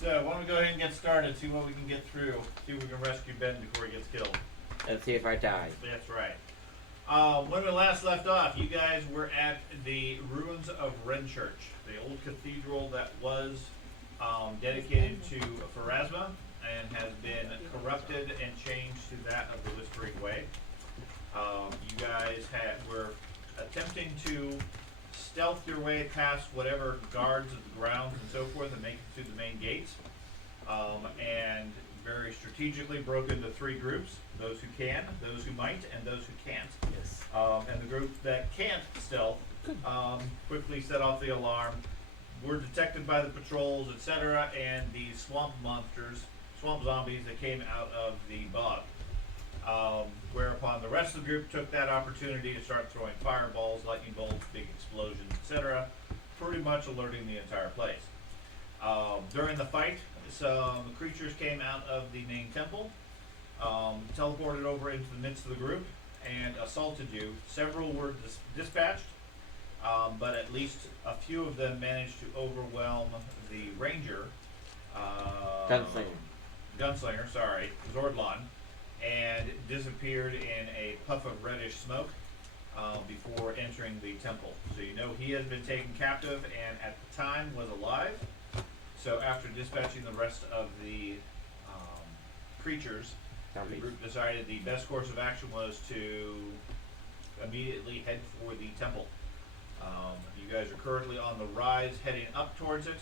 So why don't we go ahead and get started, see what we can get through, see if we can rescue Ben before he gets killed. Let's see if I die. That's right. When we last left off, you guys were at the ruins of Renchurch, the old cathedral that was dedicated to Pharasma and has been corrupted and changed to that of the Whispering Way. You guys were attempting to stealth your way past whatever guards of the grounds and so forth and make it to the main gates. And very strategically broke into three groups: those who can, those who might, and those who can't. Yes. And the group that can't stealth quickly set off the alarm, were detected by the patrols, etc., and the swamp monsters, swamp zombies that came out of the bog. Whereupon the rest of the group took that opportunity to start throwing fireballs, lightning bolts, big explosions, etc., pretty much alerting the entire place. During the fight, some creatures came out of the main temple, teleported over into the midst of the group, and assaulted you. Several were dispatched, but at least a few of them managed to overwhelm the ranger, Gunslinger, sorry, Zordlon, and disappeared in a puff of reddish smoke before entering the temple. So you know he has been taken captive and at the time was alive. So after dispatching the rest of the creatures, the group decided the best course of action was to immediately head for the temple. You guys are currently on the rise, heading up towards it,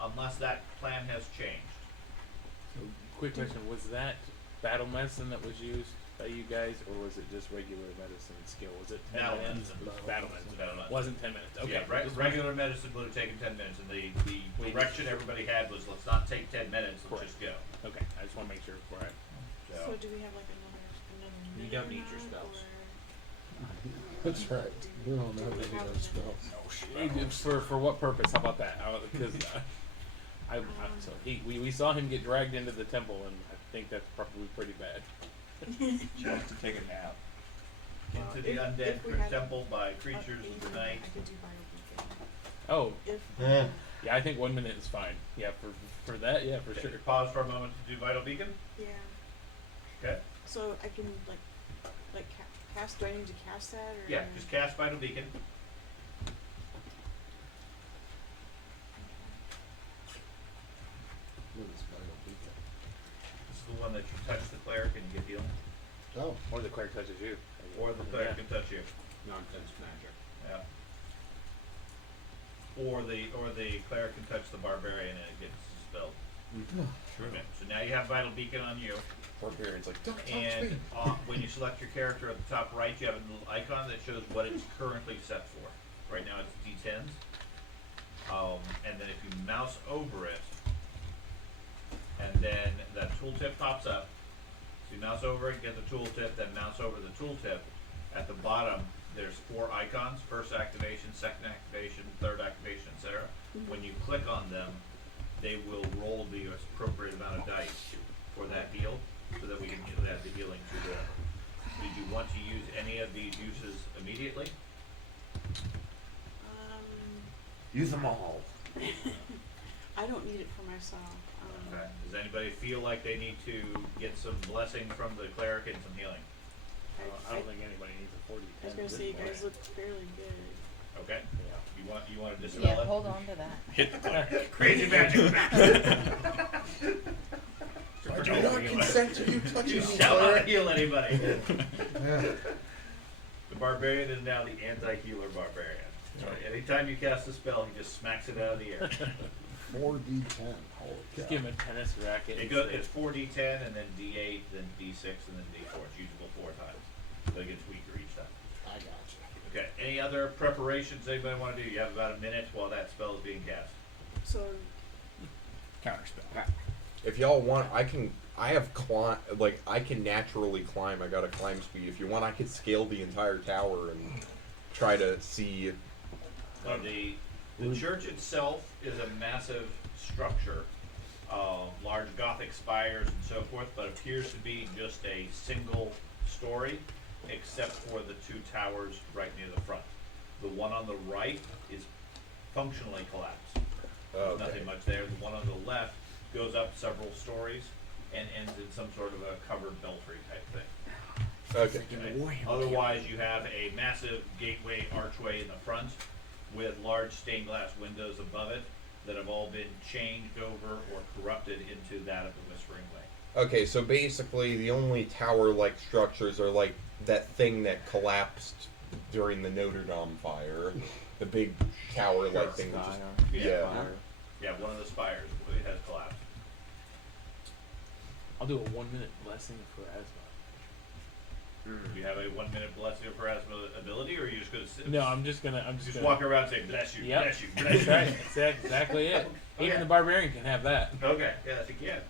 unless that plan has changed. So, quick question: was that battle medicine that was used by you guys, or was it just regular medicine skill? Was it 10 Battle minutes? medicine. Battle medicine. Battle medicine. Wasn't 10 minutes. Okay. Yeah, regular medicine would have taken 10 minutes, and the direction everybody had was, let's not take 10 minutes, let's just go. Okay, I just want to make sure before I. So do we have like another You minute don't or need your not, spells. or- That's right. We don't have any of those spells. For what purpose? How about that? Because so we saw him get dragged into the temple, and I think that's probably pretty bad. Just to take a nap. Into the undead temple by creatures of the night. I could do Bio Beacon. Oh, If yeah, I think 1 minute is fine. Yeah, for that, yeah, for Okay, sure. pause for a moment to do Vital Beacon. yeah. Okay. So I can like cast. Do I need to cast that or? Yeah, just cast Vital Beacon. What is Vital Beacon? This is the one that you touch the cleric and you get healed. Oh, Or the cleric touches you. Or the cleric can touch you. Nonsense magic. Yeah. Or the cleric can touch the barbarian and it gets dispelled. Sure. Okay, so now you have Vital Beacon on you. barbarian's like, don't touch And me. when you select your character at the top right, you have a little icon that shows what it's currently set for. Right now it's D10s. And then if you mouse over it, and then that tooltip pops up. So you mouse over it, get the tooltip, then mouse over the tooltip. At the bottom, there's 4 icons: first activation, second activation, third activation, etc. When you click on them, they will roll the appropriate amount of dice for that heal, so that we can add the healing to the. Did you want to use any of these uses immediately? Use them all. I don't need it for myself. Okay. Does anybody feel like they need to get some blessing from the cleric and some healing? I don't think anybody needs a 40. I was gonna say you guys look fairly good. Okay. Yeah. You want to dispel Yeah, it? hold on to that. Hit the cleric. Crazy magic. I do not consent to you touching You me, shall not cleric. heal anybody. Yeah. The barbarian is now the anti-healer barbarian. So anytime you cast a spell, he just smacks it out of the air. 4d10. Holy Just cow. give him a tennis racket. It's 4d10 and then d8, then d6, and then d4. It's usable 4 times. So it gets weaker each time. I got you. Okay. Any other preparations anybody want to do? You have about a minute while that spell is being cast. So Counterspell. If y'all want, I have climb, like, I can naturally climb. I got a climb speed. If you want, I could scale the entire tower and try to see. The church itself is a massive structure, large Gothic spires and so forth, but appears to be just a single story, except for the 2 towers right near the front. The one on the right is functionally collapsed. There's Okay. nothing much there. The one on the left goes up several stories and ends in some sort of a covered belfry type thing. Okay. Okay. Otherwise, you have a massive gateway archway in the front with large stained glass windows above it that have all been changed over or corrupted into that of the Whispering Way. Okay, so basically the only tower-like structures are like that thing that collapsed during the Notre Dame fire, the big tower-like thing. That just, yeah. Yeah, one of the spires it has collapsed. I'll do a 1-minute blessing for Asma. Do you have a 1-minute blessing of Erasmus ability, or are you just going to sit? No, I'm just gonna Just walk around and say, bless you, Yep. bless you, bless That's you. right. That's exactly it. Okay. Even the barbarian can have that. Okay, yeah, that's a can.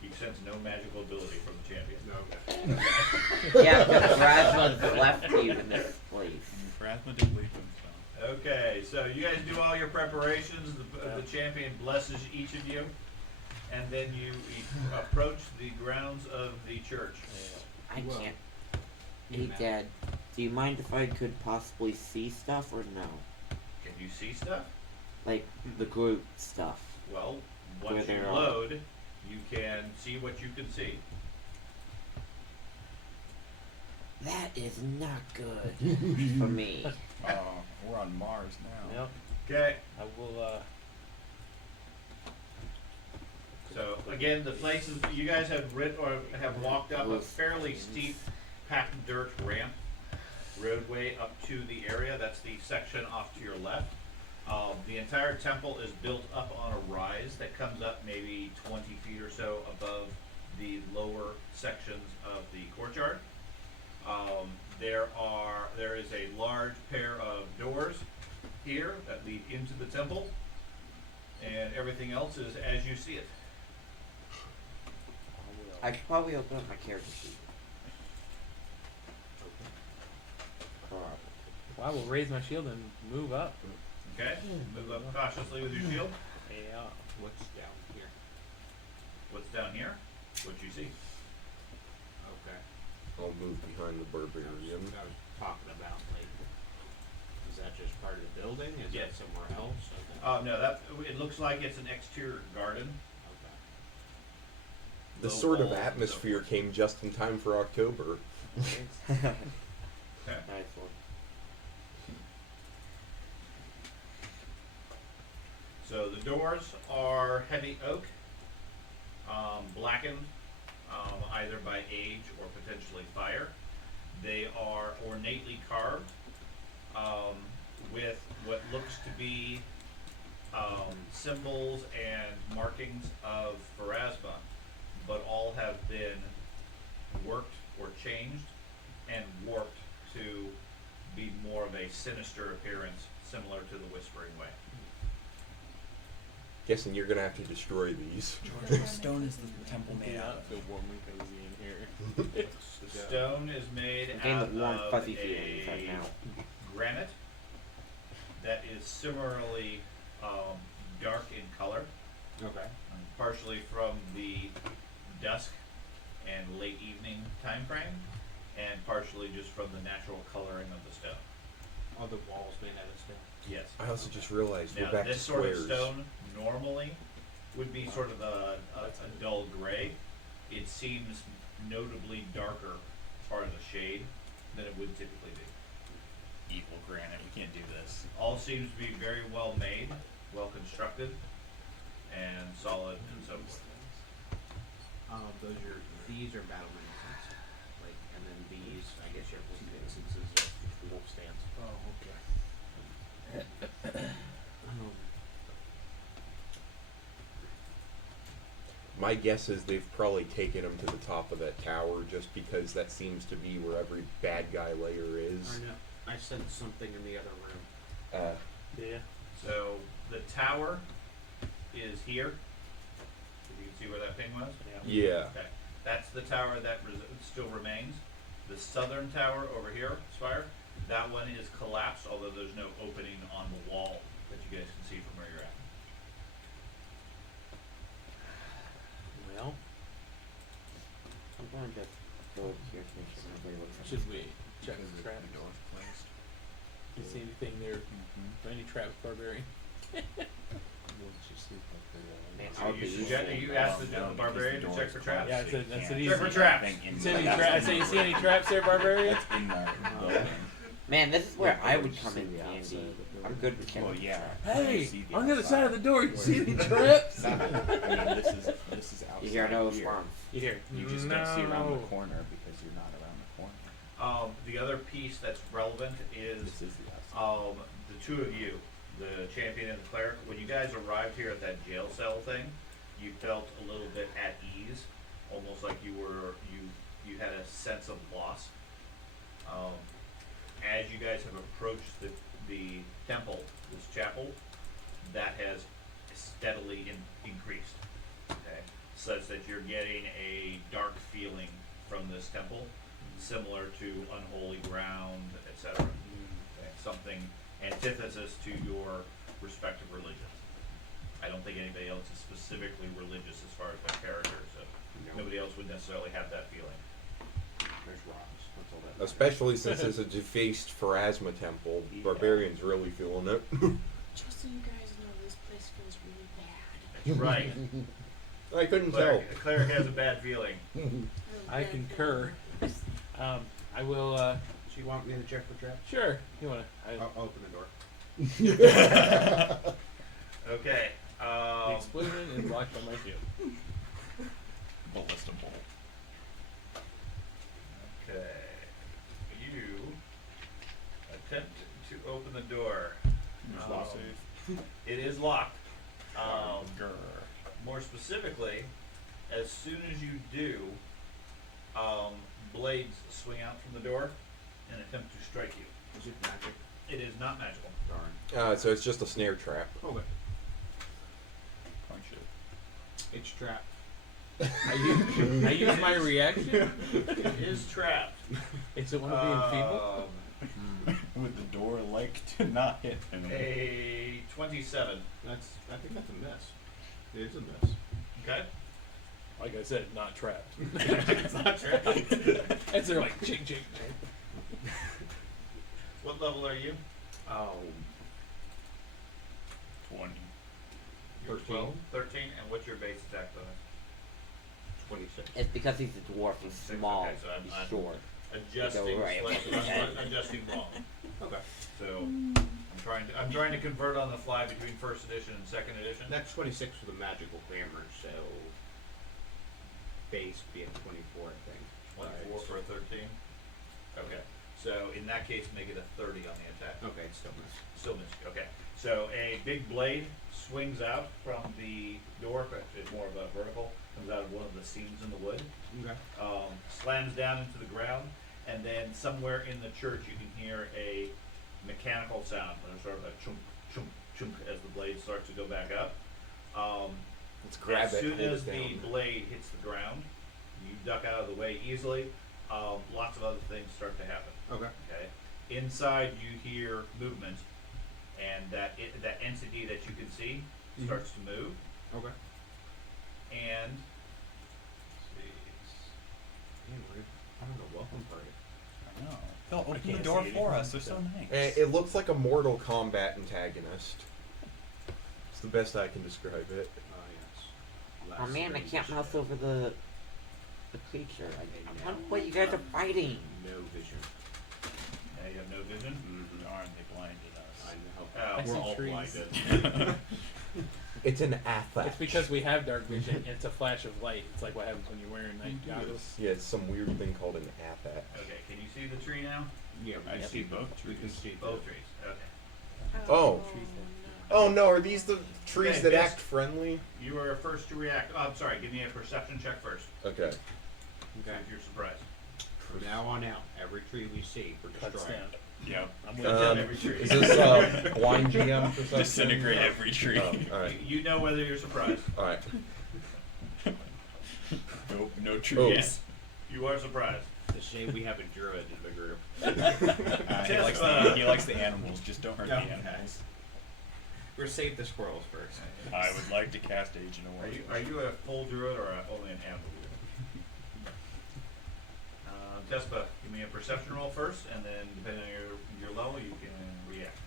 You sense no magical ability from the champion. No. Yeah, because Rasmus left you in this place. Phrasma did leave him, so. Okay, so you guys do all your preparations. The champion blesses each of you, and then you approach the grounds of the church. I Well, can't. you Hey, met. Dad, do you mind if I could possibly see stuff or no? Can you see stuff? Like the group stuff. Well, Where once you they're all- load, you can see what you can see. That is not good for me. We're on Mars now. Yep. Okay, I will. so again, the places you guys have have walked up a fairly steep packed dirt ramp roadway up to the area. That's the section off to your left. The entire temple is built up on a rise that comes up maybe 20 feet or so above the lower sections of the courtyard. There is a large pair of doors here that lead into the temple, and everything else is as you see it. I should probably open up my character sheet. I will raise my shield and move up. Okay, move up cautiously with your shield. Yeah. What's down here? What's down here? What you see? Okay. I'll move behind the I barbarian. was talking about, like, is that just part of the building? Is Yes. that somewhere else? Okay. No, it looks like it's an exterior garden. Okay. This Low sort of walls and so atmosphere forth. came just in time for October. Okay. Nice one. So the doors are heavy oak, blackened either by age or potentially fire. They are ornately carved with what looks to be symbols and markings of Pharasma, but all have been worked or changed and warped to be more of a sinister appearance, similar to the Whispering Way. Guessing you're gonna have to destroy these. George, what stone is the temple made out of? Feel warm and cozy in here. Stone is made I'm getting out the warm, of fuzzy feelings right a now. granite that is similarly dark in color, Okay. partially from the dusk and late evening time frame, and partially just from the natural coloring of the stone. All the walls made out of stone. Yes. I also just realized Now, we're back to this sort of squares. stone normally would be sort of a dull gray. It seems notably darker as far as a shade than it would typically be. Evil granite. We can't do this. All seems to be very well made, well constructed, and solid and so forth. These are battlement incense. Like, and then these, I guess you have to see the instances of wolf stands. Oh, okay. My guess is they've probably taken him to the top of that tower just because that seems to be where every bad guy layer is. Or no, I sensed something in the other room. Yeah. So the tower is here. If you can see where that ping was. Yeah. Okay. That's the tower that still remains. The southern tower over here, Spire, that one is collapsed, although there's no opening on the wall that you guys can see from where you're at. Well, I'm going to go here to make sure nobody looks at me. should we check Because the the traps? door's placed. You see anything there? Any traps, barbarian? Once you sleep like they Man, are. Okay, you asked the barbarian to check for traps? Yeah, I said he's. Check for traps. I say, you see any traps there, barbarian? That's in our building. Man, this is where I would You come see in the handy. outside of the I'm building. good with Well, checking yeah. traps. Hey, You see the on the other outside. side of the door, you see any traps? I mean, this is outside. You hear no here. response. You hear? You just don't see around No. the corner because you're not around the corner. The other piece that's relevant is This is the outside. the two of you, the champion and the cleric. When you guys arrived here at that jail cell thing, you felt a little bit at ease, almost like you had a sense of loss. As you guys have approached the temple, this chapel, that has steadily increased, okay, such that you're getting a dark feeling from this temple, similar to unholy ground, etc. Okay, something antithesis to your respective religions. I don't think anybody else is specifically religious as far as their character, so nobody else would necessarily have that feeling. There's rocks. That's all that. Especially since it's a defaced Pharasma temple, barbarians really feeling it. Just so you guys know, this place feels really bad. That's right. I couldn't tell. Cleric has a bad feeling. I concur. I will. So you want me to check for traps? Sure. You wanna? I'll open the door. Okay. The explosion is blocked by my shield. Ballista bolt. Okay. You attempt to open the door. It is locked. Grr. More specifically, as soon as you do, blades swing out from the door and attempt to strike you. Is it magic? It is not magical. Darn. So it's just a snare trap. Okay. Punch it. It's trapped. I use my reaction. It is trapped. Is it one of being feeble? Would the door like to not hit him? A 27. I think that's a miss. It is a miss. Okay. Like I said, not trapped. It's not trapped. And they're like ching ching ching. What level are you? Oh, 20. You're 13. 12? 13. And what's your base attack bonus? 26. It's because he's a dwarf. He's Six, small. okay, so I'm- he's I'm- short. Adjusting, Right. adjusting wrong. Okay. So I'm trying to convert on the fly between first edition and second edition. That's 26 with a magical hammer, so base be at 24, I think. 24 for a 13. Okay. So in that case, make it a 30 on the attack. Okay, it's still miss. Still missed. Okay. So a big blade swings out from the door. It's more of a vertical. Comes out of one of the seams in the wood. Okay. Slams down into the ground, and then somewhere in the church you can hear a mechanical sound, sort of a chunk, chunk, chunk as the blade starts to go back up. Let's grab As it. soon hold as it the down. blade hits the ground, you duck out of the way easily. Lots of other things start to happen. Okay. Okay. Inside you hear movement, and that entity that you can see Mhm. starts to move. Okay. And Man, we're having a welcome party. I know. They'll open the can't door see for anything. us. They're so nice. It looks like a Mortal Kombat antagonist. It's the best I can describe it. Yes. Oh man, I can't mouse Last over the creature. I don't know what you guys are fighting. No vision. yeah, you have no vision. Darn, they blinded us. I know. Oh. I We're see all trees. blinded. It's an affect. It's because we have dark vision. And it's a flash of light. It's like what happens when you're wearing night goggles. Yeah, it's some weird thing called an affect. Okay, can you see the tree now? Yeah, I we see both We can trees. see Both trees. Okay. Oh. No. Oh no, are these the trees Okay, that yes. act friendly? You are first to react. Oh, I'm sorry. Give me a perception check first. Okay. Okay. If you're surprised. From now on out, every tree we see, we're Cuts destroying. down. Yep. I'm with Down Um, every tree. is this blind GM for something? Disintegrate every tree. Oh, alright. You know whether you're surprised. Alright. Nope, no trees. Oh. Yes. You are surprised. It's a shame we have a druid in the group. He likes the animals. Just don't hurt Okay. the animals. We're save the squirrels first. I would like to cast Agent Away. Are you a full druid or only an animal druid? Tespa, give me a perception roll first, and then depending on your level, you can react.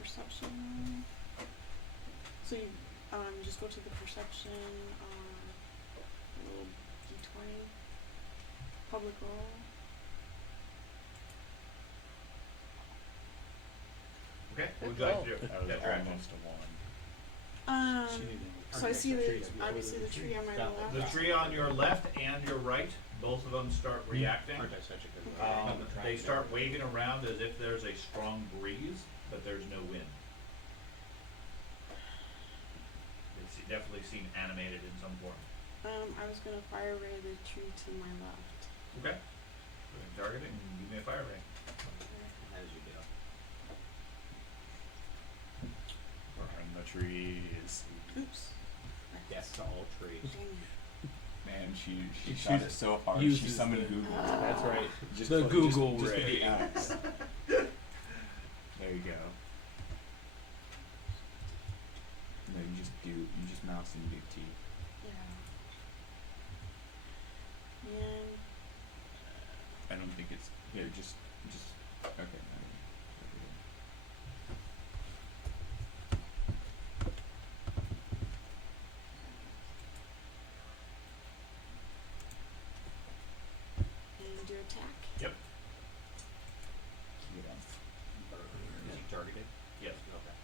Perception. So you Just go to the perception, little D20, public roll. Okay, what would you like to do? That was Yeah, almost a one. So I see obviously the tree on my left. The tree on your left and your right, both of them start reacting. Aren't I such a good They start waving around as if there's a strong breeze, but there's no wind. They definitely seem animated in some form. I was gonna fire ray the tree to my left. Okay. Go ahead and target it and give me a fire ray. As you go. And the tree is. Oops. Death to all trees. Dang it. Man, she She shot it so hard. She uses summoned the- Google. That's right. Just The put- Google just with ray. the axe. There you go. No, you just mouse and do T. Yeah. And I don't think it's just okay. do attack. Yep. Yeah. Is he targeted? Yes. Okay.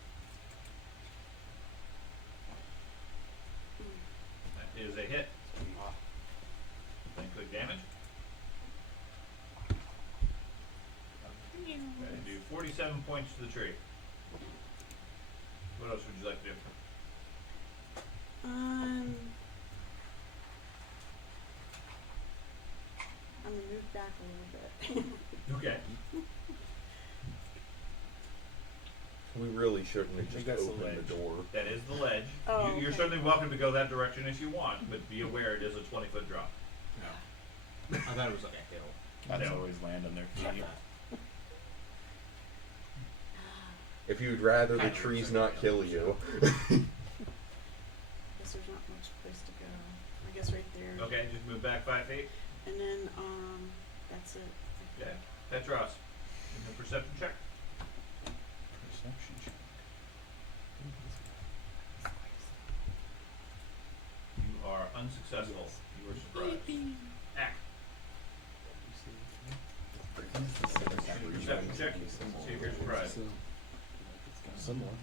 That is a hit. Then quick damage. And do 47 points to the tree. What else would you like to do? I'm gonna move back a little bit. Okay. We really shouldn't have I think just that's the opened the ledge. door. That is the ledge. Oh, You're okay. certainly welcome to go that direction if you want, but be aware it is a 20-foot drop. No. I thought it was like a hill. Cats No. always land on their feet. If you'd rather the Kind of trees looks not like kill a you. I guess there's not much place to go. I guess right there. Okay, just move back 5 feet. And then that's it. Okay. Petros, in the perception check. Perception check. You are unsuccessful. You were surprised. Act. Perception check. See if you're surprised. Similar.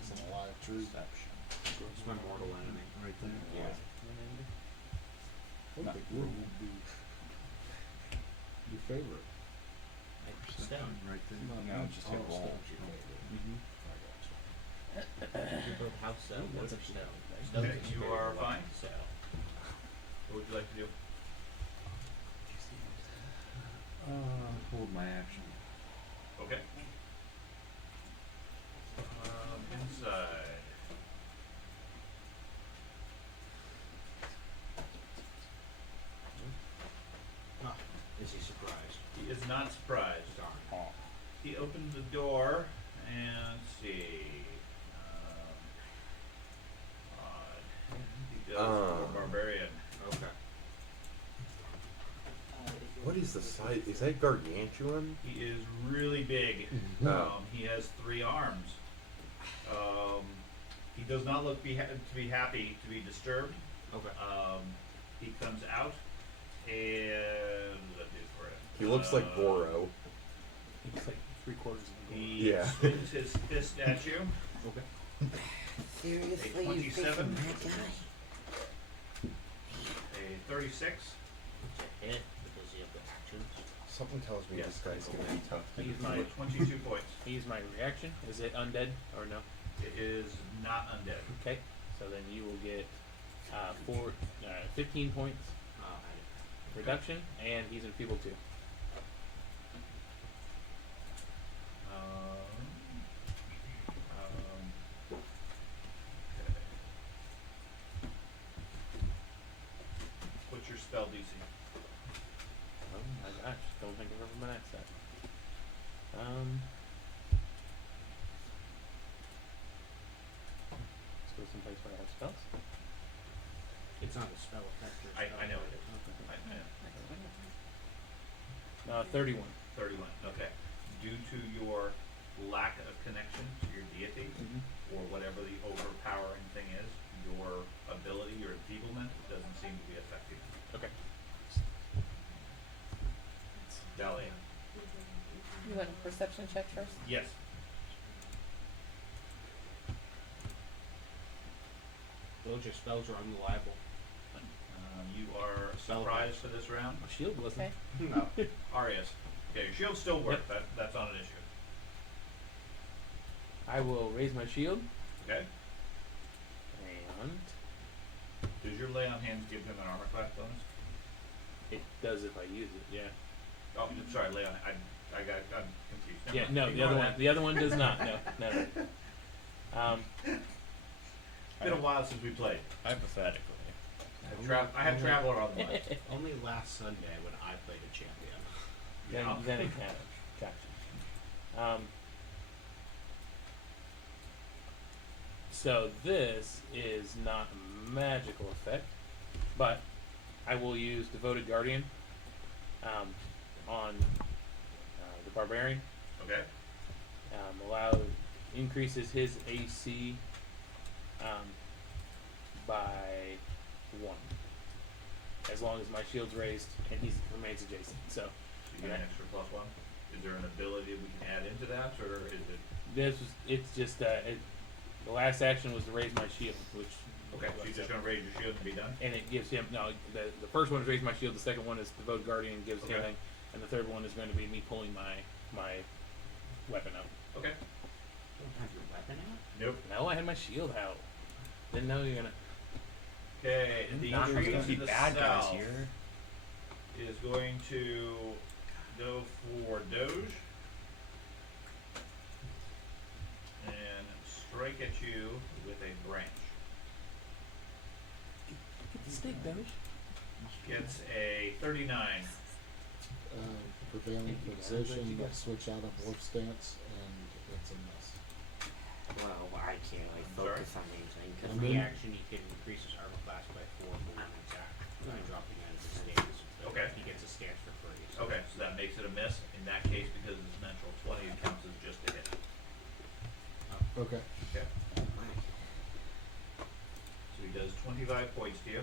It's an alive tree. It's my mortal enemy. Right there. Yeah. I think wood would be your favorite. Stone. Right there. No, just hit roll. stone's your favorite. I got you. You're both house stone. What's a stone? Okay, you are fine. So. What would you like to do? Hold my action. Okay. Inside. Is he surprised? He is not surprised. Darn. Oh. He opens the door and see. Odd. He goes for barbarian. Okay. What is the size? Is that gargantuan? He is really big. Oh. He has 3 arms. He does not look to be happy to be disturbed. Okay. He comes out and what do for it? He looks like Goro. He's like 3/4 of a He Yeah. swings his fist at you. Okay. Seriously, A you 27. picking that guy? A 36. It's a hit because you have the actions. Something tells me Yes. this guy's gonna be tough. He's For my 22 points. he's my reaction. Is it undead or no? It is not undead. Okay. So then you will get 15 points reduction, and he's enfeebled too. Okay. What's your spell DC? Oh my gosh! Don't think I've ever been asked that. Let's go someplace where I have spells. It's not a spell effect. Or I spell know effect. it is. Okay. I know. 31. 31. Okay. Due to your lack of connection to your deity, for whatever the overpowering thing is, your ability, your enfeeblement doesn't seem to be affecting it. Okay. Dahlia. You want a perception check first? Yes. Those your spells are unreliable. You are surprised for this round. My shield wasn't. Okay. No. Arias. Okay, your shield still works. That's not an issue. I will raise my shield. Okay. And Does your lay on hands give him an armor class bonus? it does if I use it, yeah. Oh, I'm sorry, lay on. I'm confused. Never Yeah, mind. no, the Ignore other that. one. The other one does not. No, no. It's been a while since we played. Hypothetically. I had Traveler on the mind. Only last Sunday when I played a champion. Then it counts. Gotcha. So this is not a magical effect, but I will use Devoted Guardian on the Barbarian. Okay. Increases his AC by 1, as long as my shield's raised and he remains adjacent. So So you get an extra +1. Is there an ability we can add into that, or is it? it's just the last action was to raise my shield, which Okay, so you're just gonna raise your shield and be done. and it gives him the first one is raise my shield, the second one is Devoted Guardian gives Okay. him thing, and the third one is going to be me pulling my weapon out. Okay. Don't have your weapon out? Nope. No, I had my shield out. Didn't know you're gonna. Okay, the Not tree gonna to be the bad guys south here. is going to go for Doge and strike at you with a branch. Get the stick, Doge. Gets a 39. Prevailing position, switch out of wolf stance, and it's a miss. Well, I can't like I'm sorry? focus on anything Because because the mean- action, he can increase his armor class by 4 movement attack by dropping out of his stance. Okay. He gets a stance for free. Okay, so that makes it a miss. In that case, because it's natural 20, it counts as just a hit. Okay. Okay. So he does 25 points to you.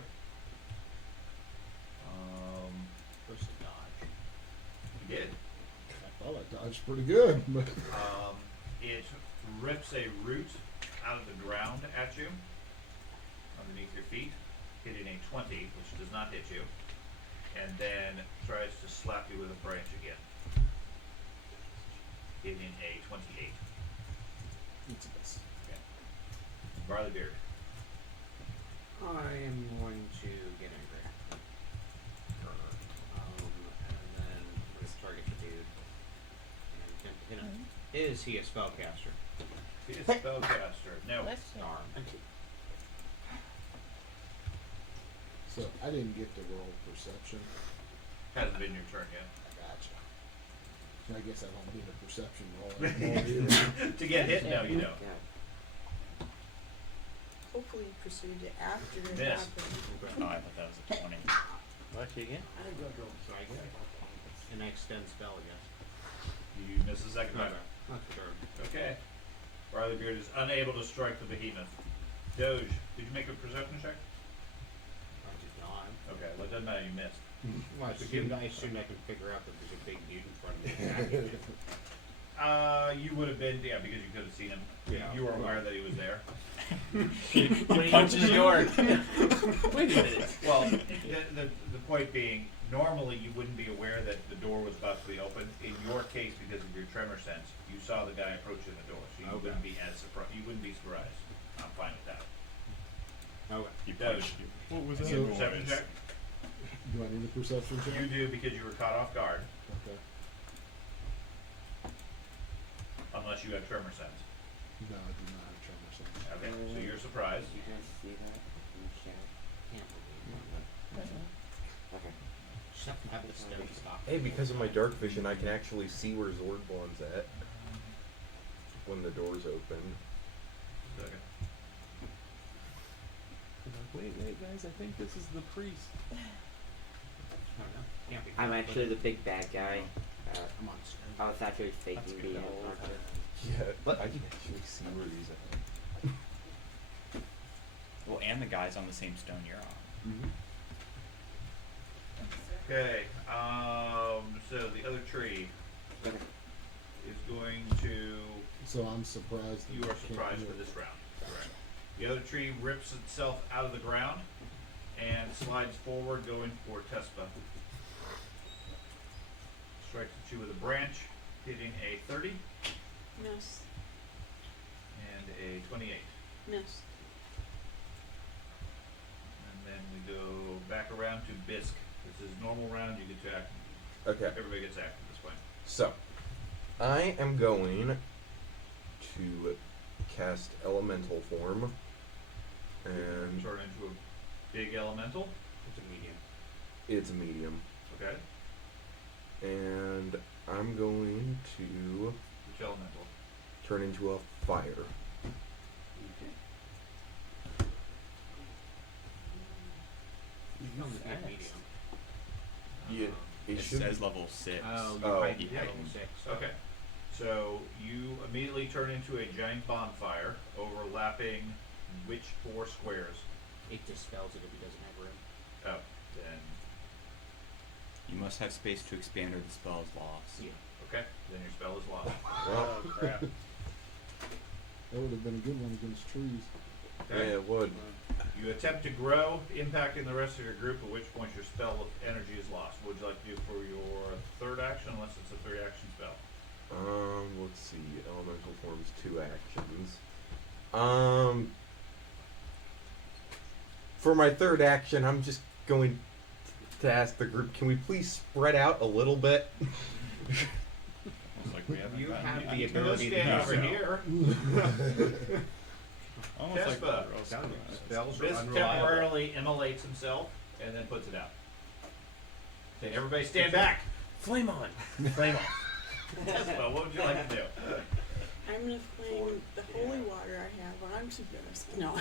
First to dodge. He did. I thought I dodged pretty good, but It rips a root out of the ground at you, underneath your feet, hitting a 20, which does not hit you, and then tries to slap you with a branch again, hitting a 28. it's a miss. Barley Beard. I am going to get angry. And then I'm going to target the dude. And attempt to hit him. Is he a spellcaster? He is a spellcaster. No. Bless you. Darn. So I didn't get to roll perception. Hasn't been your turn yet. I gotcha. So I guess I don't need a perception roll anymore either. To get hit? No, you don't. Yeah. Hopefully you pursued it after it Missed. happened. Oh, I thought that was a 20. Lucky again. So I get an extend spell, I guess. You miss the second time. That's sure. Okay. Barley Beard is unable to strike the behemoth. Doge, did you make a perception check? I did not. Okay, well it doesn't matter, you missed. Well, I assume I can figure out that there's a big dude in front of me attacking me. You would have been, yeah, because you could have seen him. Yeah. You were aware that he was there. When he punches the door. Wait a minute. Well, the point being, normally you wouldn't be aware that the door was about to be opened. In your case, because of your tremor sense, you saw the guy approaching the door, so you Okay. wouldn't be as surprised. You wouldn't be surprised. I'm fine with that. Okay. He Doge. punched you. What was Give that me a perception noise? check. Do I need a perception check? You do because you were caught off guard, Okay. unless you have tremor sense. No, I do not have tremor sense. Okay, so you're surprised. Did you guys see that in the chat? Can't believe it. Okay. Just have to have the stone stop. Hey, because of my dark vision, I can actually see where Zordblon's at when the door's open. Okay. Wait, guys! I think this is the priest. I don't know. Can't be. I'm actually the big bad guy. I'm on stone. I was actually faking That's good. being That'll a work. hunter. Yeah, but I can actually see where he's at. and the guys on the same stone you're on. Mm-hmm. Okay, so the other tree is going to. So I'm surprised. that You are can't surprised do for it. this round. Correct. The other tree rips itself out of the ground and slides forward, going for Tespa. Strikes at you with a branch, hitting a 30 Miss. and a 28. Miss. And then we go back around to Bisque. This is normal round. You get to act. Okay. Everybody gets act at this point. So, I am going to cast Elemental Form, and Turn into a big elemental. It's a medium. it's a medium. Okay. And I'm going to Which elemental? turn into a fire. Okay. You can only be a medium. Yeah, it It should. says level 6. Oh, you Oh. might be Yeah. level 6. Okay. So you immediately turn into a giant bonfire, overlapping which 4 squares? It dispels it if he doesn't have room. Oh, then You must have space to expand or the spell is lost. Yeah. okay. Then your spell is lost. Well, crap. That would have been a good one against trees. yeah, Okay. it would. You attempt to grow, impacting the rest of your group, at which point your spell of energy is lost. What would you like to do for your third action, unless it's a 3-action spell? Let's see. Elemental Form's 2 actions. For my third action, I'm just going to ask the group, can we please spread out a little bit? Almost like we haven't You gotten have yet. the You can ability to stand do over so. here. Almost like Tespa. we're all Spells are This unreliable. temporarily immolates himself and then puts it out. Okay, everybody stand back. Flame on! Flame on. Tespa, what would you like to do? I'm gonna flame the holy water I have onto this. No.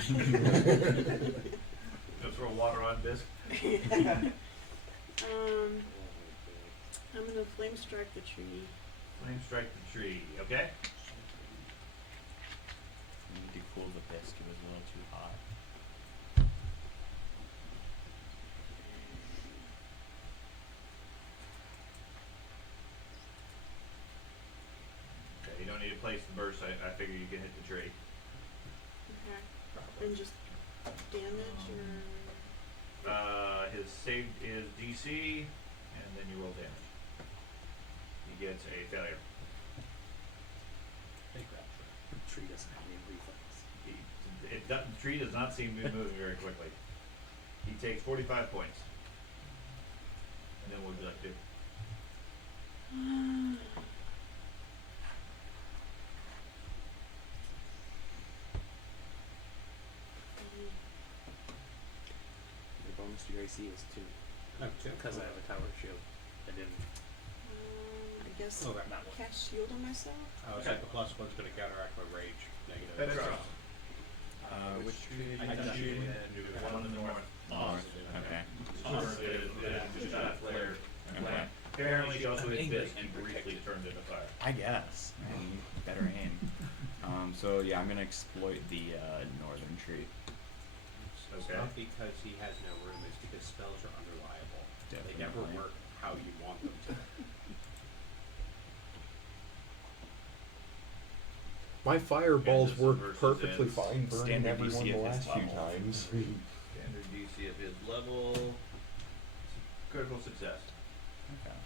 Go throw water on Bisque. I'm gonna flame strike the tree. Flame strike the tree, okay? We need to cool the bisque. It was a little too hot. Okay, you don't need to place the burst. I figure you can hit the tree. Okay. And just damage or His save is DC, and then you roll damage. He gets a failure. The tree doesn't have any reflex. The tree does not seem to be moving very quickly. He takes 45 points. And then what would you like to do? The bonus to your AC is 2. Oh, 2? Because I have a tower shield. I didn't. I guess Oh, that cast shield on myself. Oh, it's like the plus one's going to counteract my rage. Negative. That is right. Which tree I did got you you do? and one in the north. Okay. Just got flared. Okay. Apparently, she also hit English this and briefly turned into fire. I guess. I mean, better aim. So yeah, I'm gonna exploit the northern tree. It's Okay. not because he has no room, it's because spells are unreliable. They never Definitely. work how you want them to. My fireballs Kansas worked versus perfectly Eds. fine burning Standard everyone DC the of his last few level. times. Standard DC of his level. Critical success. Okay.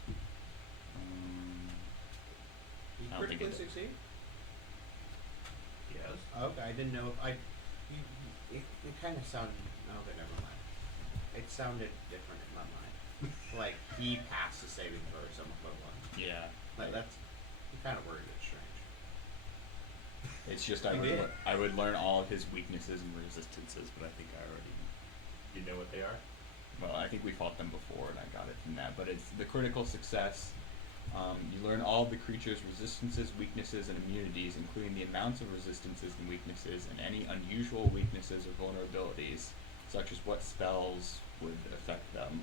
You I don't think critically it did. succeed? Yes. Okay, I didn't know if it kind of sounded. Okay, never mind. It sounded different in my mind. Like he passed the saving throw or some equivalent. Yeah. Like that's. You kind of worded it strange. It's just You did. I would learn all of his weaknesses and resistances, but I think I already. You know what they are? Well, I think we fought them before, and I got it from that. But it's the critical success. You learn all of the creature's resistances, weaknesses, and immunities, including the amounts of resistances and weaknesses, and any unusual weaknesses or vulnerabilities, such as what spells would affect them.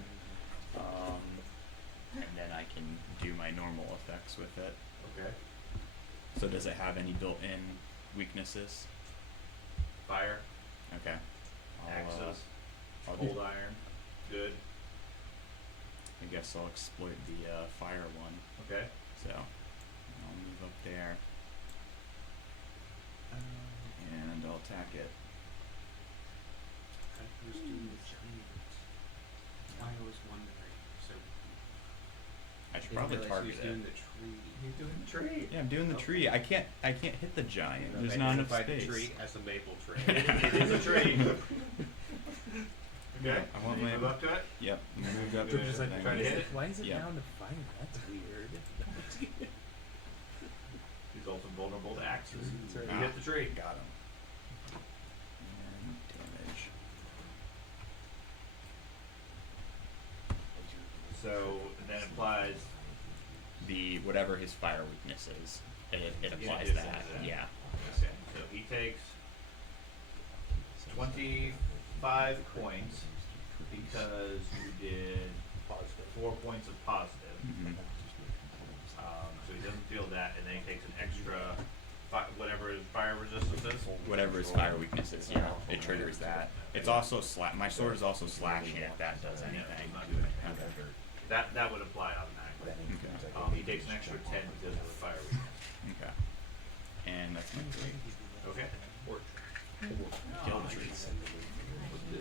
And then I can do my normal effects with it. Okay. So does it have any built-in weaknesses? Fire. Okay. I'll, Accident. cold iron. Good. I guess I'll exploit the fire one. Okay. So I'll move up there and I'll attack it. I was doing the giant. I was wondering. So I should didn't probably realize target he was it. doing the tree. You're doing the tree. Yeah, I'm doing the tree. I can't hit the giant. There's not enough Identify space. the tree as a maple tree. It is a tree. Okay. I want You my- move up to it. Yep, moved up. Good. Just like There. try to hit it. Why is it Yeah. down to fire? That's weird. He's also vulnerable to axes. Sorry. You hit the tree. Got him. And damage. So that applies. The whatever his fire weakness is, it applies it that. says that. Yeah. Okay. So he takes 25 points because you did 4 points of positive. Mm-hmm. So he doesn't feel that, and then he takes an extra whatever his fire resistance is. Whatever his fire weakness is, yeah, it triggers that. It's also my sword is also slashing if that does anything. Okay. That would apply automatically. Okay. He takes an extra 10 because of the fire weakness. Okay. And that's my three. Okay. Kill the trees.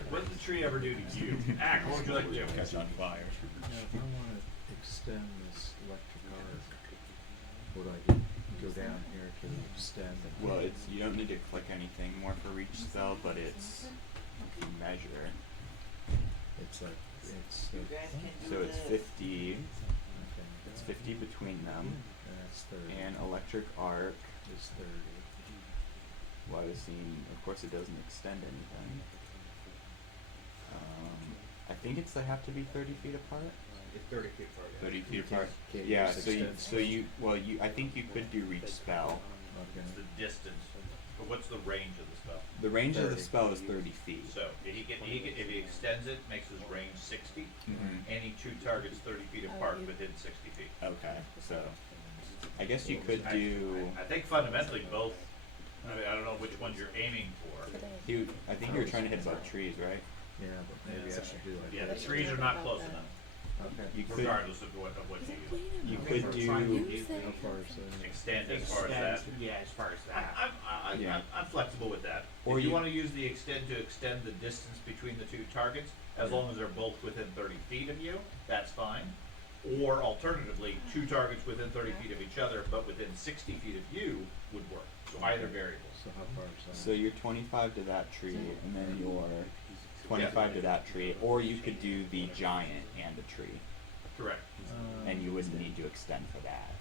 What did the tree ever do to you? Act, what would you like to do? Catch on fire. Now, if I wanna extend this electric arc, would I go down here to extend it? Well, you don't need to click anything more for reach spell, but it's measure. It's like, So it's 50. okay, It's 50 between them. and that's 30, And electric arc. is 30. Well, I've seen. Of course, it doesn't extend anything. I think they have to be 30 feet apart. It's 30 feet apart. 30 feet You apart. can't Yeah. use So you. I think you could do reach spell. Okay. It's the distance. But what's the range of the spell? The range of the 30. spell is 30 feet. So if he extends it, makes his range 60. Mhm. Any two targets 30 feet apart within 60 feet. Okay. So I guess you could do. I think fundamentally both. I mean, I don't know which ones you're aiming for. I think you were trying to hit both trees, right? Yeah, but maybe I should do like Yeah, that. the trees are not close enough, Okay. You could. regardless of what you use. You I think could we're do. trying to Use it. How far is that? Extend as far as that. Yeah, as far as that. I'm flexible with that. Or If you you- want to use the extend to extend the distance between the two targets, as long as they're both within 30 feet of you, that's fine. Or alternatively, two targets within 30 feet of each other, but within 60 feet of you would work. So either variable. So how far is that? So you're 25 to that tree, and then you're 25 to that tree, or you could do the giant and a tree, Correct. and you wouldn't need to extend for that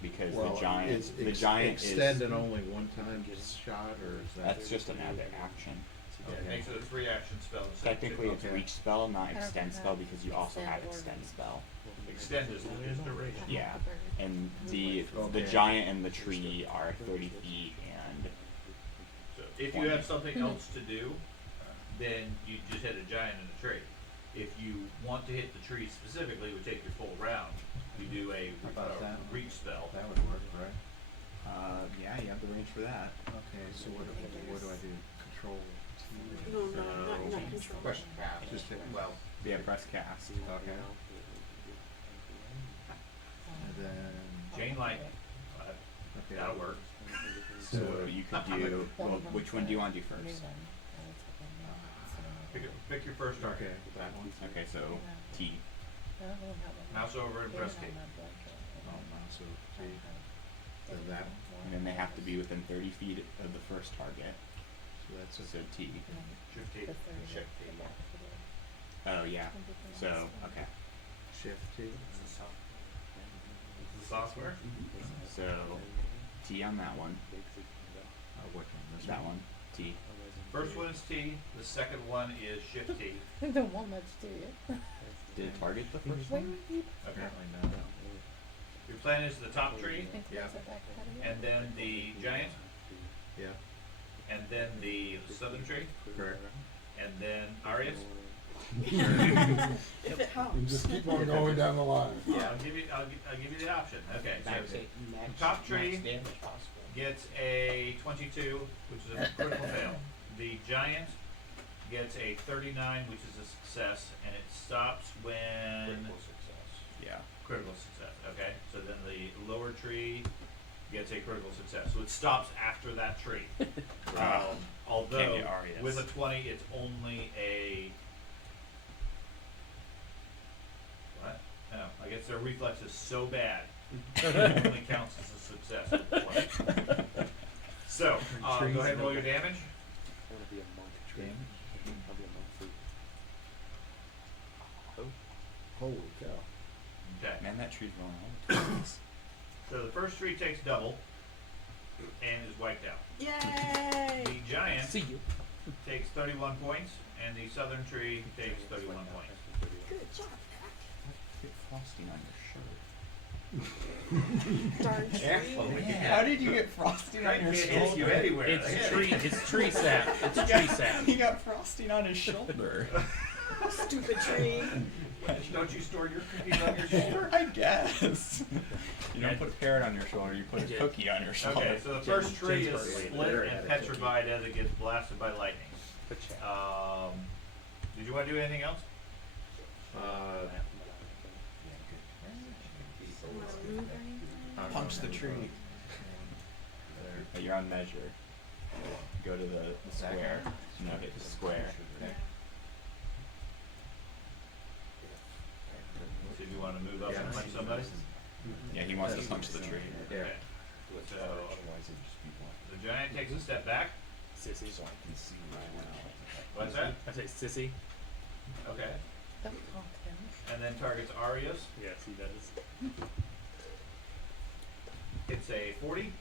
because Well, the giant, is extend it only one time shot, or is that? that's just another action. Yeah, it makes it a 3-action spell. instead of Technically, two. it's reach spell, not I don't extend think spell, that because you also have extend or extend reach. spell. Extend is duration. Yeah, and the Okay. giant and the tree are 30 feet, and So if you have something else to do, then you just hit a giant and a tree. If you want to hit the tree specifically, it would take your full round. You do a How about that? reach spell. That would work, right? yeah, you have the range for that. Okay, so what do I do? Control T? No, not control. Question cap. Just hit, Well, Yeah, press cast. okay. And then, Chain lightning. okay. That'll work. So you could do. Well, which one do you want to do first? Pick your first target. Okay, that one. Okay, so T. Mouse over and press T. Oh, mouse over T. Then that, And then they have to be within 30 feet of the first target. so that's So T. Shift T. Shift T. Oh yeah. So okay. shift T. This is the software. So T on that one. Which one? This That one. T. First one is T. The second one is Shift T. The walnuts do you? Did it target the first Where one? are you? Okay. Apparently not. Your plan is the top tree, Think Yeah. there's a back patio? and then the giant, Yeah, and then the southern tree, correct. and then Arias. If it helps. You just keep on going down the line. I'll give you the option. Okay. max So it, max, top tree. max damage possible. gets a 22, which is a critical fail. The giant gets a 39, which is a success, and it stops when Critical success. Yeah. critical success. Okay, so then the lower tree gets a critical success, so it stops after that tree. Can't Although be Arias. with a 20, it's only a what? No, I guess their reflex is so bad it only counts as a success with a 20. So go ahead and roll your damage. I want to be a monk tree. I'll be a monk tree. Holy cow. Okay. Man, that tree's rolling all the time. So the first tree takes double and is wiped out. Yay! The giant See you. takes 31 points, and the southern tree takes 31 points. Good job, Get frosting on your shirt. darn Careful. tree. How did you get frosting on your Can't hit you shoulder? anywhere. It's tree sap. It's tree sap. He got frosting on his shoulder. Stupid tree. Don't you store your cookies on your shoulder? I guess. You don't put a parrot on your shoulder, you put a Yeah. cookie on your shoulder. Okay, so the first tree is Jen's split and petrified as it gets blasted by lightning. Did you want to do anything else? You wanna move or anything? Punch the tree. But you're on measure. Go to the square. No, hit the square. So you want to move up and punch somebody? Yeah, he wants to punch the tree. Okay. So the giant takes a step back. Sissy. What's that? I say sissy. Okay. Don't honk him. And then targets Arias. Yes, he does. It's a 40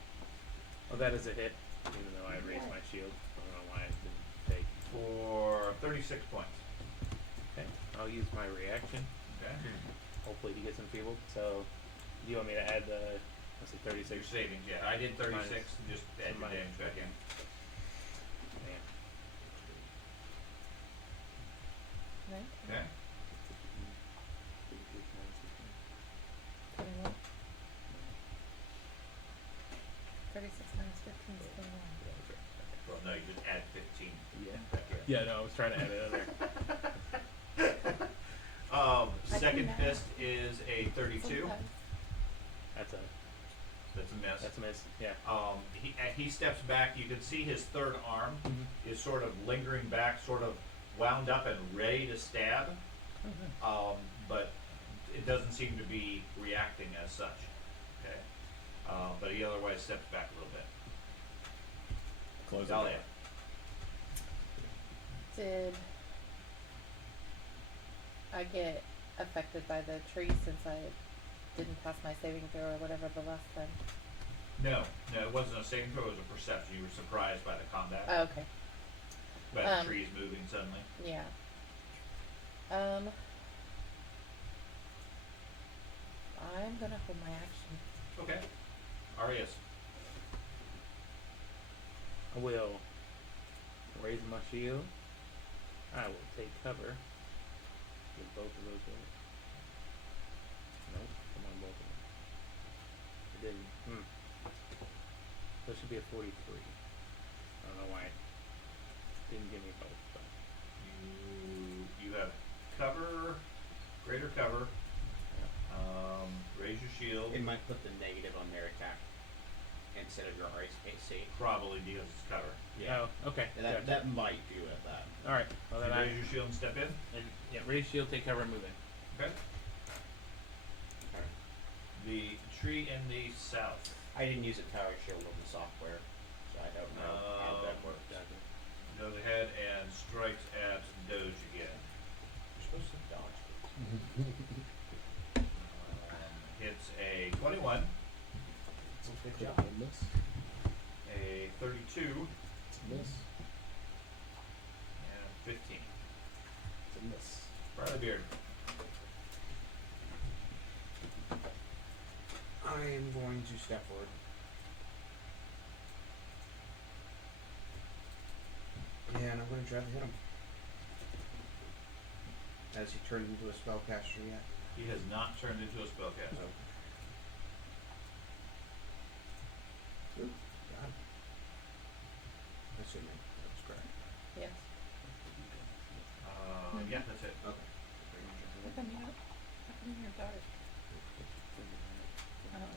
Oh, that is a hit. Even though I raised my shield. I don't know why I didn't take. for 36 points. Okay. I'll use my reaction. Okay. Hopefully he gets enfeebled. So, do you want me to add the, let's see, 36? Your savings, yeah. I did 36. Just add your minus- damage back in. Man. Right? Okay. 21. 36 minus 15 is 21. Well, no, you just add 15. Yeah. back in. Yeah, no, I was trying to add it in there. Second can fist is a 32. Sometimes. That's a That's a miss. miss. Yeah. He steps back. You can see his third arm is sort of lingering back, sort of wound up and ready to stab. But it doesn't seem to be reacting as such. Okay. But he otherwise steps back a little bit. Close the Dahlia. door. Did I get affected by the tree since I didn't pass my saving throw or whatever the last time? No, it wasn't a saving throw. It was a perception. You were surprised by the combat, Oh, okay. by the trees moving suddenly. Yeah. I'm gonna hold my action. Okay. Arias. I will raise my shield. I will take cover. With both of those hit. Nope, come on, both of them. It didn't. So it should be a 43. I don't know why it didn't give me both, but You have cover, greater cover. Raise your shield. It might put the negative on their attack instead of your AC. Probably because it's cover. Oh, okay. That, gotcha. that might do it. That. Alright, well then You I raise your shield and step in. and yeah, raise shield, take cover, and move in. Okay. The tree in the south. I didn't use a tower shield on the software, so I don't know how that works. Goes ahead and strikes at Doge again. You're supposed to dodge Hits a 21, Good job. Miss. a 32, Miss. and a 15. It's a miss. Riley Beard. I am going to step forward. And I'm going to try to hit him. Has he turned into a spellcaster yet? He has not turned into a spellcaster. Ooh, got him. Assuming that's correct. Yes. your dart?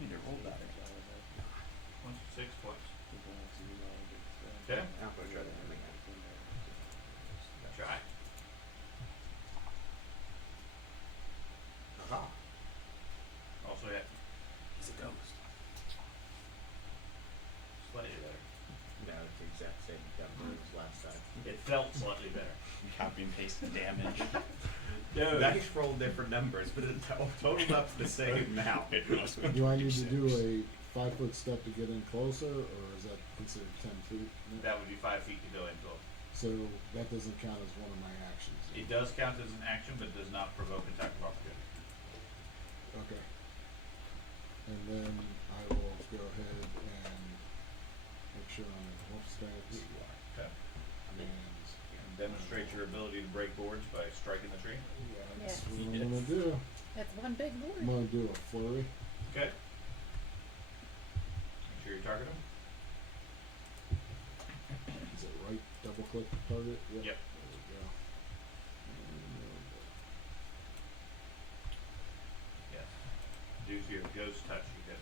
You need to roll that. 26 points. Okay. I'm gonna try that again. Try. Aha. Also hit. He's a ghost. Slightly better. No, it's the exact same number as last time. It felt slightly better. Copy and paste the damage. Dude. Dice rolled different numbers, but it totaled up to the same amount. Do I need to do a 5-foot step to get in closer, or is that considered 10 feet? That would be 5 feet to go into it. So that doesn't count as one of my actions. It does count as an action, but does not provoke attack of opportunity. Okay. And then I will go ahead and make sure I'm in wolf stance. Okay. And And demonstrate your ability to break boards by striking the tree. yeah, that's Yes. what I'm gonna do. It's one big I'm board. gonna do a flurry. Okay. Make sure you target him. Is it right? Double click target? Yep. There we go. Yes. Due to your ghost touch, you hit.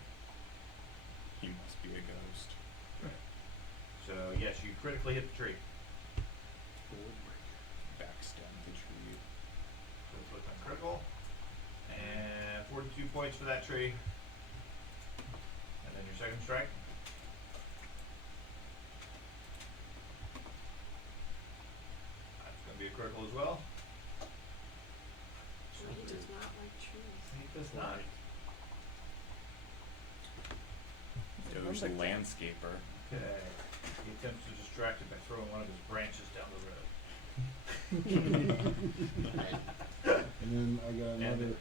He must be a ghost. So yes, you critically hit the tree. Backstab the tree. So click on critical. And 42 points for that tree. And then your second strike. That's going to be a critical as well. He does not like trees. He does not. Doge the landscaper. Okay. He attempts to distract it by throwing one of his branches down the road. And then I got And another.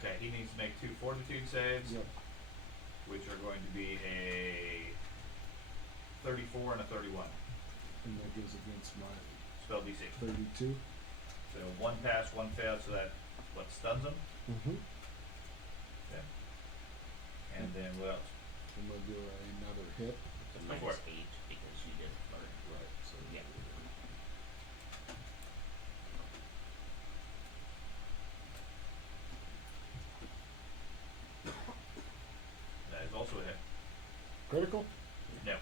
Okay, he needs to make 2 fortitude saves, Yep. which are going to be a 34 and a 31. And that goes against my Spell DC. 32. So 1 pass, 1 fail, so that what stuns him. Mm-hmm. Okay. And then what else? I'm gonna do another hit. It's a Go for -8 because you did flurry. Right. So Yeah. That is also a hit. critical. No.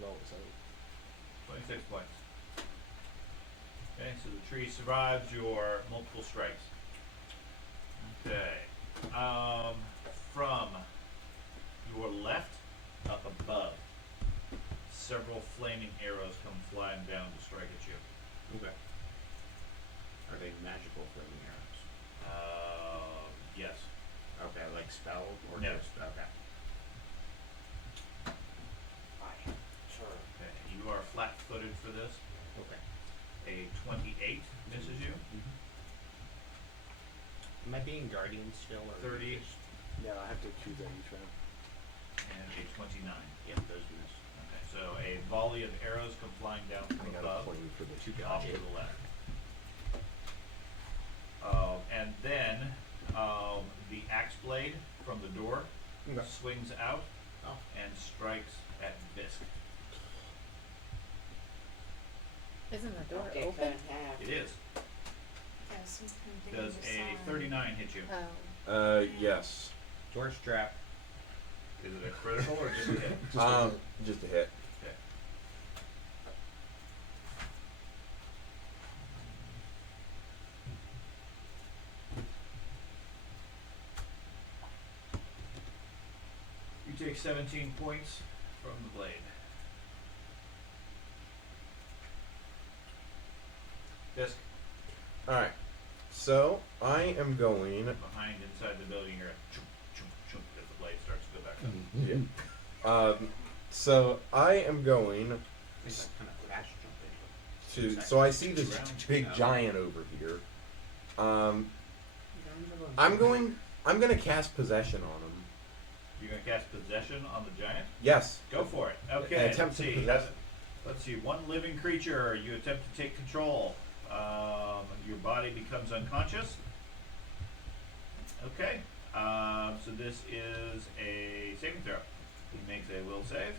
No, it's out. 26 points. Okay, so the tree survives your multiple strikes. Okay. From your left, up above, several flaming arrows come flying down to strike at you. Okay. Are they magical flaming arrows? Yes. Okay, like spelled or No. just okay. Sure. Okay. You are flat-footed for this. Okay. A 28 misses you. Am I being guardian still or 30 Yeah, I have to choose that each round. and a 29. Yeah, those miss. Okay, so a volley of arrows come flying down from I got a above, 20 for this. off to the left. And then the axe blade from the door Okay. swings out Oh. and strikes at Visk. Isn't the door Okay, open? It is. Yeah, some kind of thing Does with a sign. 39 hit you? Oh. Yes. Door's trap. Is it a critical or just a hit? Just a hit. Just a hit. Okay. You take 17 points from the blade. Visk, Alright. So, I am going. behind inside the building, you're chunk, chunk, chunk as the blade starts to go back up. Yeah. So, I am going I think I kind of crash jump into it. to. So, I see this big giant over here. I'm gonna cast possession on him. You're gonna cast possession on the giant? Yes. Go for it. And Okay, let's attempt to see. possess. Let's see. One living creature, you attempt to take control. Your body becomes unconscious. Okay. So this is a saving throw. He makes a will save.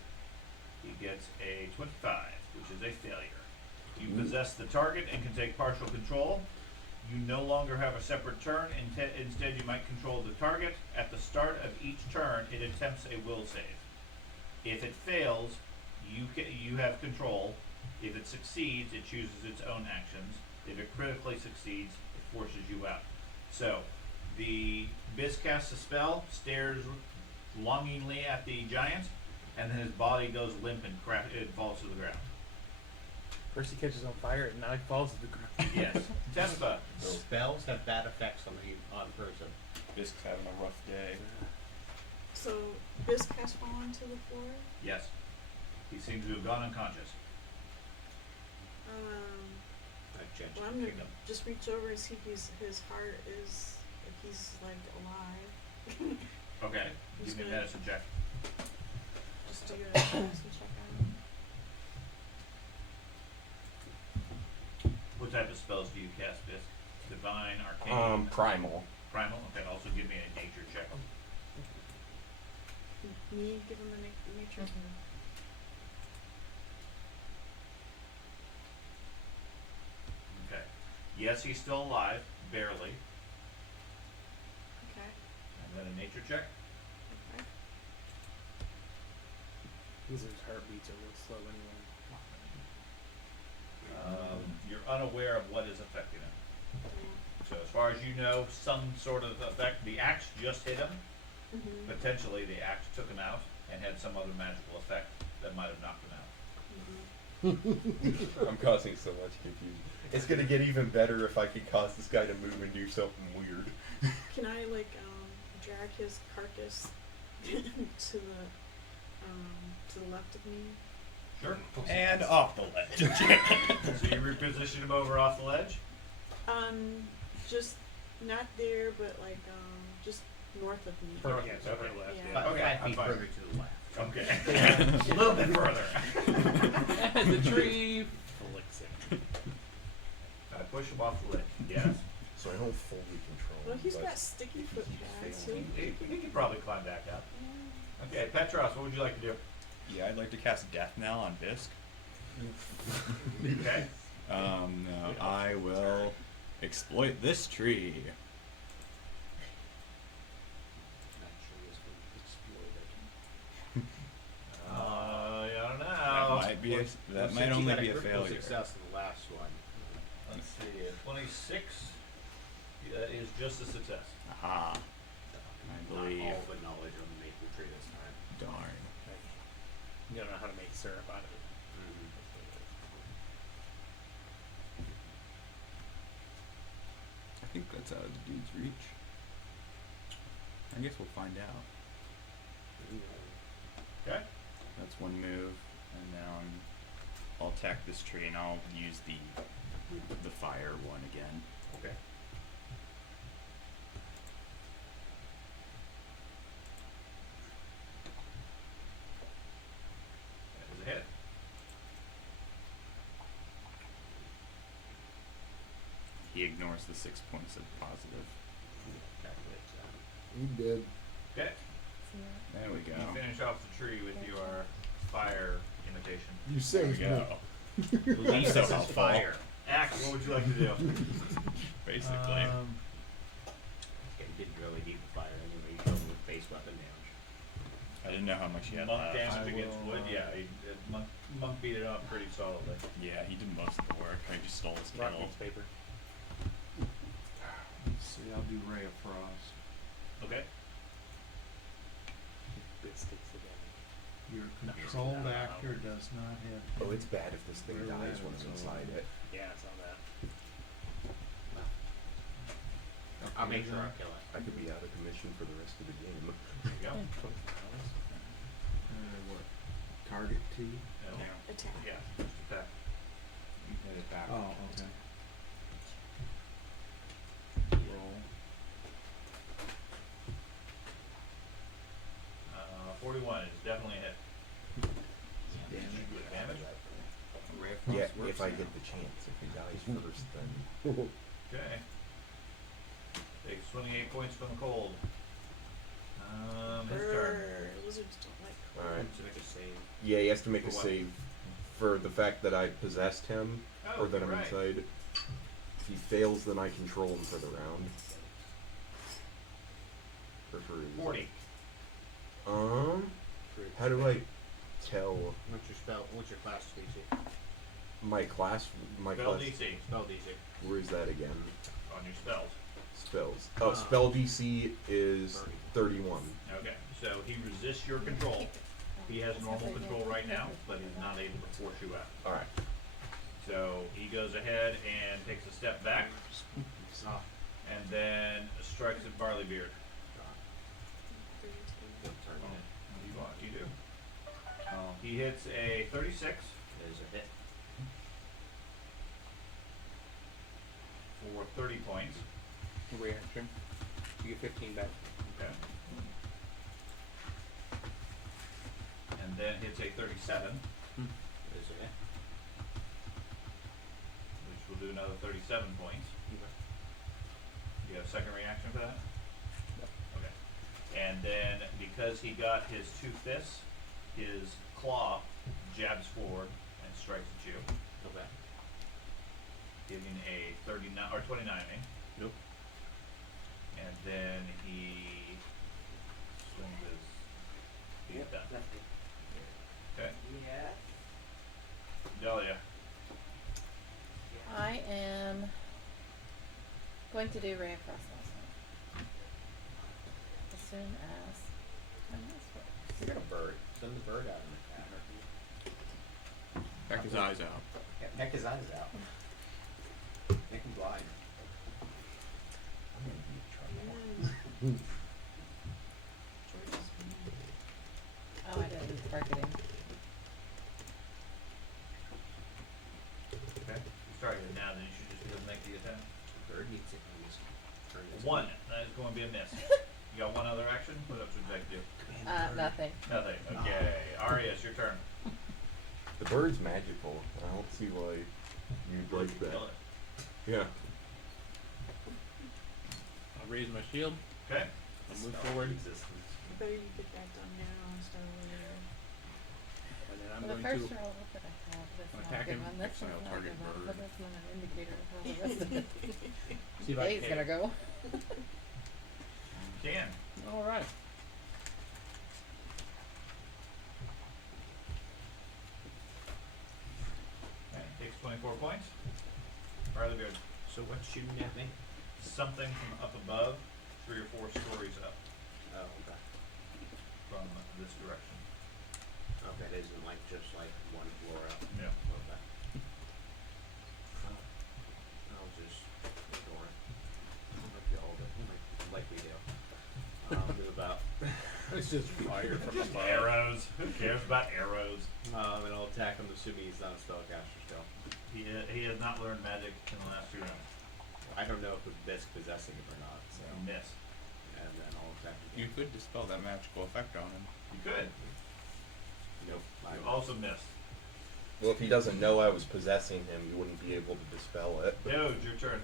He gets a 25, which is a failure. You possess the target and can take partial control. You no longer have a separate turn. Instead, you might control the target. At the start of each turn, it attempts a will save. If it fails, you have control. If it succeeds, it chooses its own actions. If it critically succeeds, it forces you out. So, the Biz casts a spell, stares longingly at the giant, and then his body goes limp and it falls to the ground. First he catches on fire, and now he falls to the ground. Yes. Tespa. Spells have bad effects on the person. Bisk's having a rough day. So, Bisk has fallen to the floor. Yes. He seems to have gone unconscious. Well, I'm gonna just reach over and see if his heart is, if he's like alive. Okay. Who's Give me a gonna- medicine check. Just do a medicine check on him. What type of spells do you cast, Bisk? Divine, Arcane? Primal. Primal? Okay, also give me a nature check. Me, give him a nature. Okay. Yes, he's still alive, barely. Okay. And then a nature check. Okay. His heartbeats are real slow anyway. You're unaware of what is affecting him. Yeah. So as far as you know, some sort of effect. The axe just hit him. Mhm. Potentially the axe took him out and had some other magical effect that might have knocked him out. Mhm. I'm causing so much confusion. It's gonna get even better if I can cause this guy to move and do something weird. Can I drag his carcass to the left of me? Sure. And off the ledge. So you reposition him over off the ledge? Just not there, but just north of me. North, Yeah, okay. so over left, Yeah. yeah. Okay, 5 I'm feet fine. further to the left. Okay. A little bit further. And the tree flicks him. I push him off the ledge. Yes. So I don't fully control. Well, he's but got sticky foot pads. So He can probably climb back up. Okay, Petros, what would you like to do? Yeah, I'd like to cast Death Knell on Bisk. Okay. No, I will exploit this tree. That tree is going to explode it. I don't know. That might be. That might only be a failure. Success in the last one. Let's see. 26 is just a success. Aha. I believe. Not all the knowledge on the maple tree this time. Darn. You don't know how to make syrup out of it. I think that's out of the dude's reach. I guess we'll find out. Okay. That's one move, and now I'll attack this tree, and I'll use the fire one again. Okay. That was a hit. He ignores the 6 points of positive. Calculates that. He did. Okay. There we go. You finish off the tree with your fire imitation. You There we saved me. go. Leaf so is helpful. fire. Axe, what would you like to do? Basically. He didn't really need the fire anyway. He killed him with base weapon damage. I didn't know how much he had Monk left. damage I against will, wood, yeah. Monk beat it up pretty solidly. Yeah, he did most of the work. I just stole his Rock kill. needs paper. Let's see, I'll do Ray of Frost. Okay. Biscuits again. Your No, controlled no. actor does not have. Oh, it's bad if this thing Very dies bad, when I'm so- inside it. Yeah, I saw that. I'll make sure I kill it. I could be out of commission for the rest of the game. There you go. What? Target T? No. Attack. Yeah, just attack. You hit it back. Oh, okay. Roll. 41 is definitely a hit. Damage. Damage? Ray of Yeah, Frost works if I now. get the chance. If he dies first, then. Okay. Takes 28 points from the cold. His turn. Brrr, lizards don't like cold. Alright. To make a save. Yeah, he has to make For a what? save for the fact that I possessed him, Oh, or that I'm right. inside. If he fails, then I control him for the round. Or for 40. How do I tell What's your spell? What's your class DC? my class? My Spell class. DC Spell DC. Where is that again? on your spells. Spells. Oh, spell DC is 31. Okay, so he resists your control. He has normal control right now, but he's not able to force you out. All right. So he goes ahead and takes a step back, and then strikes at Barleybeard. You want? You do. He hits a 36 There's a hit. for 30 points. Reaction. You get 15 back. Okay. And then hits a 37, There's a hit. which will do another 37 points. You have a second reaction for that? Okay. And then because he got his two fists, his claw jabs forward and strikes at you, Okay. giving a 39 or 29. Nope. And then he swings his. He's done. Okay. Yes. Delia. I am going to do Ray of Frost also. As soon as my mouse works. You got a bird. Send the bird out in the cat. Back his eyes out. Yeah, peck his eyes out. Make him blind. I'm gonna be in trouble. George's mean. Oh, I didn't do targeting. Okay. You started it now, then you should just be able to make the attack. Bird needs it on his turn. One. That is going to be a miss. You got one other action? What else would you like to do? Nothing. Nothing. Okay. Aria, it's your turn. The bird's magical. I don't see why you'd like that. Kill it. Yeah. I'll raise my shield. Okay. I'll move forward. You better you get that done now instead of later. And then I'm Well, the going first to. roll that I have, this I'll not attack good him. one, this Exile one's not target good one, bird. but this one an indicator of how the rest of the See if I day's can. gonna go. You can. All right. Okay. Takes 24 points. Barleybeard. So what's shooting at me? Something from up above, 3 or 4 stories up Oh, okay. from this direction. Okay, it isn't like just like one floor up. No. Okay. I'll just ignore it. Like you all do. Like we do. Move out. It's just fire from above. Arrows. Who cares about arrows? And I'll attack him assuming he's not a spellcaster still. He has not learned magic in the last 2 rounds. I don't know if it's best possessing him or not, so. Miss. And then I'll attack You again. could dispel that magical effect on him. You could. Nope. You also missed. Well, if he doesn't know I was possessing him, you wouldn't be able to dispel it. Dude, your turn.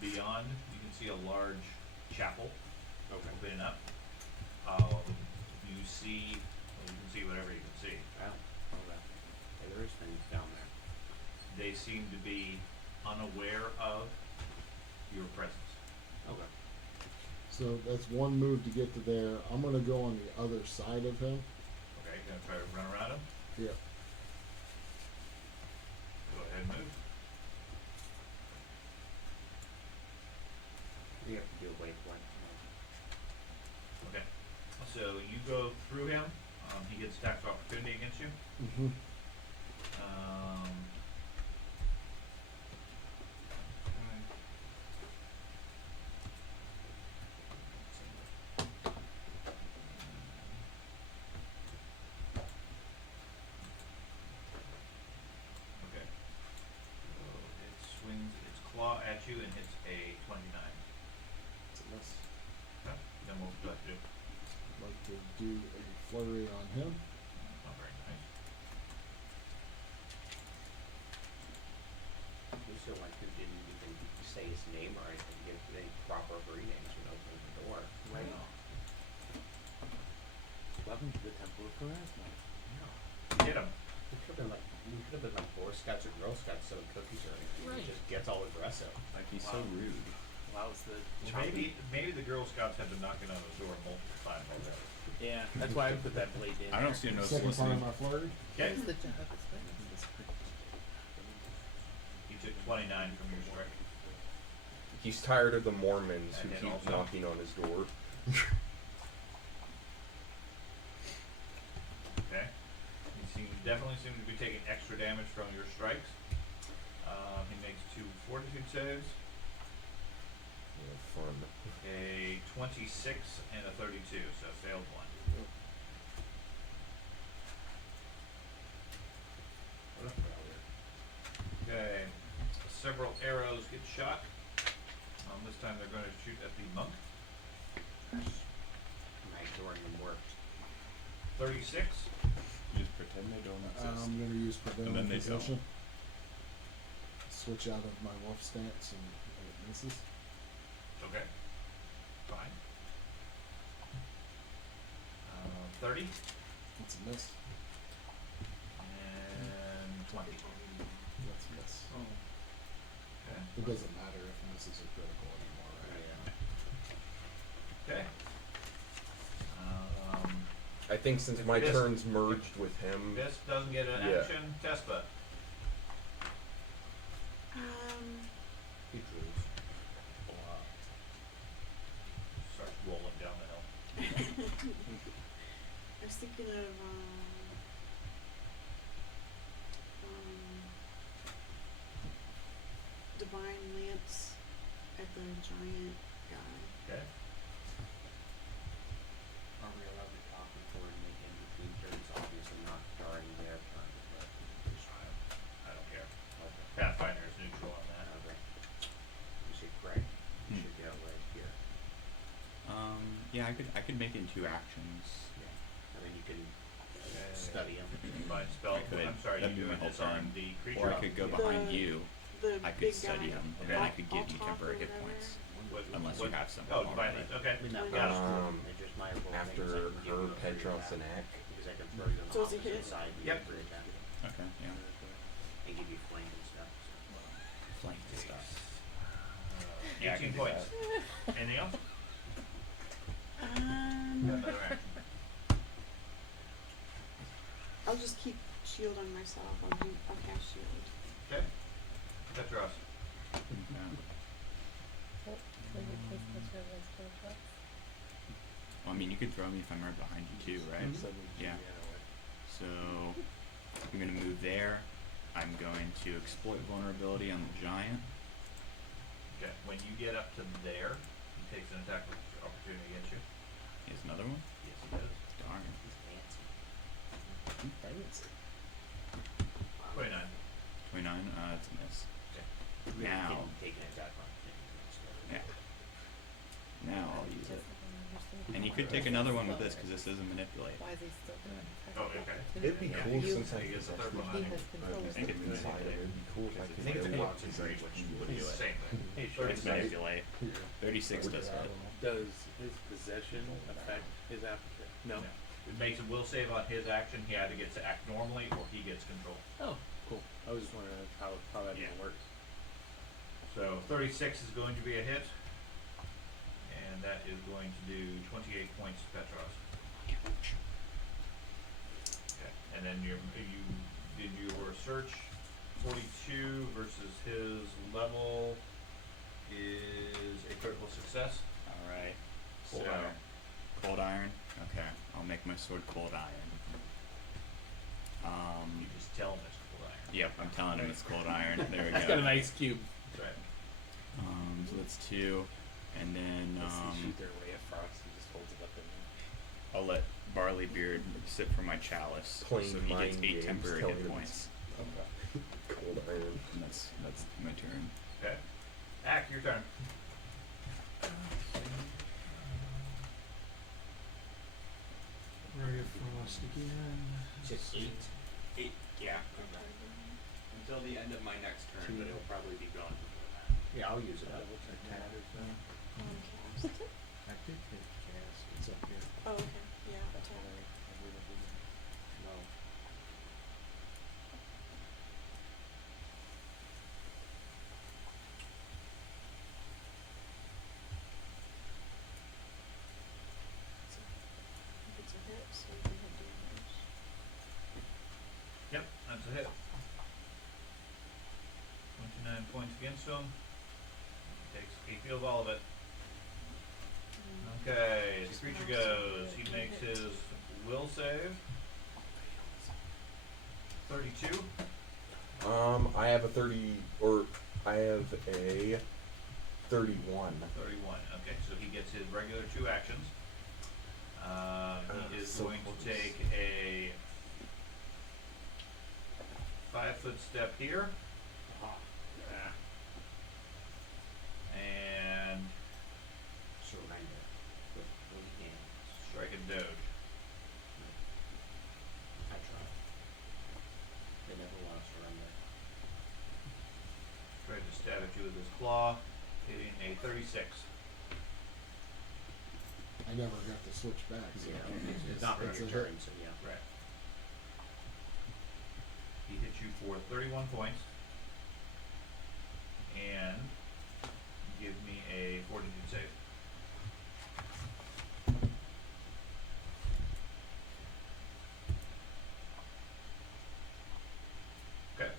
Beyond, you can see a large chapel Okay. opening up. You see, well, you can see whatever you can see. Wow. Okay. Yeah, there is things down there. They seem to be unaware of your presence. Okay. So that's one move to get to there. I'm gonna go on the other side of him. Okay, you gonna try to run around him? Yeah. Go ahead and move. You have to do a waypoint. Okay. So you go through him. He gets attack of opportunity against you. Mm-hmm. Okay. So it swings its claw at you and hits a 29. It's a miss. Okay. Then what would you like to do? I'd like to do a flurry on him. Not very nice. We still like to didn't even say his name or anything, give any proper greetings when opening the door. Right. Welcome to the Temple of Pharasma. Hit him. We could have been like Boy Scouts or Girl Scouts selling cookies or anything. Right. He just gets all aggressive. Like he's so rude. Allows the Maybe the Girl Scouts have been knocking on his door multiple times already. Yeah, that's why I put that blade in. I don't see a no Second part soliciting. of my flurry. Okay. Who's the Jehovah's Witnesses? He took 29 from your strike. He's tired of the Mormons who And then keep also- knocking on his door. Okay. Definitely seems to be taking extra damage from your strikes. He makes 2 fortitude saves. Yeah, fun. A 26 and a 32, so failed one. What a failure. Okay. Several arrows get shot. This time they're going to shoot at the monk. My ignoring them worked. 36. Just pretend they don't exist. I'm gonna use And prevailing then they position. Switch out of my wolf stance and it misses. Okay. Fine. 30 That's a miss. and 20. That's a miss. Okay. It doesn't matter if misses are critical anymore, right? Okay. I think since If my this- turn's merged with him, This doesn't get an Yeah. action. Tespa. He drews. Starts rolling down the hill. I was thinking of Divine Lance at the giant guy. Okay. Are we allowed to talk before we make in between turns? Obviously not during their turn, but I don't care. okay. Pathfinder is neutral on that. Okay. You should Craig. You should go right here. Yeah, I could make it in 2 actions. Yeah. I mean, you can Okay. study him. Combined spell. I could. I'm sorry, That'd you be my would whole disarm turn. the creature. Or I could go The- behind you. The I could big study guy. him, and then I could give you Altop temporary or hit whatever. points. What- Unless you what- have some Oh, already. divine. Okay. I mean, that Got was it. true. It's just my rule after makes I can give her, you a free Petros, attack, and Ack. because I can throw you on the So is it opposite hit? side with Yep. your free attack Okay, yeah. and give you flame and stuff. So. Flank stuff. Yeah, I 18 can do points. Anything else? Another action. I'll just keep shield on myself. I'll cast shield. Okay. Petros. Okay. So you place Petros as Petros? Well, I mean, you could throw me if I'm right behind you too, right? Yeah. So I'm gonna move there. I'm going to exploit vulnerability on the giant. Okay. When you get up to there, he takes an attack opportunity against you. Here's another one. Yes, he does. Darn. He's fancy. 29. 29. It's a miss. Really Now. can take an attack on him. Yeah. Now I'll use it. And you could take another one with this because this isn't manipulate. Why is he still doing attack Oh, okay. opportunity? It'd be Yeah. cool You- since I He gets the third one. He has control of Make it the inside of it. It'd be cool if I I could think it's a know what concentration, which would do it. Same thing. It's 36. manipulate. Here. 36 does I hit. don't know. Does his possession affect his appetite? No. It makes a will save on his action. He either gets to act normally or he gets control. Oh, cool. I was just wondering how that Yeah. even works. So 36 is going to be a hit. And that is going to do 28 points to Petros. Okay. And then you did your search. 42 versus his level is a critical success. All right. Cold So, iron. Cold iron. Okay. I'll make my sword cold iron. You just tell him it's cold iron. Yep. I'm telling him it's cold iron. There we It's got an go. ice cube. That's right. So that's 2, and then They shoot their ray of frost. He just holds it up in there. I'll let Barleybeard sit for my chalice, Plain so he gets mind 8 games temporary telling hit him points. cold iron. And that's my turn. Okay. Ack, your turn. Ray of Frost again. Just 8. 8. Yeah. Until the end of my next turn, but it'll probably be gone before that. Yeah, I'll use it. Cast. I did take cast. It's up here. Oh, okay. Yeah, totally. points against him. He feels all of it. Okay, the creature goes. He makes his will save. 32. I have a 30, or I have a 31. 31. Okay, so he gets his regular 2 actions. He is so going close. to take a 5-foot step here. And Surrender. With those hands. strike a doge. I tried. They never want to surrender. Tries to stab at you with his claw, hitting a 36. I never got to switch back. So It's not that's your a turn, hit. so yeah. Right. He hits you for 31 points. And give me a fortitude save. Okay.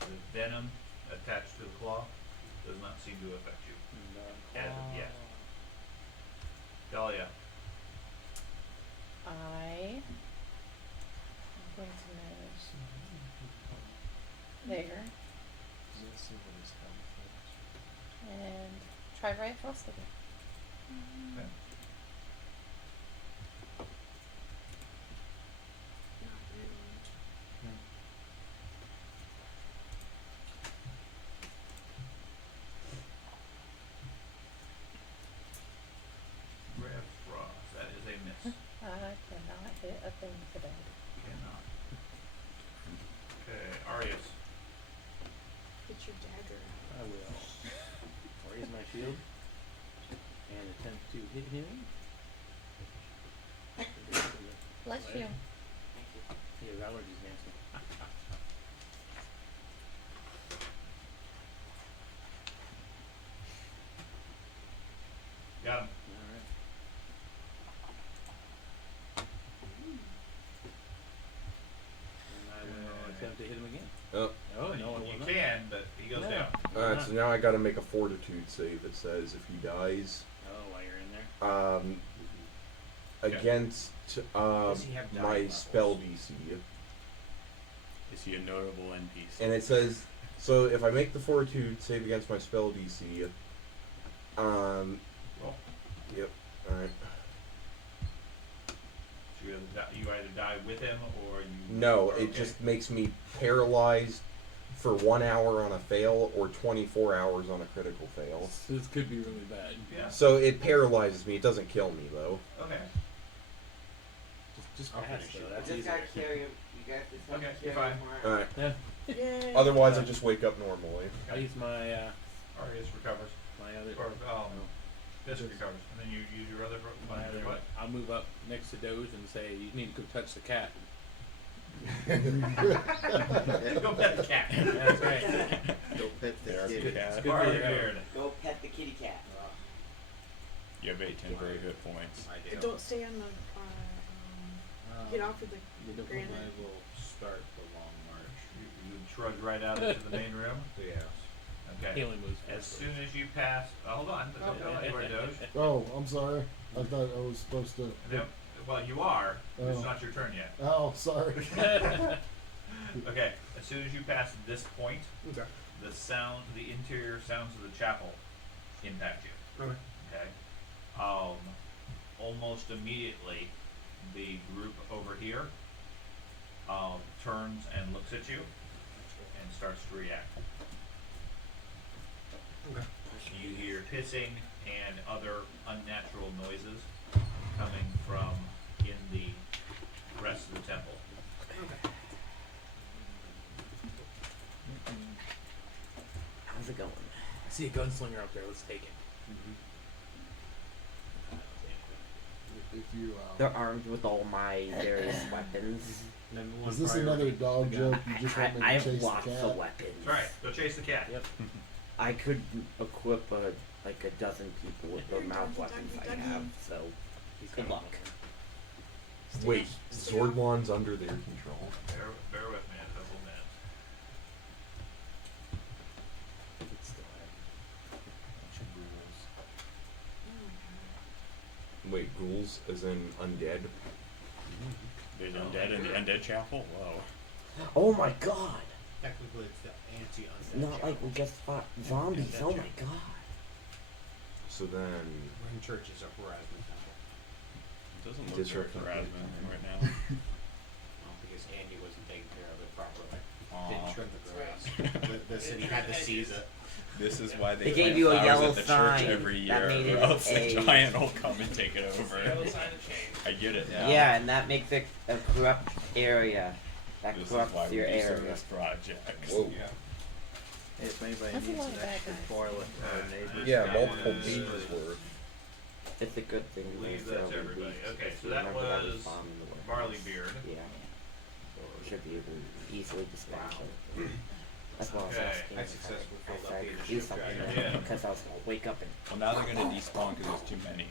The venom attached to the claw does not seem to affect you as of yet. Dahlia. I am going to nose there and try right frost again. Okay. Not written. Red frost. That is a miss. I cannot hit a thing today. Cannot. Okay, Arius. Get your dagger I out. will raise my shield and attempt to hit him. Bless you. He has allergies, Nancy. Got him. Alright. And I will attempt to hit him again. Oh. Oh, no, I will You not. can, but he goes No. down. Alright, so now I gotta make a fortitude save that says if he dies, Oh, while you're in there? Okay. against Does he have my dying spell levels? DC. Is he a notable NPC? And it says, so if I make the fortitude save against my spell DC, Roll. yep, alright. So you either die with him or you. No, or it okay. just makes me paralyzed for 1 hour on a fail or 24 hours on a critical fail. This could be really bad. Yeah. So it paralyzes me, it doesn't kill me though. Okay. Just I'll pass, finish though. it. That's Just easier. gotta carry him. You got this. Okay, carry you're fine. him around. Alright. Yeah. Yay. Otherwise I just wake up normally. I use my Arius recovers. my other Or, oh, this recovers. And then you use your other. my other what? I'll move up next to Doge and say you need to go touch the cat. Go pet the cat. That's right. Go pet the There, kitty. good cat. It's good Barley for your beard. Go pet the kitty cat. You have 8 temporary hit points. I do. Don't stay on the. Get off of the. You don't Granite. I will start the long march. You trudge right out into the main room. Yes. Okay. He only moves As first. soon as you pass, hold on. Don't go anywhere, Doge. Oh, I'm sorry. I thought I was supposed to. Yep. Well, you are. It's Oh. not your turn yet. Oh, sorry. Okay. As soon as you pass this point, Okay. the interior sounds of the chapel impact you. Okay. Okay. Almost immediately, the group over here turns and looks at you and starts to react. Okay. You hear hissing and other unnatural noises coming from in the rest of the temple. How's it going? I see a gunslinger up there. Let's take it. If you. They're armed with all my various weapons. Number one Is this priority, another dog the gun. joke? You just want me to I chase have the lots cat? of weapons. Alright, go chase the cat. Yep. I could equip a dozen people with the Doggy, amount of doggy, weapons doggy, I doggy. have. So He's good coming luck. up. Wait, Stay off. Zordwan's under their control. Bear with me a couple minutes. Wait, ghouls as in undead? There's undead in the undead chapel? Whoa. Oh my god! Technically, it's the anti-undead. It's not like we just fought zombies. Undead Oh my chapel. god. So then, We're in churches of Horizon Temple. It doesn't look Disrupt good for the- Rasmus right now. Well, because Andy wasn't taking care of it properly. Aw. Didn't trim the grass. the city had to seize it. This is why they They gave plant you a flowers yellow at the sign church every that year, made or it else the a- giant will come and take it over. I get it now. Yeah, and that makes it a corrupt area. That This is why corrupts we your do area. service projects. whoa. Hey, if anybody That's a needs lot an of bad extra guys. toilet or a neighbor's Yeah, got multiple one, pages worth. It's a good thing we Leave went that to for everybody. weeks. Okay, so You that remember was bomb in the warehouse? barley beard. Yeah. Should be able to easily dispatch it. That's why I was Okay. asking I if successfully if filled I up the could do initiative something guide. Yeah. because I was gonna wake up and Well, now they're gonna despawn because there's too many.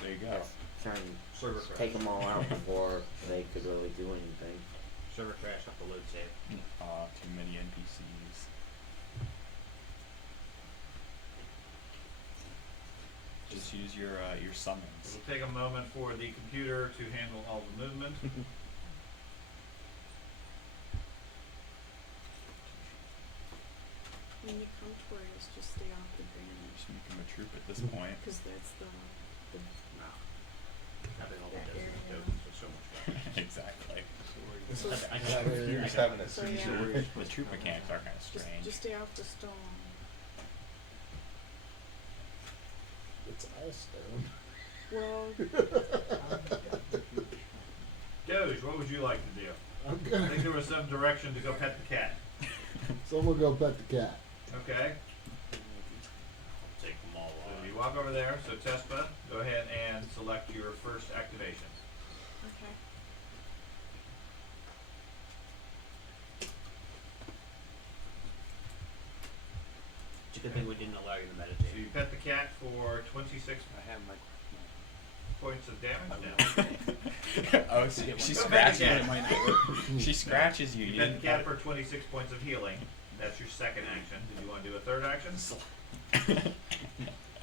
There you go. just try and Server crash. take them all out before they could really do anything. Server crash off the load save. Too many NPCs. Just use your summons. It'll take a moment for the computer to handle all the movement. When you come toward us, just stay off the drainage. Just make him a troop at this point. Because that's the No. Having all the That desert area. tokens was so much fun. Exactly. So, I He's having a So, seizure. yeah. The troop mechanics are kind of just strange. stay off the stone. It's all stone. Well, Doge, what would you like to do? I'm I gonna. think there was some direction to go pet the cat. So I'm gonna go pet the cat. Okay? Take them all So on. you walk over there. So Tespa, go ahead and select your first activation. okay. It's a good thing we didn't allow you to So meditate. you pet the cat for 26 I have my. points of damage now. Oh, she Go scratches back you. again. She scratches you. You You pet the didn't cat for 26 points of healing. That's your second action. Did you want to do a third action?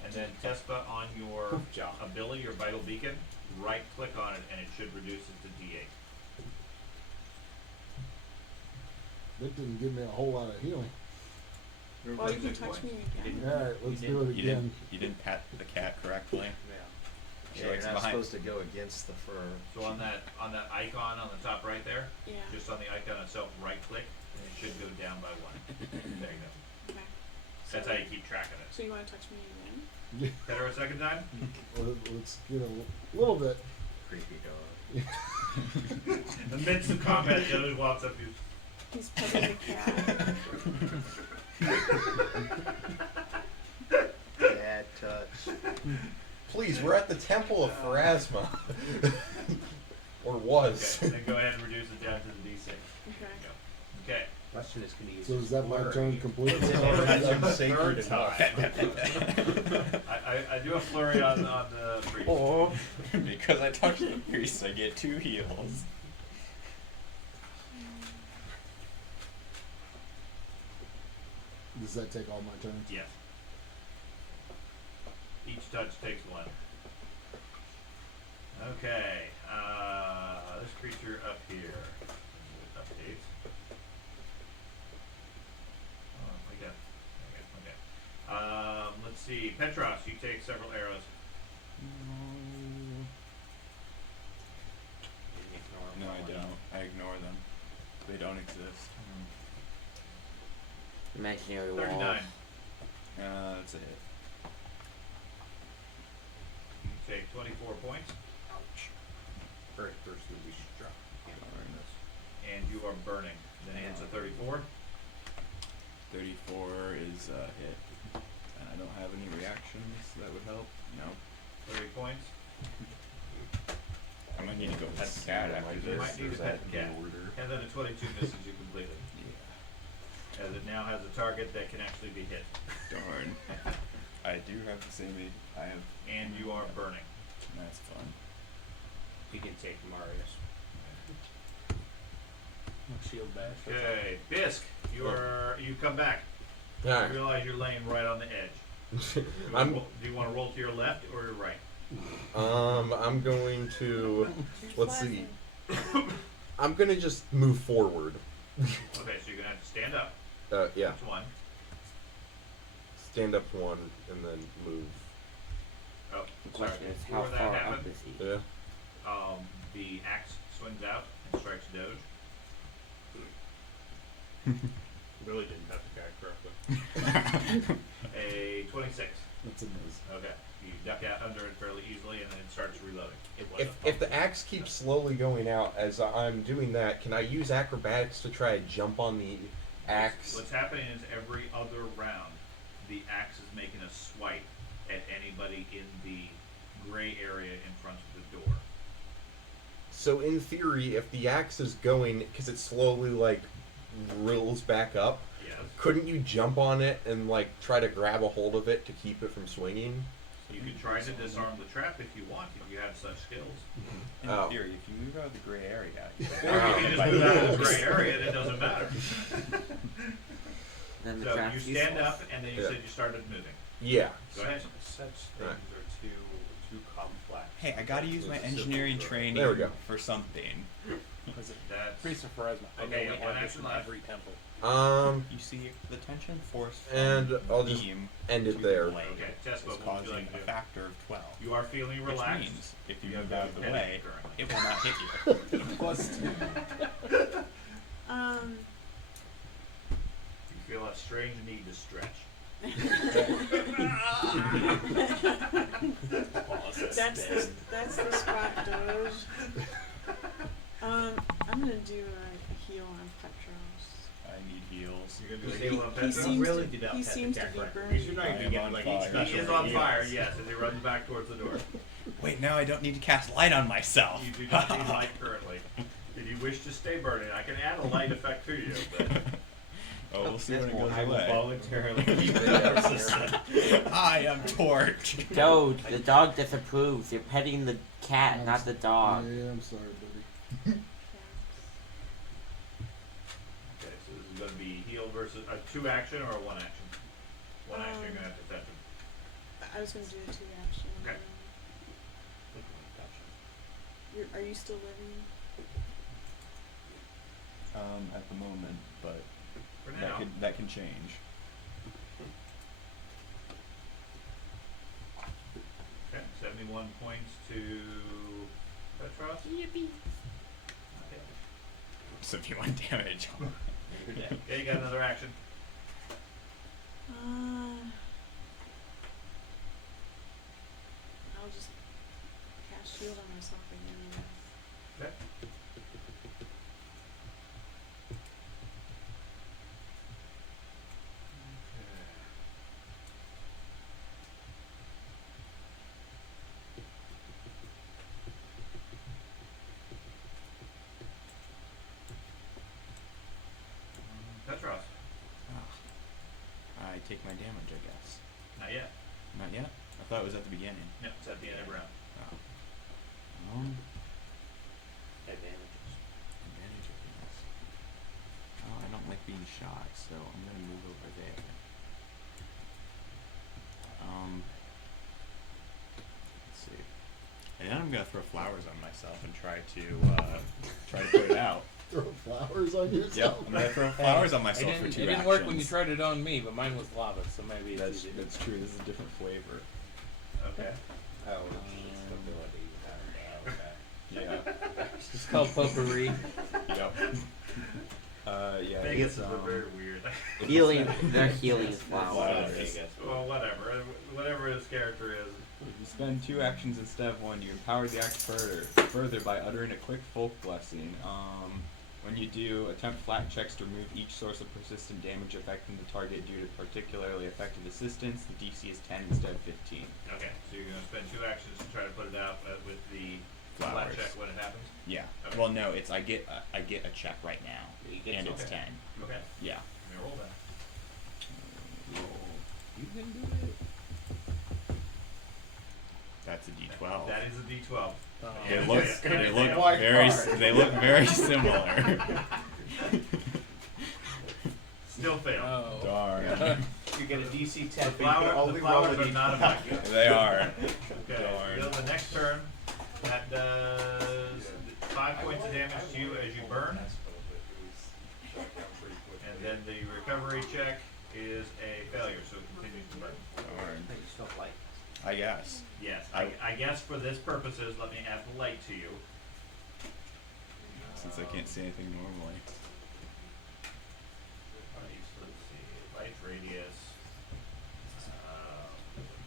And then Tespa on your Job. ability, your vital beacon, right click on it and it should reduce it to D8. That didn't give me a whole lot of healing. Well, you can 26 touch points. me You again. didn't- Alright, let's You do it You again. didn't. You didn't pat the cat correctly. Yeah. She Yeah, likes you're not behind. supposed to go against the fur. So on that icon on the top right there, Yeah. just on the icon itself, right click, and it should go down by 1. There you go. Okay. That's how you keep track of it. So you want to touch me again? Hit her a second time? Let's get a little bit. Creepy dog. In the midst of combat, Doge walks up to you. He's petting the cat. Bad touch. Please, we're at the Temple of Pharasma. Or was. Okay, then go ahead and reduce it down to the D6. Okay. Okay. Question is, can you use So is that my flurry? turn complete? That's sacred Third enough. I do a flurry on the priest. Or because I touched the priest, I get 2 heals. Does that take all my turns? Yes. Each touch takes 1. Okay. This creature up here. Updates. Oh, wake up. Okay. Let's see. Petros, you take several arrows. Didn't ignore No, I them. don't. I ignore them. They don't exist. Imaginary walls. 39. That's a hit. You take 24 points, First person to be struck. Darn. and you are burning. Then it's a 34. 34 is a hit. And I don't have any reactions that would help. No. 30 points. I might need to go pet the cat after You this. might need to pet the cat. And then a 22 misses you completely. Yeah. As it now has a target that can actually be hit. Darn. I do have the same. I have. And you are burning. That's fun. You can take Marius. Shield bash. Okay, Bisk, you come back. You Alright. realize you're laying right on the edge. Do you I'm want to roll to your left or your right? I'm going to. Choose Let's see. wisely. I'm gonna just move forward. Okay, so you're gonna have to stand up. Yeah. Each one. Stand up one and then move. Oh, The sorry. question is, how Before that far up happened, is he? Yeah. the axe swings out and strikes Doge. Really didn't have the guy correctly. A 26. That's a miss. Okay. You duck out under it fairly easily, and then it starts reloading. If the axe keeps slowly going out as I'm doing that, can I use acrobatics to try to jump on the axe? What's happening is every other round, the axe is making a swipe at anybody in the gray area in front of the door. So in theory, if the axe is going, because it slowly like reels back up, Yes. couldn't you jump on it and like try to grab a hold of it to keep it from swinging? You can try to disarm the trap if you want, if you have such skills. In Oh. theory, if you move out of the gray area, Or you can just move out of the gray area, and it doesn't matter. Then the So you trap's stand useless. up, and then you Yeah. said you started moving. Yeah. Go ahead. Such things Right. are too complex. hey, I gotta use my It's a simple engineering throw. training There we go. for something. That's Priest of Pharasma. I Okay, know you we have one have this action in left. every temple. You see, the tension force from And the I'll just beam end it to there. the blade okay. Test is what would you causing like to a do? factor of 12. You are feeling Which relaxed. means, if you You move have out of the headache way, currently. it will not hit you. +2. You feel a strange need to stretch. That's the spot, Doge. I'm gonna do a heal on Petros. I need heals. You're gonna do a He- heal on He Petros? seems really to, did not he have seems the to track be record. burning. You should not I even am get on like fire. each He special is on heals. fire, yes, as he runs back towards the door. Wait, now I don't need to cast light on myself. You do not need light currently. If you wish to stay burning, I can add a light effect to you, but Oh, we'll see when it goes I will away. voluntarily keep it persistent. I am torched. Doge, the dog disapproves. You're petting the cat, not the dog. Yeah, I'm sorry, buddy. okay, so this is gonna be heal versus a 2 action or a 1 action? 1 action, you're gonna have to fetch him. I was gonna do a 2 action. Okay. Are you still living? At the moment, but For now. that can change. Okay, 71 points to Petros. Yippee. So if you want damage, you're dead. Okay, you got another action. I'll just cast shield on myself again. Okay. Petros. I take my damage, I guess. Not yet. Not yet? I thought it was at the beginning. No, it's at the end of the round. Advantages. Advantage, I guess. Oh, I don't like being shot, so I'm gonna move over there. Let's see. And then I'm gonna throw flowers on myself and try to put it out. Throw flowers on Yep, yourself. I'm gonna throw flowers on myself for 2 It actions. didn't work when you tried it on me, but mine was lava, so maybe it's easy. That's true. This is a different flavor. Okay. Oh, it's stability. Yeah. It's called potpourri. Yep. Yeah. Vegas it's, is a very weird. Healing, they're healing flowers. flowers. Well, whatever. Whatever his character is. If you spend 2 actions instead of 1, you empower the act further by uttering a quick folk blessing. When you do, attempt flat checks to remove each source of persistent damage affecting the target due to particularly effective assistance. The DC is 10 instead of 15. Okay, so you're gonna spend 2 actions to try to put it out with the flat Flowers. check when it happens. Yeah. Okay. Well, no, it's I get a check right now, You get and to- it's okay. 10. Okay. Yeah. Let me roll that. You can do it. That's a D12. That is a D12. They Yeah, look, yeah. they look Quite very, hard. they look very similar. Still fail. Oh. You get a DC 10. The but you can only flowers roll are a not D12. effective. They are. Okay, Darn. still the next turn, that does 5 points of damage to you as you burn. And then the recovery check is a failure, so it continues to burn. Darn. But you still have light. I guess. Yes, I guess for this purposes, let me add the light to you. Since I can't see anything normally. Let's see, light radius.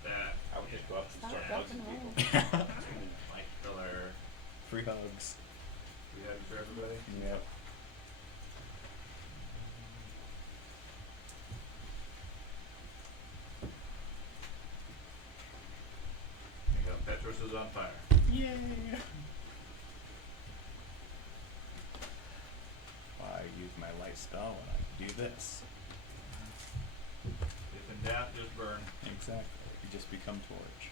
That. I would just go up and Stop, start rock hugging and people. roll. Light pillar. Free hugs. We have for everybody. Yep. There you go. Petros is on fire. Yay! I use my light spell and I do this. If in doubt, just burn. Exactly. You just become torch.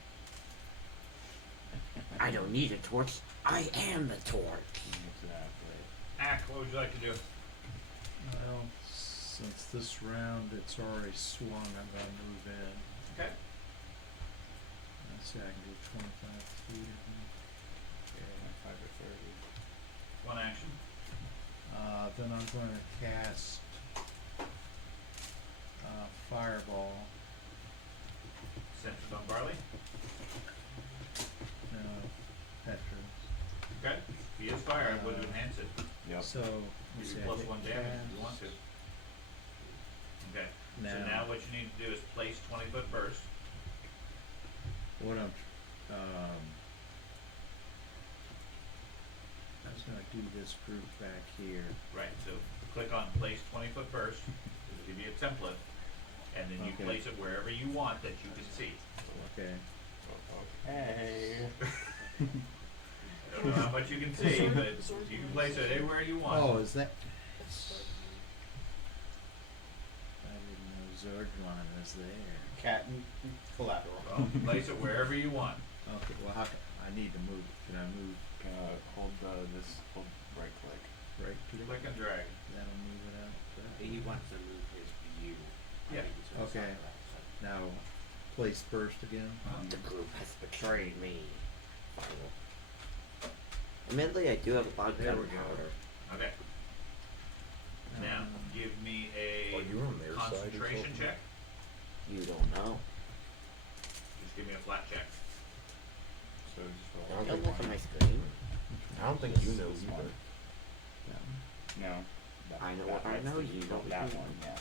I don't need a torch. I am the torch. Exactly. Ack, what would you like to do? Well, since this round it's already swung, I'm gonna move in. Okay. Let's see, I can do 25 feet of me. Yeah, 5 or 30. One action. Then I'm gonna cast Fireball. Centered on Barley. Petros. Okay. He is fire. I'm going to enhance it. Yep. So, Give let's you see, I plus hit 1 damage if you cast. want to. Okay. So Now, now what you need to do is place 20-foot burst. what I'm, I was gonna do this group back here. Right. So click on place 20-foot burst. It'll give you a template. And then you Okay. place it wherever you want that you can see. Okay. Hey. I don't know how much you can see, but you can place it anywhere you want. Oh, is that? That's I didn't know Zordron was there. Cat and collateral. Well, place it wherever you want. Okay, well, I need to move. Can I move Hold hold right click. right click? Click and drag. That'll move it out. He wants to move his view. Yeah. Okay. Now, place burst again. The group has betrayed me. Final. Admittedly, I do have a lot of There we go. gunpowder. Okay. Now, give me a Are you on their side or concentration something? check. You don't know. Just give me a flat check. So just I roll. don't Don't think look at my screen. I don't think you know either. No. I know what I that's know, the- you know what that you one, know. yeah.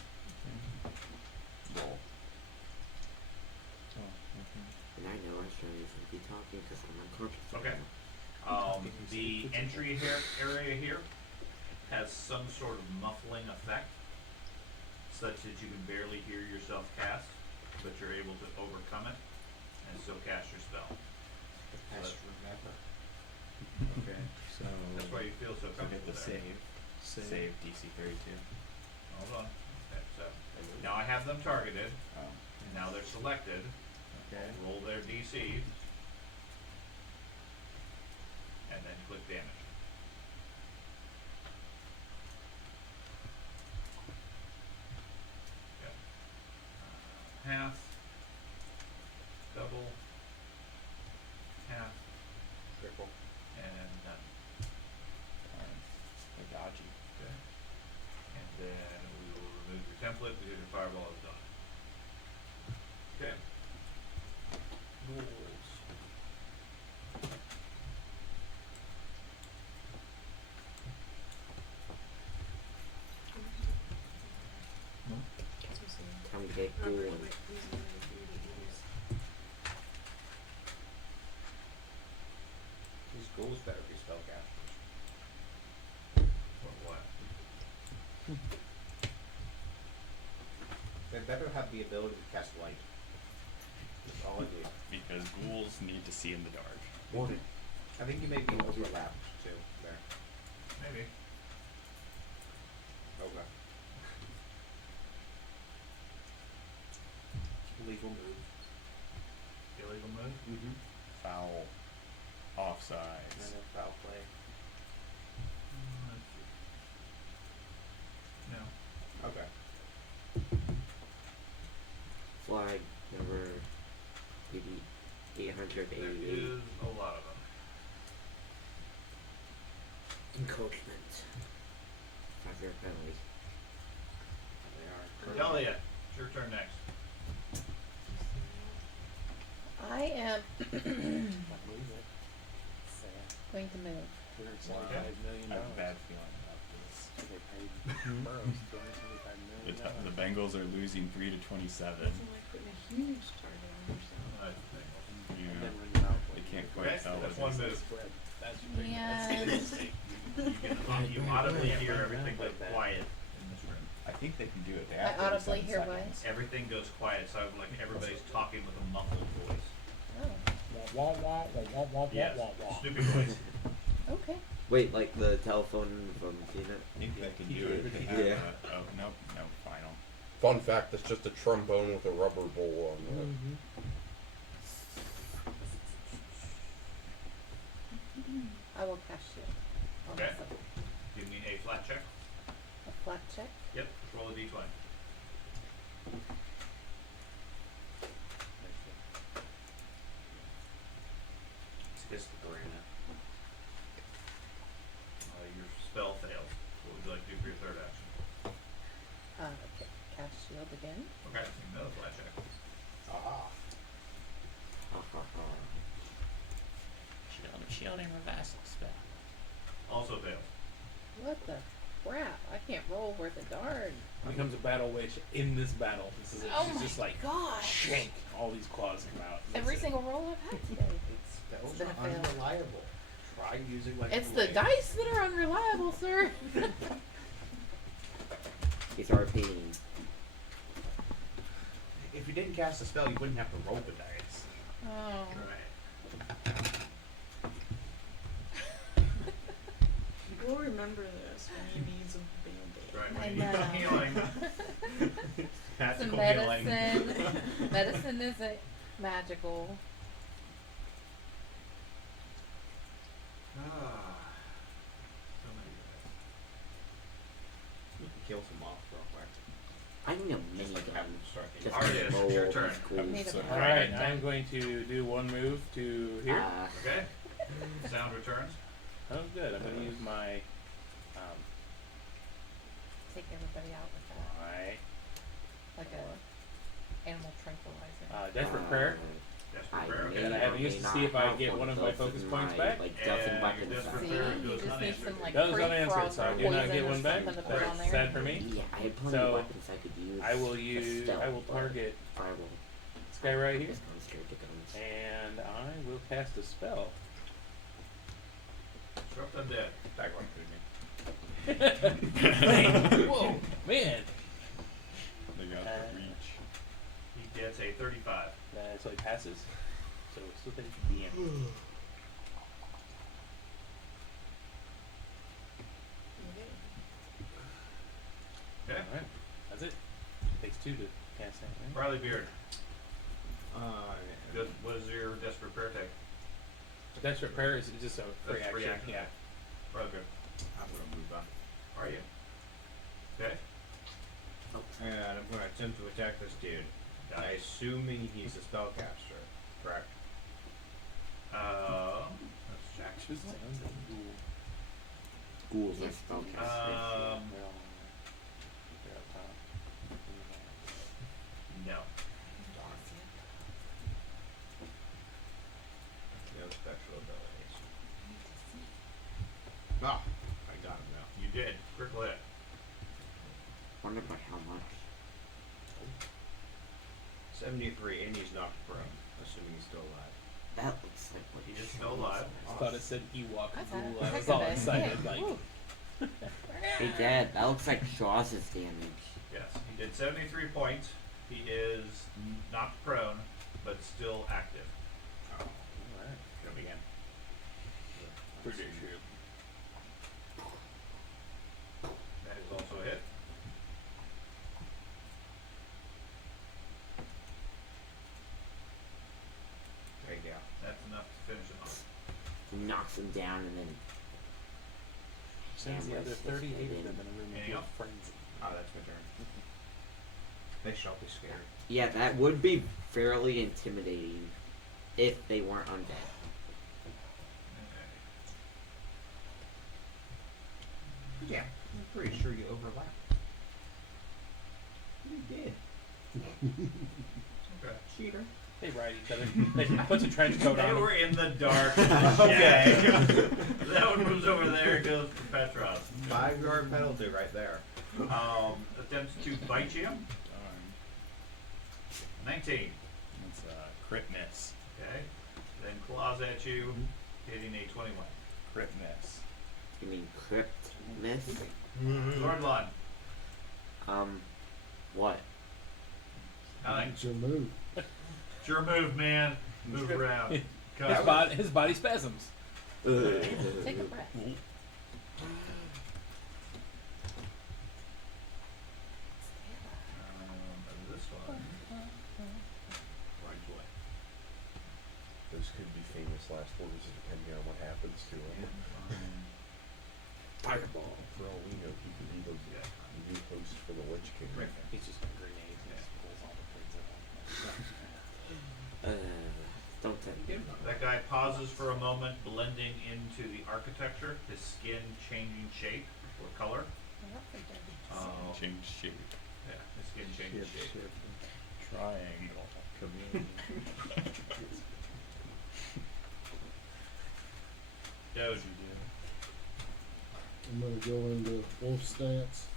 Roll. Oh, okay. And I know I shouldn't be talking because I'm unconscious. Okay. The entry here area here has some sort of muffling effect, such that you can barely hear yourself cast, but you're able to overcome it and still cast your spell. Best remember. Okay, so. That's why you feel so So hit comfortable the there. save. Save DC 32. Hold on. Okay, so now I have them targeted. Oh. Now they're selected. Okay. Roll their DCs. And then click damage. Yep. Half. Double. Half. Triple. And none. They're dodgy. Okay. And then we will remove your template because your fireball is done. Okay. Rules. Time to get going. These ghouls better be spellcasters. What? They better have the ability to cast light. That's all I need. Because ghouls need to see in the dark. Morning. I think you may be overlapped too there. Maybe. Okay. Legal move. Illegal move? Mm-hmm. Foul. And Offsides. then foul play. Let's see. No. Okay. Flag number 888. There is a encroachment. 5-year penalty. They are. Delia, it's your turn next. I am Not move it. Sad. going to move. $275 million. I have a bad feeling about this. They paid Burroughs $275 The, million. the Bengals are losing 3 to 27. Nothing like putting a huge target on yourself. Yeah, And then ring it out they when can't you- quite Okay, tell that's what one it move. is. Spread. That's And You audibly hear everything go quiet in this room. I think they can do it. They I have audibly 37 hear what? seconds. Everything goes quiet, so like everybody's talking with a muffled voice. oh, Wah, wah, wah, wah, wah, wah, Yes, wah, wah. Snoopy voice. okay. Wait, like the telephone from Peanut? I think they can do it. They have Yeah. oh, nope, no, final. Fun fact, it's just a trombone with a rubber bowl on it. I will cast shield. on Okay. myself. Give me a flat check. A flat check. Yep, just roll a d20. It's just the granite. Your spell fails. What would you like to do for your third action? Okay. Cast shield again. Okay, another flat check. Aha. Shielding reversal spell. Also fails. What the crap? I can't roll worth a darn. Becomes a battle witch in this battle. This is it. Oh She's my just like gosh. shank. All these claws come out. and Every that's it. single roll I've had today. Spells been a are fail. unreliable. Try using like It's a the blade. dice that are unreliable, sir. It's our opinion. If you didn't cast a spell, you wouldn't have to roll the dice. Oh. Right. We'll remember this when he needs a band-aid. Right, I when you need some know. healing. Some Tactical healing. medicine. Medicine isn't magical. Ah. So many You can kill some off real quick. I need a Just mini like gun. having to start Just Alright, to it's roll your all turn. these cool Need a stuff. gun. Alright, I'm going to do one move to here. Okay. Sound returns. Oh, good. I'm going to use my. Take everybody out with that. My Like a animal tranquilizer. desperate prayer. Desperate I prayer. may And I Okay. have or used may to not see if I have get one one of of my those focus in points my, back. like, death and And weapons your desperate back. See, prayer you goes just need unanswered. some like Goes free unanswered, frog so I or do not poison get or one back. something to put on That's there. sad for me. Yeah, I had plenty So, of weapons I could use. I will for use. stealth, I will but target Firewall. this guy right here, Just going straight to guns. and I will cast a spell. Disrupt undead. That one through me. Whoa, man! They got the reach. He gets a 35. So he passes. So it's still taking DM. Okay. Alright, that's it. Takes 2 to cast that, right? Riley Beard. Uh, Good. What does your desperate prayer take? Desperate prayer is just a free That's free action. action. Yeah. Riley Beard. I'm gonna move on. Are you? Okay. And I'm gonna attempt to attack this dude. Got it. Assuming he's a spellcaster, correct? Let's check. Just sounds like cool. Ghouls are spellcasters. They're up top. No. No special abilities. Ah, I got him now. You did. Critical hit. Wonder by how much. 73, and he's knocked prone, assuming he's still alive. That looks like what He he is still alive. I thought it said Ewok That's Ghoul. a I heck was of all a excited. hit. Like, Ooh. Hey Dad, that looks like Shaw's damage. Yes. He did 73 points. He is not prone, but still active. Oh, alright. go again. Pretty sure. That is also a hit. There you go. That's enough to finish him off. He knocks him down and then Sends the other hammers his 38 head of in. them in a room Anything of else? frenzy. Oh, that's my turn. They shall be scared. Yeah, that would be fairly intimidating if they weren't undead. Okay. pretty sure you overlapped. You did. Okay. Cheater. They ride each other. They puts a trench coat They on. were in the dark. Yeah. That one moves over there and goes for Petros. 5-yard penalty right there. Attempts to bite you. 19. That's a crit miss. Okay. Then claws at you, hitting a 21. Crit miss. You mean crypt miss? Sword line. What? Nine. It's your move. It's your move, man. Move around. His body spasms. Take a breath. This one. Right away. Those could be famous last words depending on what happens to him. Fireball. For all we know, he could be the new host for the Lich King. He's just got grenades and just pulls all the things out. Don't tell me. That guy pauses for a moment, blending into the architecture, his skin changing shape or color. Change shape. Yeah, his skin changes shape. Triangle. Chameleon. Doge. I'm gonna go into wolf stance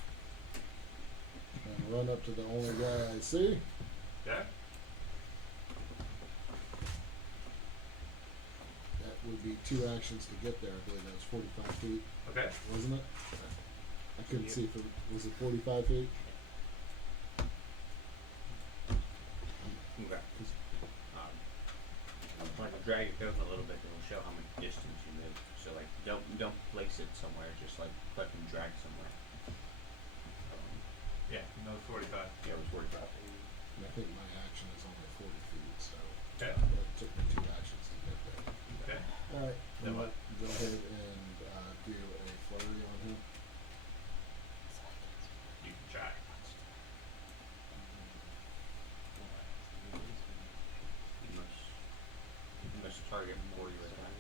and run up to the only guy I see. Okay. That would be 2 actions to get there. I believe that's 45 feet, Okay. wasn't it? I couldn't see if it was it 45 feet. Okay. Like drag your coat a little bit and it'll show how much distance you move. So like don't place it somewhere, just like click and drag somewhere. Yeah, no 45. Yeah, it was worried about. And I think my action is only 40 feet, so Okay. it took me 2 actions to get there. Okay. All right, Then I'm what? gonna go ahead and do a flurry on him. You can try. You must target before you attack.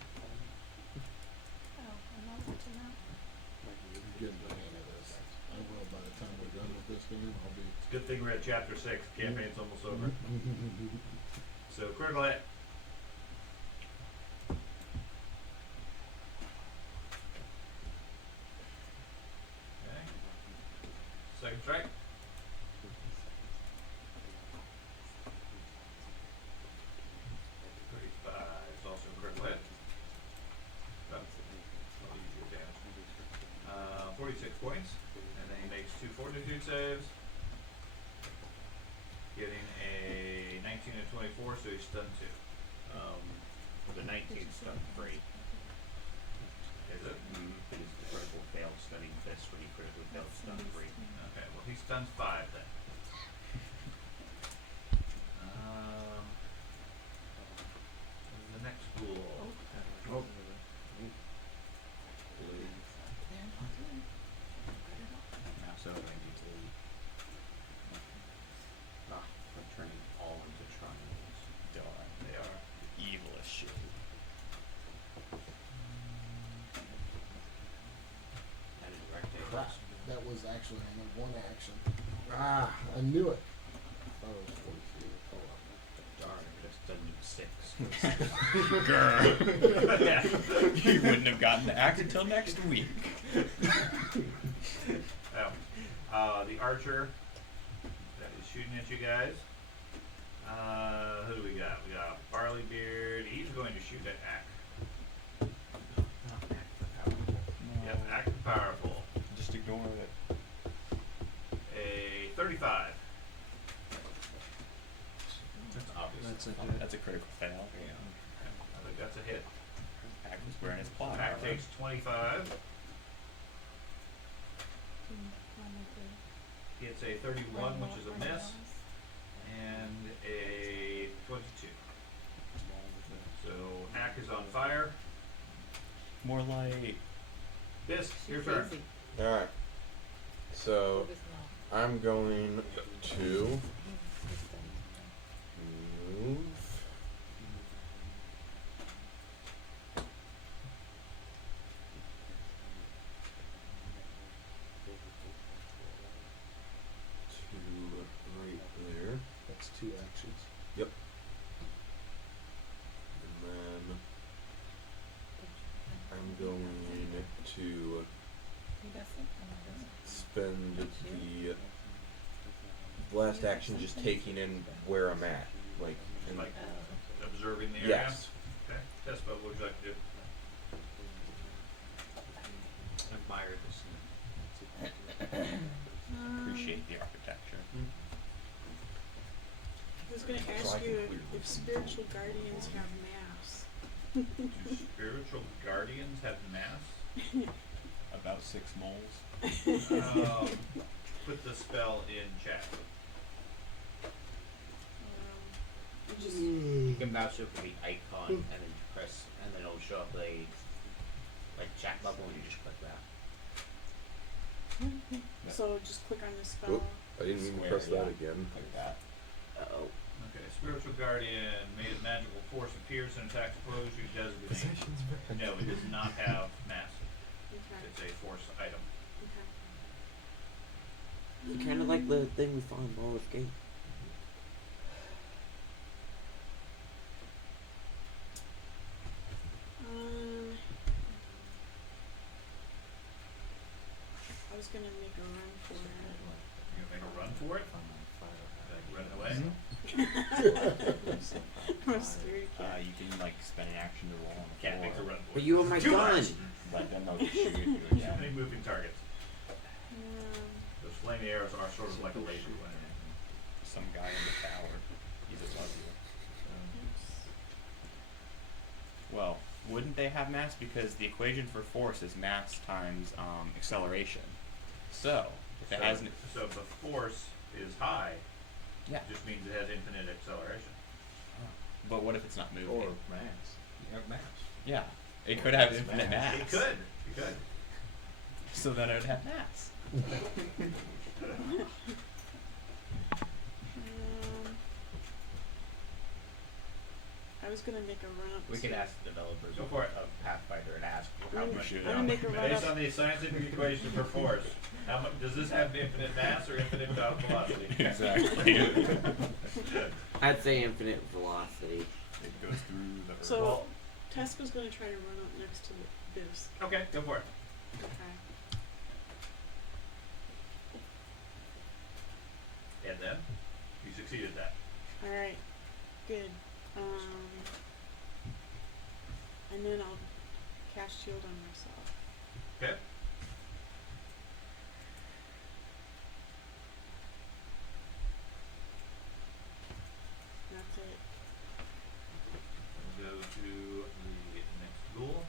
Oh, I'm not watching that. Get the hang of this. I will by the time we're done with this game. I'll be. It's a good thing we're at chapter 6. Campaign's almost over. So critical hit. Okay. Second strike. 35 is also a critical hit. Oh, I'll use your damage. 46 points. And then he makes 2 fortitude saves. Getting a 19 and 24, so he's stunned 2. The 19 stun 3. Is it? It is the critical failed stunning fist when you critically failed stun 3. Okay, well he stuns 5 then. The next pool. Oh. Now so I need to I'm turning all into triangles. Darn. They are. Evil as shit. That is rectangles. Crap. That was actually only 1 action. Ah, I knew it. I thought it was 40 feet. Oh, Darn, it just done 6. Yeah. You wouldn't have gotten to act until next week. The archer that is shooting at you guys. Who do we got? We got Barleybeard. He's going to shoot at Ack. Yep, Ack the Powerful. Just ignore it. A 35. That's obvious. That's a hit. That's a critical fail. I think that's a hit. Ack was wearing his plot Ack armor. takes 25. It's a 31, which is a miss, and a 22. So Ack is on fire. More like Bisk, your turn. Alright. So I'm going to move. spend the last action just taking in where I'm at, like, and Like observing the area. yes. Okay. Tespa, what would you like to do? Admire the scene. Appreciate the architecture. I was gonna So I ask can you clearly if see spiritual guardians have mass. Do spiritual guardians have mass? About 6 moles. Put the spell in chat. Just You can mouse over the icon and then press, and then it'll show up like chat bubble, and you just click that. so just click on the spell. Oop, I didn't mean to Square, press that yeah. again. Like that. Oh. Okay, spiritual guardian made a magical force appears and attacks opposed you designate. No, it does not have mass. Okay. It's a force item. Okay. Kind of like the thing we found in Baldur's Gate. I was gonna make a run for it. You gonna make a run for it? Like run away? I'm scared. You can like spend an action to roll on the Can't floor. make a run for But it. you have my Too gun. much. But then they'll just shoot you Too again. many moving targets. Um, Those flaming arrows are sort of like a laser weapon. Some guy in the tower. He's above you. Well, wouldn't they have mass? Because the equation for force is mass times acceleration. So, if it has an, So if the force is high, yeah. it just means it has infinite acceleration. But what if it's not moving? Or mass. You have mass. Yeah, it could have infinite mass. It could. It could. So then it would have mass. I was gonna make a run up. We to- could ask the developers Go for it. of Pathfinder and ask how I'm much. should. gonna make a run Based up. on the scientific equation for force, how much does this have infinite mass or infinite velocity? Exactly. I'd say infinite velocity. It goes through the earth. So Well- Tespa's gonna try to run up next to the bisque. Okay, go for it. Okay. And then you succeeded that. All right. Good. And then I'll cast shield on myself. Okay. That's it. We'll go to the next duel.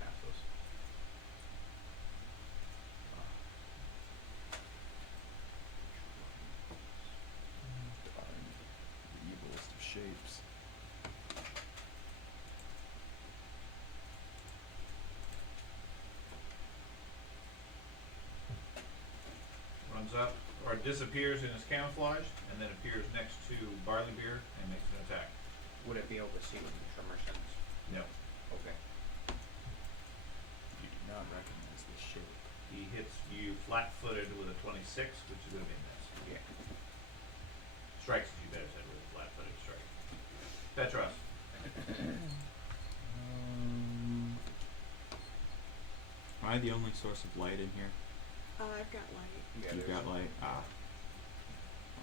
Pass those. The evilest of shapes. Runs up or disappears in his camouflage and then appears next to barley beer and makes an attack. Would it be able to see what the tremor sense? No. Okay. You do not recognize this shape. He hits you flat-footed with a 26, which is going to be a miss. Yeah. Strikes you better said with a flat-footed strike. Petros. Am I the only source of light in here? I've got light. Yeah, You've there's got light? Ah.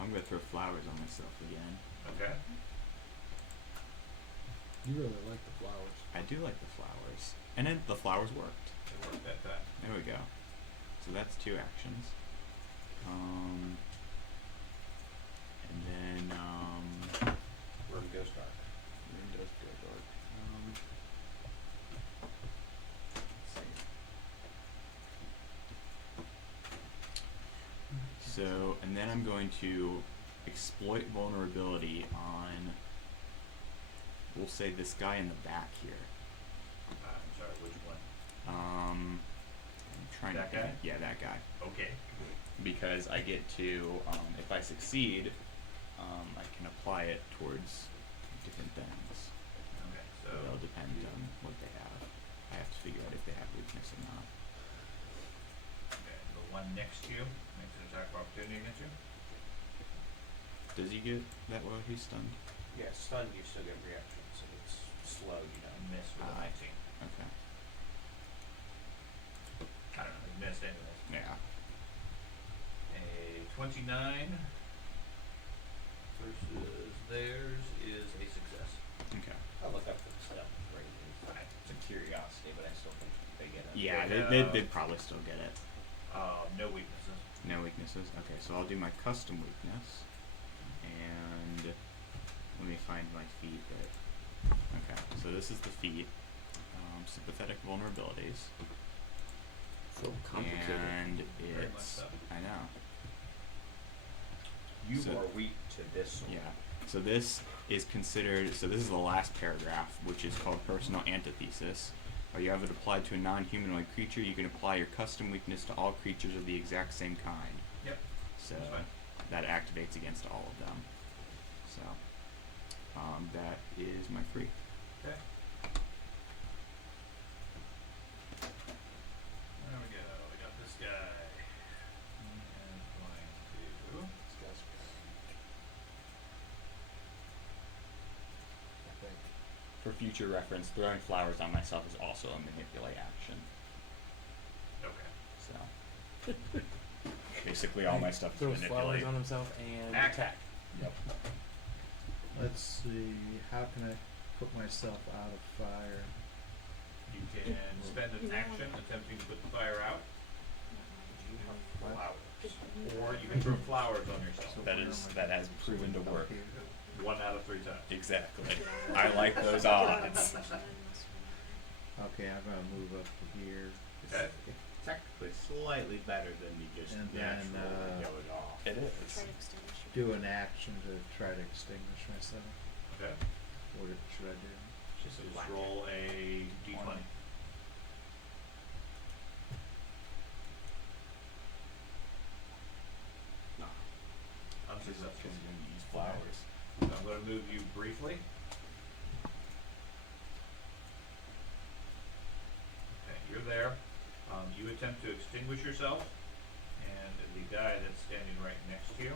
I'm gonna throw flowers on myself again. Okay. You really like the flowers. I do like the flowers. And then the flowers worked. It worked that time. There we go. So that's 2 actions. And then, room goes dark. room does go dark. Let's see. So, and then I'm going to exploit vulnerability on, we'll say this guy in the back here. I'm sorry, which one? I'm trying That to guy? Yeah, that guy. Okay. Because I get to, if I succeed, I can apply it towards different things. Okay, so It'll depend on what they have. I have to figure out if they have weakness or not. okay, the one next to you makes an attack of opportunity against you. Does he get that while he's stunned? Yeah, stunned, you still get reactions. If it's slow, you don't. Miss with a 19. Okay. I don't know, he missed anyways. Yeah. 29 versus theirs is a success. Okay. I'll look up the stealth rating. It's a curiosity, but I still think they get it. Yeah, They they'd probably still get it. No weaknesses. No weaknesses. Okay, so I'll do my custom weakness, and let me find my feat. Okay, so this is the feat. Sympathetic vulnerabilities. So complicated. And Very much it's so. I know. You So- are weak to this sword. Yeah. So this is considered. So this is the last paragraph, which is called personal antithesis. Or you have it applied to a non-humanoid creature. You can apply your custom weakness to all creatures of the exact same kind. Yep. So That's fine. that activates against all of them. So that is my free. Okay. There we go. We got this guy. And going to. This guy's I think. For future reference, throwing flowers on myself is also a manipulate action. Okay. So basically, all my stuff is Throws flowers manipulate. on himself and Act. attack. Yep. Let's see, how can I put myself out of fire? You can spend an action attempting to put the fire out, You have flowers. or you can throw flowers on yourself. That has proven to work. 1 out of 3 times. Exactly. I like those odds. Okay, I'm gonna move up to here. Okay. It's technically slightly better than you just And then, naturally go it off. It is. Try to extinguish it. Do an action to try to extinguish myself. Okay. What should I do? Just a Just black roll a d20. No. Unsuccessful. Use flowers. So I'm going to move you briefly. Okay, you're there. You attempt to extinguish yourself, and the guy that's standing right next to you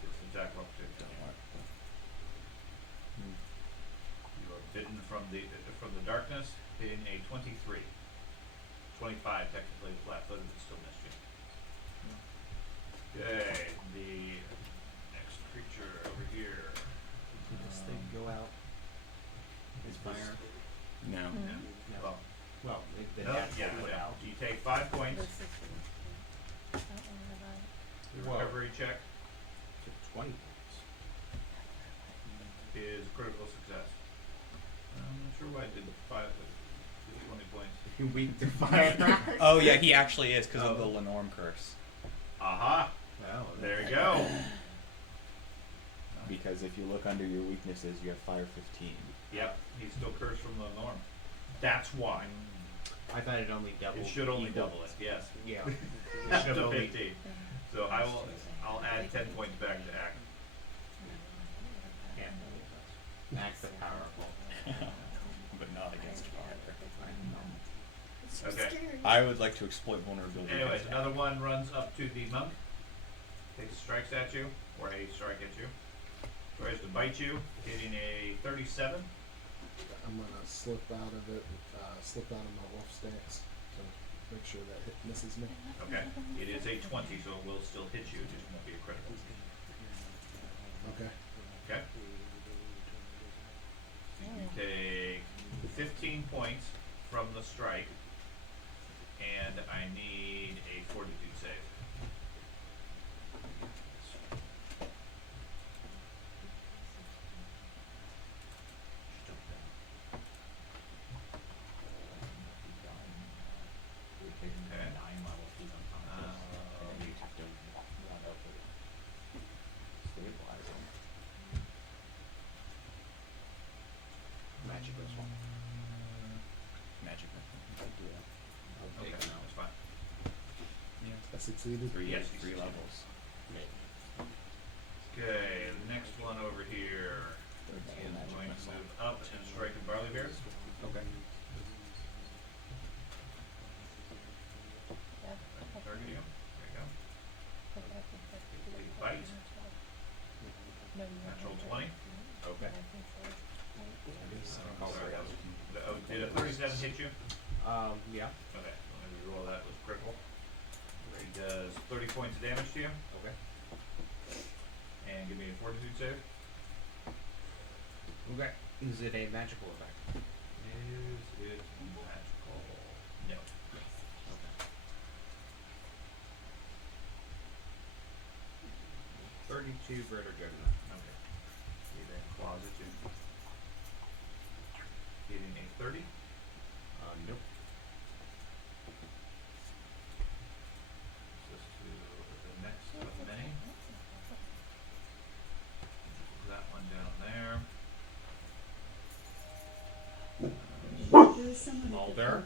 gets an attack of opportunity. You are bitten from the darkness, hitting a 23. 25 technically flat-footed, but still missed you. Okay, the next creature over here. Did this thing go out? Is fire? No. Mhm. Well, Well, the no, natural yeah, put yeah. out. You take 5 points. This is that one that I- The Whoa. recovery check Took 20 points. is critical success. I'm not sure why I did the 20 points. You weak to fire. Oh yeah, he actually is because of Oh. the Lenorm curse. Aha! Well, There you go. Because if you look under your weaknesses, you have fire 15. Yep, he's still cursed from the norm. That's why. I thought it only doubled. It should only equal. double it, yes. Yeah. It should only 15. So I'll add 10 points back to act. Yeah. Max the powerful. But not against fire. It's so Okay. scary. I would like to exploit vulnerability. Anyways, against another fire. one runs up to the monk, takes strikes at you, or a strike at you. Tries to bite you, hitting a 37. I'm gonna slip out of it, slip out of my wolf stance to make sure that hit misses me. Okay. It is a 20, so it will still hit you, it just won't be a critical. Okay. Okay? You take 15 points from the strike, and I need a fortitude save. Okay. And you have to run up with it. Stabilize them. Magic missile. Magic missile. Do that. I'll Okay, take it out. that's fine. I succeeded. Three, Yes, three you levels. Okay, the next one over here is Magic going to missile. move up and strike at Barley Bear. Okay. Target you. There you go. Bite. Bite. Natural 20. Okay. Sorry, that was, did a 37 hit you? Yeah. Okay, let me reroll that with critical. Very does 30 points of damage to you. Okay. And give me a fortitude save. Okay. Is it a magical effect? Is it magical? No. Okay. 32 greater judgment. Okay. He then claws at you. Getting a 30. Nope. This to the next of many. That one down there. Mulder. Are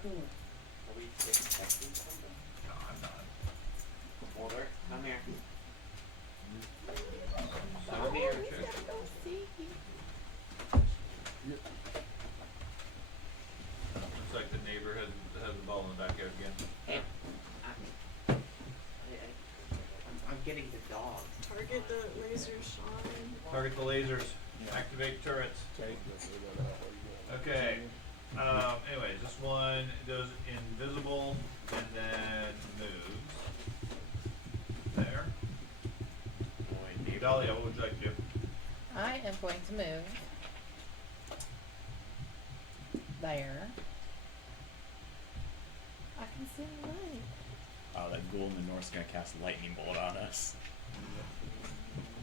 we expecting something? No, I'm not. Mulder, come here. So Come here. looks like the neighbor has the ball in the backyard again. Hey, I'm getting the dog. Target the laser, Sean. Target the lasers. Activate turrets. Okay. Anyways, this one goes invisible and then moves. There. Dahlia, what would you like to do? I am going to move there. I can see the light. Oh, that ghoul in the north's gonna cast a lightning bolt on us.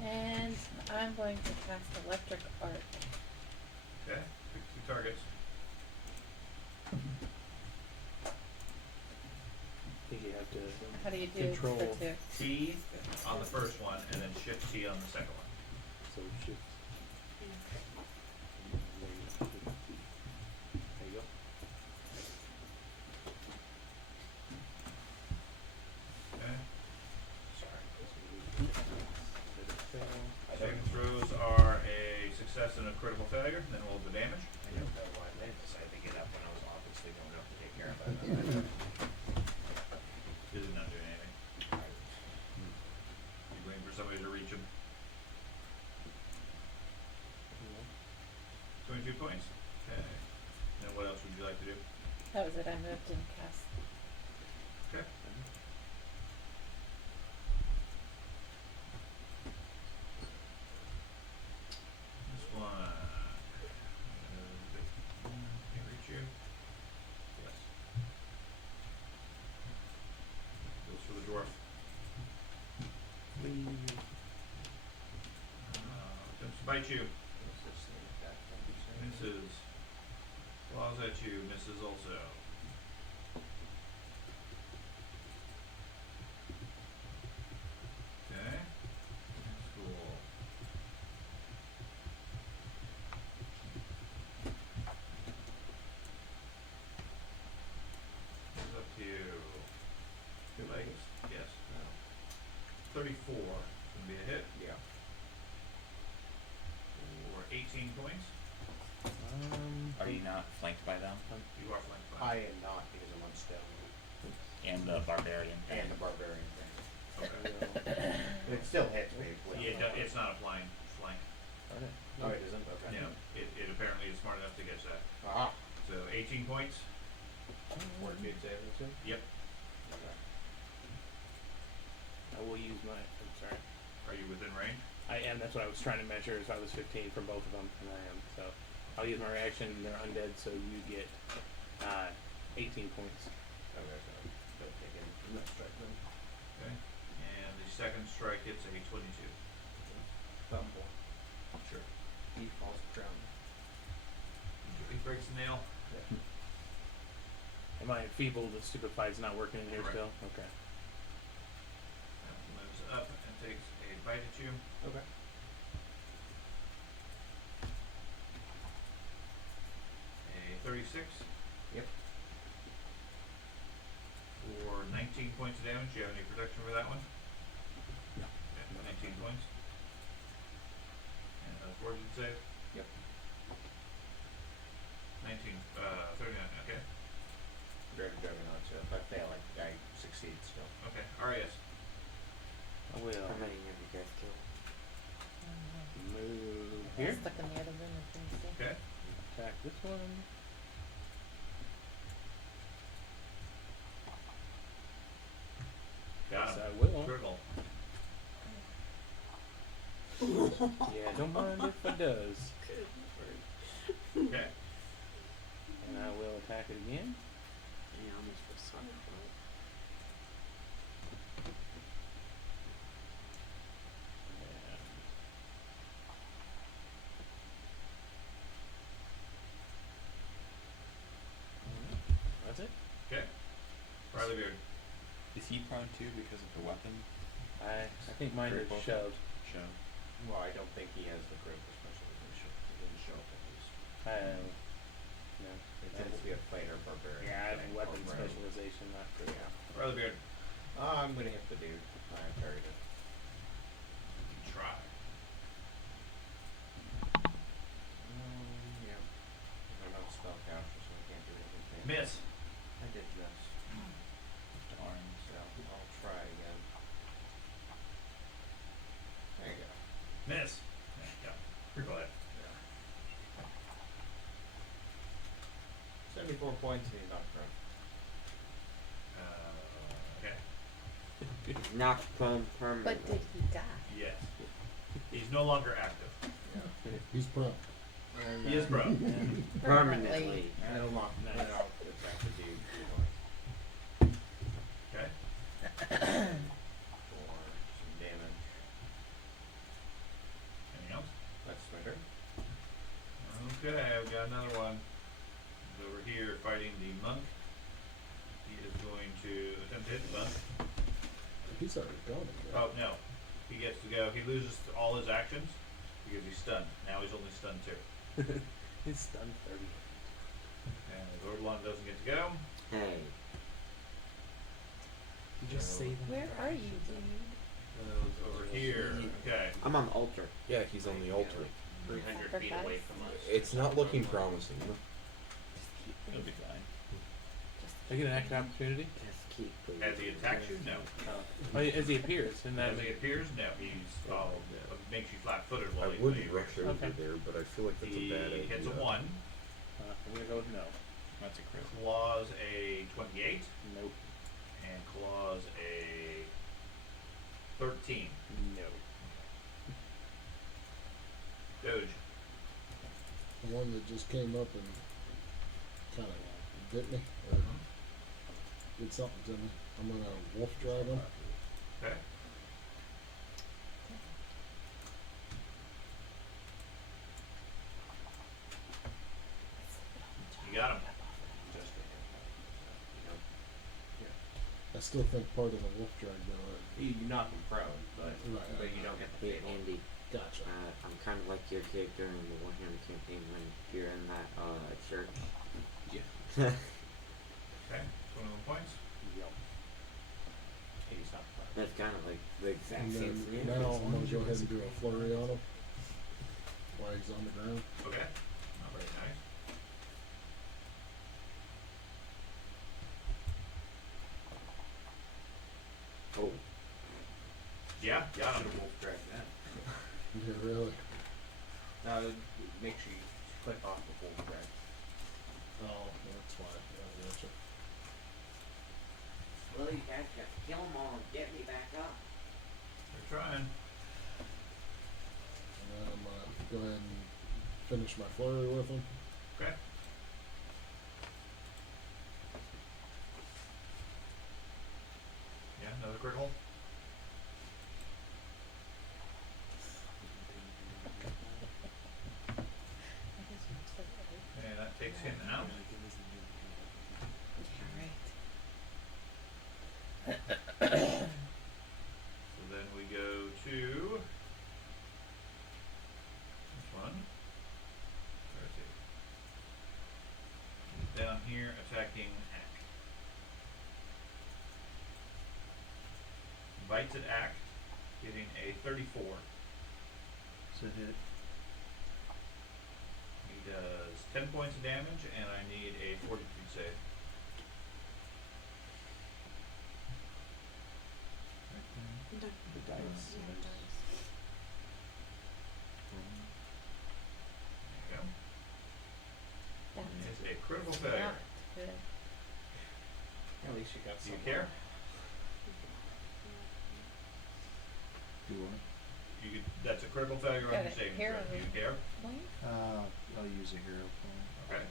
And I'm going to cast electric arc. Okay. Pick 2 targets. I think you have to How do you do control. for 2? T on the first one and then shift T on the second one. So shift. There you go. Okay. Sorry. Did it fail? Saving throws are a success and a critical failure, then roll the damage. I know that why I decided to get up when I was obviously going up to take care of it. This is not doing anything. You're waiting for somebody to reach him. 22 points. Okay. Then what else would you like to do? That was it. I moved and cast. Okay. This one. Can't reach you. Yes. Goes for the dwarf. Attempts to bite you. Misses. Claws at you. Misses also. Okay. That's cool. It's up to you. 2 legs? Yes. 34 would be a hit. Yeah. For 18 points. Are you not flanked by them? You are flanked by. I am not because I'm on stone. And the barbarian thing. And the barbarian thing. Okay. It still hits me. with- Yeah, it's not a flying flank. Oh, it isn't? Okay. Yeah, it apparently is smart enough to catch that. Aha. So 18 points. Fortitude saving throw? Yep. Okay. I will use my. I'm sorry. Are you within range? I am. That's what I was trying to measure. If I was 15 for both of them, and I am. So I'll use my reaction. They're undead, so you get 18 points. Okay, so don't take any from that strike then. Okay. And the second strike hits a 22. Bumble. Sure. He falls prone. He breaks the nail. Am I enfeebled? The stupefied's not working in here Correct. still. Okay. Moves up and takes a bite at you. Okay. A 36. Yep. For 19 points of damage. Do you have any protection for that one? No. Okay, 19 points. And a fortune save. Yep. 19. 39. Okay. Greater juggernaut, so if I fail, I succeed still. Okay. RAS. I will How many have you guys killed? move I'm here. stuck in the other room. With things, so. Okay. Attack this one. Got him. So Yeah, don't mind if it does. Good lord. Okay. And I will attack it again. I almost feel sorry for it. That's it. Okay. Riley Beard. Is he prone too because of the weapon? I think mine is Critical. shoved. Show. Well, I don't think he has the critical specialization. He didn't show up at least. No. It tends to be a fighter barbarian. Yeah, I have thing, weapon or rogue. specialization, not critical. Yeah. Riley Beard. I'm gonna hit the dude. I parried it. Try. Yeah. I'm not spellcaster, so I can't do anything. Miss. I did miss. Darn. So I'll try again. There you go. Miss. Yeah. You're glad. 74 points and he's not prone. Okay. Knocked prone permanently. But did he die? Yes. He's no longer active. Yeah. He's prone. And, He is prone. Permanently. And I'll lock Nice. and I'll attack the dude for Okay. some damage. Anything else? That's my turn. Okay, I've got another one. He's over here fighting the monk. He is going to attempt to hit the monk. He's already gone. Oh, no. He gets to go. He loses all his actions because he's stunned. Now he's only stunned 2. He's stunned 30. And Zordalon doesn't get to go. Hey. You just say that. Where are you, dude? Over here. Okay. I'm on the altar. Yeah, he's on the altar. 300 feet away from us. It's not looking promising. Just keep He'll breathing. be fine. Just I get an action opportunity. Just keep breathing. As he attacks you, no. Oh, as he appears, and As then he appears, no. He's makes you flat-footed I while he would while you rush over Okay. there, but I feel like that's He a bad idea. hits a 1, I'm gonna go with no. That's a crit. claws a 28, Nope. and claws a 13. No. Doge. The one that just came up and kind of bit me or did something to me. I'm gonna wolf drive him. Okay. You got him. Just a hit. You know, I still think part of the wolf drag though. you knock him prone, but Right. you don't get the Hey, fatal. Andy. Gotcha. I'm kind of like your character in the Warhammer campaign when you're in that church. Yeah. Okay. 21 points. Yep. He's not prone. That's kind of like the exact And same then scenario. now I'm gonna go ahead and do a flurry on him while he's on the ground. Okay. Not very nice. Oh, Yeah, got him. Should have wolf dragged that. Yeah, really. Make sure you click off the wolf drag. Oh, that's fine. Yeah, gotcha. well, you guys got to kill them all and get me back up. We're trying. And then I'm gonna go ahead and finish my flurry with him. Okay. Yeah, another critical. I guess you took it. And that takes him out. Yeah, right. So then we go to this one. Where is he? He's down here attacking Ack. Bites at Ack, getting a 34. So hit. He does 10 points of damage, and I need a fortitude save. No. The dice. Yeah, it does. There you go. That's It's a critical failure. not good. At least you got Do you some. care? Do what? That's a critical failure on Got your a saving hero throw. Do you care? point. I'll use a hero point. Okay.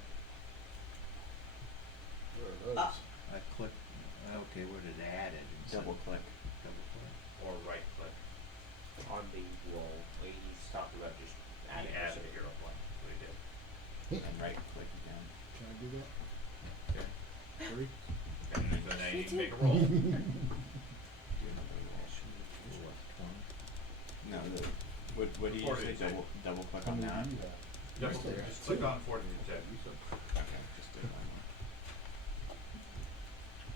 There it is. I click. Okay, what did it add it? Double click. Double click. Or right click. On the roll, like he's talking about just adding He added a a hero point. That's what he did. And right click again. Can I do that? Okay. 3? And so now you need to make a roll. Do another roll. No, what do you Fortitude say? save. Double click How on many that. do you have? Just, You said just click 2. on fortitude save. Okay, just do one more.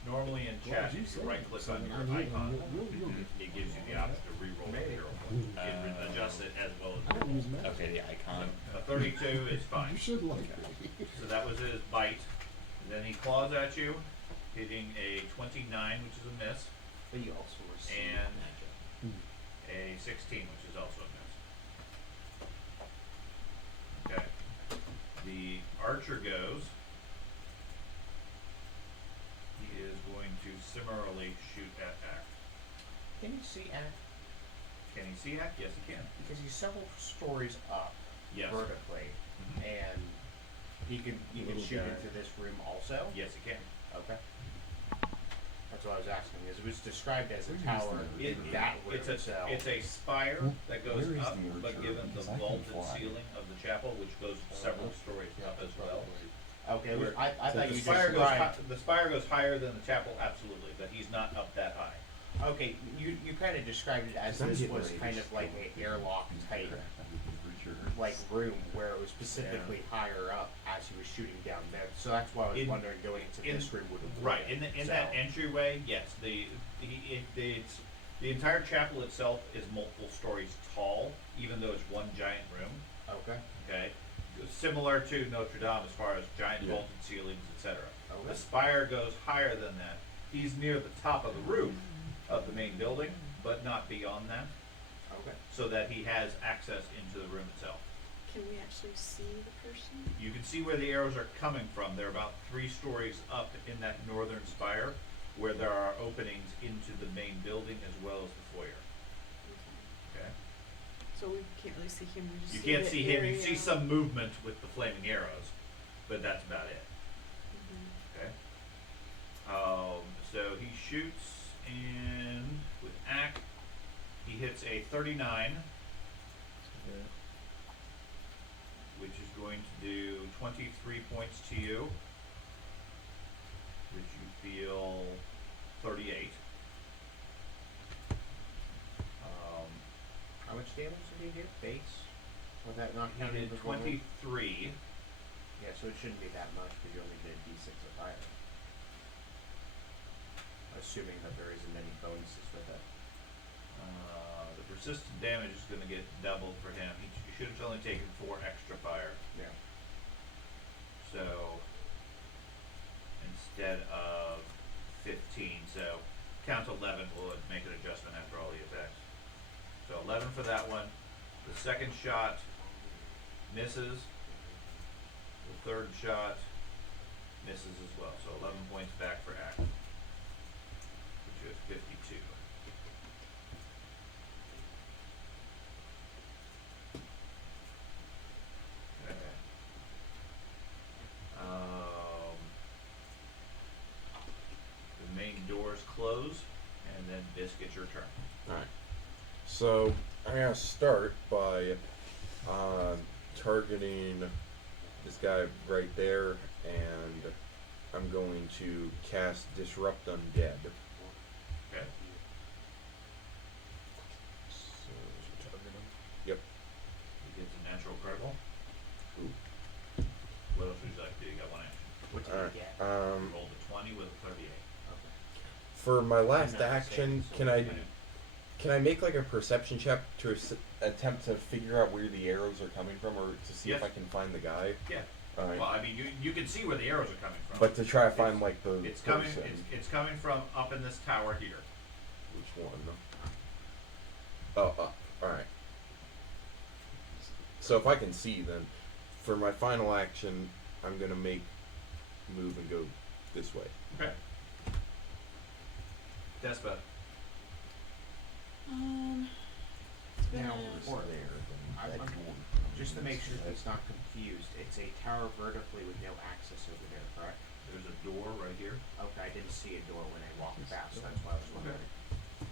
Normally in Well, chat, as you if you said, right click so on I your need- icon, you'll get- it gives you the option to re-roll the hero point. You can adjust it as well I don't use as magic. Okay, the icon. a 32 is fine. You should like Okay. me. So that was his bite. Then he claws at you, hitting a 29, which is a miss, But you also receive And- magic. a 16, which is also a miss. Okay. The archer goes. He is going to similarly shoot at Ack. Can you see Ack? Can he see Ack? Yes, he can. Because he's several stories up Yes. vertically, Mhm. and he can Little shoot guy. into this room also. Yes, he can. Okay. That's what I was asking. Is it was described as a Where is tower the- in that room It's a itself. it's a spire that goes Where is up, the but archer? given the Because I can vaulted fly. ceiling of the chapel, which goes several stories up as well. Okay, well, I So thought The you spire goes described. the spire goes higher than the chapel, absolutely, but he's not up that high. Okay, you kind of described it as I'm this getting was ready kind to of like an airlock type Like, like room where it was specifically higher up as he was shooting down there. So that's why I was In- wondering going into in- this room would have Right, in that entryway, yes, the entire chapel itself is multiple stories tall, even though it's one giant room, Okay. okay? Similar to Notre Dame as far as giant Yeah. vaulted ceilings, etc. The Okay. spire goes higher than that. He's near the top of the roof of the main building, but not beyond that, Okay. so that he has access into the room itself. Can we actually see the person? You can see where the arrows are coming from. They're about 3 stories up in that northern spire, where there are openings into the main building as well as the foyer. Okay. Okay. So we can't really see him. We just You see can't the see him. You see area. some movement with the flaming arrows, but that's about it. Mhm. Okay. So he shoots, and with Ack, he hits a 39, which is going to do 23 points to you, which you feel 38. How much damage did he do? Base? Or that not He counting did the one- 23. Yeah, so it shouldn't be that much because you only did D6 of fire. Assuming that there isn't any bonuses with it. The persistent damage is going to get doubled for him. He should have only taken 4 extra fire. Yeah. So instead of 15, so count 11 will make an adjustment after all the effects. So 11 for that one. The second shot misses. The third shot misses as well. So 11 points back for Ack, which is 52. Okay. The main doors close, and then Bisc, it's your turn. Alright. So, I'm gonna start by targeting this guy right there, and I'm going to cast Disrupt Undead. Okay. So, yep. He gets a natural critical. Ooh. What else would you like to do? You got one action. What did Alright. he get? You rolled a 20 with a 38. Okay. For my last Another action, save, can so I you can I make like a perception check to attempt to figure out where the arrows are coming from, or to see if Yes. I can find the guy? Yeah. Alright. Well, I mean, you can see where the arrows are coming from. But to try to It's- find like the It's coming. person. It's coming from up in this tower here. Which one? Oh, up. Alright. So if I can see, then for my final action, I'm gonna move and go this way. Okay. Despa. Now, gonna. or I'm just to make sure that it's not confused, it's a tower vertically with no access over there, correct? There's a door right here. Okay, I didn't see a door when I walked past, that's why I was wondering.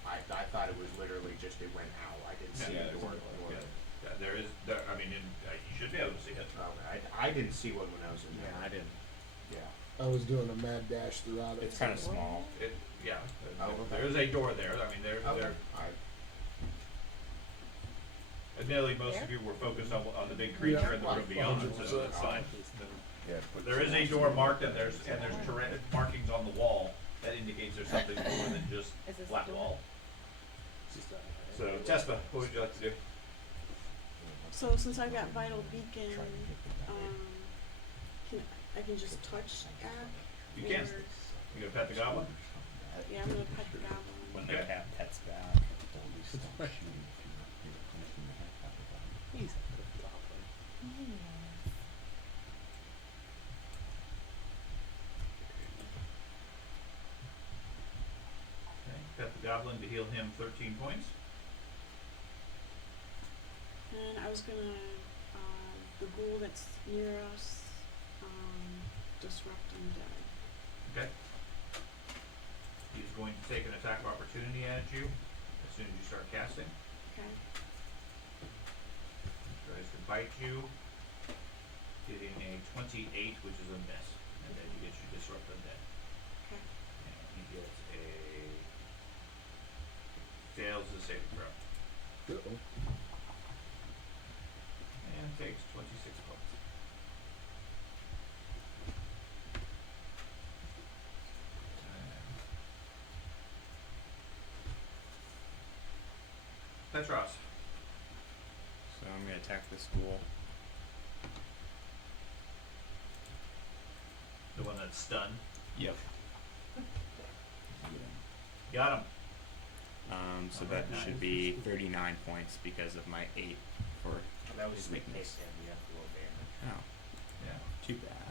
I thought it was literally just it went out, I didn't see Yeah, a door. Yeah, there is. There, I mean, you should be able to see it. Okay, I didn't see one when I was in there. Yeah, I didn't. Yeah. I was doing a mad dash throughout it. It's kind of small. Yeah. Oh, okay. There is a door there. I mean, there. Admittedly, most of you were focused on the big creature in the room beyond, so that's fine. Yeah, There is a door marked, and there's markings on the wall that indicates there's something more than just Is this flat the door? wall. So, Tespa, what would you like to do? So since I've got Vital Beacon, I can just touch that? You can. Or- You gonna pet the goblin? Yeah, I'm gonna pet the goblin. When Okay. they have pets back. He's a good goblin. Okay. Pet the goblin to heal him 13 points. And I was gonna, the ghoul that's near us, disrupt undead. Okay. He's going to take an attack of opportunity at you as soon as you start casting. Okay. Tries to bite you, getting a 28, which is a miss, and then you get your disrupt undead. Okay. And he gets fails the saving throw Uh-oh. and takes 26 points. Petros. So I'm gonna attack the school. The one that's stunned. Yep. Got him. So Alright, that nice. should be 39 points because of my 8 for That was his the weakness. case, and we have to roll damage. Oh, Yeah. too bad.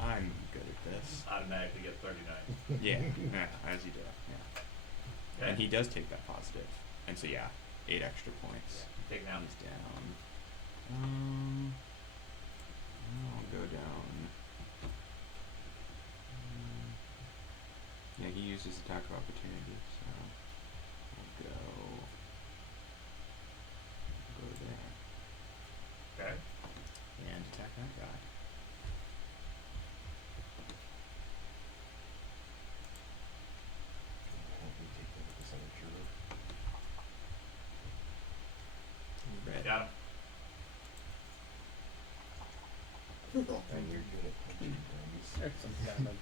I'm good at this. Automatically get 39. Yeah, as you do. Yeah. Okay. And he does take that positive. And so yeah, 8 extra points. Take him out. He's down. I'll go down. Yeah, he uses attack of opportunity, so I'll go there Okay. and attack that guy. Red. Got him. There's some damage.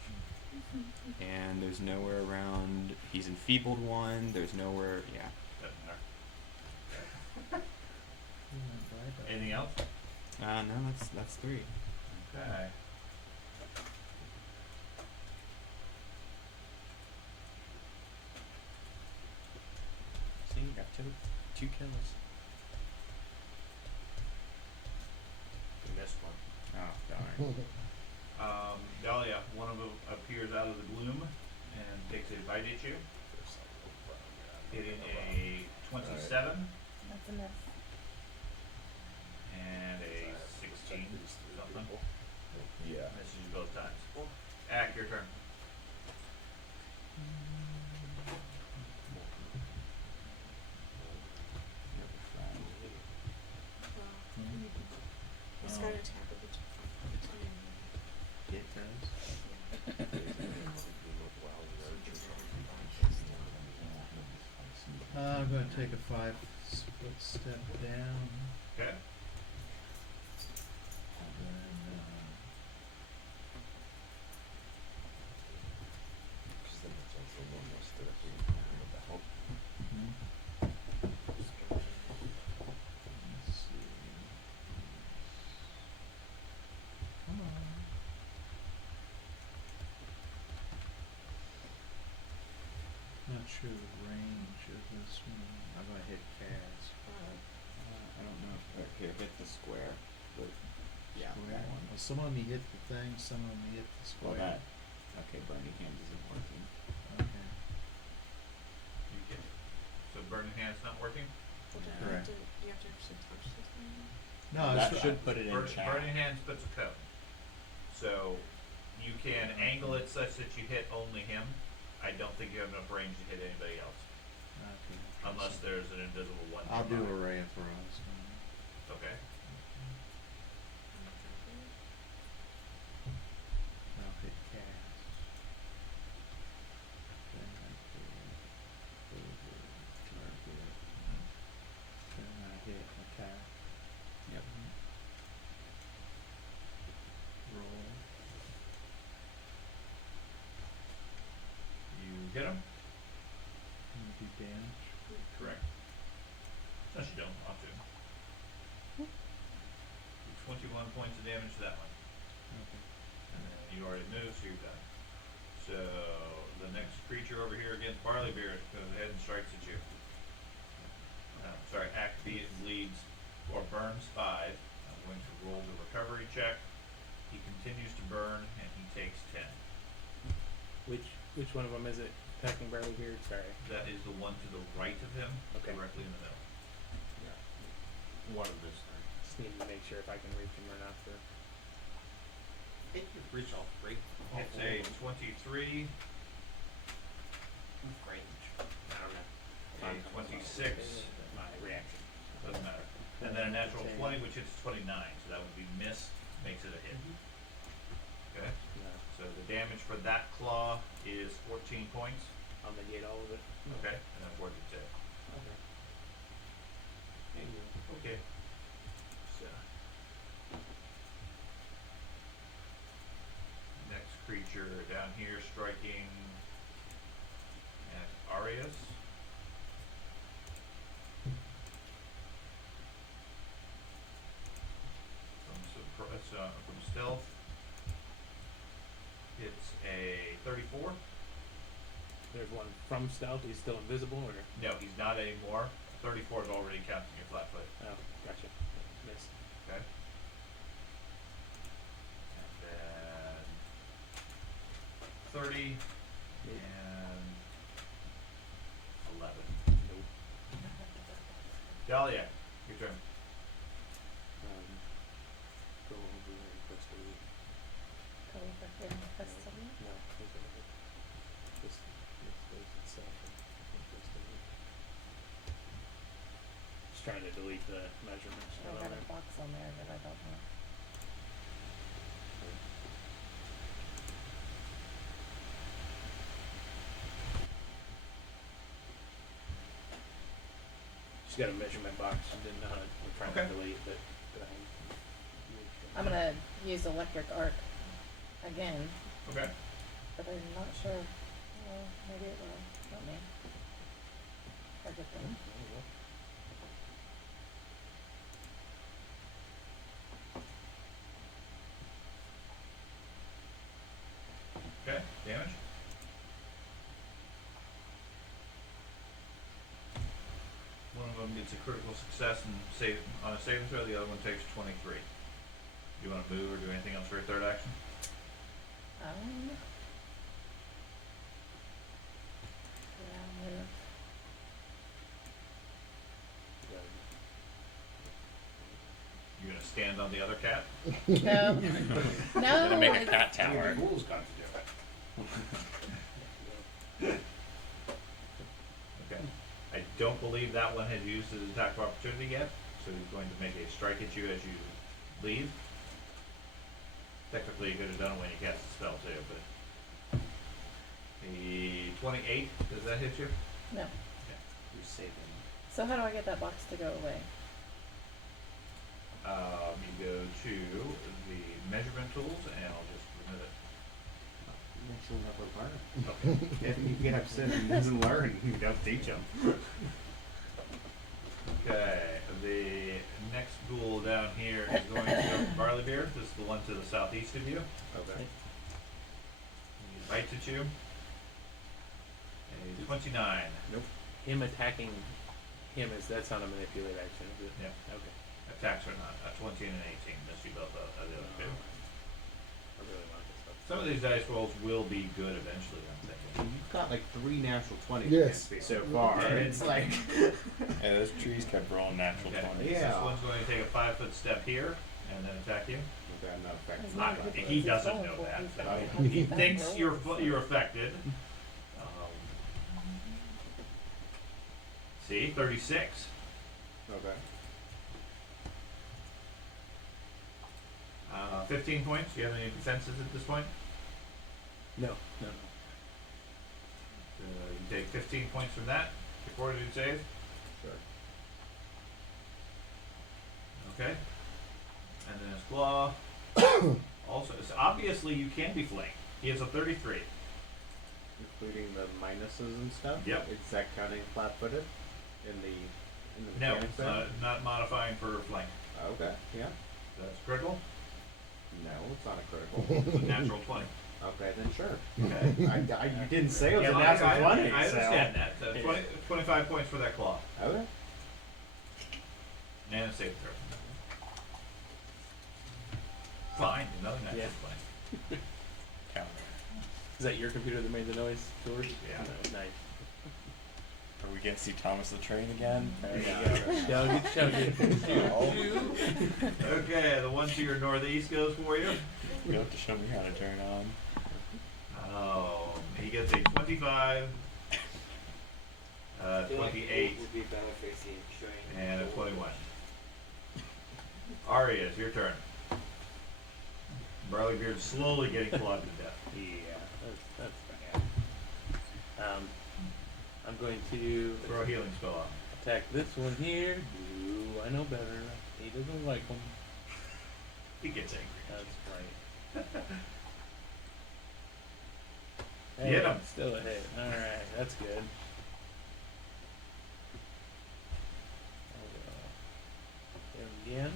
And there's nowhere around. He's enfeebled one. There's nowhere. Yeah. Doesn't matter. Anything else? No, that's 3. Okay. See, you got 2 kills. You missed one. Oh darn. Dahlia, one of them appears out of the gloom and takes a bite at you, hitting a 27 That's a miss. and a 16 something. Yeah. Misses you both times. Ack, your turn. It's got an attack of opportunity. It does. I'm gonna take a 5-foot step down. Okay. Let's see. Come on. Not sure the range of this one. I'm gonna hit cast. I don't know. Here, hit the square. Yeah, Square. that one. Well, some of me hit the thing, some of me hit the Well, square. that. Okay, burning hands isn't working. Okay. You get. So burning hand's not working? Well, do Correct. you have to actually touch the thing? No, That it's should put it in chat. Burning Hands puts a cone. So you can angle it such that you hit only him. I don't think you have enough range to hit anybody else. okay. Unless there's an invisible one. I'll do a nearby. ray of frost. Okay. I'll hit cast. Then I hit over target. Then I hit attack. Yep. Roll. You hit him. And do damage. Correct. No, you don't. Off to him. 21 points of damage to that one. Okay. And then you already moved, so you're done. So the next creature over here against Barley Beard goes ahead and strikes at you. Sorry, bleeds or burns 5. I'm going to roll the recovery check. He continues to burn and he takes 10. Which one of them is it? Attacking Barley Beard? Sorry. That is the one to the right of him, Okay. directly in the middle. One of this thing. Just need to make sure if I can reach him or not for. Hit your reach all three. It's a 23, Great. I don't know. a 26, My reaction. doesn't matter. And then a natural 20, which hits 29, so that would be miss, makes it a hit. Okay? No, So the damage for that claw is 14 points. I'll negate all of it. Okay. And then 42. Okay. There you go. Okay. So. Next creature down here striking at Arius. From stealth. It's a 34. There's one from stealth. He's still invisible, or No, he's not anymore. 34 is already counting your flat foot. oh, gotcha. Missed. Okay. And then 30 and 11. Nope. Dahlia, your turn. Go over and request a lead. Go over here and request a lead. No, think of it. This space itself. Request a lead. Just trying to delete the measurements. I got a box on there that I don't know. She's got a measurement box. She didn't know how to, I'm trying Okay. to delete, but I'm gonna use electric arc again, Okay. but I'm not sure. Well, maybe it will. Not me. Target them. Okay. Damage. One of them gets a critical success and save on a saving throw. The other one takes 23. Do you want to move or do anything else for your third action? Yeah, move. You're gonna stand on the other cat. No. No. Gonna make a it's- cat tower. Fool's got to do it. Okay. I don't believe that one has used his attack of opportunity yet, so he's going to make a strike at you as you leave. Technically, you could have done it when you cast the spell too, but the 28, does that hit you? No. You're saving. So how do I get that box to go away? You go to the measurement tools, and I'll just remove it. She'll never learn. Okay. If you get upset and he doesn't learn, you don't teach him. Okay, the next ghoul down here is going to go to Barley Beard. This is the one to the southeast of you. Okay. He bites at you. A 29. him attacking him that's not a manipulate action, is it? Yeah. Okay. Attacks are not. A 20 and an 18. Miss you both of the other two. I really want this up. Some of these dice rolls will be good eventually, I'm thinking. You've got like 3 natural 20s Yes. against me so far. Okay. It's like. And those trees kept rolling natural Okay. 20s. Yeah. This one's going to take a 5-foot step here and then attack you. Okay, I'm not affected It's by not that. good. He doesn't know that. So he thinks you're affected. See, 36. Okay. 15 points. Do you have any defenses at this point? No. You take 15 points from that. Your fortitude save. Sure. Okay. And then his claw. Also, so obviously you can be flanked. He has a 33. Including the minuses and stuff? Yep. Is that counting flat-footed in the No, mechanics it's there? not modifying for flank. Okay, yeah. That's critical. No, it's not a critical. It's a natural 20. Okay, then sure. Okay. You didn't say it was Yeah, a well, natural 20. I so- understand that. So 25 points for that claw. Okay. And a save throw. Fine, another natural Yeah. 20. Count. Is that your computer that made the noise, George? Yeah. No, nice. Are we gonna see Thomas the Train again? There you go. Chug it. Okay, the one to your northeast goes for you. You'll have to show me how to turn on. Oh, he gets a 25, 28, and a 21. Aria, it's your turn. Barleybeard's slowly getting clawed to death. Yeah, that's bad. I'm going to Throw a healing spell on. attack this one here. Ooh, I know better. He doesn't like them. He gets angry. That's right. You hit him. Still a hit. Alright, that's good. Hit him again.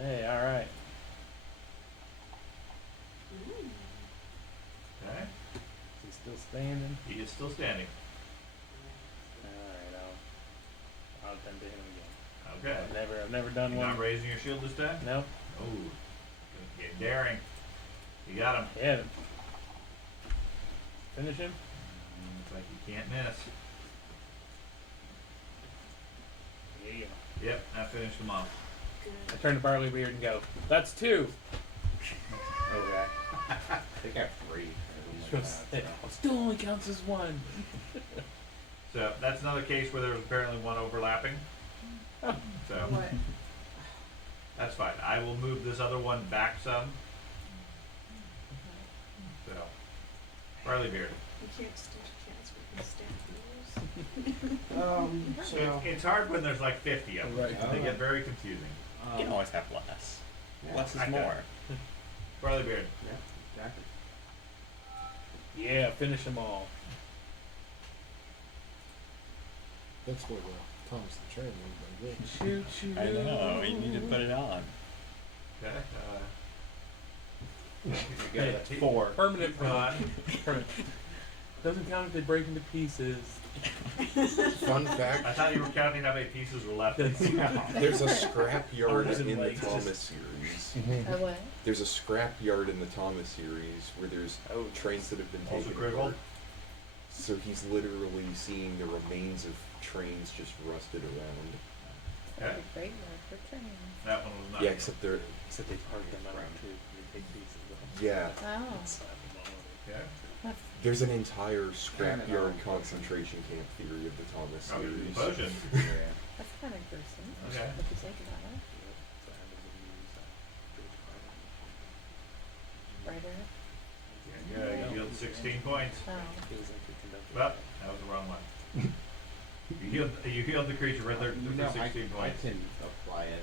Hey, alright. Okay, Is he still standing? he is still standing. Alright, I'll attempt to hit him again. Okay. I've never done You're one. not raising your shield this time? Nope. Oh, get daring. You got him. Hit him. Finish him. Looks like you can't miss. Yeah. Yep, that finished him off. I turn to Barleybeard and go, that's 2. Okay. I think I have 3. It still only counts as 1. So that's another case where there was apparently one overlapping. So What? that's fine. I will move this other one back some. So, Barleybeard. You can't stand cats. So. It's hard when there's like 50 of them. Right. They get very confusing. You can always have less. Yeah, Less is I got more. it. Barleybeard. Yeah, exactly. Yeah, finish them all. That's what Thomas the Train would have been Shoot, shoot. I know. You need to put it on. Okay. You got a 4. Permanent Ron. permanent. Doesn't count if they break into pieces. Fun fact: I thought you were counting how many pieces were left. there's a scrap yard Arms and in the legs Thomas series. A what? There's a scrap yard in the Thomas series where there's Oh. trains that have been Also taken critical? apart. So he's literally seeing the remains of trains just rusted around. Okay. Great work for training. That one was not. Yeah, except they're Except they park them out too. They take pieces of them. yeah. Oh. and slap them all over. Okay. That's There's an entire scrapyard concentration camp theory of the Thomas Probably the series. potion. Yeah. that's kind of gruesome. Okay. If you think about it. So I haven't been used, George Carlin. Right, Eric? Yeah, you healed 16 points. Oh. Feels like we conducted Well, that was the wrong one. You healed the creature right there You for know, 16 I points. can apply it.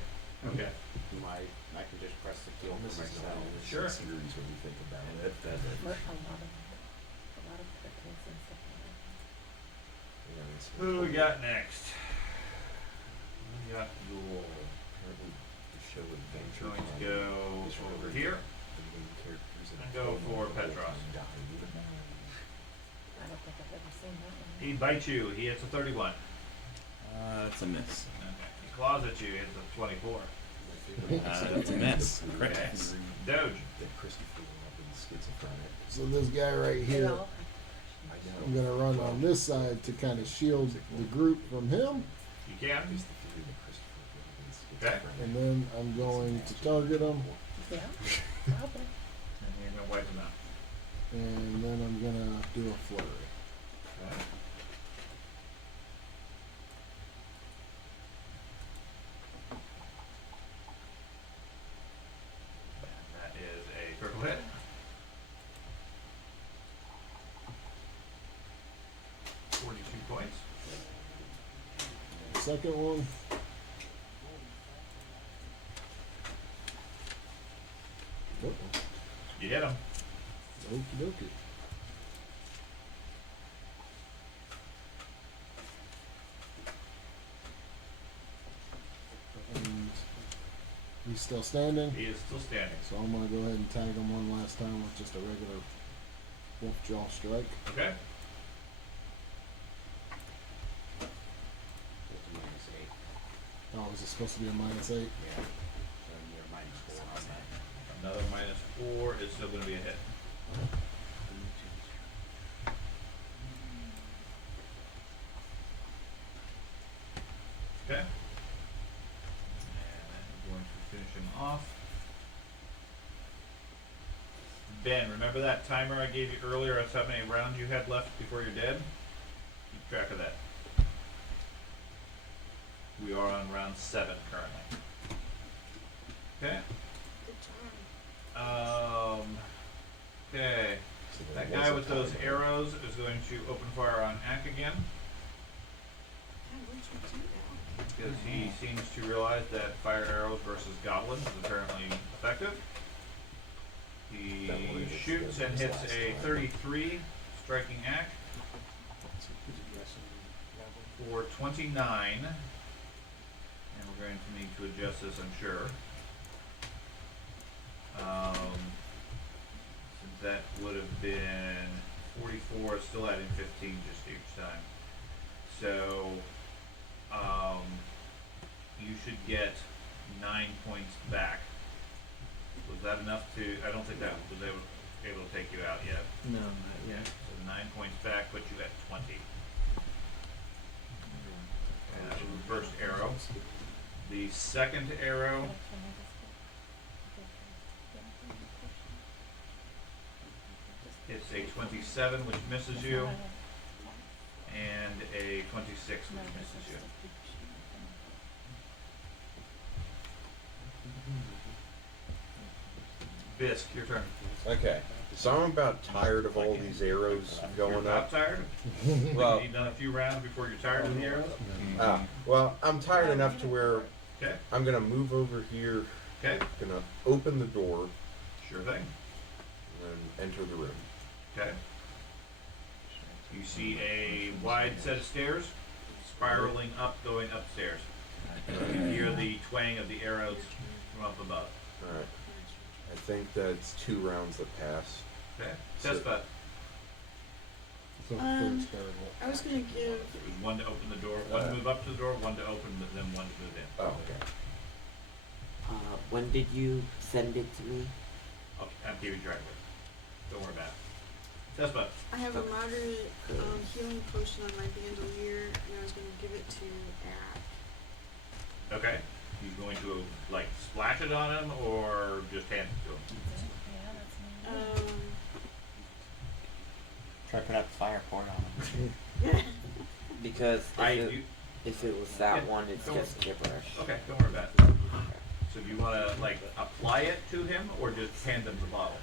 Okay. I can just press the kill Thomas for is not myself. in the Sure. series when you think about it. But a lot of crickets and stuff like that. Yeah, it's Who we got next? We got Ghoul. apparently the show Adventure Going to Time go is over really here. the main characters in And go Tom for Nook Petros. died. I don't think I've ever seen that one. He bites you. He hits a 31. That's a miss. Okay. He claws at you. Hits a 24. It's a miss. Crit. Okay. Doge. So this guy right here, I'm gonna run on this side to kind of shield the group from him, You can. Okay. and then I'm going to target him, Yeah. Probably. And you're gonna wipe them out. and then I'm gonna do a flurry. Okay. And that is a critical hit. $42 points. Second one, You hit him. okie dokie. And he's still standing, He is still standing. so I'm gonna go ahead and tag him one last time with just a regular wolf jaw strike. Okay. It's a -8. Oh, is it supposed to be a -8? Yeah. So you're -4 on that. Another -4 is still gonna be a hit. Okay. And I'm going to finish him off. Ben, remember that timer I gave you earlier as how many rounds you had left before you're dead? Keep track of that. We are on round 7 currently. Okay. Good job. Okay. That guy with those arrows is going to open fire on Ack again God, what'd you do now? because he seems to realize that fire arrows versus goblins is apparently effective. He shoots and hits a 33, striking Ack for 29. And we're going to need to adjust this, I'm sure. Since that would have been 44, still adding 15 just each time. So, you should get 9 points back. Was that enough to? I don't think that was able to take you out yet. No, not yet. So 9 points back, put you at 20. And that was the first arrow. The second arrow hits a 27, which misses you, and a 26, which misses you. Bisk, your turn. Okay. So I'm about tired of all these arrows You're going not up. tired? Well, You've done a few rounds before you're tired of the arrows? well, I'm tired enough to where Okay, I'm gonna move over here, okay, gonna open the door, sure thing. and enter the room. Okay. You see a wide set of stairs spiraling up, going upstairs. You hear the twang of the arrows from up above. Alright. I think that's 2 rounds that pass. Okay. So- Test So Um, first barrel. I was gonna give. It was one to open the door, one to move up to the door, one to open, but then one to move in. Oh, okay. When did you send it to me? Okay, I'm keeping track of it. Don't worry about it. Test bud. I have a moderate healing potion on my bandolier, and I was gonna give it to Ack. Okay. He's going to like splash it on him or just hand it to him. Yeah, that's me. Try to put out the fire port on him. Because if it was that Yeah, one, it's don't- just gibberish. Okay, don't worry about it. So do you want to like apply it to him or just hand him the bottle?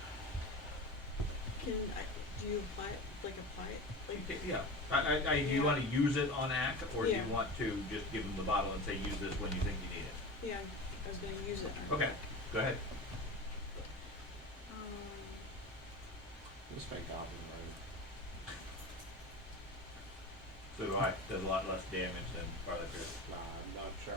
Do you apply it? Like apply it? Like Yeah. Do you want to use it on Ack or do you Yeah. want to just give him the bottle and say use this when you think you need it? yeah, I was gonna use it. Okay, go ahead. This may goblin So do I. Does a lot less damage than Farley Pierce. I'm not sure.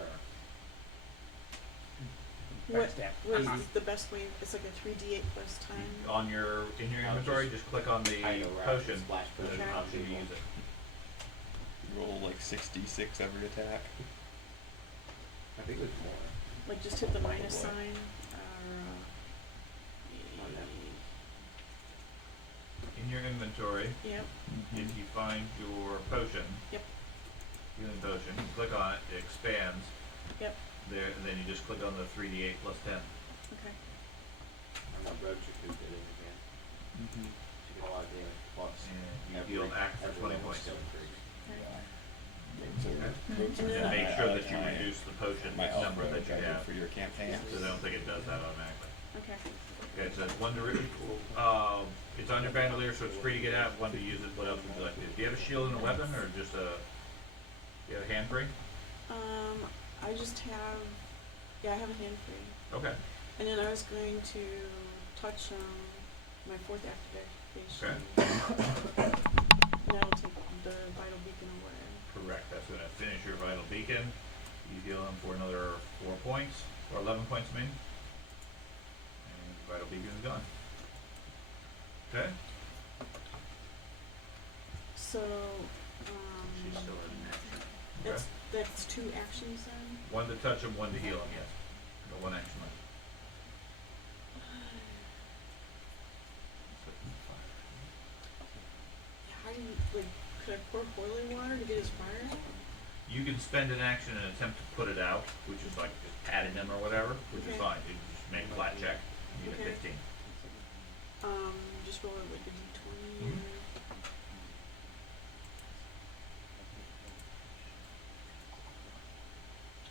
What is the best way? It's like a 3d8 plus time. On in your inventory, just click on the I know where I can potion. splash There's an potion. option to use it. Roll like 66 every attack. I think it was more. like just hit the minus sign, In your inventory, yep, if you find your potion, Yep. healing potion, you click on it, it expands. Yep. There, and then you just click on the 3d8 plus 10. okay. And the road you could get in again. Mm-hmm. You get a lot of damage plus. And you deal act for 20 points. Okay. And make sure that you reduce the potion My elf number that rogue you I did have. for your campaign. So they don't think it does that automatically. Okay. Okay, so it's one to it's on your bandolier, so it's free to get out. One to use it. What else would you like to do? Do you have a shield and a weapon, or just a? You have a hand free? I just have, I have a hand free. Okay. And then I was going to touch my 4th activation. Okay. And that'll take the vital beacon away. Correct. That's gonna finish your vital beacon. You heal him for another 4 points, or 11 points, I mean. And the vital beacon is gone. Okay. So, She's still in action. that's 2 actions then? One to touch him, one to heal him. Yes. Got 1 action left. How do you, could I pour boiling water to get his fire out? You can spend an action and attempt to put it out, which is like just patting him or whatever, which is Okay. fine. You just make a flat check. You get Okay. 15. Just roll it like a d20 Mhm.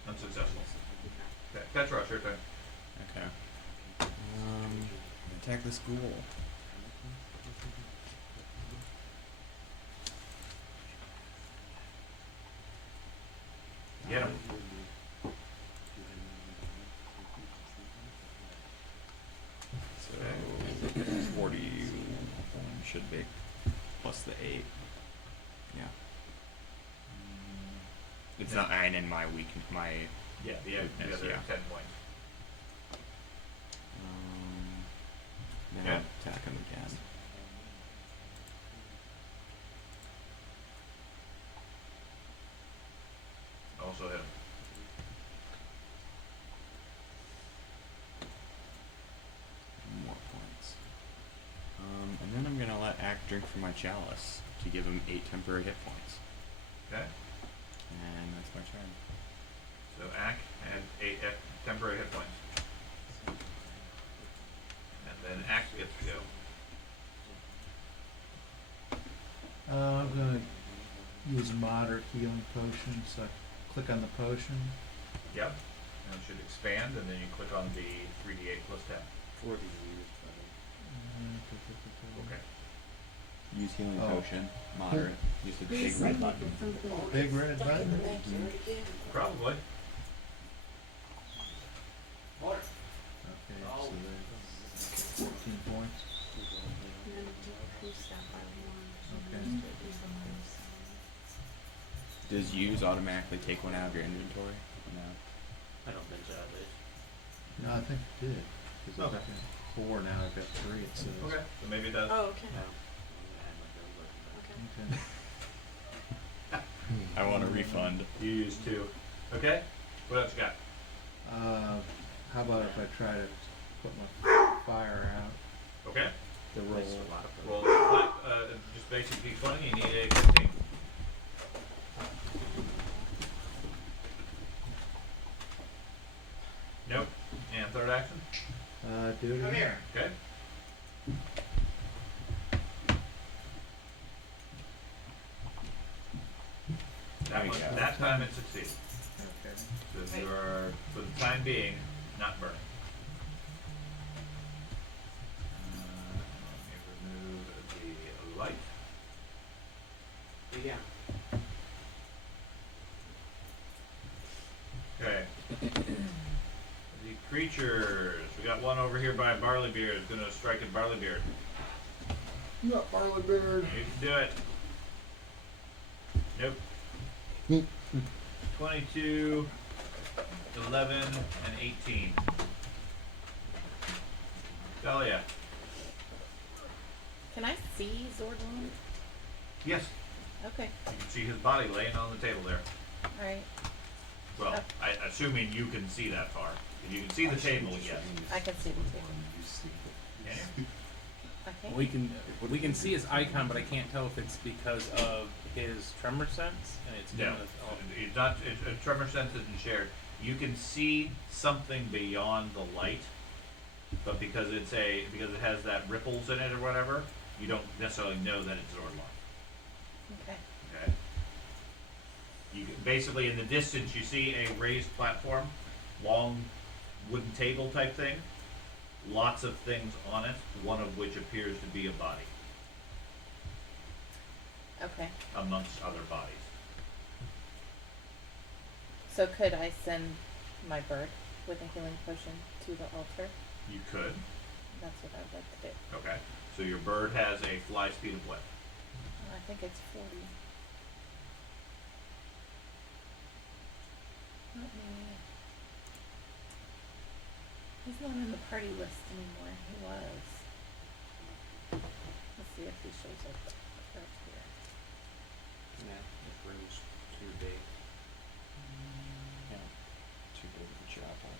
or... Unsuccessful. Okay. Petra, your turn. Okay. Attack this ghoul. Get him. So 41 should be plus the 8. Yeah. It's not 9 in my weak my Yeah, the Weakness, other yeah. 10 points. then Okay. I'll attack him again. Also hit him. More points. And then I'm gonna let Act drink from my chalice to give him 8 temporary hit points. Okay. And that's my turn. So Ack had 8 temporary hit points. And then Ack gets to go. I'm gonna use moderate healing potion, so I click on the potion. Yep. And it should expand, and then you click on the 3d8 plus 10. 40 used, Okay. Use healing Oh. potion. Moderate. Use the big red button. Big red button? Probably. Okay, so that's 14 points. And then decrease that by 1. Okay. Use the minus sign. Does use automatically take one out of your inventory? No. I don't think so, at least. No, I think it did. Because I've Okay. got 4 now, I've got 3, it says. Okay. So maybe it does. Oh, okay. No. I'm gonna add my Okay. go button. Okay. I want a refund. You used 2. Okay. What else you got? How about if I try to put my fire out? Okay. The roll. There's a lot of Roll flat, just basic d20. You need a 15. Nope. And third action? Do it again. Okay. There you go. That time it succeeded. Okay. So you are, for the time being, not burning. Let me remove the light. Yeah. Okay. The creatures. We got one over here by Barleybeard. It's gonna strike at Barleybeard. Yeah, Barley Beard. You can do it. Nope. 22, 11, and 18. Dahlia. Can I see Zordon? Yes. Okay. You can see his body laying on the table there. Alright. Well, assuming you can see that far. You can see the table, yes. I can see the table. Can you? I can't. We can see his icon, but I can't tell if it's because of his tremor sense, and it's No, giving us. Oh, it's not. A tremor sense isn't shared. You can see something beyond the light, but because it has that ripples in it or whatever, you don't necessarily know that it's Zordlar. Okay. Okay. You can, basically in the distance you see a raised platform, long wooden table type thing, lots of things on it, one of which appears to be a body Okay. amongst other bodies. So could I send my bird with a healing potion to the altar? You could. That's what I would like to do. Okay. So your bird has a fly speed of what? I think it's 40. Let me. He's not in the party list anymore. He was. Let's see if he shows up up here. Yeah, this room's too big. Yeah. Too big of a chapel.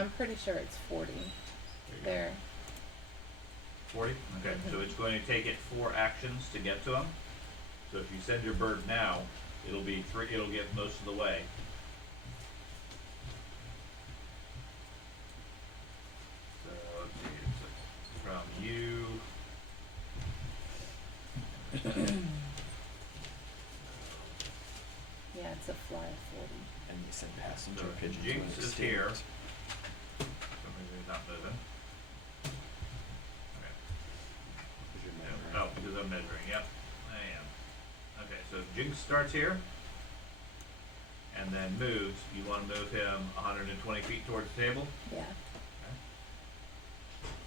I'm pretty sure it's 40. There. 40? Okay, so it's going to take it 4 actions to get to him. So if you send your bird now, it'll get most of the way. So let's see, it's from you. Yeah, it's a fly of 40. And you said passenger So pigeons. Jinx were is here. extinct. For some reason he's not moving. Okay. Because you're No, measuring. oh, because I'm measuring, yep, I am. Okay, so Jinx starts here, and then moves. You want to move him 120 feet towards the table? Yeah.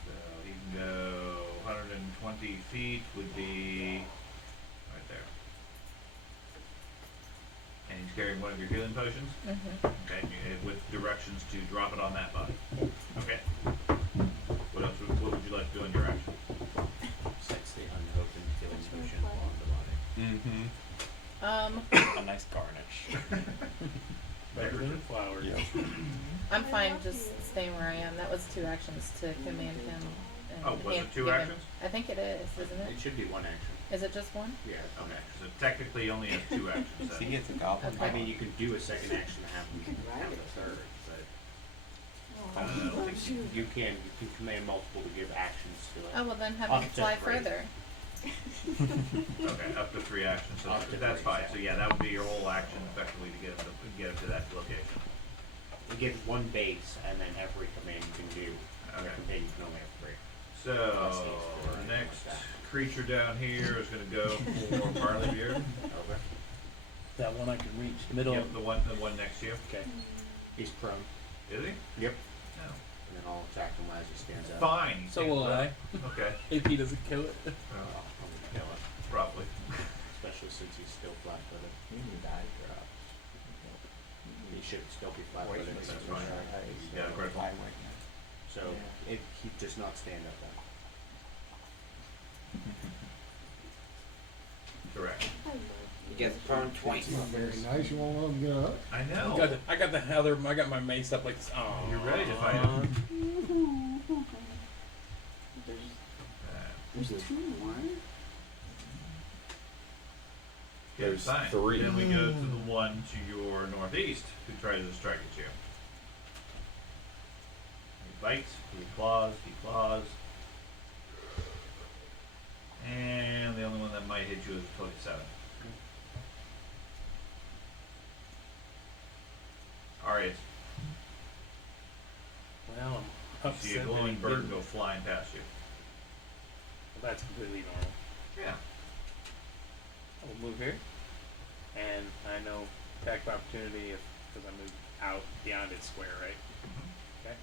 So he can go 120 feet would be right there. And he's carrying one of your healing potions? Mm-hmm. Okay, with directions to drop it on that body. Okay. What else, what would you like to do in your action? Sets the unhooked and healing potion on the body. Mm-hmm. A nice garnish. better than flowers. Yeah. I'm fine just staying where I am. That was 2 actions to command him. And Oh, was it 2 give him- actions? I think it is, isn't It it? should be 1 action. Is it just 1? Yeah. Okay, so technically he only has 2 actions So then. he gets a goblin. Okay. I mean, you could do a second action to have him have a third, but I don't think you can command multiple to give actions to it. Oh, well then have Up him to fly 3. further. Okay, up to 3 actions, so Up to that's 3, fine. yeah. So yeah, that would be your whole action effectively to get him to that location. You get 1 base, and then every command you can do. Okay. Every command you can only have 3. So the next creature down here is gonna go for barley beard. Okay. That one I can reach. Middle. Yep, the one next to you. Okay. He's prone. Is he? Yep. No. And then I'll attack him as he stands up. Fine. you So take will the- I. Okay. If he doesn't kill it. Well, I'm gonna kill it, Probably. especially since he's still flat-footed. You need die drop. He should still be Wait, flat-footed. that's because fine. he's Yeah, correct. Fine right now. So he does not stand up then. Correct. You get prone twice. Not very nice. You won't let them get up. I I know. got the other. I got my mace up like this. Oh, You're ready to fight him. There's 2 more. There's fine. 3. Then we go to the one to your northeast who tries to strike at you. He bites, he claws, and the only one that might hit you is a 27. Alright, Well, I'm you see a upset that he glowing bird didn't. go flying past you. Well, that's completely normal. Yeah. I'll move here, and I know attack of opportunity if because I moved out beyond its square, right? Okay.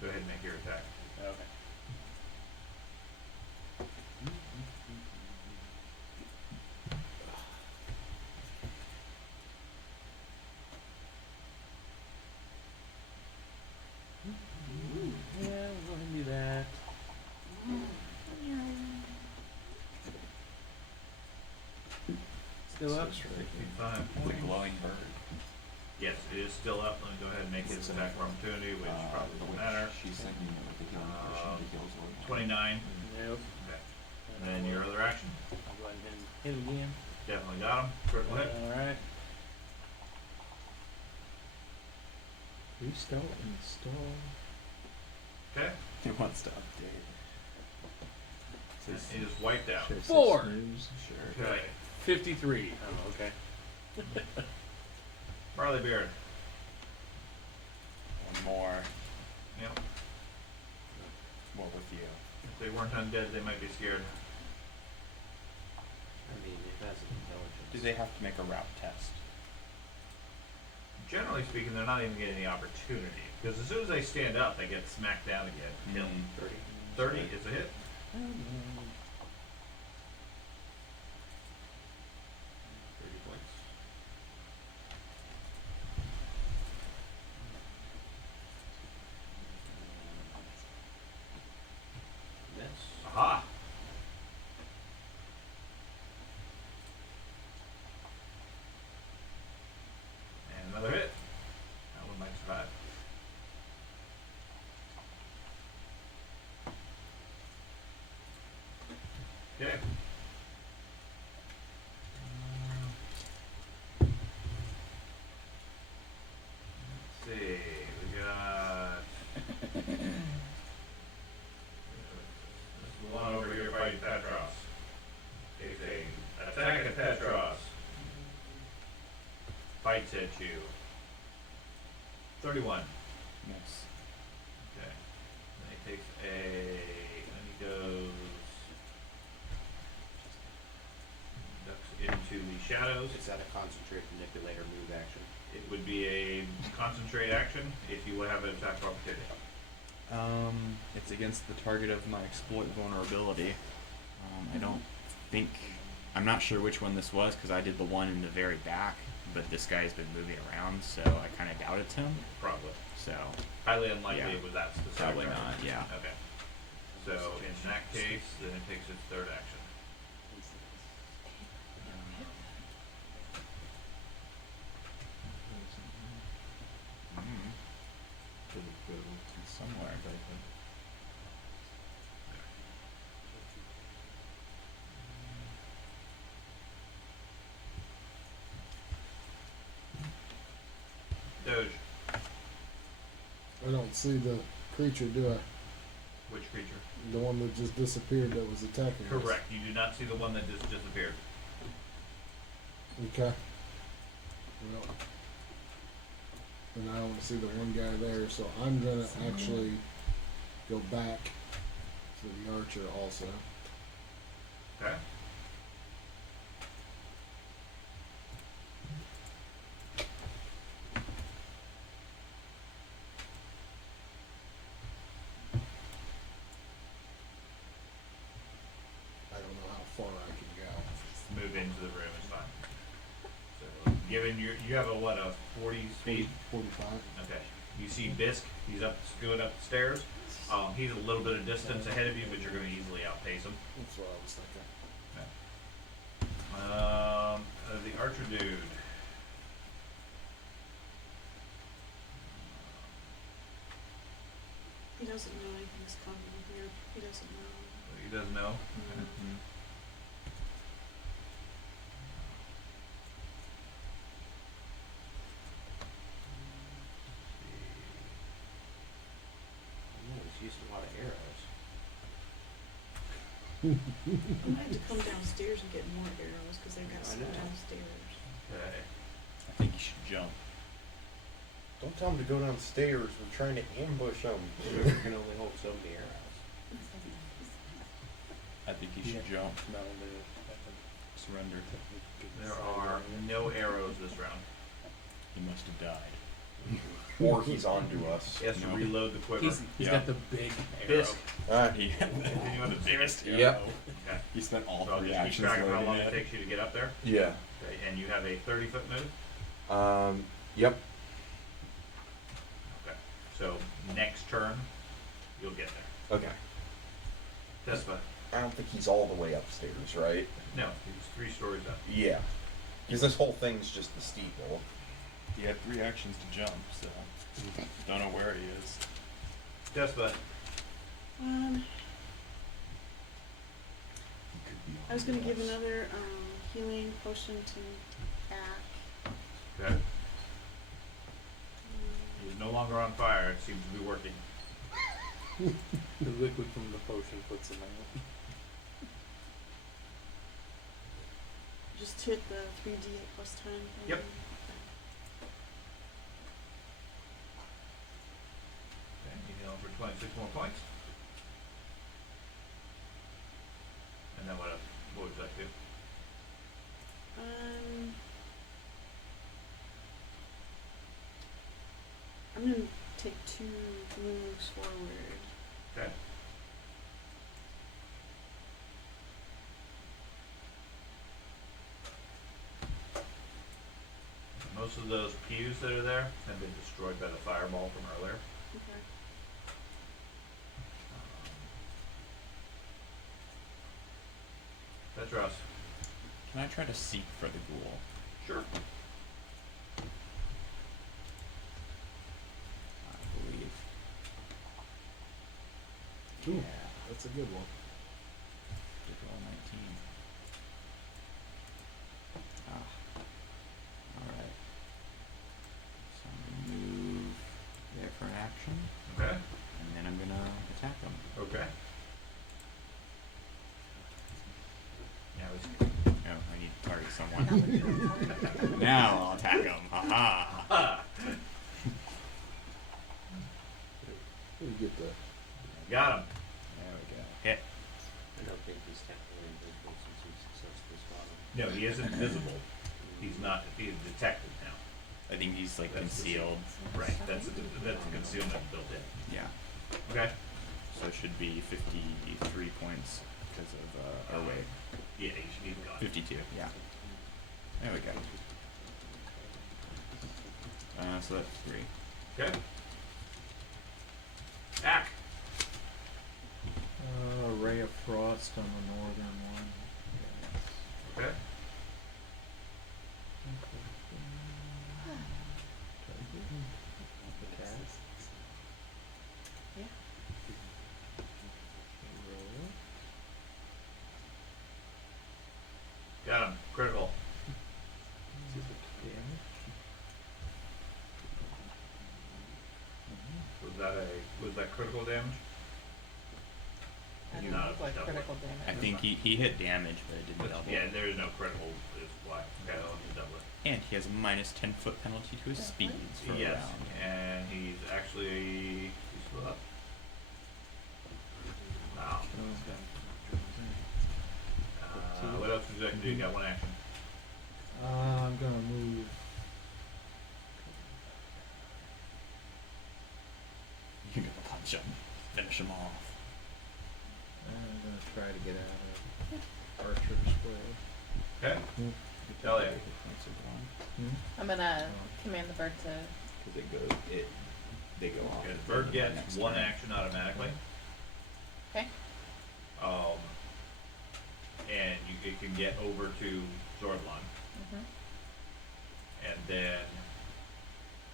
Go ahead and make your attack. Okay. Yeah, we're gonna do that. still up? 65 It's a points. glowing bird. Yes, it is still up. Let me go ahead and make his attack for opportunity, which probably the doesn't witch, matter. she's sending me with a healing potion to heal Zordon. 29. Nope. Okay. And then your other action. I'll go ahead and hit again. Definitely got him. Critical hit. Alright. Restart, install. Okay. He wants to update. It Says, is wiped out. Should have Four. snooze. sure. Okay. 53. Oh, okay. Barley Beard. One more. Yep. What with you? If they weren't undead, they might be scared. I mean, it has an intelligence. Do they have to make a route test? Generally speaking, they're not even getting the opportunity. Because as soon as they stand up, they get smacked down again. Killed. 30. 30 is a hit. 30 points. Miss. Aha! And another hit. That one might survive. Okay. Let's see. We got this one over here fighting Petros. Takes a attack at Petros. Fights at you. 31. Nice. Okay. Then he takes then he goes, ducks into the shadows. Is that a concentrate manipulator move action? It would be a concentrate action if you would have an attack of opportunity. It's against the target of my exploit vulnerability. I don't think, I'm not sure which one this was because I did the one in the very back, but this guy's been moving around, so I kind of doubt it's him. Probably. So Highly unlikely Yeah. it was that specific. probably target. not. Yeah. Okay. So in that case, then it takes its third action. Somewhere, but Doge. I don't see the creature, do I? Which creature? The one that just disappeared that was attacking us. Correct. You do not see the one that just disappeared. Okay. Well, then I only see the one guy there, so I'm gonna actually go back to the archer also. Okay. I don't know how far I can go. Move into the room is fine. So given you have a what, a 40 speed? 45. Okay. You see Bisk, he's going up the stairs. He's a little bit of distance ahead of you, but you're going to easily outpace him. That's what I was thinking. The archer dude. He doesn't know anything's coming here. He doesn't know. He doesn't know. Mhm. Oh, he's used a lot of arrows. I had to come downstairs and get more arrows because they've got I some know. downstairs. Okay. I think you should jump. Don't tell him to go downstairs. We're trying to ambush him. You can only hold so many arrows. I think you should jump. Surrender. There are no arrows this round. He must have died. Or he's onto us. He has to No. reload the quiver. He's Yeah. got the big arrow. Bisk. He Continue on the biggest Yep. arrow. Okay. He spent all So I'll 3 just keep actions track of how long loading it it. takes you to get up there. Yeah. Okay. And you have a 30-foot move. Yep. Okay. So next turn, you'll get there. Okay. Tespa. I don't think he's all the way upstairs, right? No, he's 3 stories up. Yeah. Because this whole thing's just the steeple. He had 3 actions to jump, so don't know where he is. Just but I was gonna give another healing potion to Ack. okay. He's no longer on fire. It seems to be working. The liquid from the potion puts him out. Just hit the 3d8 plus 10. Yep. Okay, you heal for 26 more points. And then what else? What would that do? I'm gonna take 2 moves forward. Okay. Most of those pews that are there have been destroyed by the fireball from earlier. Okay. That's Russ. Can I try to seek for the ghoul? Sure. I believe. Ooh, Yeah. that's a good one. Did roll 19. Alright. So I'm gonna move there for an action, Okay. and then I'm gonna attack him. Okay. Yeah, it was Oh, I need to target someone. Now I'll attack him. Haha. Where do you get that? got him. There we go. Hit. I don't think he's technically invisible since he successfully spotted. No, he isn't visible. He's not. He's detected now. I think he's like That's the concealed. Right. That's a concealment built in. Yeah. Okay. So it should be 53 points because of, or wait, Yeah, he's gone. 52, yeah. There we go. So that's 3. Okay. Ack. Ray of Frost on the northern one. Yes. Okay. Yeah. Got him. Critical. Was that critical damage? That No, didn't look like double. critical damage. I think he hit damage, but it didn't double. Yeah, there is no critical. Is why. Okay, I'll just double it. And he has a minus 10-foot penalty to his speeds for a Yes, round. and he's actually still up. Wow. What else would you like to do? You got one action. I'm gonna move. You're gonna punch him. Finish him off. I'm gonna try to get out of Archer's Square. Okay. Hell yeah. Points are gone. I'm gonna command the bird to. Because they go off. Okay, the bird the gets next one turn. action automatically. Okay. And it can get over to Zordlon, Mhm. and then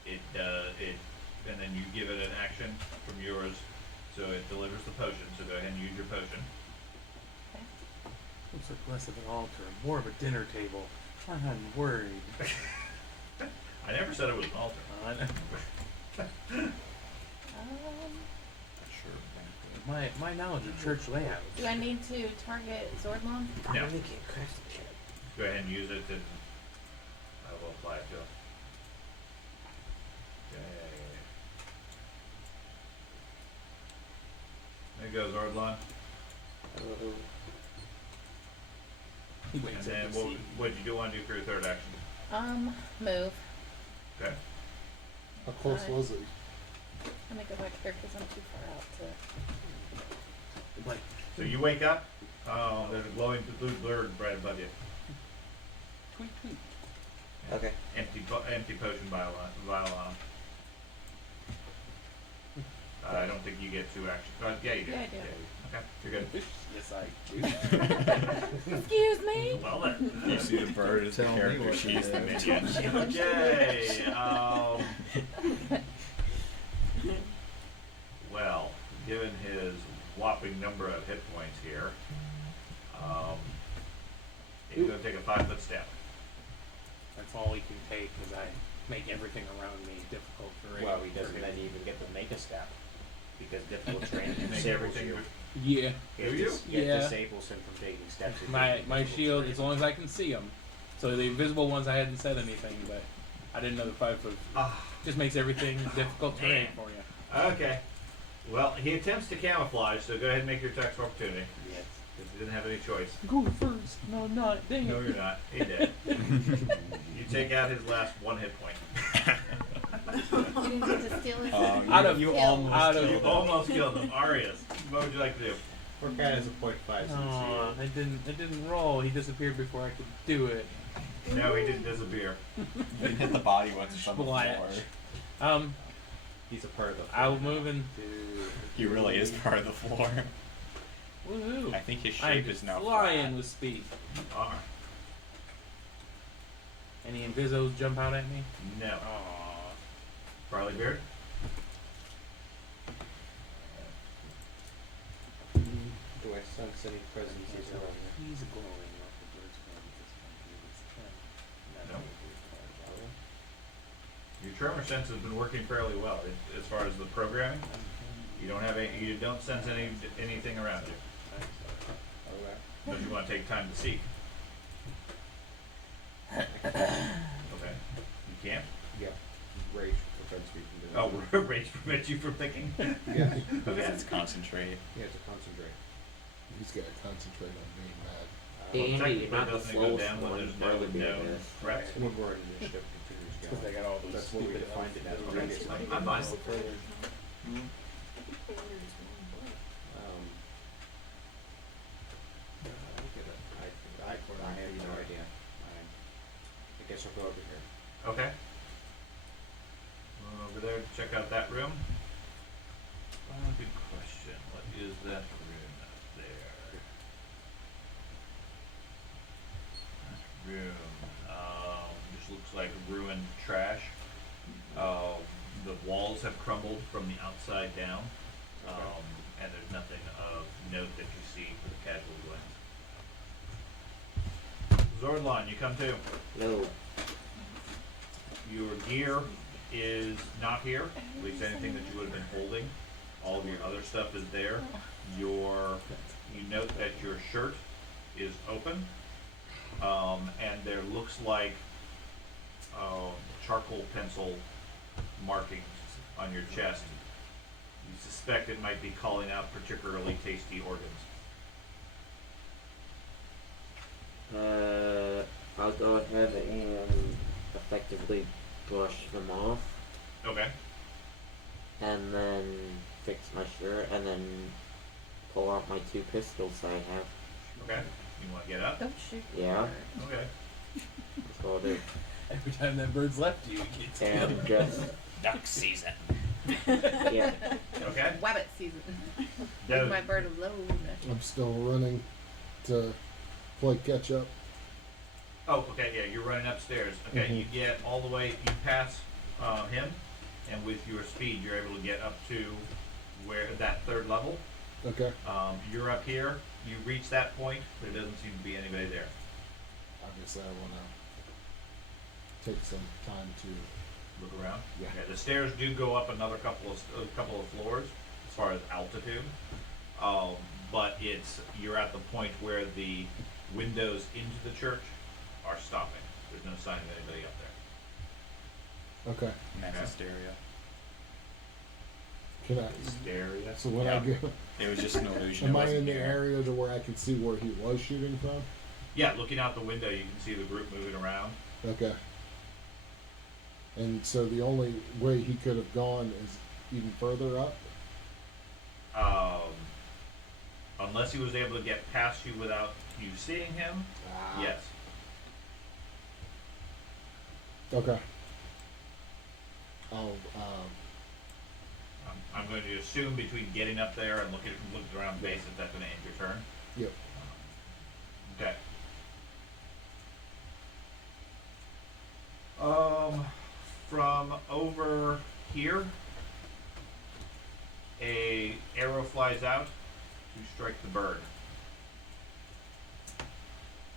and then you give it an action from yours, so it delivers the potion. So go ahead and use your potion. Okay. Looks like less of an altar, more of a dinner table. I'm worried. I never said it was an altar. Sure. My knowledge of church layout. Do I need to target Zordlon? No. Really can't crash the chip. Go ahead and use it, and I will apply it to him. Okay. There goes Zordlon. He And wakes then up to see. what did you want to do for your third action? Move. Okay. How close Alright. was it? Let me go back here because I'm too far out to. Like, So you wake up. There's a glowing blue bird right above you. tweet, tweet. Okay. Empty potion vial on him. I don't think you get 2 actions. Yeah, you do. Yeah, I do. Okay, you're good. Yes, I do. Excuse me? Well then. You see the bird as the Tell me character, what she's to the do. minion. Okay. Well, given his whopping number of hit points here, he's gonna take a 5-foot step. That's all he can take, is I make everything around me difficult for him. Well, he doesn't then even get to make a step because difficult training Make disables everything. you. Yeah. Do you? It Yeah. disables him from taking steps. if My he's my difficult shield, training. as long as I can see them. So the invisible ones, I hadn't said anything, but I didn't know the 5 foot. Ah, Just makes everything difficult terrain man. for you. okay. Well, he attempts to camouflage, so go ahead and make your attacks for opportunity. Yes. Because he didn't have any choice. Go first. No, I'm not. Dang No, you're not. He did. You take out his last 1 hit point. You didn't get to steal his Out of- you kill. almost out of- You almost killed him. Arias, what would you like to do? Poor guy has a 0.5 since Aw, it didn't roll. He disappeared before I could do it. No, he didn't disappear. You hit the body once it's on the floor. Splash. he's a part of the. I'll move into. He really is part of the floor. Woohoo! I think his I'm shape just is now flying flat. with speed. Are. Any invisos jump out at me? No. Aww. Barley Beard? Do I sense any presences around there? He's glowing off the bird's wing. No. Your tremor sense has been working fairly well as far as the programming. You don't have any, you don't sense anything around you. Okay. Don't you want to take time to seek? Okay. You can't? Yeah. Rage prevents me from doing Oh, rage prevents you from thinking? it. Yes. Okay. It's concentrate. You have to concentrate. He's got to concentrate on being mad. Dandy, technically, not the doesn't it go slowest down when one. there's Barley Beard no is. threats? When we're in initiative continues Because they going. got all those That's what we stupid defined it as Okay. previously. I'm fine. I have no idea. I guess I'll go over here. Okay. Over there to check out that room. Good question. What is that room up there? That room just looks like ruined trash. The walls have crumbled from the outside down, and there's nothing of note that you see for the casual glance. Zordlon, you come too. No. Your gear is not here, at least anything that you would have been holding. All of your other stuff is there. You note that your shirt is open, and there looks like charcoal pencil markings on your chest. You suspect it might be calling out particularly tasty organs. I'll go ahead and effectively brush them off, Okay. and then fix my shirt, and then pull out my 2 pistols I have. Okay. You want to get up? Don't shoot. the Yeah. bird. Okay. That's what I'll do. Every time that bird's left you, it gets And killed. just, Duck season. yeah. Okay. Wabbit season. No. Leave my bird alone. I'm still running to play catch up. Oh, okay, yeah, you're running upstairs. Okay, you get all the way, you pass him, and with your speed, you're able to get up to where that 3rd level. Okay. You're up here. You reach that point. There doesn't seem to be anybody there. Obviously, I want to take some time to. Look around. Yeah. The stairs do go up another couple of floors as far as altitude, but you're at the point where the windows into the church are stopping. There's no sign of anybody up there. Okay. And that's Okay. hysteria. Can I? Hysteria. So when I Yeah. go, It was just an illusion. am it I wasn't in the here. area to where I can see where he was shooting from? Yeah, looking out the window, you can see the group moving around. Okay. And so the only way he could have gone is even further up. Unless he was able to get past you without you seeing him, yes. Okay. I'll I'm I'm going to assume between getting up there and looking around the base that that's going to end your turn. Yep. Okay. From over here, a arrow flies out to strike the bird.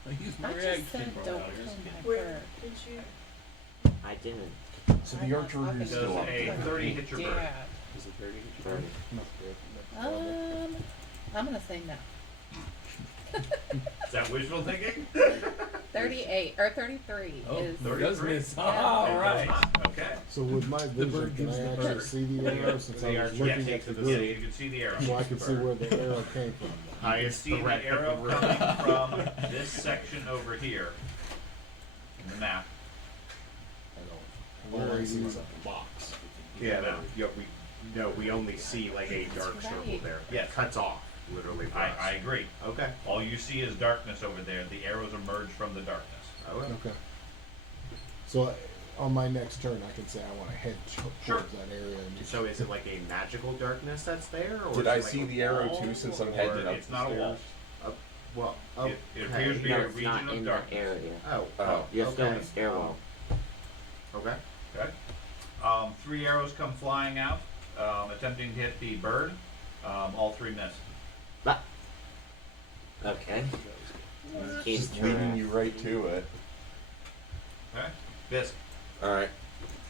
I used I my just reaction. said for don't that. kill my Where bird. did you? I didn't. So I'm the not archer talking is Does still up a there. 30 hit your bird? Dad. Is it 30? Thirty. I'm gonna say no. Is that wishful thinking? 38 or 33 Oh, is. it does 33? miss. Yeah. All It does right. not. Okay. So with my vision, bird can gives I the actually bird. see the arrow since The I was archer looking Yes, at the yeah, group? you can see the arrow. So I can see where the arrow came from. You can Highest see the threat arrow of the room. coming from this section over here in the map. I don't. All I see is a box. Yeah, no, we only see like a dark That's circle right. there. Yes. It cuts off, literally, for us. I agree. Okay. All you see is darkness over there. The arrows emerge from the darkness. Okay. Okay. So on my next turn, I can say I want to head Sure. towards that area. And So is it like a magical darkness that's there? Or Did is I it like see a the arrow wall? too since I'm Or headed up it's the not a wall. stairs? Well, It appears to be No, a it's region not of in darkness. that area. Oh, You're still in okay. the stairwell. Okay. Okay. 3 arrows come flying out, attempting to hit the bird. All 3 miss. Okay. He's Just leading you right to it. Okay. This. Alright.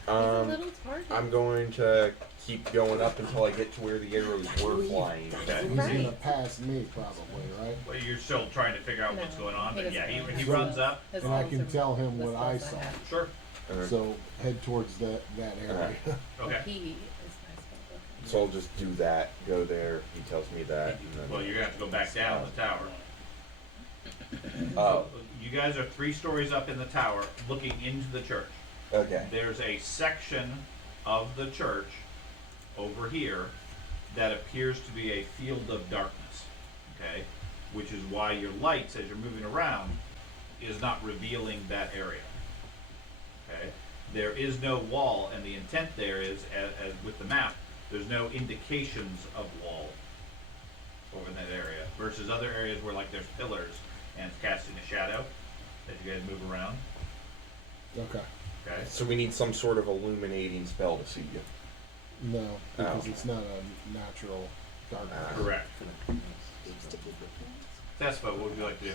He's a little target. I'm going to keep going up until I get to where the arrows were flying. Okay. he's Right. gonna pass me probably, right? Well, you're still trying to figure out what's No, going on, he but yeah, doesn't he know. runs up. As And long I as can the- tell him the what I spells saw. have. Sure. Alright. So head towards that area. Okay. He is nice about that. So I'll just do that, go there, he tells me that, and then... Well, you're gonna have to go back down the tower. Oh, You guys are 3 stories up in the tower, looking into the church. okay. There's a section of the church over here that appears to be a field of darkness. Okay, which is why your lights, as you're moving around, is not revealing that area. Okay, there is no wall, and the intent there is, as with the map, there's no indications of wall over in that area, versus other areas where like there's pillars and it's casting a shadow as you guys move around. Okay. Okay, So we need some sort of illuminating spell to see you. No, because Oh. it's not a natural darkness. correct. Sticky footprints? Tespa, what would you like to do?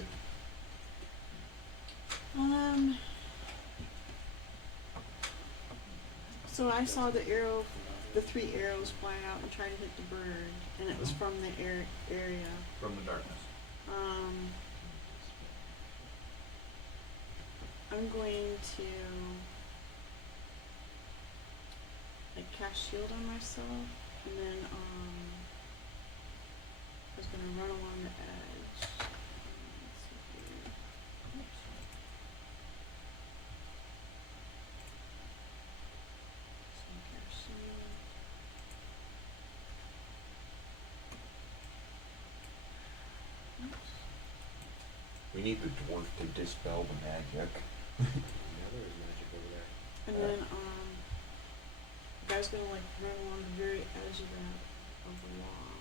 So I saw the 3 arrows fly out and try to hit the bird, and it was from the area. From the darkness. I'm going to like cast shield on myself, and then I was gonna run along the edge. Let's see here. So cast shield. Oops. We need the dwarf to dispel the magic. Yeah, there is magic over there. And then the guy's gonna like run along the very edge of the wall.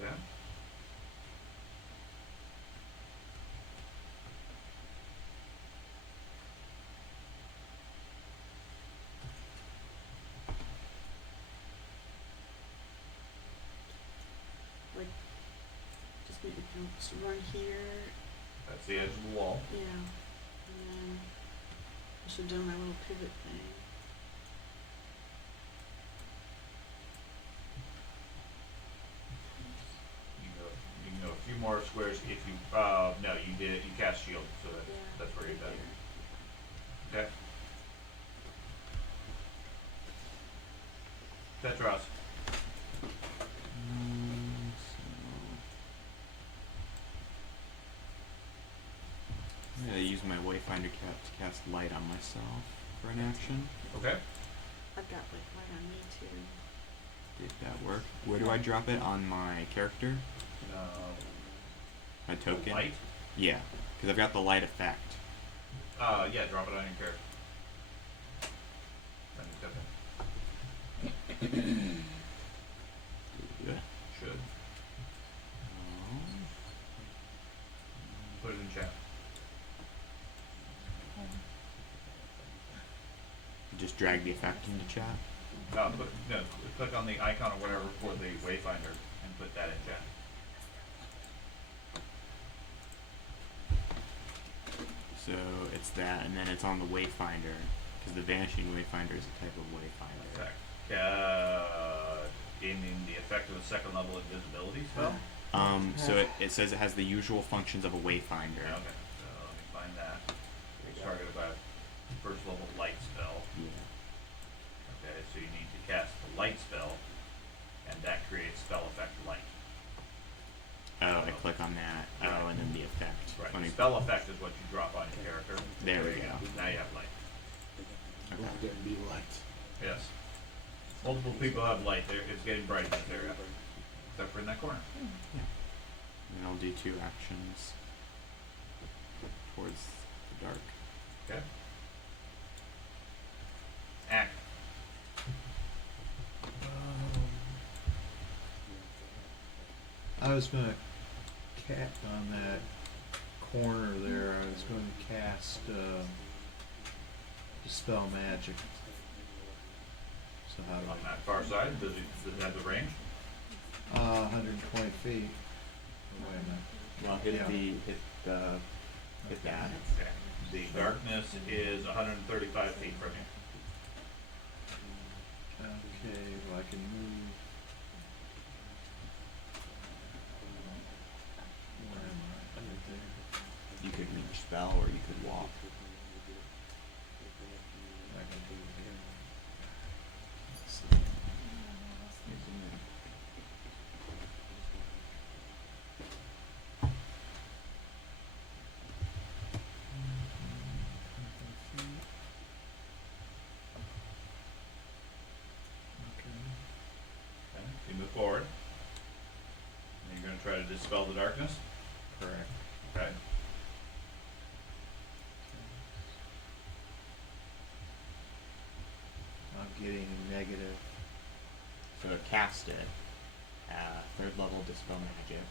Yeah. Like just make just run here, That's the edge of the wall. yeah. And then I should have done my little pivot thing. You can go a few more squares if you, no, you did it, you cast shield, so Yeah. that's where you're done. Here. Okay. Petros. I'm gonna use my Wayfinder to cast light on myself for an action. Okay. I've got like light on me too. Did that work? Where do I drop it on my character? My token? Light? Yeah, because I've got the light effect. Yeah, drop it on your character. Just drag the effect into chat. Click on the icon or whatever for the Wayfinder and put that in chat. So it's that, and then it's on the Wayfinder, because the Vanishing Wayfinder is a type of Wayfinder. Effect. Gaining the effect of a second level invisibility spell. So it says it has the usual functions of a Wayfinder. Okay, so let me find that. It's targeted by first level light spell. Yeah. Okay, so you need to cast the light spell, and that creates spell effect light. Oh, I click on that. Right. Oh, and then the effect. Right. Let me- Spell effect is what you drop on your character. There we you go. Now you have light. Don't get me light. Yes. Multiple people have light. There, it's getting bright in this area, except for in that corner. And I'll do 2 actions towards the dark. Okay. Act. I was gonna cat on that corner there. I was going to cast dispel magic. So how do On that far side, does it have the range? 120 feet. Oh, wait a minute. Well, hit Yeah. hit that. Okay. The darkness is 135 feet from you. Okay, well I can move. Where am I? Right there. You could reach spell, or you could walk. I can do it here. Let's see. He's in there. Okay. You move forward. And you're going to try to dispel the darkness. Correct. Okay. I'm getting negative. So cast it. 3rd level dispel magic.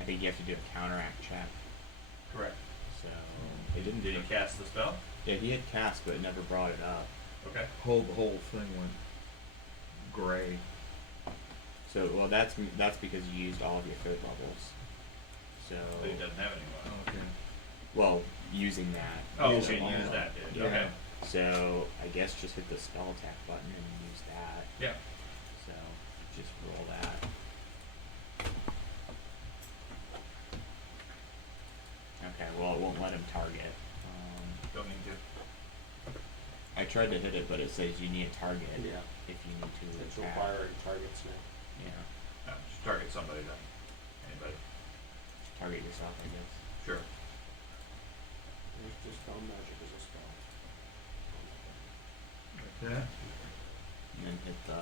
I think you have to do a counteract check. Correct. So it didn't do Did you cast the spell? Yeah, he had cast, but it never brought it up. Okay. The whole thing went gray. So well, that's because you used all of your 3rd levels. So But he doesn't have any more. Okay. well, using that. Oh, use okay, all use of that, it. did you? Yeah. Okay. So I guess just hit the spell attack button and use that. Yeah. So just roll that. Okay, well it won't let him target. Don't need to. I tried to hit it, but it says you need a target Yeah. if you need to It's attack. requiring targets now. Yeah, No, just target somebody then. Anybody. target yourself, I guess. Sure. There's dispel magic as a spell. Okay. And then hit the.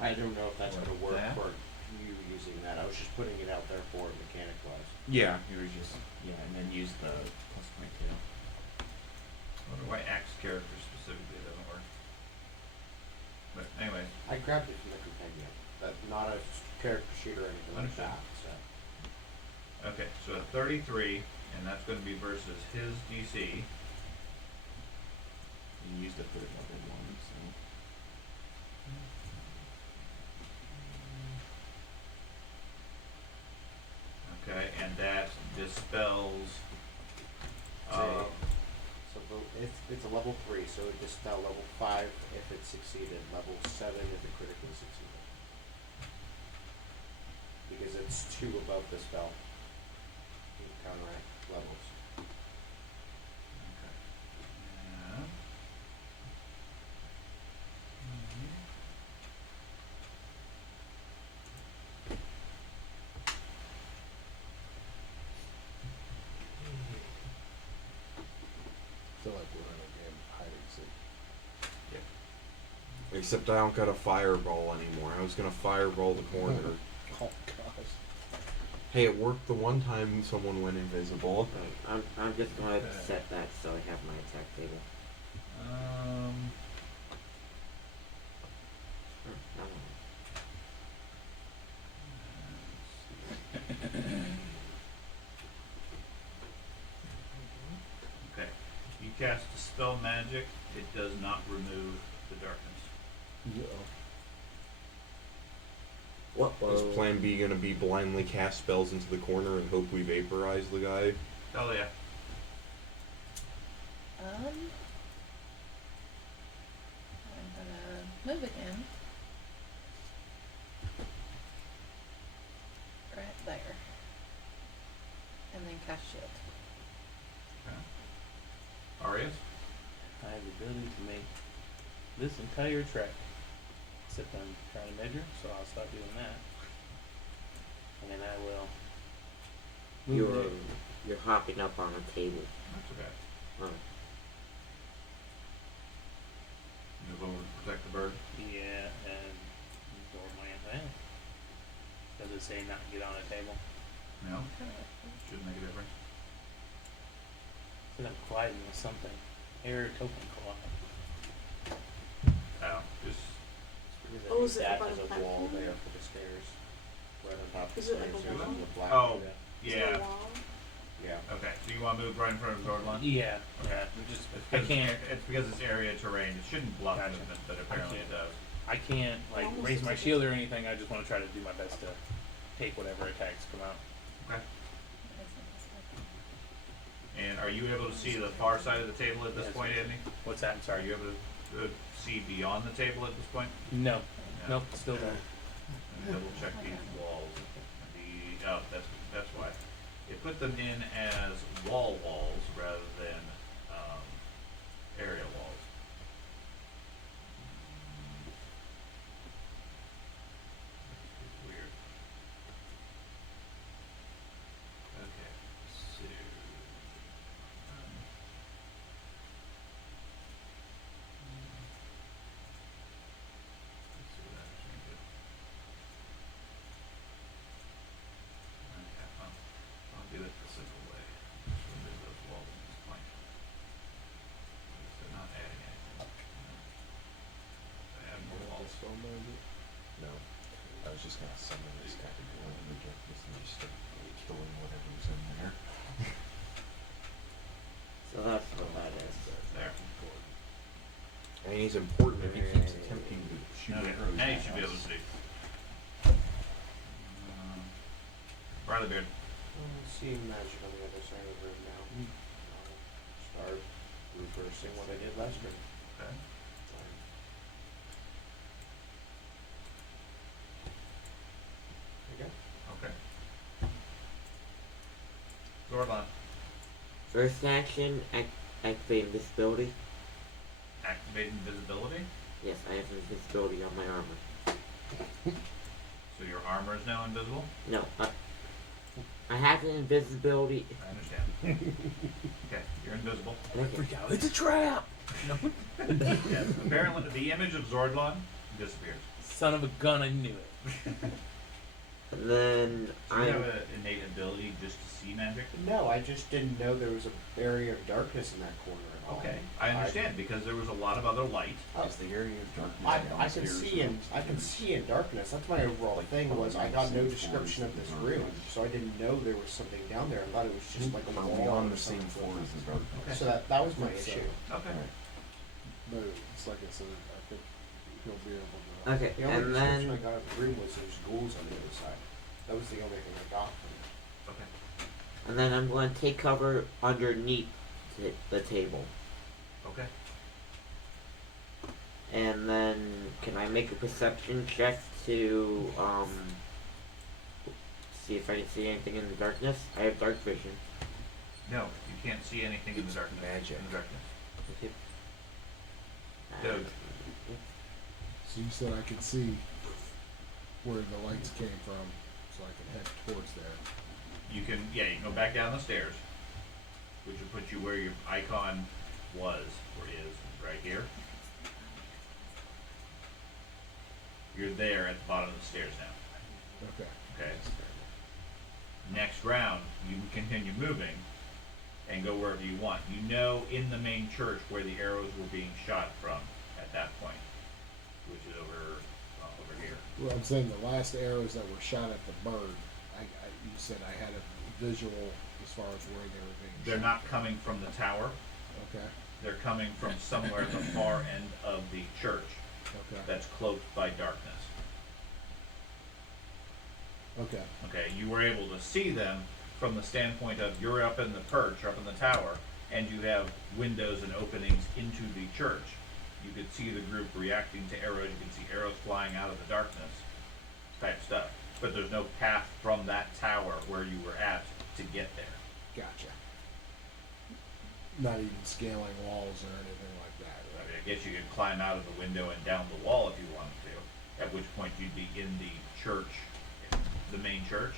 I don't know if that's What, gonna work that? for you using that. I was just putting it out there for mechanic wise. Yeah, you were just and then use the +.2. I wonder why Axe character specifically doesn't work. But anyway, I grabbed it from the compendium. Not a character sheet or anything like Understood. that. So okay, so at 33, and that's going to be versus his DC. You used a 3rd level one, so. Okay, and that dispels. it's a level 3, so it dispel level 5 if it succeeded, level 7 if it critically succeeded. Because it's 2 above the spell. You counteract levels. Okay. Yeah. I feel like we're in a game of hide and seek. Except I don't got a fireball anymore. I was gonna fireball the corner. Oh gosh. Hey, it worked the one time someone went invisible. Right, I'm just going to set that so I have my attack table. No, Okay. You cast Dispel Magic. It does not remove the darkness. Yeah. What Is plan B gonna be blindly cast spells into the corner and hope we vaporize the guy? Oh yeah. I'm gonna move again. Right there. And then cast shield. Okay. Arias? I have the ability to make this entire track. Except I'm trying to measure, so I'll stop doing that. And then I will move it. You're hopping up on a table. Not too bad. Oh. Move over to protect the bird. Yeah, and door my thing. Does it say not get on a table? No. Shouldn't make a difference. So I'm colliding with something. Air token collide. Oh, just Oh, is it that about as a a wall platform? there for the stairs. Right on top of the Is it stairs. like a there's wall? a black Oh. area. Is it a yeah. wall? Yeah. Okay. So you want to move right in front of Zordlon? Yeah, Okay. yeah. It's I because can't. It's because it's area terrain. It shouldn't block Gotcha. movement, but apparently it does. I can't like Almost raise my looks like shield or anything. I just want to try to do my best to take whatever attacks come out. Okay. And are you able to see the far side of the table at this Yes, point, yes. Andy? What's that? I'm Are sorry. you able to see beyond the table at this point? No. No. Nope. Still don't. Let me double check these walls. Oh, that's why. It put them in as walls rather than area walls. It's weird. Okay, so let's see what that changes. Okay, I'll do it the simple way. Just remove those walls at this point. Because they're not adding anything. They add more walls. No. I was just gonna summon this guy to go in and reject this and just start killing whatever's in there. So that's what that is. There. And he's important if he keeps attempting to shoot Okay, arrows. now you at should be able us. to see. Riley Beard. See magic on the other side of the room now. Start reversing what I did last turn. Okay. There you go. Okay. Zordlon. First action, activate invisibility. Activate invisibility. Yes, I have invisibility on my armor. So your armor is now invisible? No, I have an invisibility. I understand. Okay, you're invisible. Freak out. It's a trap. No. Yes. Apparently the image of Zordlon disappears. Son of a gun! I knew it. And then Do you have an innate ability just to see magic? No, I just didn't know there was an area of darkness in that corner at all. Okay, I understand because there was a lot of other light. Is the area of darkness I can downstairs see in or darkness. That's my overall Like, thing was I got no same description of floors this as the room, darkness. so I didn't know there was something down there. I thought it was just like a Are wall we on or the same something. floor as the darkness? Okay. So that was my I think so. issue. Okay. But it's like I said, I think he'll be able to. okay, The only and description I then got of the room was there's ghouls on the other side. That was the only thing I got from it. Okay. I'm going to take cover underneath the table. Okay. And then can I make a perception check to see if I can see anything in the darkness? I have dark vision. No, you can't see anything in the darkness. magic. In the darkness. Uh, Dude. So you said I could see where the lights came from, so I can head towards there. You can go back down the stairs, which will put you where your icon was or is right here. You're there at the bottom of the stairs now. Okay. Okay. Next round, you can continue moving and go wherever you want. You know in the main church where the arrows were being shot from at that point, which is over here. Well, I'm saying the last arrows that were shot at the bird, you said I had a visual as far as where they were being They're shot. not coming from the tower. Okay. they're coming from somewhere at the far end of the church Okay. that's cloaked by darkness. Okay. Okay, you were able to see them from the standpoint of you're up in the perch, up in the tower, and you have windows and openings into the church. You could see the group reacting to arrows. You can see arrows flying out of the darkness, type stuff. But there's no path from that tower where you were at to get there. Gotcha. Not even scaling walls or anything like that, I right? mean, I guess you could climb out of the window and down the wall if you wanted to, at which point you'd be in the church, the main church.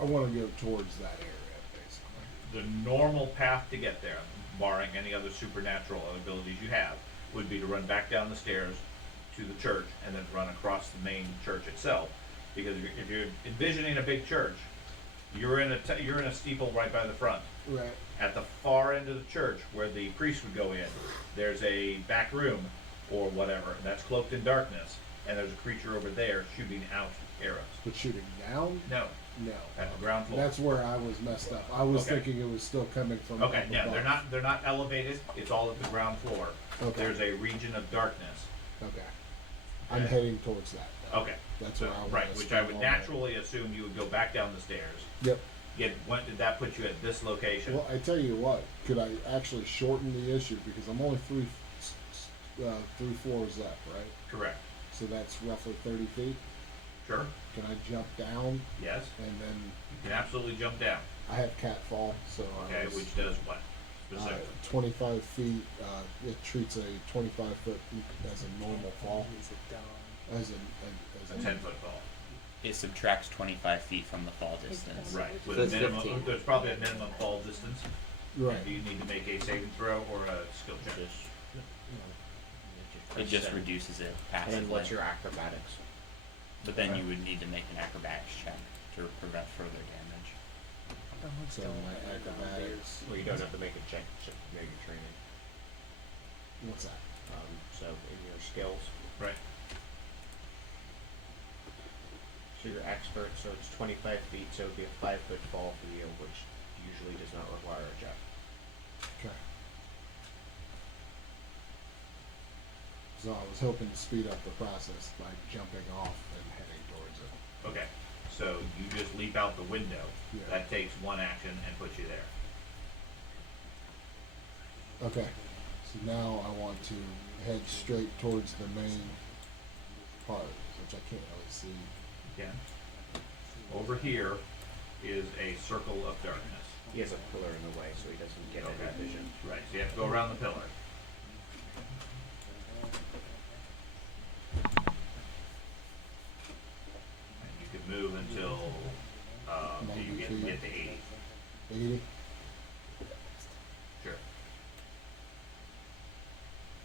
I want to go towards that area, basically. The normal path to get there, barring any other supernatural abilities you have, would be to run back down the stairs to the church and then run across the main church itself. Because if you're envisioning a big church, you're in a steeple right by the front. Right. At the far end of the church, where the priest would go in, there's a back room or whatever that's cloaked in darkness, and there's a creature over there shooting out arrows. But shooting down? No, No. at the ground floor. That's where I was messed up. I was Okay. thinking it was still coming from Okay, up no, above. they're not elevated. It's all at the ground floor. Okay. There's a region of darkness. Okay. I'm Okay. heading towards that. Now. Okay. That's So, where I want right, to which I spend would all my- naturally assume you would go back down the stairs. Yep. When did that put you at this location? Well, I tell you what, could I actually shorten the issue because I'm only three floors up, right? Correct. So that's roughly 30 feet. Sure. Can I jump down Yes. and then You can absolutely jump down. I have cat fall, so Okay, I was, which does what? Specifically. 25 feet. It treats a 25 foot as a normal fall, Is it down? as It's a a 10-foot fall. It subtracts 25 feet from the fall distance. Right. With So a it's minimum, 15. there's probably a minimum fall distance. right. Do you need to make a saving throw or a skill check? It just reduces it And passively. then what's your acrobatics? But then you would need to make an acrobatics check to prevent further damage. So my acrobatics. Well, you don't have to make a check to know your training. What's that? So in your skills, Right. so you're expert, so it's 25 feet, so it'd be a 5-foot fall for you, which usually does not require a check. Okay. So I was hoping to speed up the process by jumping off and heading towards it. Okay. So you just leap out the window. Yeah. That takes one action and puts you there. Okay. So now I want to head straight towards the main part, which I can't really see. Again. Over here is a circle of darkness. He has a pillar in the way, so he doesn't get Okay. any vision. Right. So you have to go around the pillar. And you can move until you get to 80. 80? Sure.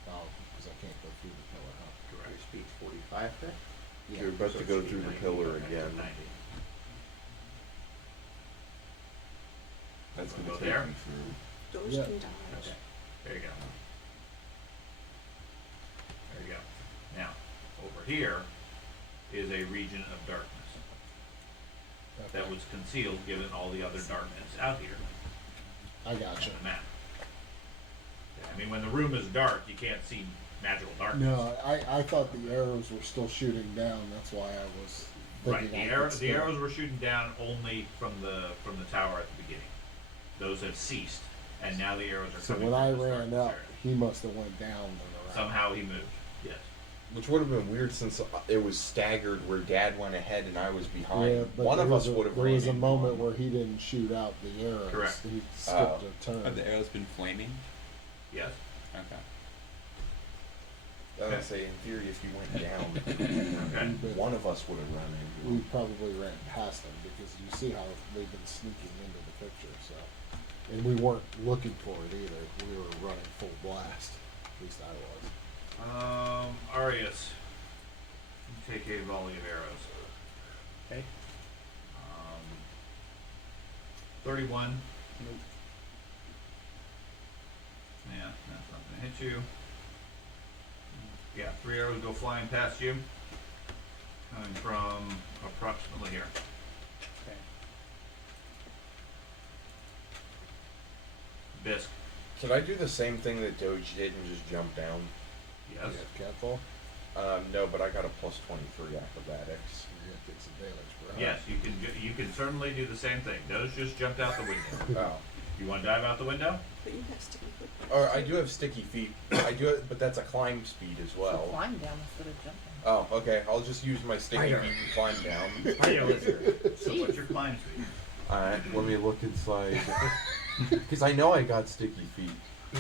Oh, because I can't go through the pillar, huh? Your Correct. speed's 45 then? Yeah. You're about to go through the pillar again. 90. That's Wanna gonna go take there? me through. Those Yeah. can dodge. Okay. There you go. There you go. Now, over here is a region of darkness that Okay. was concealed given all the other darkness out here I gotcha. on the map. I mean, when the room is dark, you can't see magical darkness. No, I thought the arrows were still shooting down. That's why I was Right. thinking The, I could the still- arrows were shooting down only from the tower at the beginning. Those have ceased, and now the arrows are So coming when I from this ran darkness up, area. he must have went down and around. Somehow he moved. Yes. Which would have been weird since it was staggered where Dad went ahead and I was behind. Yeah, but One there of us was would have There ran was a into moment him. where he didn't shoot out the arrows. Correct. He skipped Oh. a turn. Have the arrows been flaming? Yes. Okay. I would say, in theory, if you went down, Okay. one of us would have run into We him. probably ran past them because you see how they've been sneaking into the picture. So, and we weren't looking for it either. We were running full blast. At least I was. Arius, you take a volley of arrows. Okay. 31. Nope. Yeah, that's not gonna hit you. Yeah, 3 arrows go flying past you. Coming from approximately here. Okay. bisque. Can I do the same thing that Doge did and just jump down? Yes. You have catfall? No, but I got a plus 23 acrobatics. You're gonna take some damage, bro. Yes, you can certainly do the same thing. Those just jumped out the window. Oh. You want to dive out the window? But you got sticky foot. Or I do have sticky feet. I do it, but that's a climb speed as So well. climb down instead of jumping. Oh, okay. I'll just use my sticky feet and climb down. So what's your climb speed? Alright, let me look inside. Because I know I got sticky feet.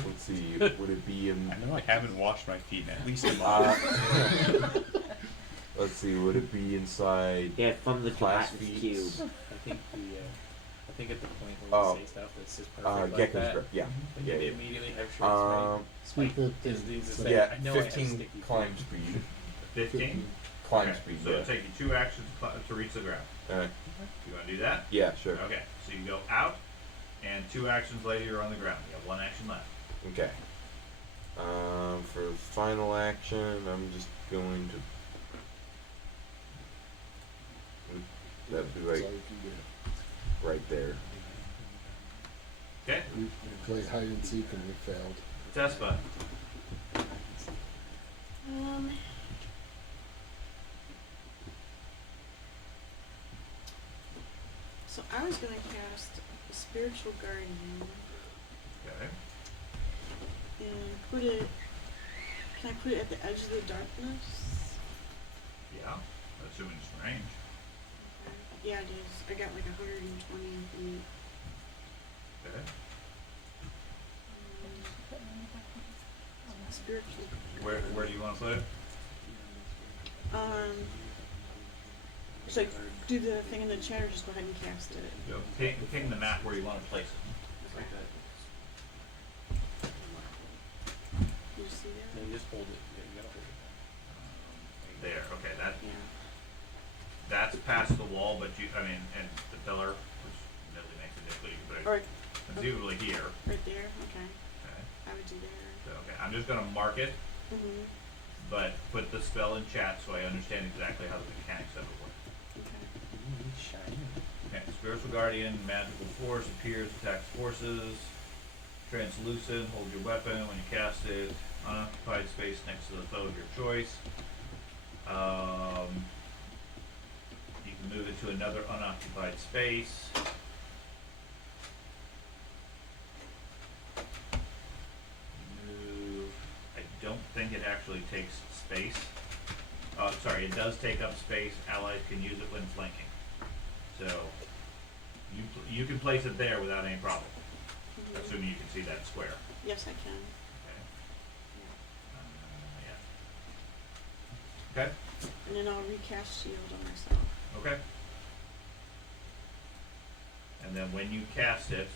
Let's see, would it be in... I know I haven't washed my feet in at least a month. Let's see, would it be inside... Yeah, from the Class combatant's feats. cube. I think at the point where you Oh. say stuff that's just perfect like Gecko's that, grip, yeah. and Yeah, you yeah. immediately have short spike. Spike is the so same. Yeah, I know I have 15 sticky climb feet. speed. 15? Climb Okay, speed, so yeah. it'll take you 2 actions to reach the ground. Alright, You want to do that? yeah, sure. Okay, so you go out, and 2 actions later you're on the ground. You have 1 action left. Okay. For the final action, I'm just going to... That'd be That's like all you can do. right there. Okay, We played hide and seek and we failed. Tespa. So I was gonna cast Spiritual Guardian Okay. and put it. Can I put it at the edge of the darkness? Yeah, assuming it's range. Okay. Yeah, it is. I got like 120 feet. Okay. Spiritual. Where do you want to put it? Should I do the thing in the chat or just go ahead and cast it? Go ping the map where you want to place it. You see No, that? you just hold it. Yeah, you gotta hold it. There. Okay. Yeah. That's past the wall, but and the pillar, which really makes it difficult. You can put Or it conceivably here. right there. Okay. Okay. I would do there. So, okay. I'm just gonna mark it, Mhm. but put the spell in chat so I understand exactly how the mechanics of it work. Okay. Shiny. Okay, Spiritual Guardian, magical force, appears, attacks forces, translucent, hold your weapon when you cast it, unoccupied space next to the foe of your choice. You can move it to another unoccupied space. Move, I don't think it actually takes space. Sorry, it does take up space, allies can use it when flanking. So, you can place it there without any problem, Mhm. assuming you can see that square. Yes, I can. Okay. Yeah. Yeah. Okay. And then I'll recast shield on myself. Okay. And then when you cast it,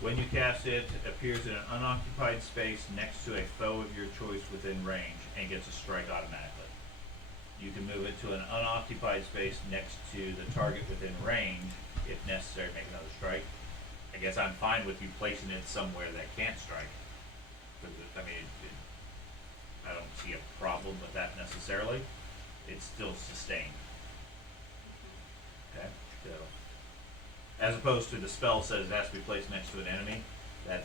when you cast it, it appears in an unoccupied space next to a foe of your choice within range and gets a strike automatically. You can move it to an unoccupied space next to the target within range, if necessary, make another strike. I guess I'm fine with you placing it somewhere that can't strike. I don't see a problem with that necessarily. It's still sustained. Okay, so as opposed to the spell says it has to be placed next to an enemy, that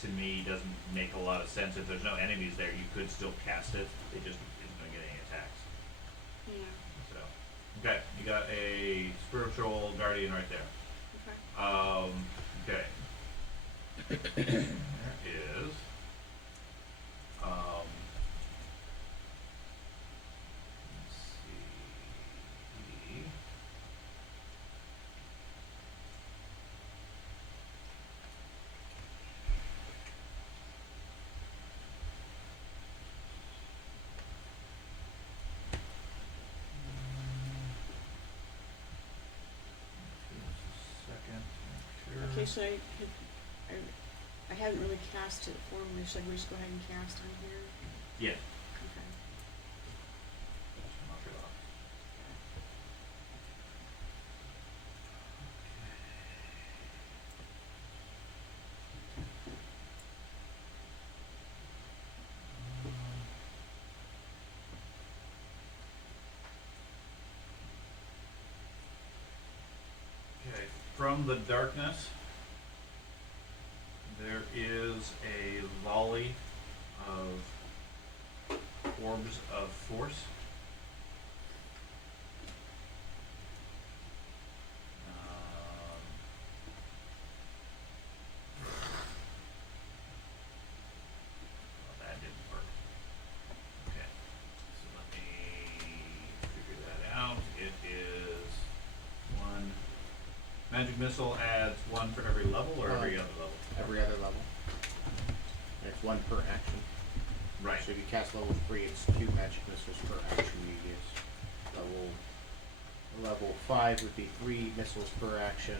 to me doesn't make a lot of sense. If there's no enemies there, you could still cast it. It just isn't going to get any attacks. Yeah. So, okay, you got a spiritual guardian right there. Okay. Okay. There is. Let's see. Okay, so I haven't really cast it formally. Should we just go ahead and cast on here? Yeah. Okay. Mark it off. Okay. from the darkness, there is a volley of orbs of force. Well, that didn't work. Okay, so let me figure that out. It is one. Magic missile adds one for every level or every other level? Every other level. And it's one per action. Right. So if you cast level 3, it's 2 magic missiles per action you use. Level 5 would be 3 missiles per action.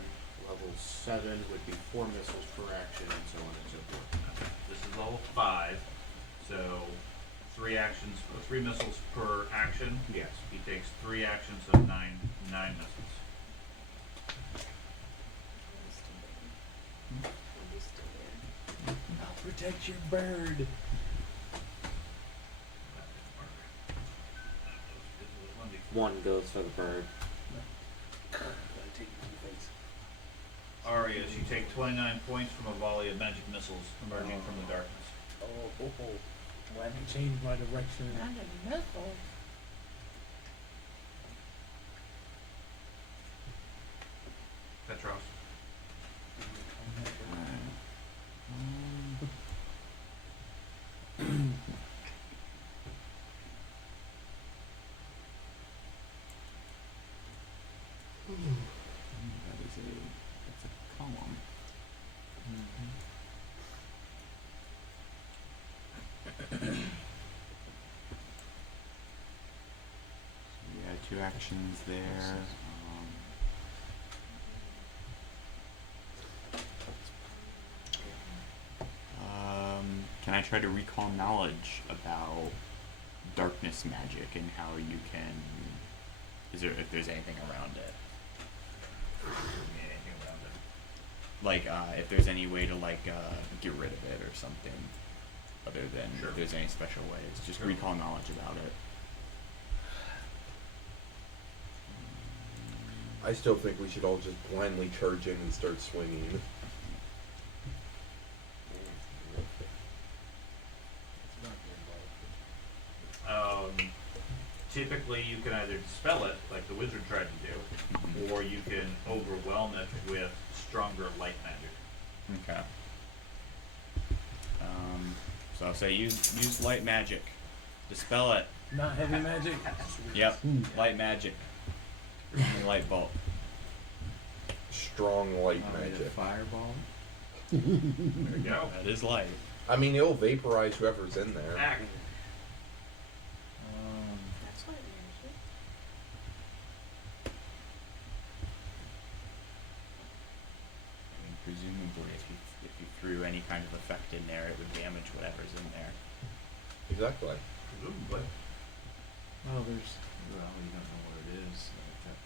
Level 7 would be 4 missiles per action, and so on and so forth. This is level 5, so 3 missiles per action. Yes. He takes 3 actions of nine missiles. I'll protect your bird. That didn't work. It was 1d4. One goes for the bird. Arias, you take 29 points from a volley of magic missiles emerging from the darkness. Let me change my direction. Magic missile. Petros. That's a column. So we had 2 actions there. Can I try to recall knowledge about darkness magic and how you can? If there's anything around it? Anything around it. Like, if there's any way to get rid of it or something, other than Sure. if there's any special ways, just Sure. recall knowledge about it. I still think we should all just blindly charge in and start swinging. Typically, you can either dispel it, like the wizard tried to do, or you can overwhelm it with stronger light magic. Okay. So I'll say use light magic. Dispel it. Not heavy magic. Yep. Light magic. Only light bulb. Strong light Want me to magic. fireball? There you go. That is light. I mean, it'll vaporize whoever's in there. Act. That's what it is. I mean, presumably, if you threw any kind of effect in there, it would damage whatever's in there. Exactly. Presumably. Well, you don't know what it is. Like that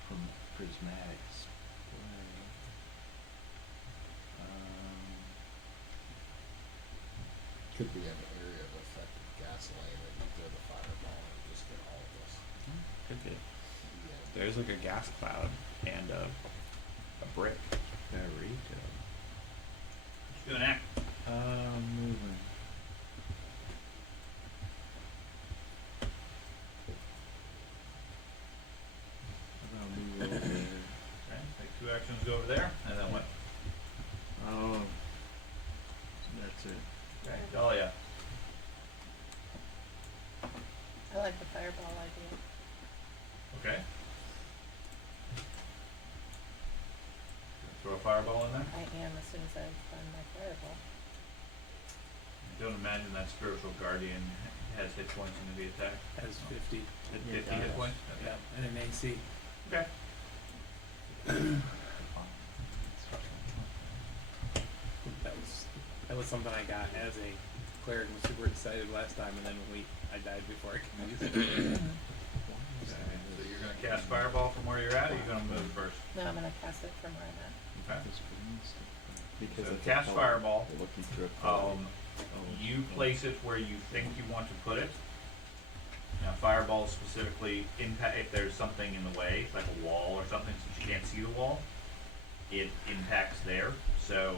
prismatic spray. Could be an area of affected gasoline and you throw the fireball and just get all of us. Could be. Yeah. There's like a gas cloud and a brick. Burrito. Just do an act. Moving. I'll move over there. Okay, take 2 actions, go over there, and then what? Oh, that's it. Okay, Dahlia. I like the fireball idea. Okay. Throw a fireball in there. I am as soon as I've done my fireball. I don't imagine that spiritual guardian has hit points in the attack. Has 50. 50 hit points? Yeah, and an AC. Okay. That was something I got as a cleric and was super excited last time, and then I died before I could use it. So you're going to cast fireball from where you're at, or you're going to move first? No, I'm gonna cast it from where I'm at. Okay. Because So it's a cast color. fireball. We're looking through a color. You place it where you think you want to put it. Now, fireball specifically impact if there's something in the way, like a wall or something, since you can't see the wall. it impacts there. So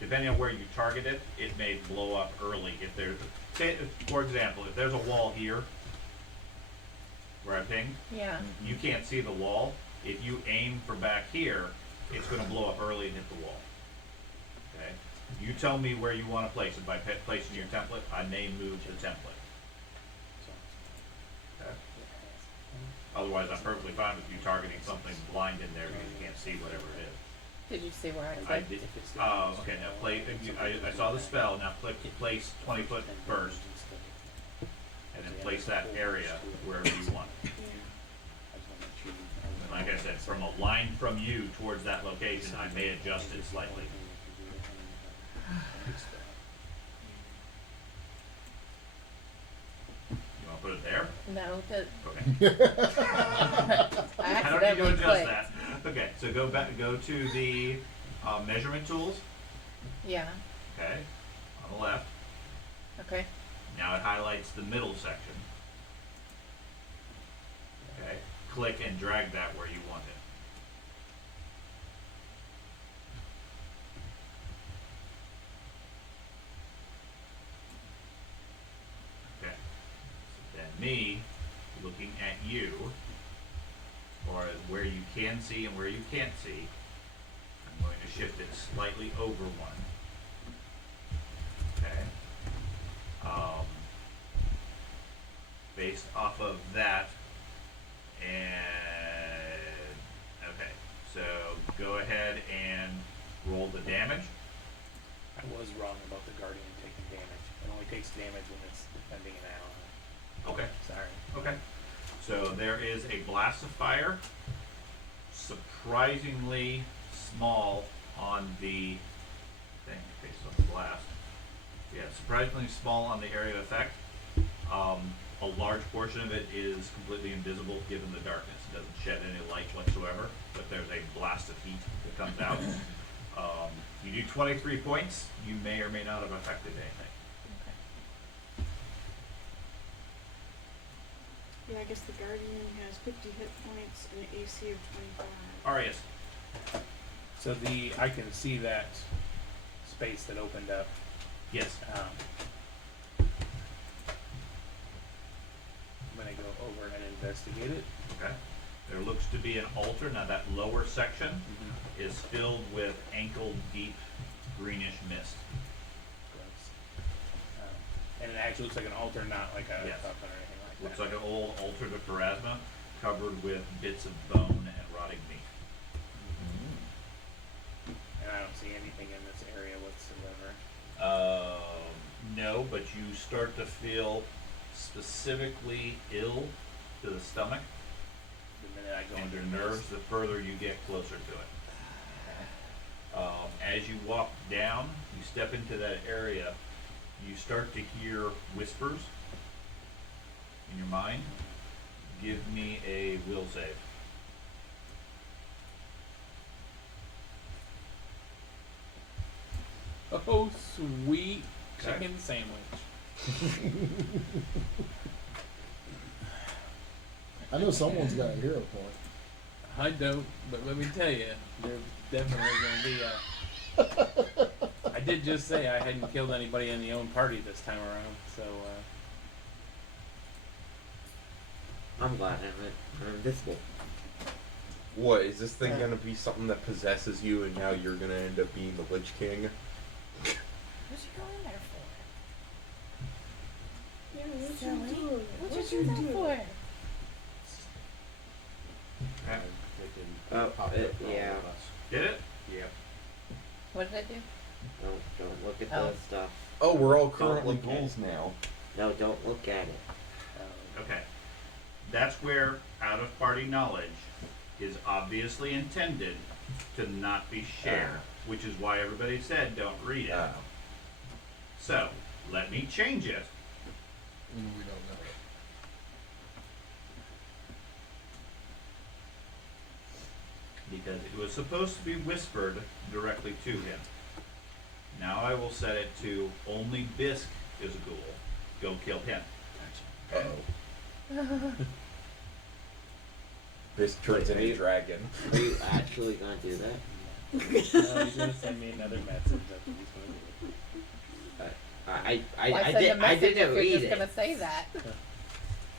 depending on where you target it, it may blow up early. If there's, say, for example, if there's a wall here where I pinged, Yeah. you can't see the wall. If you aim for back here, it's going to blow up early and hit the wall. Okay? You tell me where you want to place it. By placing your template, I may move the template. Okay? Otherwise, I'm perfectly fine with you targeting something blind in there because you can't see whatever it is. Did you see where I I clicked? did. Okay, now I saw the spell. Now click place 20 foot first, and then place that area wherever you want. Yeah. And like I said, from a line from you towards that location, I may adjust it slightly. You want to put it there? No, cause Okay. I I don't need to accidentally adjust clicked. that. Okay, so go to the measurement tools. Yeah. Okay, on the left. Okay. Now it highlights the middle section. Okay, click and drag that where you want it. Okay, so then me, looking at you, or as where you can see and where you can't see, I'm going to shift it slightly over one. Okay. Based off of that, and okay, so go ahead and roll the damage. I was wrong about the Guardian taking damage. It only takes damage when it's defending an ally. Okay. Sorry. Okay. So there is a blast of fire, surprisingly small on the thing based on the blast. Yeah, surprisingly small on the area of effect. A large portion of it is completely invisible given the darkness. It doesn't shed any light whatsoever, but there's a blast of heat that comes out. You do 23 points, you may or may not have affected anything. Okay. Yeah, I guess the Guardian has 50 hit points and an AC of 25. Arias. So I can see that space that opened up. Yes. I'm gonna go over and investigate it. Okay. There looks to be an altar. Now that lower section is filled with ankle deep greenish mist. Gross. And it actually looks like an altar, not like a Yes. coffin or anything like Looks that. like an old altar to Pharasma covered with bits of bone and rotting meat. And I don't see anything in this area whatsoever. No, but you start to feel specifically ill to the stomach The minute I go and into your the nerves mist. the further you get closer to it. As you walk down, you step into that area, you start to hear whispers in your mind. Give me a will save. Oh, sweet Okay. chicken sandwich. I know someone's got a hero point. I don't, but let me tell you, there's definitely going to be a. I did just say I hadn't killed anybody in the own party this time around, so. I'm glad I'm invisible. What, is this thing gonna be something that possesses you and now you're gonna end up being the Lich King? What'd you go in there for? Yeah, what'd Silly. you do? What'd you do that for? Okay. Yeah. Did it? Yep. What did I do? Don't look at Oh. the stuff. Oh, we're all Don't currently look at it. ghouls now. No, don't look at it. Okay. That's where out of party knowledge is obviously intended to not be shared, which is why everybody said don't read it. So, let me change it. We don't know. Because it was supposed to be whispered directly to him. Now I will set it to only Bisk is a ghoul. Go kill him. Uh-oh. This turns Wait, are into you- dragon. Are you actually gonna do that? No, he's gonna send me another message. That's what he's gonna do. I Why send a I message didn't if read you're just it. gonna say that?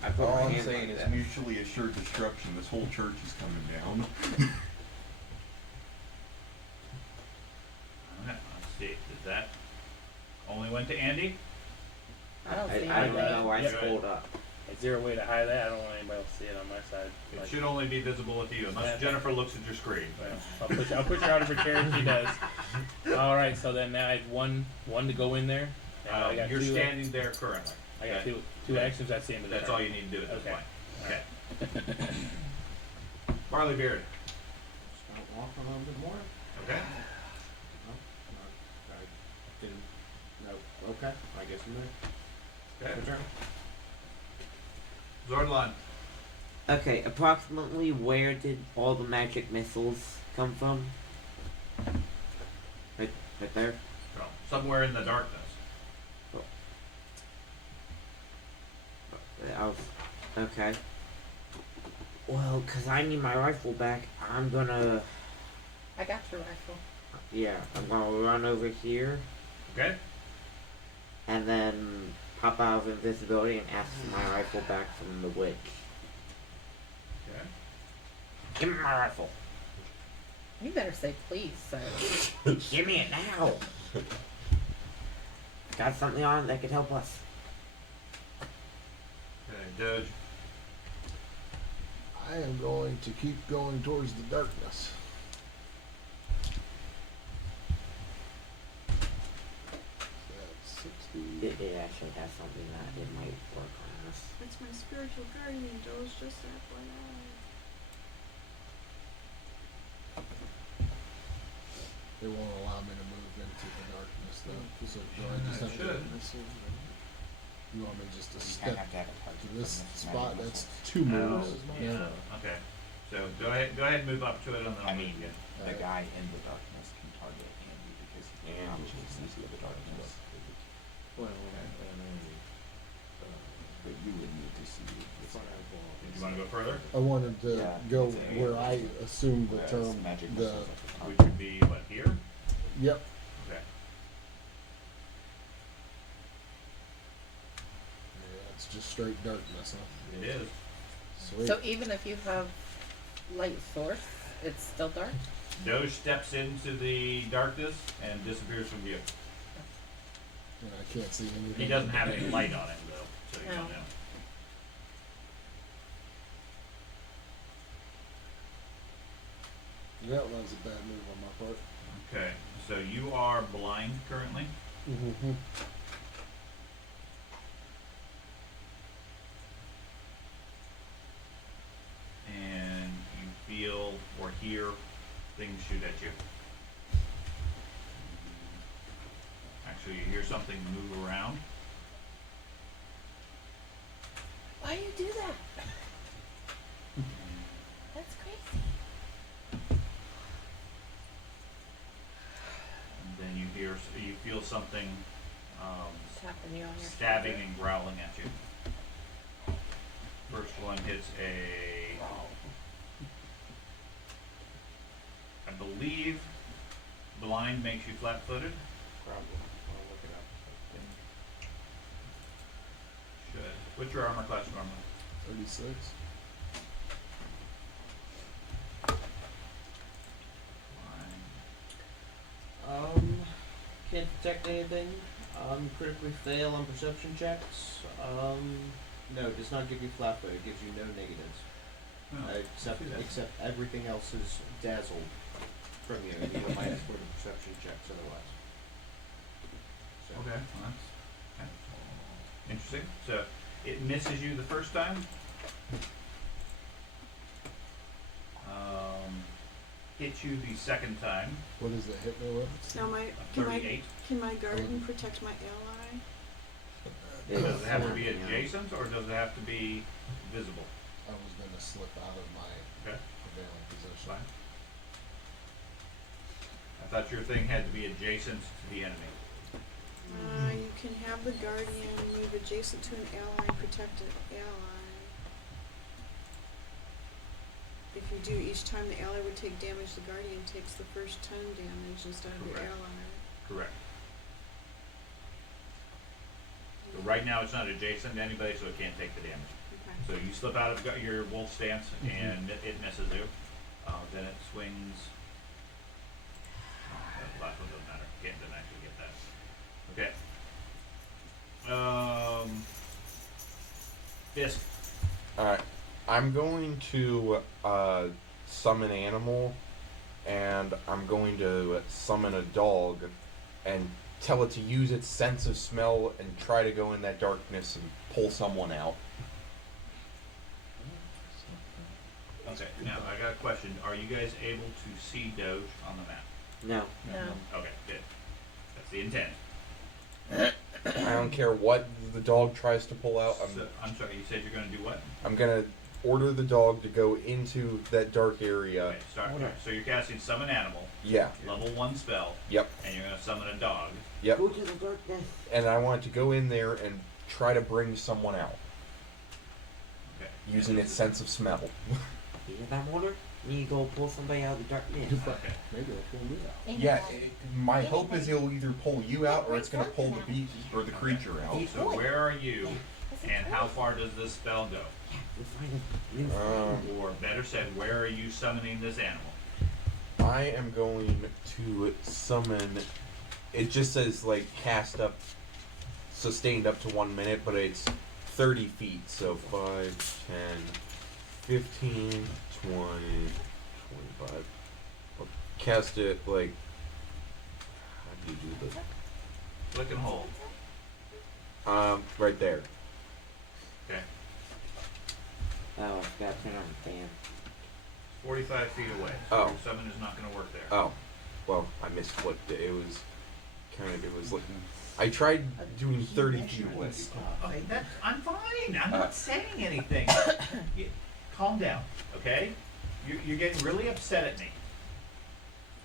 I put All my I'm hand saying like is that. mutually assured destruction. This whole church is coming down. Okay, let's see. Did that only went to Andy? I don't see I don't anything. know. I Yeah. scrolled up. Is there a way to hide that? I don't want anybody else to see it on my side. It Like, should only be visible with you, unless Yeah. Jennifer looks at your screen. I'll push her out of her chair if she does. All right, so then now I have one to go in there. And I got You're two, standing there currently. I got Okay. two actions. That's the end of the That's turn. all you need to do at this Okay. point. Okay. Barley Beard. Start walking a little bit more. Okay. No, I didn't. No. Okay. I guess I'm there. Okay. Your turn. Zordlon. Okay, approximately where did all the magic missiles come from? Right there. So, somewhere in the darkness. Okay. Well, 'cause I need my rifle back, I'm gonna. I got your rifle. Yeah, I'm gonna run over here Okay. and then pop out of invisibility and ask for my rifle back from the witch. Okay. Give me my rifle. You better say please, sir. Give me it now. Got something on it that could help us. Okay, Doge. I am going to keep going towards the darkness. That's 60. It actually has something that it might work on us. It's my spiritual guardian, Joe's just FYI. They won't allow me to move into the darkness though. So do I just have should. to? You want me just to You step have to have a target to from this this spot? magic That's missile. 2 moves. Yeah. Okay. So go ahead and move up to it, and then I I'll mean, move again. the guy in the darkness can target Andy because he consciousness of the darkness. Well, But you would need to see Do you want to go further? I wanted to Yeah, go it's a- where I assumed the whereas term. magic The missiles at the Which top. would be what, here? yep. Okay. Yeah, it's just straight darkness, huh? It is. Sweet. So even if you have light source, it's still dark? Doge steps into the darkness and disappears from view. And I can't see anything. He doesn't have any light on him though, so you Oh. don't know. Yeah, that was a bad move on my part. Okay, so you are blind currently. Mm-hmm. And you feel or hear things shoot at you. Actually, you hear something move around. Why you do that? That's crazy. And then you feel something Tapping you on your stabbing shoulder. and growling at you. First one hits I believe blind makes you flat-footed. Probably. I'll look it up. Should. What's your armor class normally? 36. Blind. Can't detect anything. Critically fail on perception checks. No, does not give you flat foot. It gives you no negatives. Oh, Except everything else is dazzled from you. And you get a minus 4 to perception checks otherwise. So, Okay, well that's interesting. So it misses you the first time. Hits you the second time. What does it hit me with? Now A can my 38. can my guardian protect my ally? Does it have to be adjacent or does it have to be visible? I was going to slip out of my Okay, prevailing position. fine. I thought your thing had to be adjacent to the enemy. You can have the guardian move adjacent to an ally and protect an ally. If if you do, each time the ally would take damage, the guardian takes the first 10 damage instead of the Correct. ally. Correct. So right now it's not adjacent to anybody, so it can't take the damage. Okay. So you slip out of your wolf stance and it misses you. Then it swings. The last one doesn't matter. Didn't actually get that. Okay. Fisk. Alright. I'm going to summon animal, and I'm going to summon a dog and tell it to use its sense of smell and try to go in that darkness and pull someone out. Okay, now I got a question. Are you guys able to see Doge on the map? No. No. Okay, good. That's the intent. I don't care what the dog tries to pull out. I'm sorry, you said you're gonna do what? I'm gonna order the dog to go into that dark area. Okay, start there. So you're casting Summon Animal, Yeah. level 1 spell, Yep. and you're gonna summon a dog. Yep. Go to the darkness. And I want it to go in there and try to bring someone out Okay. using And its sense of smell. You hear that, Warner? You go pull somebody out of the darkness. Okay. Maybe I'll pull me out. Yeah. My hope is it'll either pull you out or it's gonna pull the beast or the creature out. So where are you, and how far does this spell go? You find it. Or better said, where are you summoning this animal? I am going to summon. It just says like cast up, sustained up to 1 minute, but it's 30 feet. So 5, 10, 15, 20, 25. I'll cast it like. How do you do this? Click and hold. Right there. Okay. Oh, I forgot to turn on the fan. 45 feet away. So Oh. your summon is not gonna work there. Oh, well, I misflipped it. It was kind of. It was like I tried doing 30 feet away. Okay, I'm fine. I'm not saying anything. Calm down, okay? You're getting really upset at me,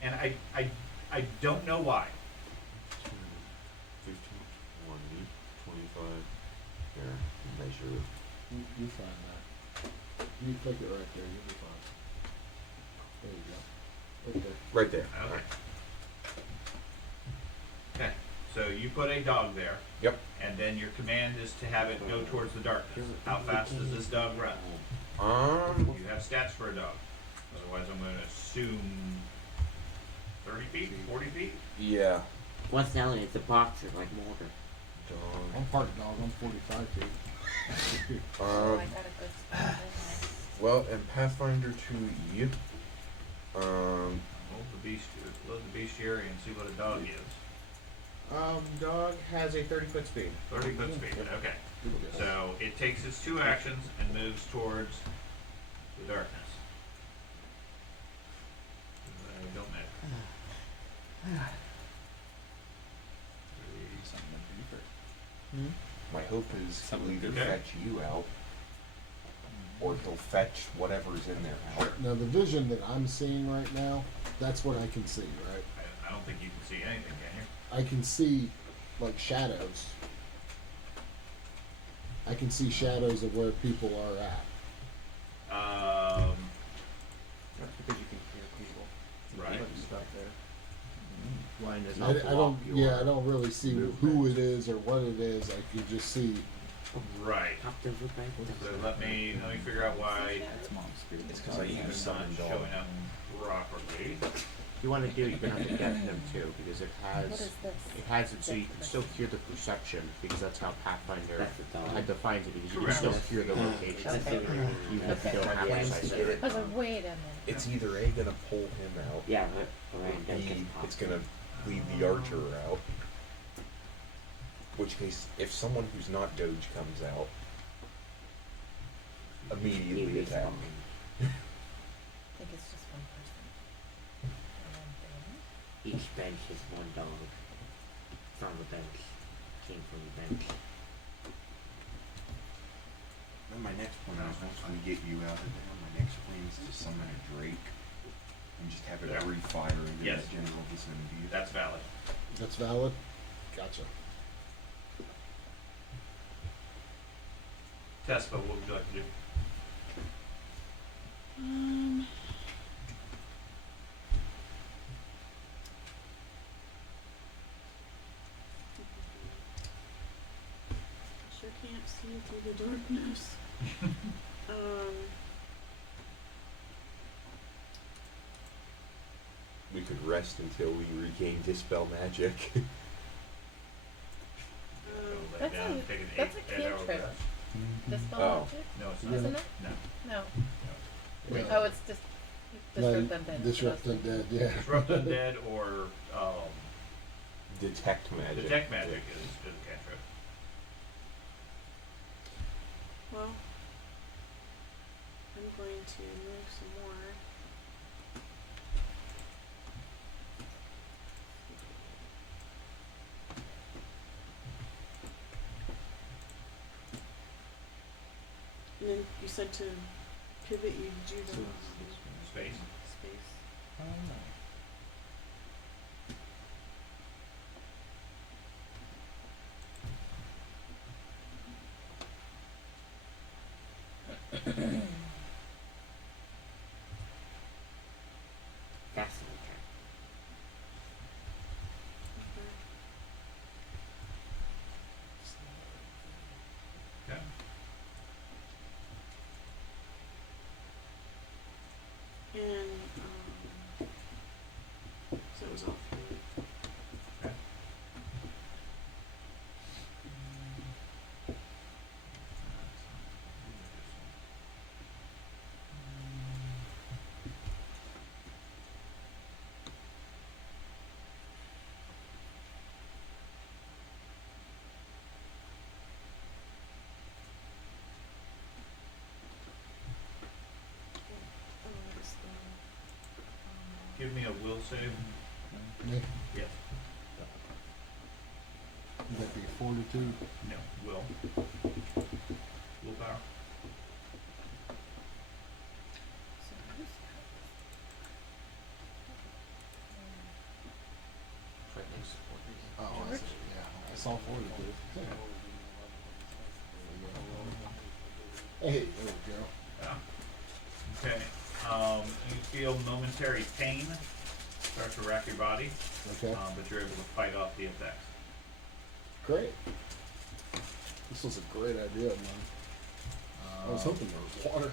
and I don't know why. 15, 20, 25. Here, measure. You find that. You click it right there, you'll be fine. There you go. Right there. Right there. Okay. Okay. So you put a dog there. Yep. And then your command is to have it go towards the darkness. How fast does this dog run? You have stats for a dog. Otherwise, I'm going to assume 30 feet, 40 feet. Yeah. What's Ellen? It's a boxer like Mulder. Dog. I'm part dog, I'm 45 feet. Oh, I got a good spot, didn't Well, in Pathfinder 2E, Hold the bestiary and see what a dog is. Dog has a 30-foot speed. 30-foot speed. Okay. So it takes its 2 actions and moves towards the darkness. Don't matter. my hope is he'll either Okay. fetch you out, or he'll fetch whatever's in there out. Now the vision that I'm seeing right now, that's what I can see, right? I don't think you can see anything, can you? I can see like shadows. I can see shadows of where people are at. That's because you can hear people. Right. Put stuff there. Blindness. I don't. Yeah, I don't really see who it is or what it is. I can just see. Right. Top to look like So let me figure out why It's because it's not summon dog. showing up properly. You want to do, you're gonna have to deafen them too, because it What has is this? it has it so you can still hear the perception, because that's how Pathfinder That's the dog. defines it, because you can Correct. still hear the location. Okay. Even if you don't have Okay. precise Get hearing. it. I was like, wait a minute. It's either A, gonna pull him out, Yeah, but or right, that B, gets it's popped. gonna lead the archer out. Which case, if someone who's not Doge comes out, immediately He attack. respawns. I think it's just one person. And one thing. Each bench is one dog. From the bench. Came from the bench. Then my next plan is once we get you out of there, my next plan is to summon a drake and just have it Yeah. breathe fire into Yes. the general vicinity. That's valid. That's valid. Gotcha. Tespa, what would you like to do? can't see through the darkness. We could rest until we regain dispel magic. Lay That's down, a- take an that's a 8-hour cantrip. rest. Dispel Oh. magic? No, it's Isn't not. it? No. No. Yeah. Oh, it's just disrupt undead. Disrupt undead, yeah. Disrupt undead or Detect magic. detect magic is a cantrip. Well, I'm going to move some more. And then you said to pivot, you do the Space. space. Fascinating. Okay. And so it was all three. Okay. Oh, that's the. Give me a will save. Me? Yes. Would that be fortitude? No. Will. Willpower. So who's Right next to Fortnite. Oh, I see, yeah, I saw fortitude. Hey, there we go. Yeah. Okay. You feel momentary pain start to rack your body, Okay, but you're able to fight off the effects. great. This was a great idea, man. I was hoping there was water.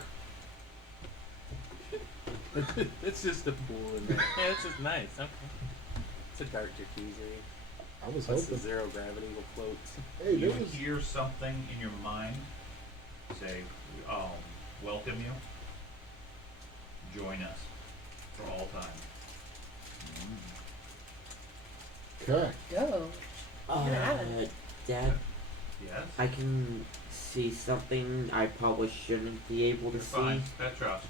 It's just a pool in there. Yeah, it's just nice. Okay. It's a dark jacuzzi. I was Plus the hoping. zero gravity will float. Hey, You there was. hear something in your mind say, welcome you. Join us for all time. Okay. Go. You're at it. Dad, Yes? I can see something I probably shouldn't be able to You're see. fine. That trust.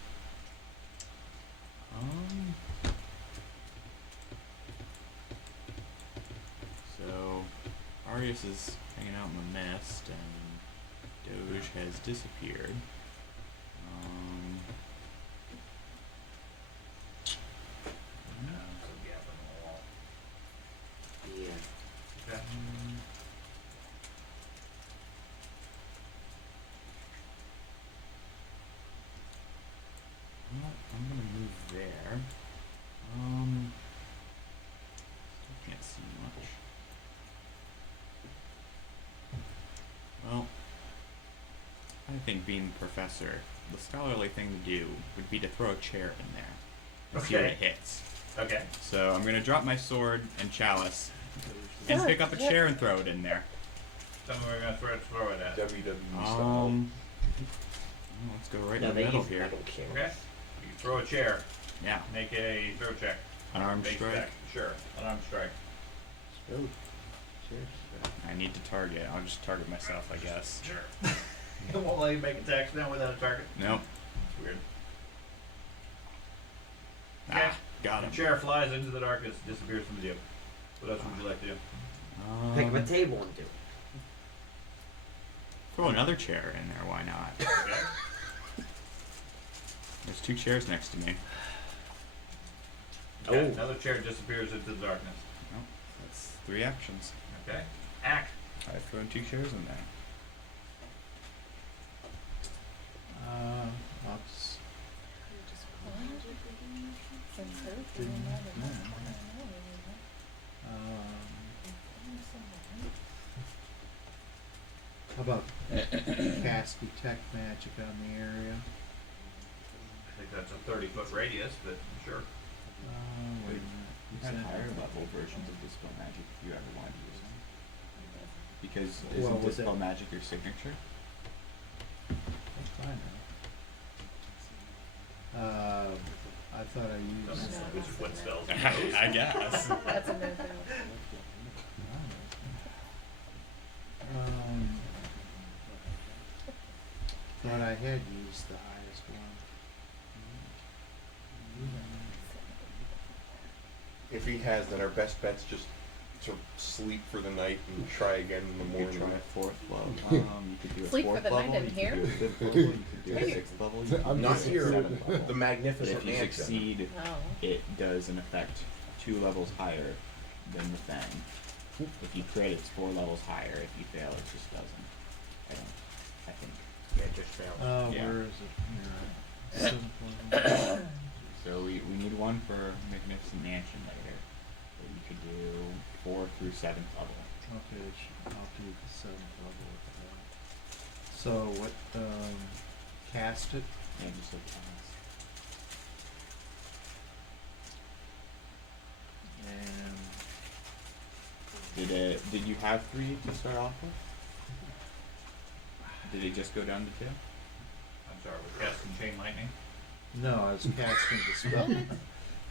So, Arius is hanging out in the mist, and Doge has disappeared. Some gap in the wall. Yeah. Okay. Well, I'm gonna move there. Still can't see much. Well, I think being professor, the scholarly thing to do would be to throw a chair in there and see what Okay. it hits. Okay. So I'm gonna drop my sword and chalice and Oh, pick up a yeah. chair and throw it in there. Tell me where you're gonna throw it at. WWE style. Well, let's go right No, in the they middle use here. metal chairs. Okay. You throw a chair. Yeah, Make a throw check. unarmed Base strike. attack. Sure. Unarmed strike. Oh, cheers. I need to target. I'll just target myself, I guess. Sure. It won't let you make attacks now without a target. Nope. It's weird. Ah, got The him. chair flies into the darkness, disappears from view. What else would you like to do? Pick up a table and do it. Throw another chair in there. Why not? Okay. There's two chairs next to me. Okay. Oh. Another chair disappears into the darkness. Nope. That's 3 actions. Okay. Act. I've thrown 2 chairs in there. I'll just Since they're Didn't- doing that, no. I don't know. how How about cast detect magic on the area? I think that's a 30-foot radius, but sure. Wait a minute. You Is had that- higher level versions of Dispel Magic if you ever wanted to use them. Because Well, isn't with Dispel that- Magic your signature? That's fine now. I thought I used. Which is what spells. I guess. That's a no-go. Thought I had used the highest one. If he has, then our best bet's just to sleep for the night and try again in the You could morning. try a 4th level. You could do a Sleep for 4th the night level. in You here? could do a 5th level. You could do a 6th level. You I'm could Not do a here. 7th level. The But magnificent if you mansion. succeed, No. it does in effect 2 levels higher than the thing. If you crit, it's 4 levels higher. If you fail, it just doesn't. I think. Yeah, it just failed. Yeah. Where is it? You're right. Seventh level. So we need one for Magnificent Mansion later. But you could do 4th through 7th level. Okay, I'll do the 7th level with that. So what, cast it? And just like And Did you have 3 to start off with? Did it just go down to 2? I'm sorry, we're casting chain lightning. no, I was casting Dispel.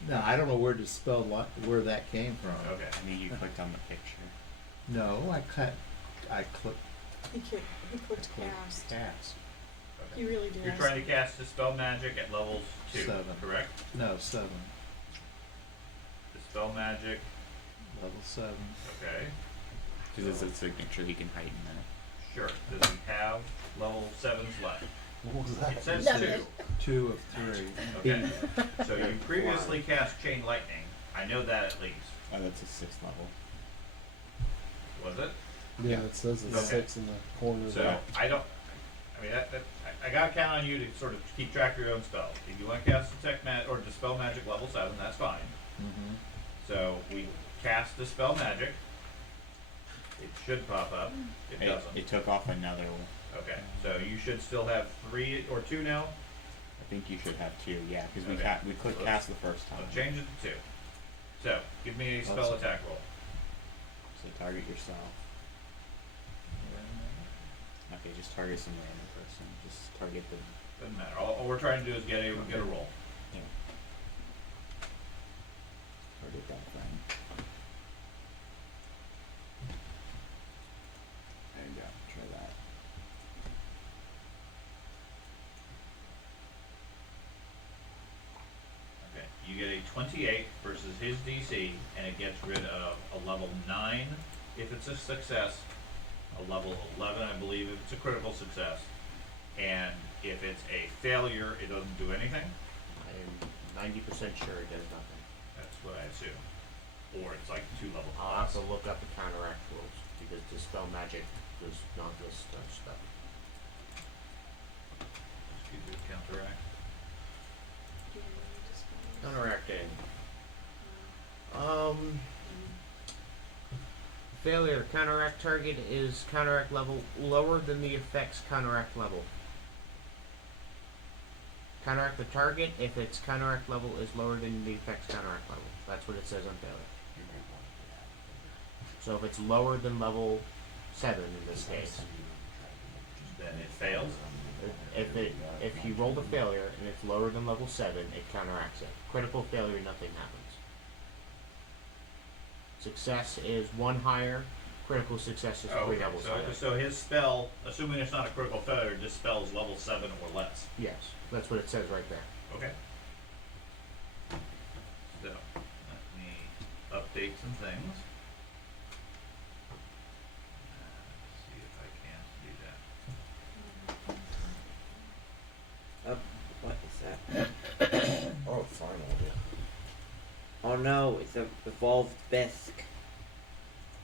No, I don't know where Dispel where that came from. Okay. I mean, you clicked on the picture. No, I clicked He clicked cast. cast. He really did. You're trying to cast Dispel Magic at levels 2, 7. correct? No, 7. Dispel Magic, Level 7. okay. Because it's a signature, he can heighten that. Sure. Does he have level 7s left? What was that? It says Nothing. 2. 2 of 3. Okay. So you previously cast Chain Lightning. I know that at least. Oh, that's a 6th level. Was it? Yeah, it says it's Okay. 6 in the corner So there. I don't. I mean, I gotta count on you to sort of keep track of your own spells. If you want to cast Detect or Dispel Magic level 7, that's fine. Mm-hmm. So we cast Dispel Magic. It should pop up. It doesn't. It took off another one. Okay. So you should still have 3 or 2 now. I think you should have 2, yeah, because Okay. we clicked Let's- cast the first time. I'll change it to 2. So give me a spell Awesome. attack roll. So target yourself. Okay, just target some random person. Just target the. Doesn't matter. All we're trying to do is get a roll. Yeah. Target that friend. There you go. Try that. Okay, you get a 28 versus his DC, and it gets rid of a level 9 if it's a success, a level 11, I believe, if it's a critical success, and if it's a failure, it doesn't do anything. I am 90% sure it does nothing. That's what I assume. Or it's like 2 level I'll have plus. to look up the counteract rules because Dispel Magic does not list such stuff. Excuse me, counteract. Do you want me to spell it? Counteracting. Failure. Counteract target is counteract level lower than the effect's counteract level. Counteract the target if its counteract level is lower than the effect's counteract level. That's what it says on failure. So if it's lower than level 7 in this case, Then it fails. if you roll the failure and it's lower than level 7, it counteracts it. Critical failure, nothing happens. Success is 1 higher. Critical success is 3 Okay, levels higher. so his spell, assuming it's not a critical failure, just spells level 7 or less. Yes, that's what it says right there. Okay. So, let me update some things. See if I can do that. What is that? Oh, finally. Oh no, it's a evolved bisque.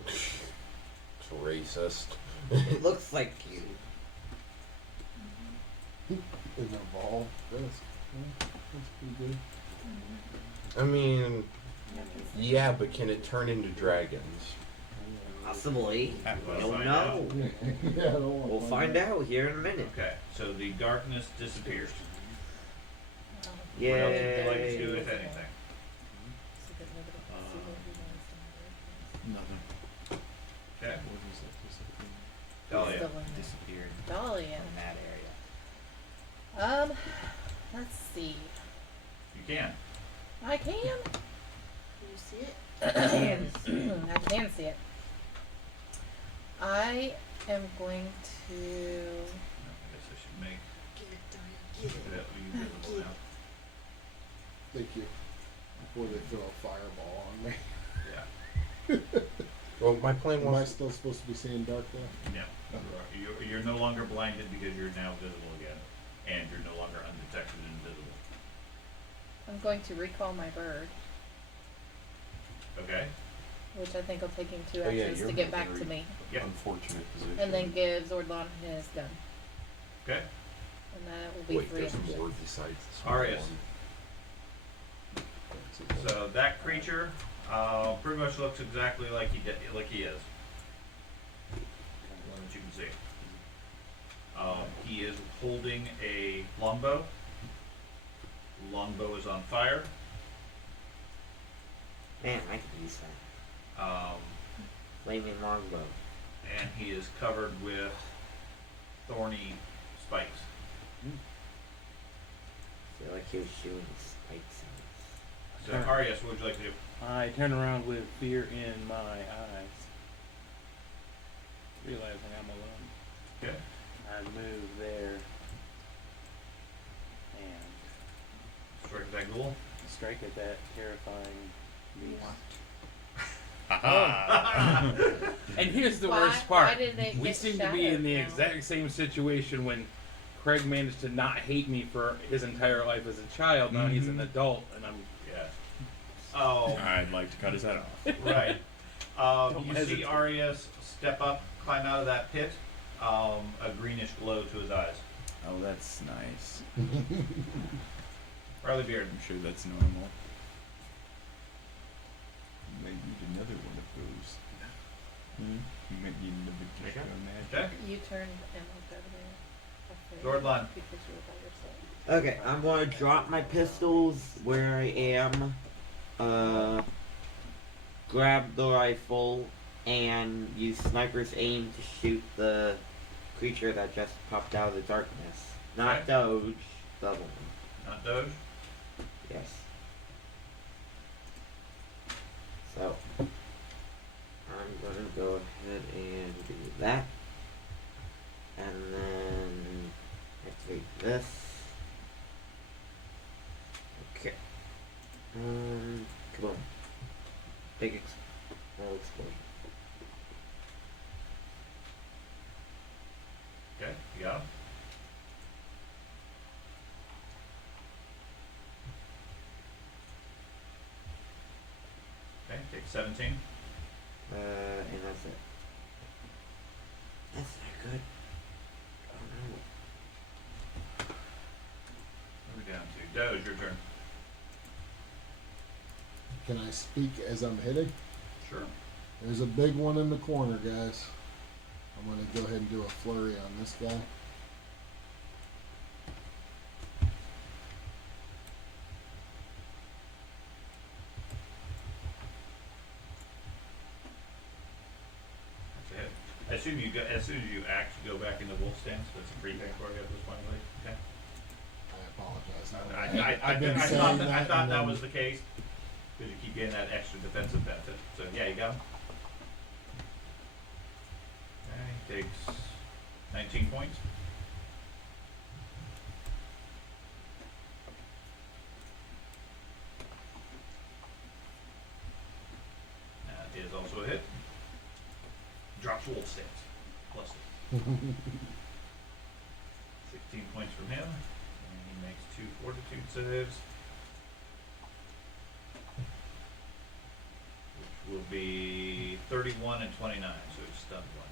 It's racist. It looks like you. It evolved this. Yeah, that's pretty good. I mean, yeah, but can it turn into dragons? Possibly. We'll You'll find know. out. Yeah, I don't wanna We'll find out here in a minute. Okay, so the darkness disappears. Um, Yay. What else would you like to do, if anything? so that nobody can see what he wants to do. Nothing. Okay, What is that? Disappear? Dahlia. Still in there. Disappeared Dahlia. in that area. Let's see. You can. I can. Can you see it? I can see it. I am going to. I guess I should make Get it, Dahlia, get it. that invisible now. Thank you. Before they throw a fireball on me. Yeah. Well, my plan Am I was. still supposed to be seeing dark though? No. You're no longer blinded because you're now visible again. And you're no longer undetected and invisible. I'm going to recall my bird, Okay? which I think will take him 2 Oh, yeah, actions you're to in get a back to very me, Yep. Unfortunate position. and then give Zordlon his gun, Okay? and that will be Wait, 3 there's actions. more besides this one. Arius. So that creature pretty much looks exactly like he is. One that you can see. He is holding a longbow. Longbow is on fire. Man, I could use that. Um, Flaming longbow. and he is covered with thorny spikes. Feel like he was shooting spikes So, Arius, what would you like to do? I turn around with fear in my eyes, realizing I'm alone. Okay. I move there and Strike that ghoul. strike at that terrifying beast. And here's the worst part. Why did they We get seem to be in the shadowed now? exact same situation when Craig managed to not hate me for his entire life as a child. Now he's an adult, and I'm Yeah. Oh, I'd like to cut his head off. right. Don't You hesitate. see Arius step up, climb out of that pit. A greenish glow to his eyes. Oh, that's nice. Riley Beard. I'm sure that's normal. You might need another one of those. You might need another dish of magic. Okay. You turned and looked over there. Zordlon. Because you were by yourself. Okay, I'm gonna drop my pistols where I am. Grab the rifle and use sniper's aim to shoot the creature that just popped out of the darkness. Not Okay. Doge, the other one. Not Doge. Yes. So, I'm gonna go ahead and do that. And then activate this. Okay. Kaboom. Big explosion. Okay, you got him. Okay, take 17. And that's it. That's not good. Oh no. What are we down to? Doge, your turn. Can I speak as I'm hitting? Sure. There's a big one in the corner, guys. I'm gonna go ahead and do a flurry on this guy. That's a hit. I assume you go, as soon as you act, you go back into wolf stance. That's a free thing for you at this point, right? Okay. I apologize. I been saying thought and that then- was the case because you keep getting that extra defensive benefit. So yeah, you got him. Okay, takes 19 points. That is also a hit. Drops wolf stance. Plus it. 16 points from him. And he makes 2 fortitude saves. Which will be 31 and 29, so he's stunned one.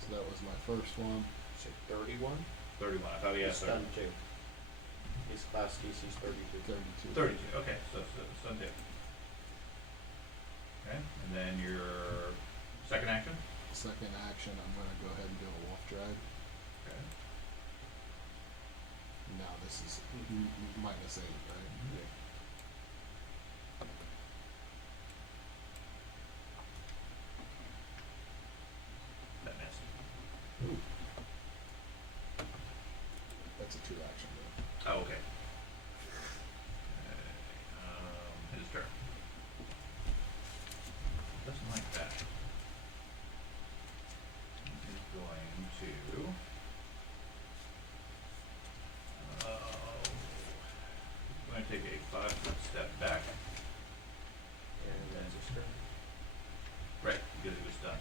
So that was my first one. Say 31? 31, I thought he had He's 30. stunned 2. His class DC's 32. 32. 32, okay, so stunned 2. Okay, and then your Second action? Second action, I'm gonna go ahead and do a wolf drag. Okay. Now this is -8, right? Yeah. That missed. Ooh. That's a 2-action move. Oh, okay. His turn. Doesn't like that. He's going to. He's going to take a 5-foot step back. And that's his turn. Right, because it was done.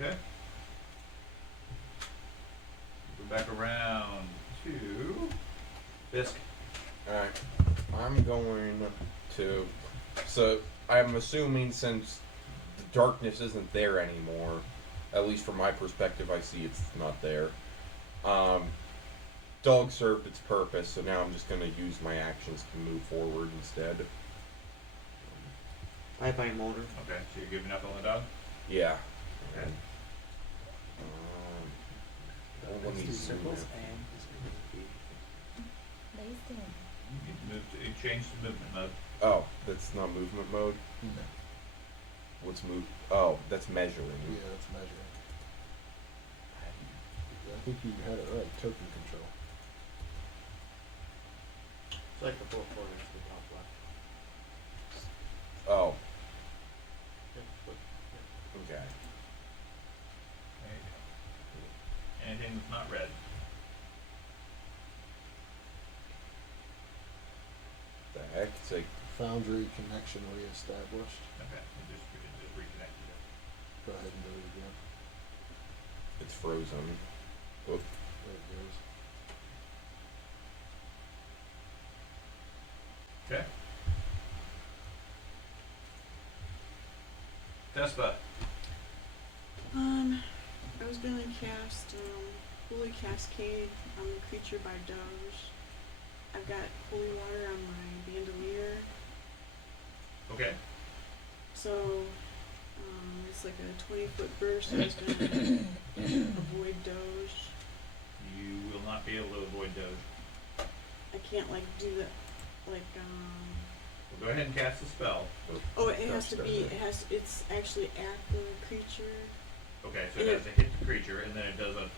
Okay. Go back around to Bisc. Alright. I'm going to. So, I'm assuming since the darkness isn't there anymore, at least from my perspective, I see it's not there. Dog served its purpose, so now I'm just going to use my actions to move forward instead. Bye bye, Motor. Okay, so you're giving up on the dog? Yeah. Okay. Let me zoom in. Lays down. You change to movement mode. Oh, that's not movement mode? No. What's move? Oh, that's measuring. Yeah, that's measuring. I think you had it right. Token control. It's like the 4 corners to the top left. Oh, Yep, but, yeah. okay. There you go. Anything that's not red. The heck? It's like, Foundry connection reestablished. Okay, it just reconnected it. Go ahead and do it again. it's frozen. Oh, There it goes. Okay. Tespa. I was gonna cast Holy Cascade on the creature by Doge. I've got holy water on my bandolier, Okay. so it's like a 20-foot burst. I was gonna avoid Doge. You will not be able to avoid Doge. I can't like do that, like Well, go ahead and cast the spell. oh, it has to Doge be. does it. It's actually at the creature. Okay, so it has to hit the creature, and then it does a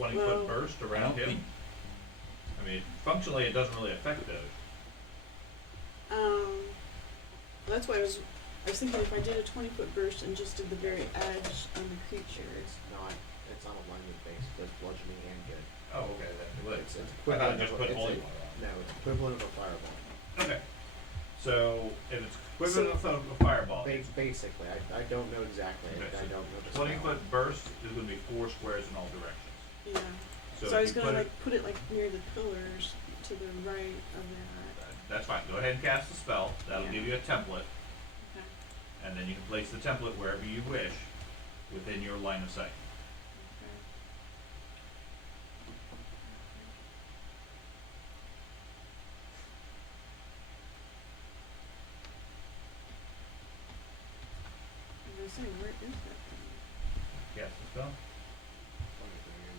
20-foot Well, burst I around don't him. think- I mean, functionally, it doesn't really affect Doge. That's why I was thinking if I did a 20-foot burst and just did the very edge on the creature. It's not. It's on alignment based. It does bludgeoning and good. Oh, okay, then it would. It's I thought equivalent. it just of, put it's holy a- water on. No, it's equivalent of a fireball. Okay. So, if it's equivalent of a fireball, Basically, I don't know exactly. Okay, I so don't know the 20-foot burst is going to be 4 squares in all directions. Yeah. So, So I if was you gonna put like put it like near the pillars to the right of that. that's fine. Go ahead and cast the spell. That'll Yeah. give you a template, Okay. and then you can place the template wherever you wish within your line of sight. Okay. I was gonna say, where is that thing? Cast the spell.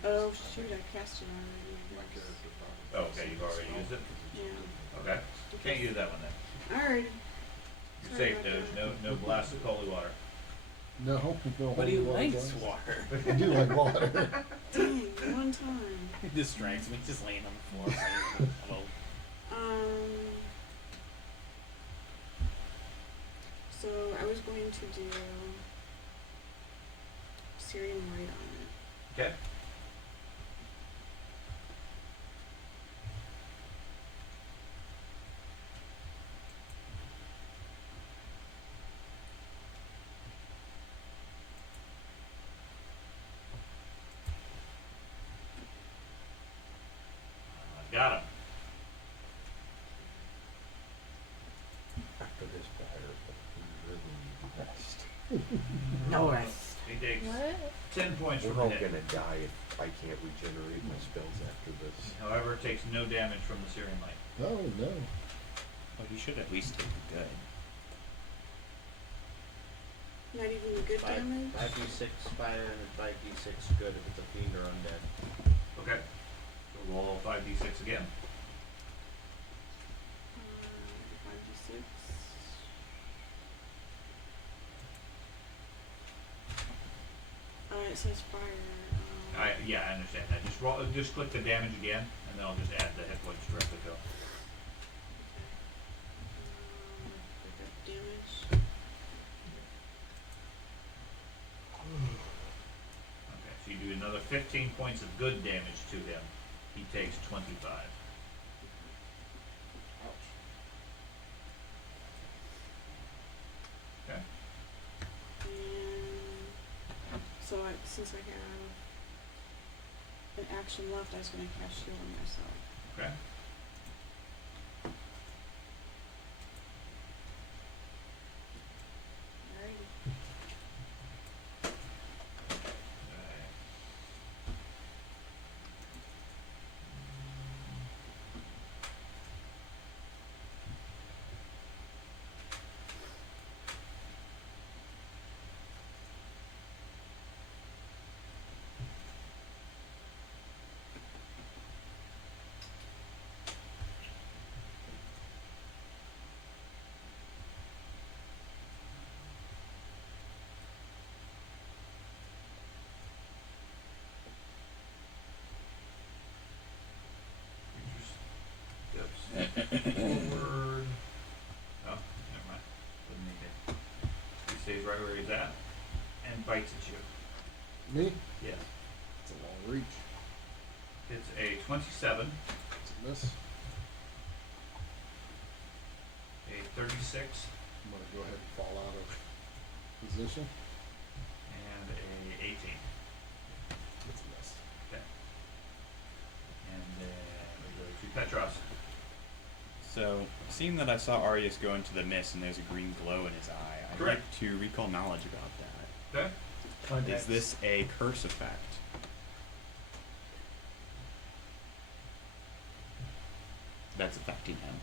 Oh shoot, I cast it already. I My guess. character probably. Oh, okay, you've already used it. Yeah. Okay. Can't use that one then. Alrighty. You're Sorry safe, about Doge. that. No blast of holy water. No, no. But he holy water likes guys. water. I do like water. Dang, one time. He distracts me, just laying on the floor. Hello. So I was going to do Syrian Light on it. Okay. Got him. after this battle, we really need rest. No rest. He takes What? 10 points We're from all the hit. gonna die if I can't regenerate my spells after this. However, it takes no damage from the Syrian Light. Oh no. Well, he should at least take the good. Not even the good damage? 5d6 fire and 5d6 good if it's a fiend or undead. Okay. So roll 5d6 again. 5d6. It says fire. Yeah, I understand that. Just roll. Just click the damage again, and then I'll just add the hit points directly to it. Pick up damage. Okay, so you do another 15 points of good damage to him. He takes 25. Okay. And so since I have an action left, I was going to cast shield on myself. Okay. Alrighty. Steps forward. Oh, never mind. Doesn't need it. He stays right where he's at and bites at you. Me? Yes. It's a long reach. It's a 27, It's a miss. a 36, I'm gonna go ahead and fall out of position. and a 18. It's a miss. Okay. And then we go to Petros. So, seeing that I saw Arius go into the mist and there's a green glow in his eye, I'd Correct. like to recall knowledge about that. Okay. Is this a curse effect? That's affecting him.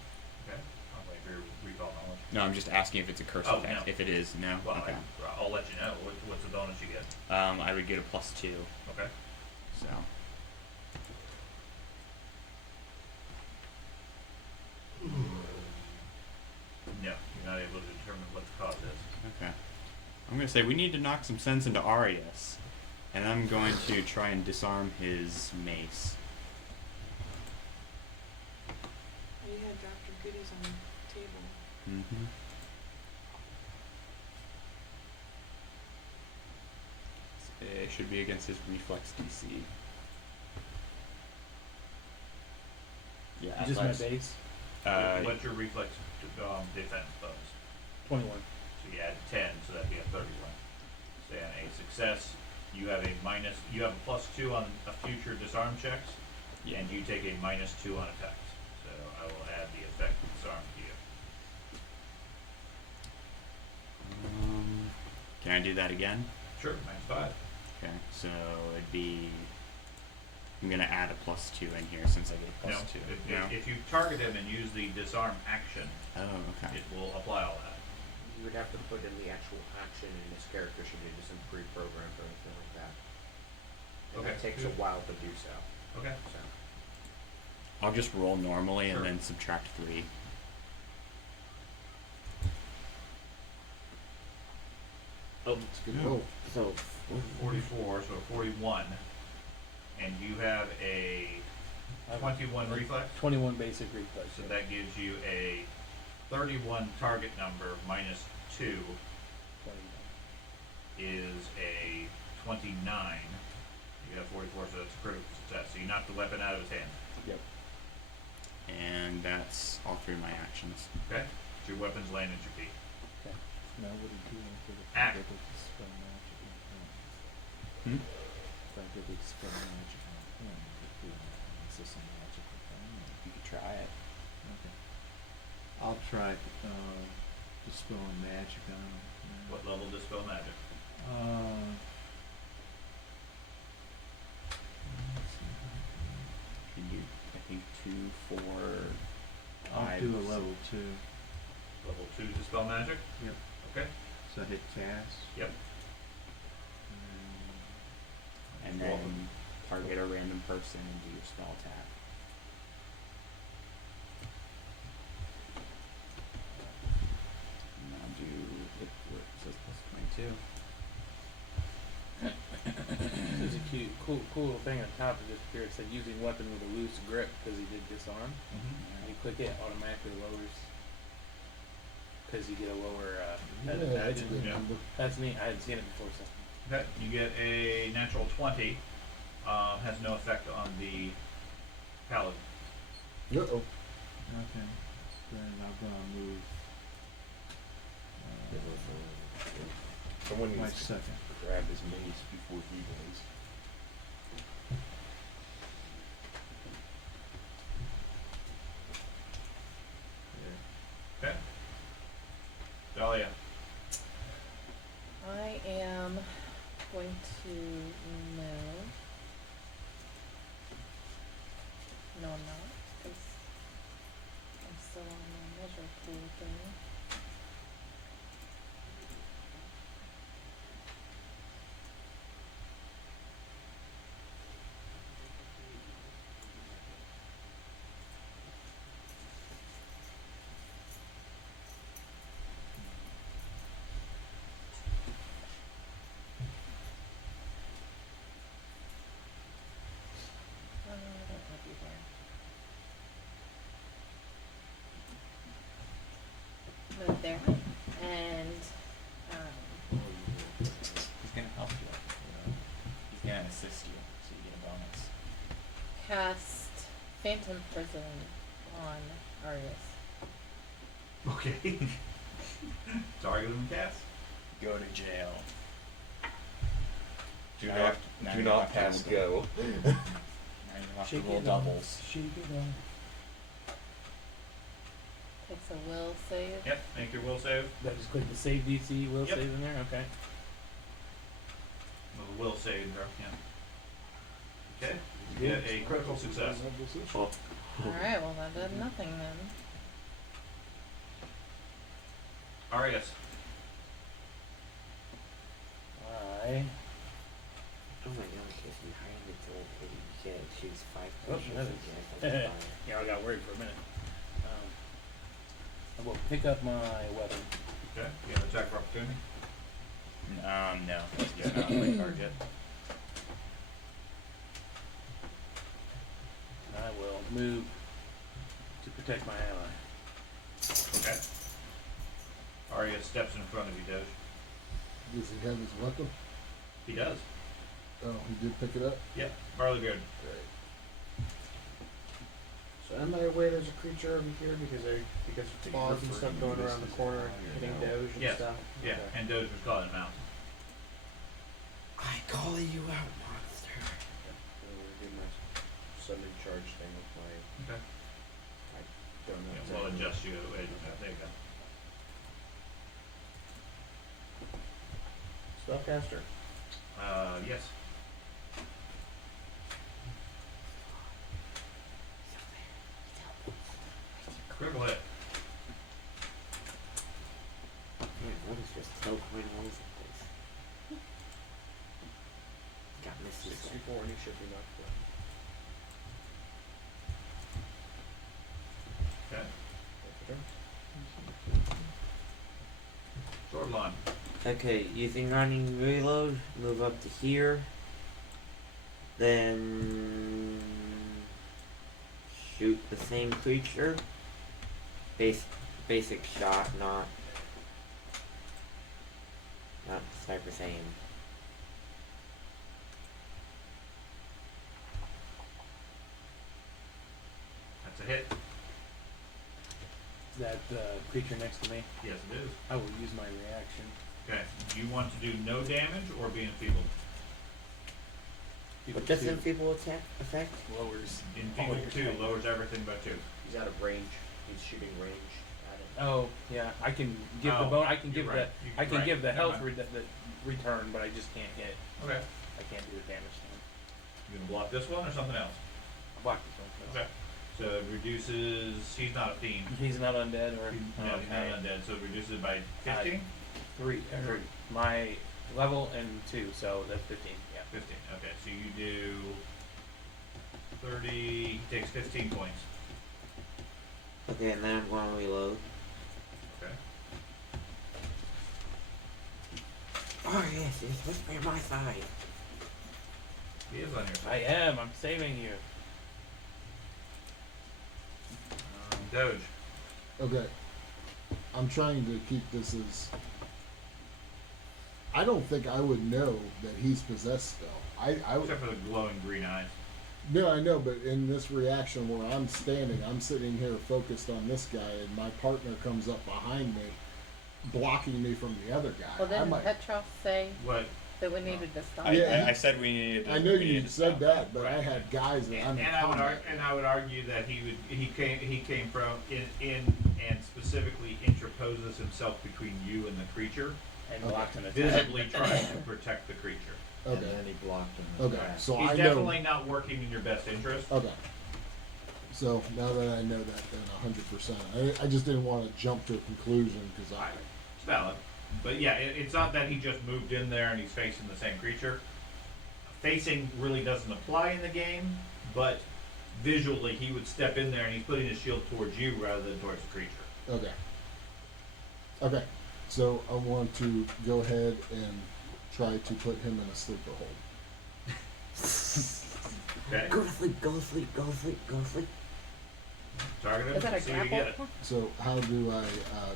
Okay. I'll wait for your recall knowledge. No, I'm just asking if it's a curse Oh, effect. no. If it is, no? Well, Okay. I'll let you know. What's the bonus you get? I would get a +2, Okay. so. No, you're not able to determine what the cause is. Okay. I'm gonna say we need to knock some sense into Arius. And I'm going to try and disarm his mace. You had dropped your goodies on the table. Mm-hmm. It should be against his reflex DC. Yeah, Just my athletics. base. What's your reflex defense bonus? 21. So you add 10, so that'd be a 31. So and a success, you have a +2 on a future disarm checks, Yeah. and you take a -2 on attacks. So I will add the effect of disarm to you. Can I do that again? Sure, -5. Okay, so it'd be. I'm gonna add a +2 in here since I get a No, +2. if you target him and use the disarm action, Oh, okay. it will apply all that. You would have to put in the actual action in this character sheet. It isn't pre-programmed or anything like that. And Okay. It takes a while to do so. Okay. So I'll just roll normally Sure. and then subtract 3. Oh, It's good. Oh, so 44, so 41, and you have a 21 reflex. 21 basic reflex. So that gives you a 31 target number -2 is a 29. You have 44, so that's a critical success. So you knock the weapon out of his hand. Yep. And that's all 3 of my actions. Okay? So your weapon's laying at your feet. Okay. Now what do you do after the Act. fact that it's spell magic on him? Hmm? If I did spell magic on him, is this a magical thing? You could try it. Okay. I'll try dispelling magic on him. Yeah. What level dispel magic? Let's see if I You do, I think, 2, 4, 5. can- I'll do a level 2. Level 2 dispel magic? Yep. Okay. So hit cast. Yep. And then target a random person and do your spell attack. And now do hit where it says +22. There's a cool little thing on top of this here. It said using weapon with a loose grip because he did disarm. Mm-hmm. And you click it, automatically lowers. Because you get a lower. Yeah, that's a good Yeah. number. That's neat. I hadn't seen it before. So. Okay, you get a natural 20. Has no effect on the paladin. Uh-oh. Okay. Then I'm gonna move Someone my needs to second. grab his mace before he does. Yeah. Okay. Dahlia. I am going to no, I'm not, because I'm still on my measure pool thing. That might be there. Move there, and He's gonna help you. He's gonna assist you, so you get a bonus. cast Phantom Prison on Arius. Okay. Target him, cast. Go to jail. Do Now not, you have to- now do you not have to pass roll- go. Now you have to roll doubles. Takes a will save. Yep, make your will save. That just click the save DC will Yep. save in there. Okay. With a will save, bro. Yeah. Okay. You get a critical success. Alright, well that did nothing then. Arius. I. Oh my gosh, if you hide the gold pig, you can choose 5 Oh, creatures that and is- get them Yeah, I got worried for a minute. I will pick up my weapon. Okay. You have attack of opportunity. No. He's not my target. I will move to protect my ally. Okay. Arius steps in front of you, Doge. Does he have his weapon? He does. Oh, he did pick it up? Yep. Barleybeard. So am I aware there's a creature over here because of claws and stuff going around the corner and hitting Doge and Yes. stuff? Yeah. Okay. And Doge was calling him out. I call you out, monster. So we're doing my sudden charge thing with my. Okay. I don't know. Yeah, we'll exactly. adjust you. There you go. Spellcaster. Yes. Critical hit. Man, what is just teleporting all over the place? Got misses. 64 and he should be knocked down. Okay. That's your turn. Sword line. Okay, using running reload, move up to here. Then shoot the same creature. Basic shot, not sniper's aim. That's a hit. Is that creature next to me? Yes, it is. I will use my reaction. Okay. Do you want to do no damage or be enfeebled? What does enfeeble attack affect? Lowers. Enfeebled Oh, 2 lowers everything by 2. He's out of range. He's shooting range at it. Oh yeah, I can give the Oh, bone. I can you're give right. the. You- I can right. give the Never health mind. the return, but I just can't hit. Okay. I can't do the damage. You gonna block this one or something else? I blocked this one. Okay. So it reduces. He's not a fiend. He's not undead or. No, he's not undead. So it reduces it by 15. 3, or my level and 2, so that's 15. Yeah. 15. Okay, so you do 30. He takes 15 points. Okay, and then I'm going to reload. Okay. Oh yes, you're supposed to be on my side. He is on your side. I am. I'm saving you. Doge. Okay. I'm trying to keep this as. I don't think I would know that he's possessed still. I would. Except for the glowing green eyes. No, I know, but in this reaction where I'm standing, I'm sitting here focused on this guy, and my partner comes up behind me, blocking me from the other guy. Well, I didn't might. Petrov say What? that we needed to stop? Yeah, I said we needed to. I know we you needed to said stop. that, but Right. I had guys that I'm in And I would combat and I would argue that he came from in and specifically interposes himself between you and the creature, And Okay. locked in a visibly trying to protect the creature. with. And Okay. then he blocked him. Okay. So He's I know. definitely not working in your best interest. Okay. So now that I know that, then 100%. I just didn't want to jump to a conclusion because I. It's valid. But yeah, it's not that he just moved in there and he's facing the same creature. Facing really doesn't apply in the game, but visually he would step in there and he's putting his shield towards you rather than towards the creature. Okay. Okay. So I want to go ahead and try to put him in a sleeper hold. Okay? Go to sleep, go to sleep, go to sleep, go to sleep. Target him, Is that a see if you get it. grapple? So how do I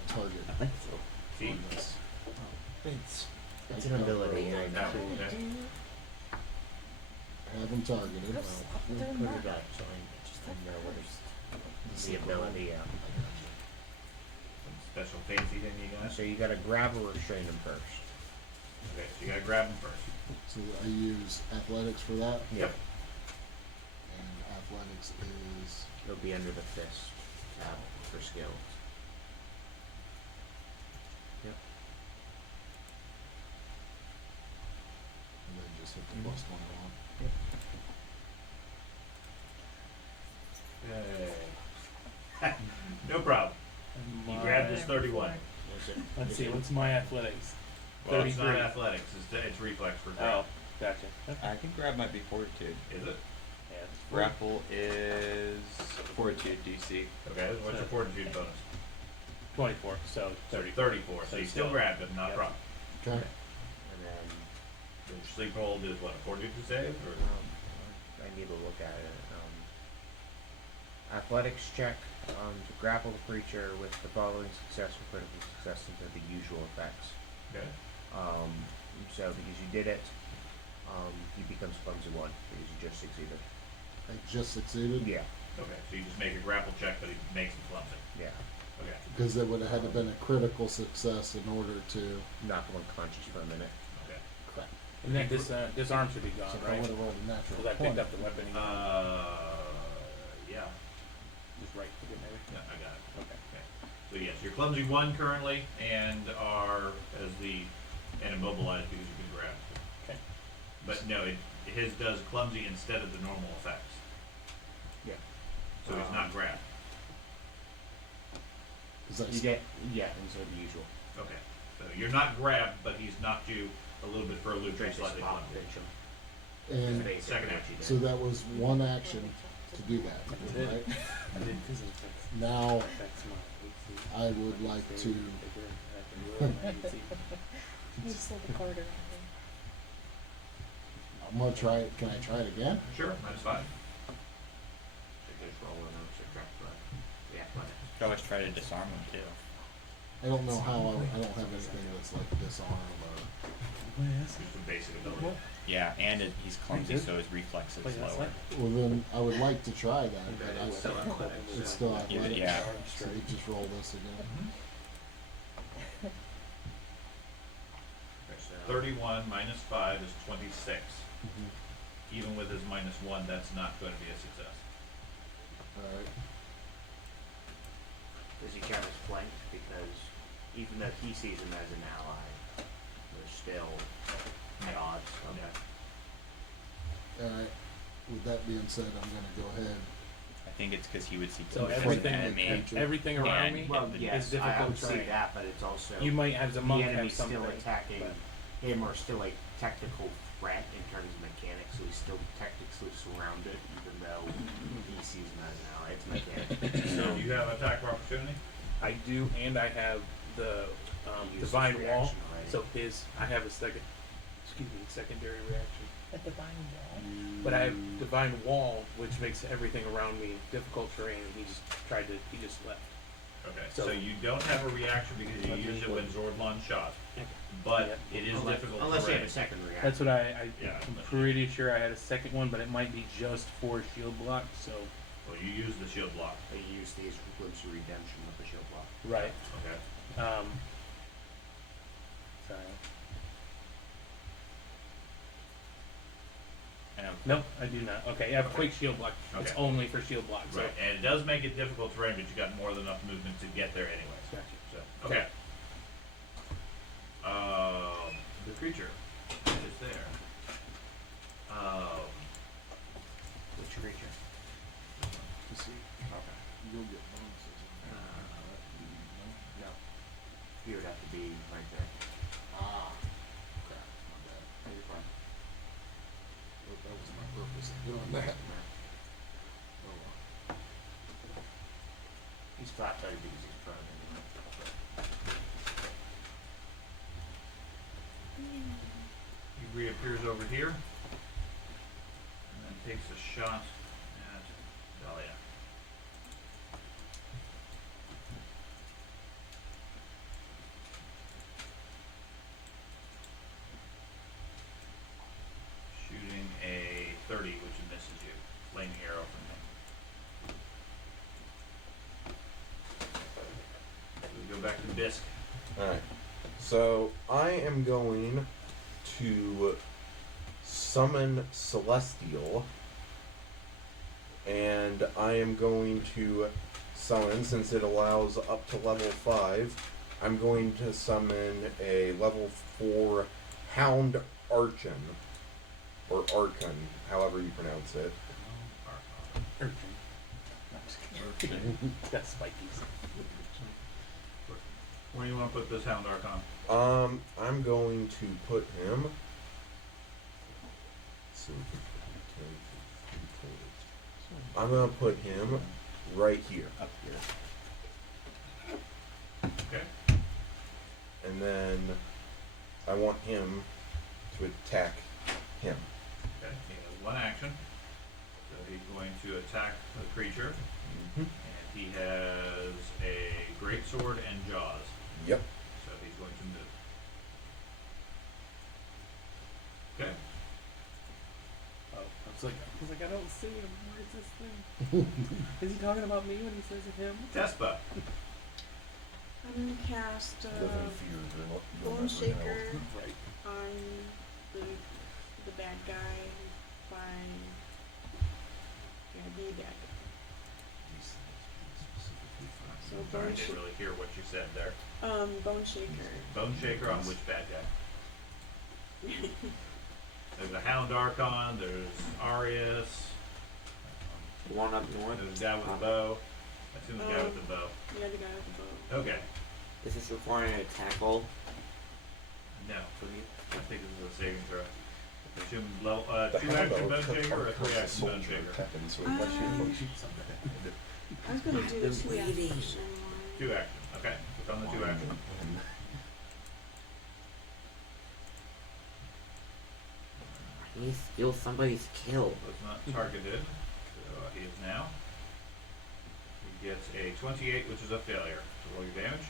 target I think so. See? on this? It's an ability. No, okay. Have him targeted. Go Well, stop We'll doing put it that. up so I know what this the is ability. Some special fancy thing you got. So you got to grab or restrain him first. Okay, so you gotta grab him first. So I use athletics for that, Yep. and athletics is It'll be under the fist tab for skills. and then just hit the plus one on. No problem. He grabbed his 31. Was it? Let's see. What's my athletics? Well, it's not 33. athletics, it's reflex for Oh, grab. gotcha. Okay. I think grab might be fortitude. Is it? Yeah, it's Grapple is fortitude DC. Okay, what's your fortitude bonus? 24. So 30. 34, so you still grabbed him, not a Yep. problem. Okay. And then The sleep hold is what, a fortitude save? Or? I need to look at it. Athletics check to grapple the creature with the following success or critical success into the usual effects. Okay. So because you did it, he becomes clumsy 1 because you just succeeded. I just succeeded. Yeah. Okay, so you just make a grapple check, but he makes him clumsy. Yeah. Okay. Because it would have had to been a critical success in order to. Knock him unconscious for a minute. Okay. Crap. And then this arm should be gone, So if I right? would have rolled a natural Because I 20. picked up the weapon. Again. Yeah. Just right click it maybe. Yeah, I got it. Okay. Okay. So yes, you're clumsy 1 currently, and are and immobilized because you can grab. Okay. But no, his does clumsy instead of the normal effects. Yeah. So he's not grabbed. Is that You get instead of the usual. Okay. So you're not grabbed, but he's knocked you a little bit for a loop. You're Just slightly pop clumsy. pinch him. and Basically second what action. you did. so that was one action to do that, That's it. right? I did because it affects, Now affects my AC. I would like to. You said the card around I'm gonna try it. Can I try it again? Sure, that's fine. So just roll an subtract the athletics. You could always try to disarm him too. I don't know how. I don't have anything that's like disarm or. Just some basic ability. Yeah, and he's clumsy, good. so his reflex is Wait, that's lower. like- Well, then I would like to try that, but I It's still athletics. it's still Yeah, athletics. yeah. So you just roll this again. So 31 minus 5 is 26. Mm-hmm. Even with his minus 1, that's not going to be a success. All right. does he count as flanked? Because even though he sees him as an ally, there's still at odds. Okay. All right. With that being said, I'm gonna go ahead. Okay. think it's because he would see So two as an everything, enemy. everything around me Well, is yes, I difficult would say terrain. that, but it's also You might have the monk the have enemy's something. still attacking but- him, or still a technical threat in terms of mechanics, so he's still technically surrounded, even though he sees him as an ally. It's mechanics. So you have attack of opportunity? I do, and I have the He used his divine wall. reaction already. So I have a secondary reaction. A divine wall. But I have divine wall, which makes everything around me difficult terrain. And he just left. Okay, So- so you don't have a reaction because you used it when Zordlon shot, but it is difficult Unless you terrain. have a second reaction. That's what I'm Yeah. pretty sure I had a second one, but it might be just for shield block. So Well, you use the shield block. They use these glimpse of redemption with the shield block. right. Okay. Sorry. I don't Nope, I do not. Okay, I have quick shield block. It's Okay. only for shield block. So Right, and it does make it difficult terrain, but you got more than enough movement to get there anyways. Gotcha. So, okay. The creature is there. Which creature? To see. You'll get bonuses. No. You would have to be right there. Ah, crap, my bad. Oh, you're fine. That was my purpose of doing that. Oh, well. He's flat-footed because he's prone anyway. He reappears over here, and then takes a shot at Dahlia. Shooting a 30, which misses you. Flaming arrow from him. We go back to Bisque. Alright. So I am going to summon Celestial. And I am going to summon, since it allows up to level 5, I'm going to summon a level 4 Hound Archon. Or Archon, however you pronounce it. urchin. No, I'm just kidding. That's spikies. Where do you want to put this Hound Archon? I'm going to put him. So, I'm gonna put him right here, up here. Okay. and then I want him to attack him. Okay. He has one action. So he's going to attack the creature. Mm-hmm. And he has a greatsword and jaws. Yep. So he's going to move. Okay. Oh, I was like, I don't see him. Where's this thing? Is he talking about me when he says it him? Tespa. I'm gonna cast Live in fear, you'll Bone never Shaker know. Right. on the bad guy by the bad guy. So Sorry, I Bone didn't Shaker. really hear what you said there. Bone Shaker. Bone Shaker on which bad guy? There's a Hound Archon, there's Arius, The one up north. there's a guy with a bow. I assume the guy with the bow. Yeah, the guy with the bow. Okay. Is this requiring a tackle? No. I think this is a saving throw. I assume level, The 2 Hound action Bone Archon Shaker or a becomes 3 a action Bone soldier Shaker? attacking, so unless you shoot something. I was gonna do the 2 action one. 2 action. Okay. Click on the 2 action. He steals somebody's kill. Was not targeted. So he is now. He gets a 28, which is a failure. So roll your damage.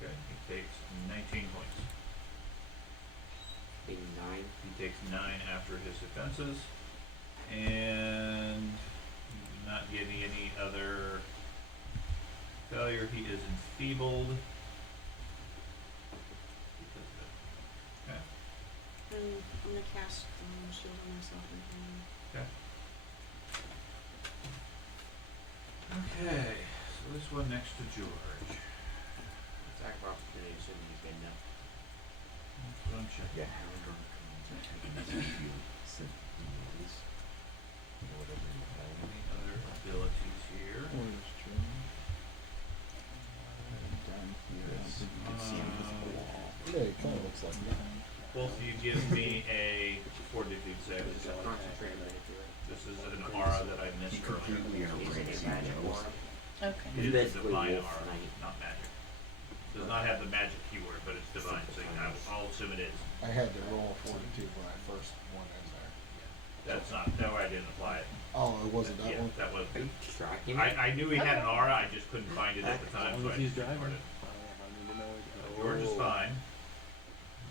Okay, he takes 19 points. Being 9. He takes 9 after his defenses. And you do not get any other failure. He is enfeebled. Okay. And I'm gonna cast shield on myself again. Okay, so this one next to George. Attack of opportunity, assuming he's getting up. That's what function. Yeah. Any other abilities here? Yeah, it kind of looks like that. Both of you give me a fortitude save. This is an aura that I missed earlier. Okay. It is a Basically divine wolf aura, knight. not magic. Does not have the magic keyword, but it's divine, so I'll assume it is. I had to roll a fortitude when I first went in there. That's not, no, I didn't apply it. Oh, it wasn't that Yeah, one? that was, Are you tracking? I knew he had an aura, I just couldn't find it at the time, so I If he's just ignored driving. it. I need to know. George is fine.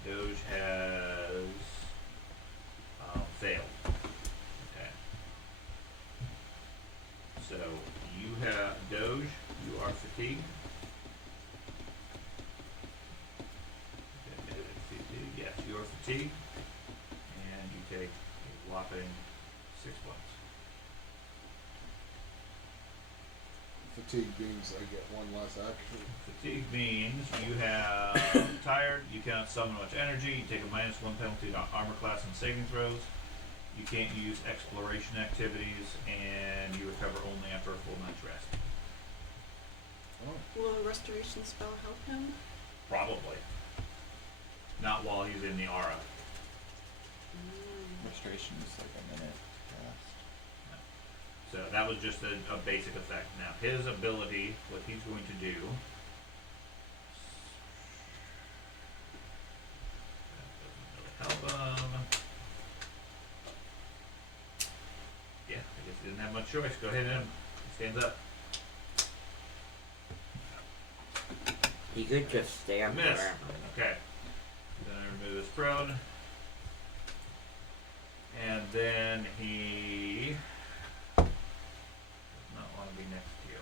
Doge has failed. Okay. So you have Doge. You are fatigued. Okay, fatigued. Yes, you are fatigued, and you take a whopping 6 points. Fatigue means I get one less action. Fatigue means you have tired, you cannot summon much energy, you take a -1 penalty to armor class and saving throws, you can't use exploration activities, and you recover only after a full night's rest. Will a restoration spell help him? Probably. Not while he's in the aura. Restoration is like a minute cast. So that was just a basic effect. Now his ability, what he's going to do. That doesn't really help him. Yeah, I guess he didn't have much choice. Go ahead and hit him. He stands up. He could just stand Miss. there. Okay. Then I remove his prone. And then he does not want to be next to you.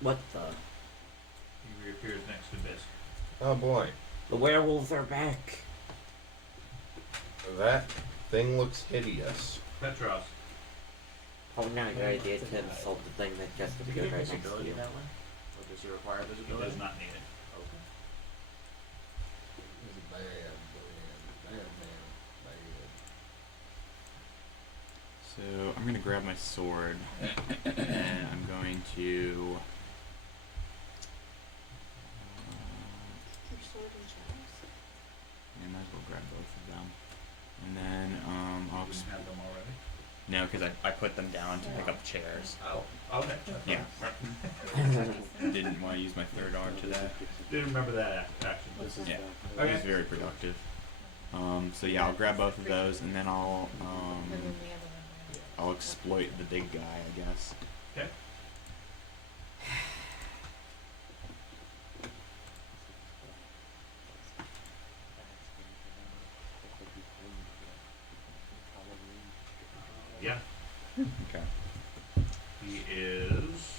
What the? He reappears next to Bisque. Oh boy, The werewolves are back. that thing looks hideous. Petros. Probably not a good idea to insult the thing that just Does he get appeared right next to visibility you. that way? Or does he require He visibility? does not need it. Okay. He's a bad man. So I'm gonna grab my sword and I'm going to. Your sword and shadows? I might as well grab both of them, and then I'll. You have them already? No, because I put them down to pick up chairs. Oh, okay. Yeah. Didn't want to use my third arm to that. Didn't remember that action. Yeah, it Okay. was very productive. So yeah, I'll grab both of those, and then And then the other one. I'll exploit the big guy, I guess. Okay. Yeah, Okay. he is.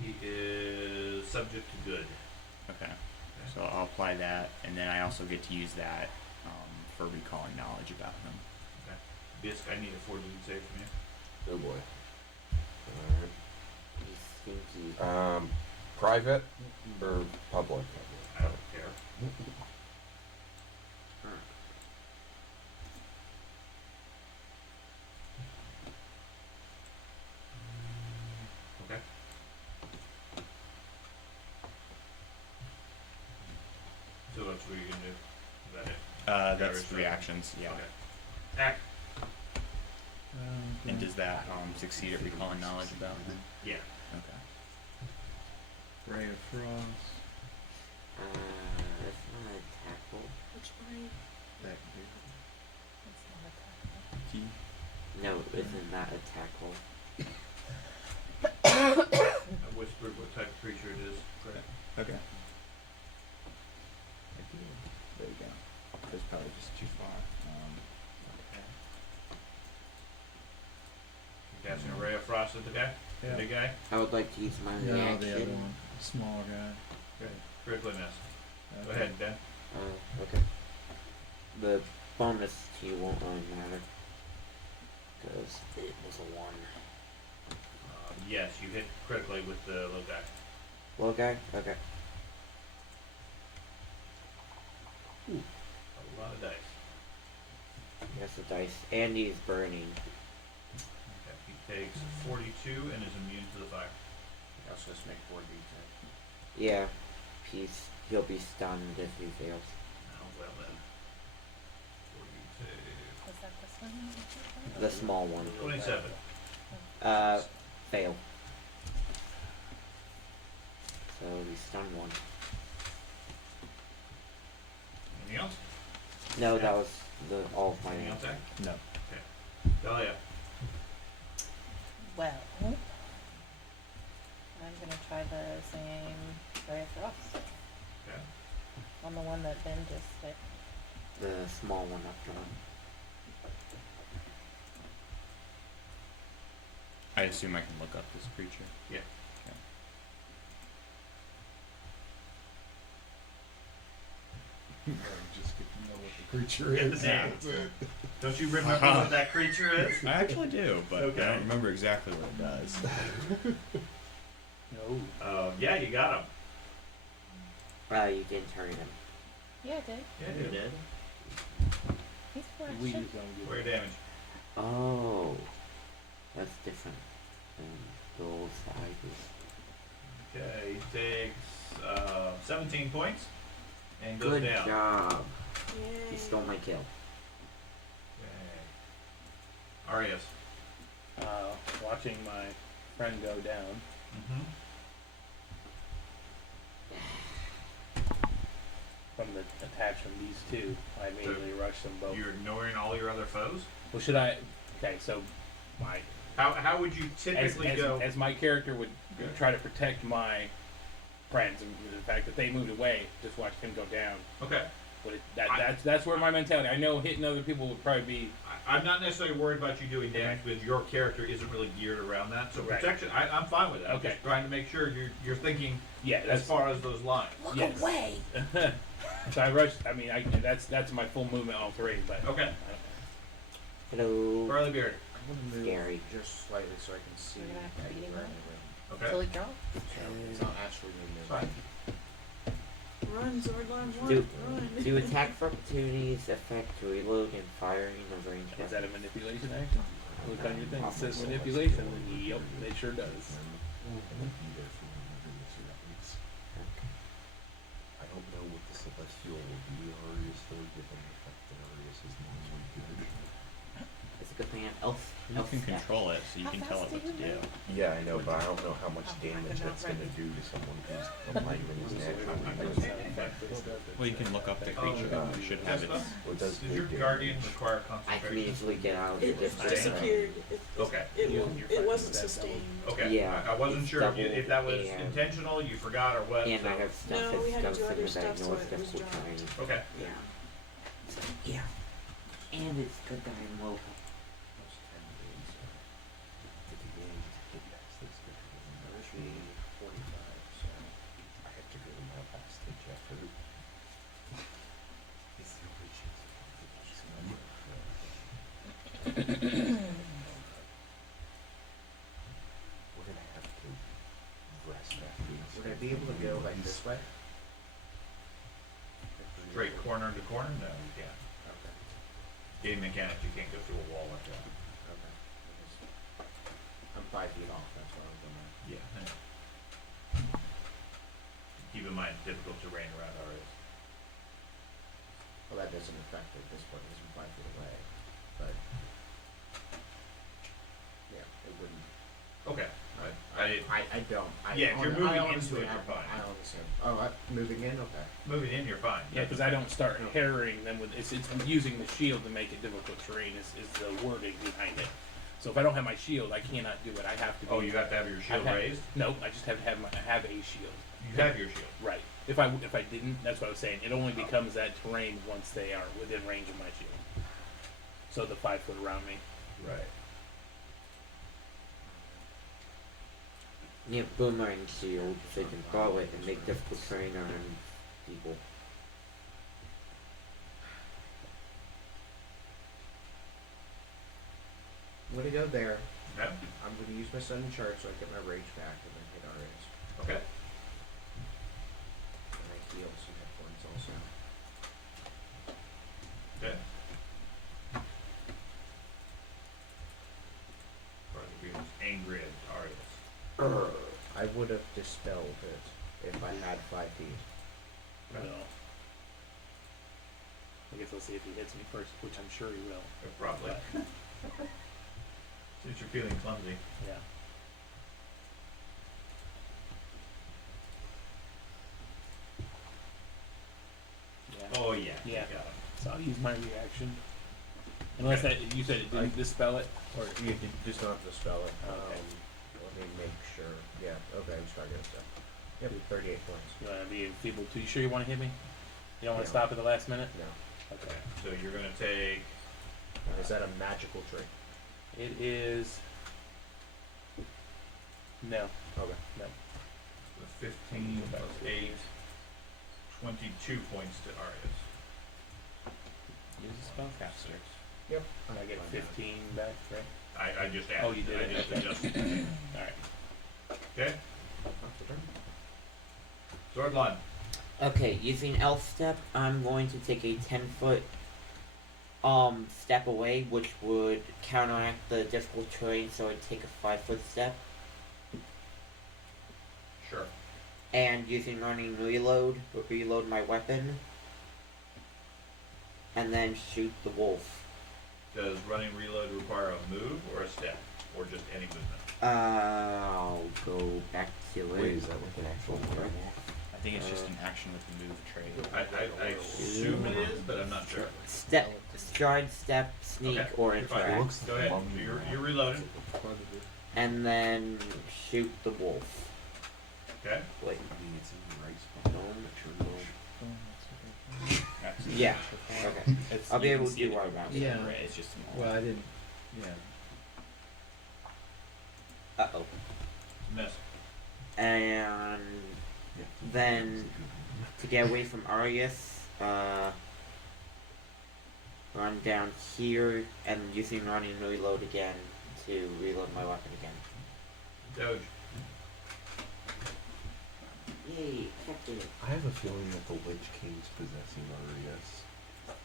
He is subject to good. Okay. So I'll apply that, and then I also get to use that for recalling knowledge about him. Okay. Bisque, I need a fortitude save from you. Oh boy. He's stinky. Alright. Private or public? I don't care. Okay. So that's what you're gonna do. Is that it? That's Restoration. reactions, yeah. Okay. Act. And does that succeed at recalling knowledge about him? Yeah. Okay. Ray of Frost. That's not a tackle. Which one? That big. It's not a tackle. Key. No, isn't that a tackle? I whispered what type of creature it is. Correct. Okay. There you go. That's probably just too far. You're casting a ray of frost at the guy? Yeah. The big guy? I would like to use my No, reaction. the other one. Small guy. Okay. Critically missed. Go ahead, Ben. Okay. The bonus to you won't really matter. Because it was a 1. Yes, you hit critically with the little guy. Little guy? Okay. A lot of dice. Here's the dice. And he's burning. Okay. He takes 42 and is immune to the fire. I was just make 4d10. Yeah. He'll be stunned if he fails. Oh, well then. 42. Was that this one? The small one. 27. Fail. So we stun 1. Anything else? No, that was all of my Anything else, Zach? No. Okay. Dahlia. Well, I'm gonna try the same Ray of Frost Okay. on the one that Ben just hit. The small one up front. I assume I can look up this creature. Yeah. Okay. Just get to know what the creature Get the is. name. That's it. Don't you remember what that creature is? I actually do, but Okay. I don't remember exactly what it does. No. Yeah, you got him. You didn't turn him. Yeah, I did. Yeah, you did. He's We flashing. use on For your damage. Oh. That's different than the old side. Okay, he takes 17 points and goes Good down. job. Yay. You stole my kill. Okay. Arias. Watching my friend go down. Mm-hmm. From the attacks from these two, I immediately rush them both. You're ignoring all your other foes? Well, should I? Okay, so my How would you typically go? as my character would try to protect my friends, and the fact that they moved away, just watched him go down. Okay. But that's where my mentality. I know hitting other people would probably be. I'm not necessarily worried about you doing damage because your character isn't really geared around that. So Right. protection, I'm fine with that. I'm Okay. just trying to make sure you're thinking Yeah, as that's far as those lines. yes. Away. So I rushed. I mean, that's my full movement, all three. But Okay. Hello. Barley Beard. I'm gonna move Scary. just slightly so I can see We're gonna have to beat him anywhere up. in the room. Okay. Till he drops. So it's not actually moving. Fine. Run, Zordon, Do, run. do attack for opportunities affect reload and firing of range is that a weapons? manipulation action? Look on your thing. It says manipulation. Yep, it sure does. I don't know what the celestial will be Arius though, given the fact that Arius is normally good. It's a good thing I have elf. You elf can staff. control it, so you How can tell it fast what do to you do. move? Yeah, I know, but I don't know how much Oh, damage I'm that's not gonna ready. do to someone whose alignment is naturally good. Well, you can look up the creature. You should have it. Well, it does Does your good guardian damage. require I can concentration? easily get out. It if I- disappeared. Okay. It wasn't sustained. Okay. Yeah, I wasn't it's sure if that double was and- intentional, you forgot, or what. And so. I have stuff No, we that's had to do ghosted other that stuff, so ignores it was difficult dropped. terrain. Okay. Yeah. So, yeah. And it's good that I'm local. Plus 10 days, so At the beginning, just get past this guy. that should be 45. So I have to go to my last to Jeffrey. It's the only chance I can get this money. We're gonna have to rest after this. would I be able to go like this way? Straight corner to corner? No, you can't. Okay. Game mechanics, you can't go through a wall like that. Okay. I'm 5 feet off. That's what I was gonna. Yeah. I know. Keep in mind, difficult terrain around areas. Well, that doesn't affect it at this point because I'm 5 feet away. But yeah, it wouldn't. Okay. I don't. Yeah, if you're moving honestly, into it, you're fine. I honestly. Oh, moving in. Okay. Moving in, you're fine. Yeah, because I don't start harrying them with it's using the shield to make it difficult terrain is the wording behind it. So if I don't have my shield, I cannot do it. I have to. Oh, you have to have your shield raised? No, I just have to have have a shield. You have your shield. Right. If I didn't, that's what I was saying. It only becomes that terrain once they are within range of my shield. So the 5 foot around me. Right. Yeah, boomerang shield, so you can throw it and make difficult terrain on people. I'm gonna go there. Okay. I'm gonna use my sudden charge so I get my rage back and then hit Arias. Okay. And I heal some hit points also. Okay. Or the being angry at Arius. I would have dispelled it if I had 5 feet. Well, I guess I'll see if he hits me first, which I'm sure he will. Probably. But, Since you're feeling clumsy. yeah. Yeah. Oh yeah. Yeah. Got it. So I'll use my reaction. Unless that, you said it didn't dispel it, or You can just not dispel it. Okay. Let me make sure. Yeah, okay, I'm starting to stuff. Yep, 38 points. you want to be enfeebled too. You sure you want to hit me? You don't want to No. stop at the last minute? No. Okay. So you're gonna take. Is that a magical trait? It is. No. Okay. No. The 15 plus 8, 22 points to Arius. Use a spellcaster. Yep. I get 15 back, right? I just added. Oh, you did I it, just okay. adjusted it. Alright. Okay. That's the turn. Sword line. Okay, using elf step, I'm going to take a 10-foot step away, which would counteract the difficult terrain, so I'd take a 5-foot step. Sure. And using running reload my weapon, and then shoot the wolf. Does running reload require a move or a step, or just any movement? I'll go back to it. Wait, is that like an actual werewolf? I think it's just an action with the move trait. I assume it is, but I'm not sure. Step, stride, step, sneak, Okay, or you're fine. interact. Go ahead. You're reloading. And then shoot the wolf. Okay. Wait. It's in the right spot. Yeah. Okay. It's, I'll be you able can to see do it what from I'm the Yeah. array, it's just small. Well, I didn't. Yeah. Uh-oh. Miss. And then to get away from Arius, run down here and using running reload again to reload my weapon again. Doge. Yay, effective. I have a feeling that the Lich King's possessing Arius.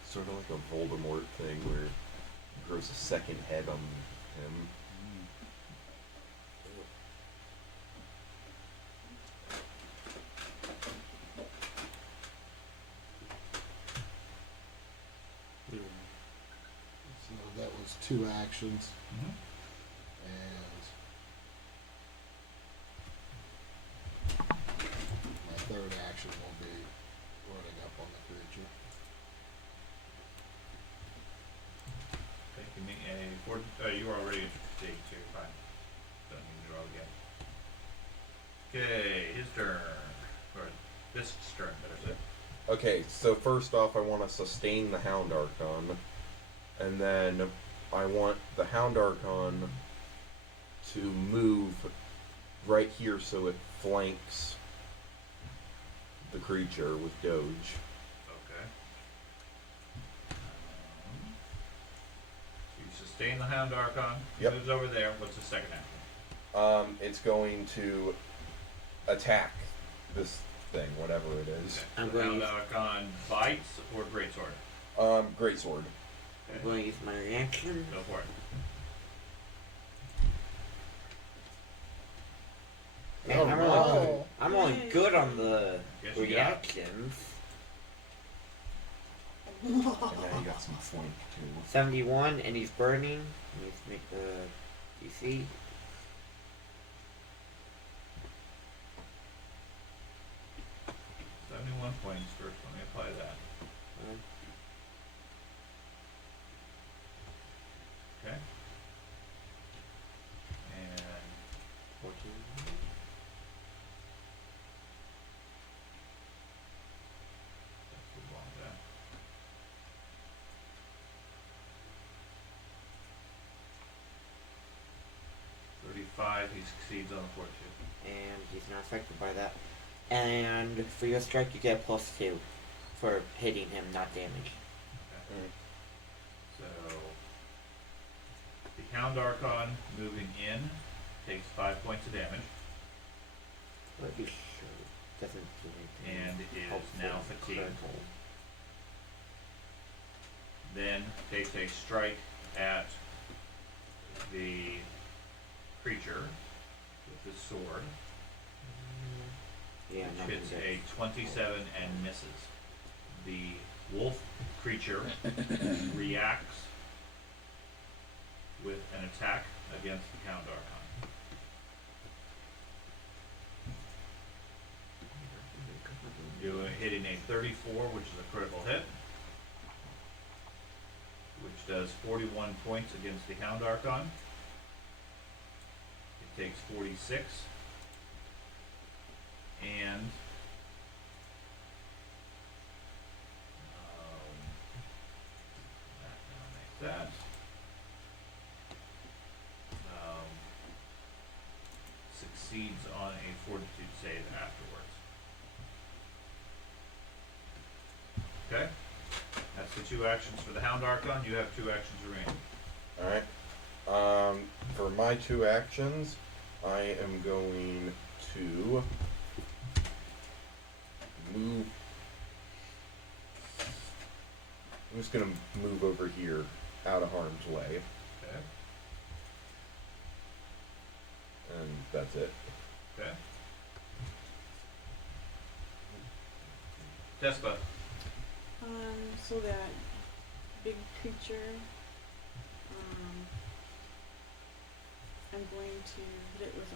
Sort of like a Voldemort thing where he grows a second head on him. So that was 2 actions, Mm-hmm. and my 3rd action will be running up on the creature. Okay, give me a four. You were already fatigued, so you're fine. Don't need to roll again. Okay, his turn. Or this turn, better say. Okay, so first off, I want to sustain the Hound Archon, and then I want the Hound Archon to move right here so it flanks the creature with Doge. Okay. So you sustain the Hound Archon. Yep. Moves over there. What's the second action? It's going to attack this thing, whatever it is. Okay. I'm So going Hound to Archon bites or greatsword. Greatsword. I'm going to use my reaction. Go for it. Man, Oh, wow. I'm only Yay. good on the Yes, you got it. reactions. And now you got some flank too. 71, and he's burning. He needs to make the DC. $71 points first. Let me apply that. Okay. And 14. let's move on to that. $35. He succeeds on the fortitude. and he's not affected by that. And for your strike, you get +2 for hitting him, not damage. Okay. So the Hound Archon moving in takes 5 points of damage But you sure doesn't do anything. and is helpful now in fatigued. critical. Then takes a strike at the creature with the sword, Yeah, which not hits good. a 27 and misses. The wolf creature reacts with an attack against the Hound Archon. Hitting a 34, which is a critical hit, which does 41 points against the Hound Archon. It takes 46, and that now makes that. Succeeds on a fortitude save afterwards. Okay, that's the 2 actions for the Hound Archon. You have 2 actions remaining. Alright. For my 2 actions, I am going to move. I'm just gonna move over here, out of harm's way, Okay. and that's it. Okay. Despa. So that big creature, I'm going to hit it with a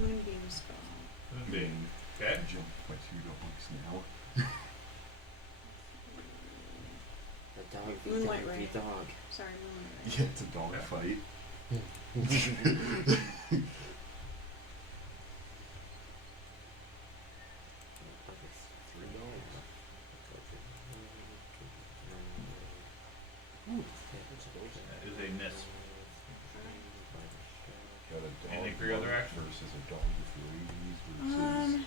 moonbeam spell. Moonbeam. Okay. Jump my 2 dogs now. The dog eat Moonlight dog Ray. eat dog. Sorry, moonlight ray. Yeah, it's a dog Okay. fight. That is a miss. Got a dog Anything for your other action? versus a dog with rabies versus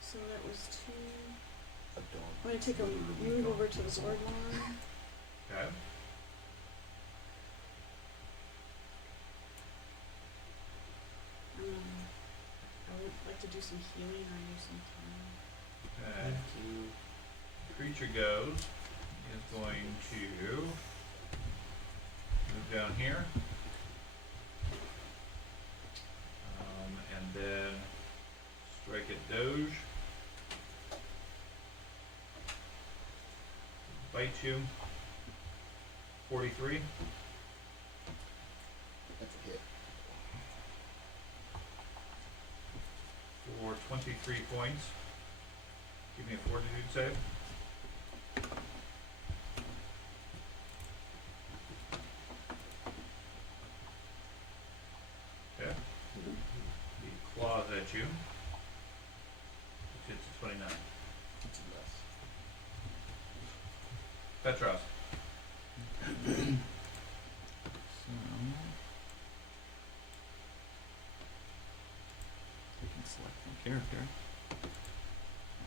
So that was 2. a dog. I'm gonna take a literally move dog over to the with sword dog. lawn. Okay. I would like to do some healing or use some time. Okay. Creature goes. Is going to move down here. And then strike at Doge. Bite you. 43 That's a hit. for 23 points. Give me a fortitude save. Okay. He claws at you. Which hits a 29. It's a mess. Petros. So I can select my character.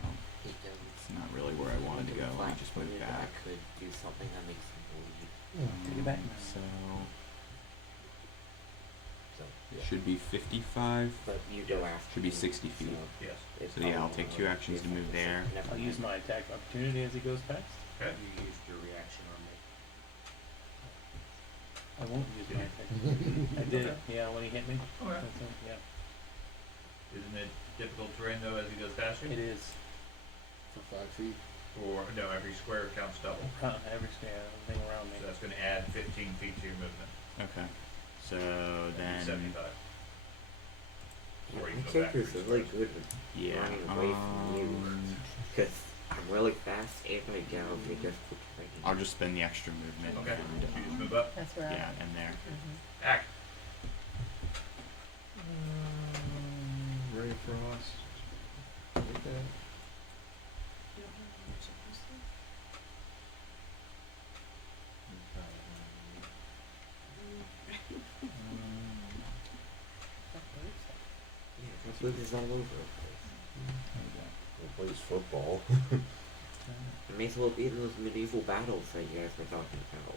Well, it's not really where I wanted to go. I just went I back. could do something that makes him believe. Take it back. So So, it should be 55. but you do ask. Should be 60 feet. Yes. it's So yeah, I'll probably take not 2 like actions to this move one, there. never I'll use mind. my attack of opportunity as he goes past. Okay. You used your reaction on me. I won't use my attack. of opportunity. I did it. Okay. Yeah, when he hit me. Okay. That's it, yeah. Isn't it difficult terrain though as he goes past you? It is. For 5 feet. Or no, every square counts double. Every everything around me. So that's going to add 15 feet to your movement. Okay. So That'd be then 75. Yeah, Or you my can go back character's 3 really squares. good with yeah. running away from you. Because I'm really fast and my gal they just keep fighting. I'll just spend the extra movement. Okay. And, So you just move up. That's where yeah, and there. Act. Ray of Frost. Take that. You don't have much else there? Loses all over the place. Who plays football? It may as well be in those medieval battles that you guys were talking about.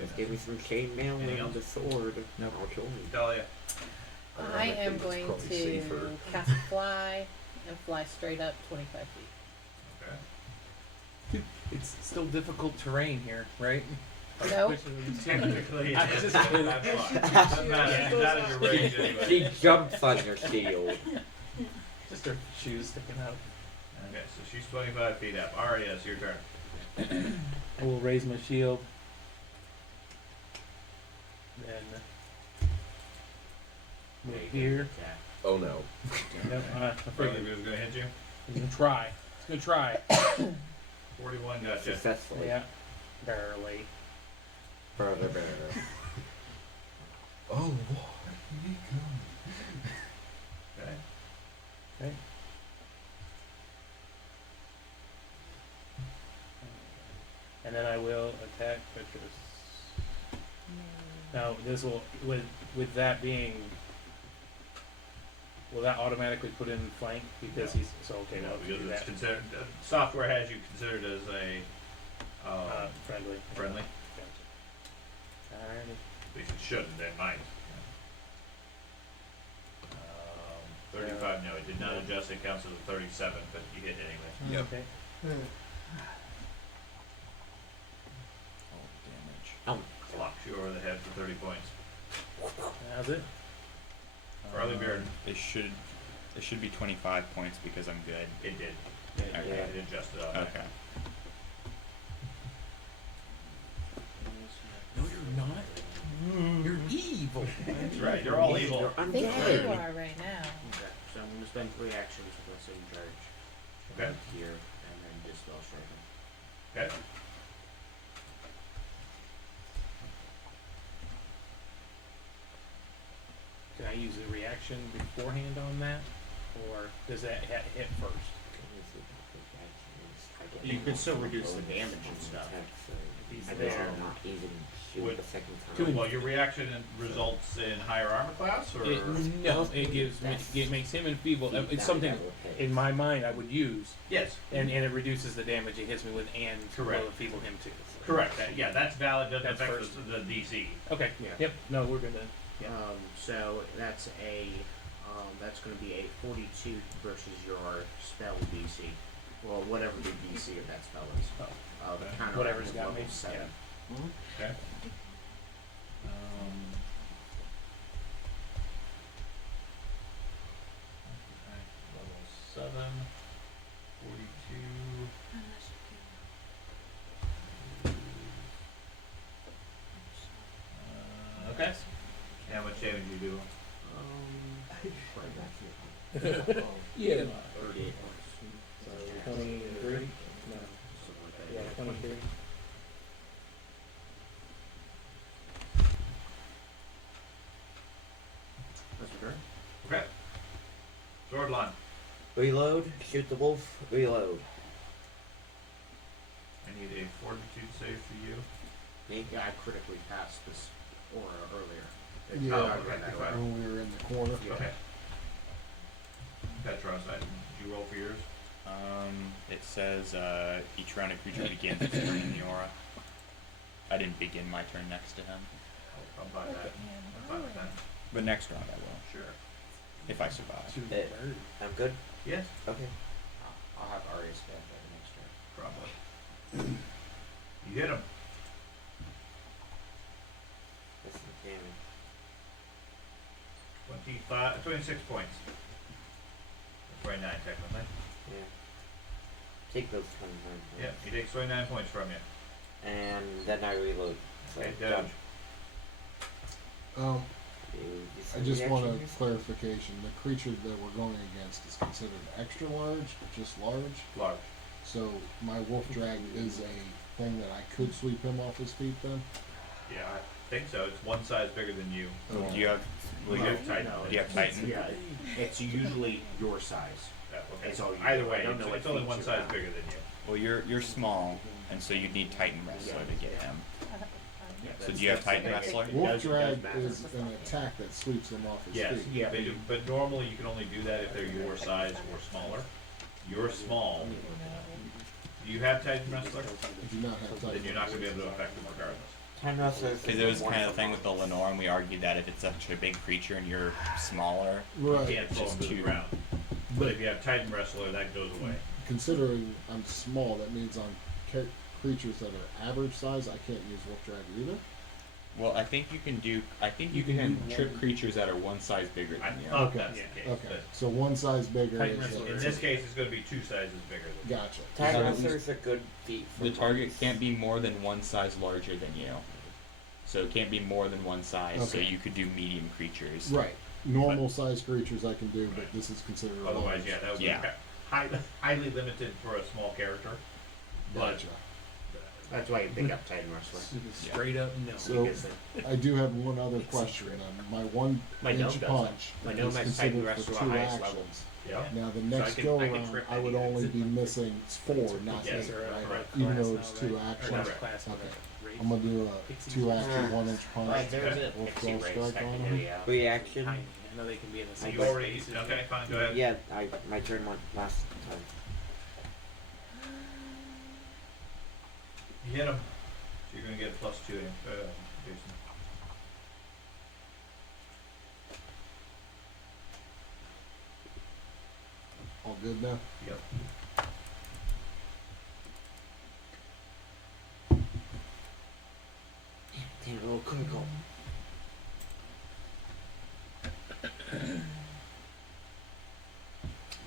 Just give me some chainmail Anything and else? the sword. Nope. I'll join. Dahlia. I am Ironically, going it's probably to safer. cast fly and fly straight up 25 feet. Okay. It's still difficult terrain here, right? Nope. Technically, I it's just- not that far. Doesn't matter. She's out of your range anyway. She jumps on your shield. Just her shoes sticking out. Okay, so she's 25 feet up. Arias, your turn. I will raise my shield. Then move here. Oh no. Yep, I Brother figured was gonna hit you. he's gonna try. He's gonna try. 41 gotcha. Successfully. Yeah, barely. Brother. Oh, what? Okay. Okay. And then I will attack Petrus. Now this will with that being, will that automatically put in flank because No. he's so okay? No, No, because do it's that. considered software has you considered as a Friendly. friendly. Gotcha. Alrighty. At least it shouldn't. It might. 35. No, it did not adjust. It counts as a 37, but you hit anyway. Yep. Okay. Oh, damage. Clocks you over the head for 30 points. How's it? Farley Beard. It should be 25 points because I'm good. It did. Okay. It adjusted on that. Okay. No, you're not. You're evil. That's right. You're all evil. You're I think you undead. are right now. Okay, so I'm gonna spend 3 actions with the same charge. Okay. Here, and then dispel striking. Okay. Can I use a reaction beforehand on that, or does that hit first? You can still reduce the damage and stuff. He's I there. guess I'm not even shoot Would- the second Could- time. Well, your reaction results in higher armor class, or No, it gives me, it makes him enfeebled. It's something in my mind I would use, yes, and it reduces the damage it hits me with, and Correct. will enfeeble him too. correct. Yeah, that's valid. Doesn't That's affect first. the DC. Okay. Yeah. Yep. No, we're good then. Yeah. So that's that's gonna be a 42 versus your spell DC. Well, whatever the DC of that spell is. The counter Whatever's is got level me. 7. Okay. Level 7, 42. Okay. How much damage you do? Yeah. 38 points. 23. No. Yeah, 23. That's your turn. Okay. Sword line. Reload, shoot the wolf, reload. I need a fortitude save for you. Me? Yeah, I critically passed this aura earlier. Yeah, Oh, okay, okay. when we were in the corner. Yeah. Okay. Petros, did you roll for yours? It says each round a creature begins its turn in the aura. I didn't begin my turn next to him, I'll buy that. I'm fine with that. but next round I will, Sure. if I survive. Shoot Eh. the bird. I'm good? Yes, Okay. I'll have Arya spell by the next turn. probably. You hit him. That's some damage. 26 points. 29 technically. Yeah. Take those 29 points. Yeah, he takes 29 points from you. And then I reload. So, Okay, done. dodge. You I just want a reaction? clarification. The creature that we're going against is considered extra large, just large. Large. So my wolf drag is a thing that I could sweep him off his feet then. Yeah, I think so. It's one size bigger than you. Do you have? Well, you do have Titan. you have Titan? Yeah, it's usually your size. Yeah, okay. It's all you Either do. way, I don't know what it's only feats one you size have. bigger than you. Well, you're small, and so you'd need Titan Wrestler to get him. So do you have Titan Wrestler? Wolf drag is an attack that sweeps them off his Yes, feet. Yeah, but normally you can only do that if they're your size or smaller. You're small. Do you have Titan Wrestler? I do not have Then Titan you're not going to be Wrestler. able to affect them regardless. Time wrestlers. Because it was kind of the thing with the Lenore, and we argued that if it's such a big creature and you're smaller, You Right. can't throw them to the too- ground. But if you have Titan Wrestler, that goes away. Considering I'm small, that means on creatures that are average size, I can't use Wolf drag either. well, I think you can do. I think you can trip creatures that are one size bigger I than you. thought Okay. that's the case. Okay, so one size bigger Titan is Wrestler. In this case, it's going to be 2 sizes bigger than you. gotcha. Time So wrestlers are good feet. For The target monks. can't be more than one size larger than you. So it can't be more than one size. So Okay. you could do medium creatures. Right. Normal size creatures I can do, but this is considered Otherwise, large. yeah, that would Yeah. be highly limited for a small character. But Gotcha. that's why you pick up Titan Wrestler. Straight up no. So Because I do have one other question. My one My gnome inch does punch My gnome is has Titan considered Wrestler for 2 highest actions. level. Yeah. Now the I next can- go I can around, trip I would anything. only be missing 4, not Yes, 8, right? correct. Even Class though now, it's 2 right? actions. Or not Correct. class, but Okay. race. I'm gonna do a 2 action 1 inch punch. Like, there's a Wolf pixie Claw race strike on him. technically, yeah. Reaction. Tiny. I know they can be in the same You already, spaces. okay, fine, go ahead. Yeah, my turn went last time. You hit him. So you're going to get +2, Jason. All good now? Yep. Damn, a little chronicle.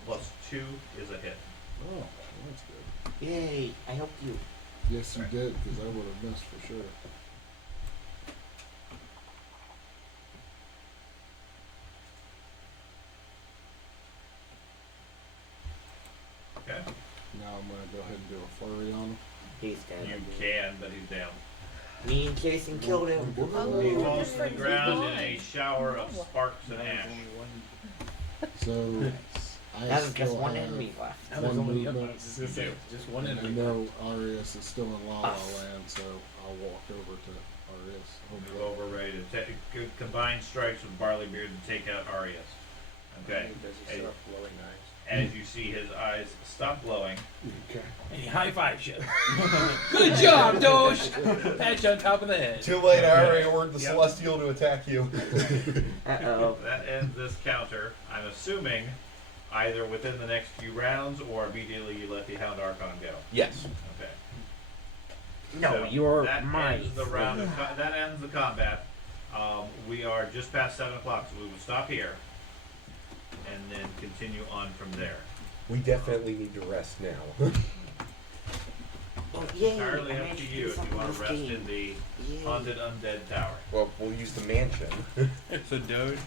+2 is a hit. Oh, well, that's good. Yay! I helped you. Yes, you did, because I would have missed for sure. Okay. Now I'm gonna go ahead and do a flurry on him. He's dead. You can, but he's down. Me and Jason killed him. He Oh, falls to the different ground in a design. shower of sparks and ash. So I That was still just one have enemy left. That was one only up. I movement. was just gonna say, just one And I enemy. know Arius is still in La La Us. Land, so I'll walk over to Arius. Move over, ready to take good combined strikes with Barleybeard to take out Arius. Okay. Does he Hey. start glowing eyes? As you see his eyes stop glowing, Okay. And he high fives you. Good job, Doge! Pat you on top of the head. Too late, I already ordered the Yep. Celestial to attack you. Uh-oh. that ends this counter. I'm assuming either within the next few rounds or immediately you let the Hound Archon go. Yes. Okay. No, So you're that mine. ends the round. That ends the combat. We are just past 7 o'clock, so we will stop here and then continue on from there. We definitely need to rest now. Oh, yay! Entirely I up managed to do you if you something want this to rest game. in the Yay. haunted undead tower. Well, we'll use the mansion. So Doge,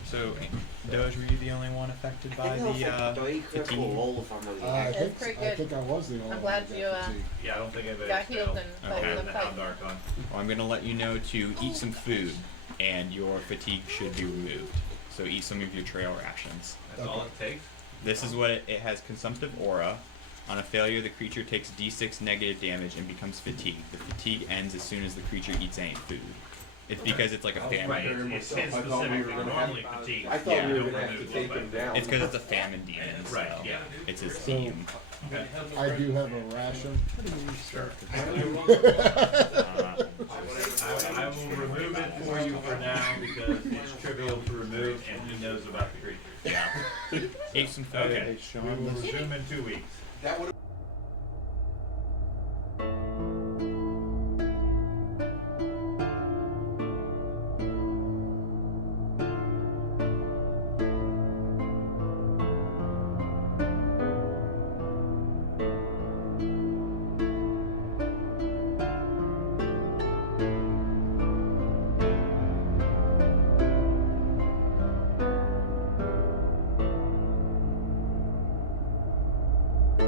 were you the only one affected by I know, it's like the 30 critical fatigue? roll if I'm really I That's think pretty I good. think I was the only I'm one glad that you, got fatigued. Yeah, I don't think anybody Got else healed failed. and Okay. fighting And the the fight. Hound Archon. Well, I'm gonna let you know to eat some food, and your fatigue should be removed. So eat some of your trail rations. That's all it takes. This is what it has: consumptive aura. On a failure, the creature takes d6 negative damage and becomes fatigued. The fatigue ends as soon as the creature eats any food. It's because it's like a famine. Right, it's his specifically. Normally fatigue. I thought we you were don't gonna have to remove take those him by- down. It's because it's a famine demon. So Right, yeah. It's his So- theme. Okay. I do have a ration. I will remove it for you for now because it's trivial to remove and he knows about the creatures. Yeah. Eat some food. Okay, we will resume in 2 weeks. That would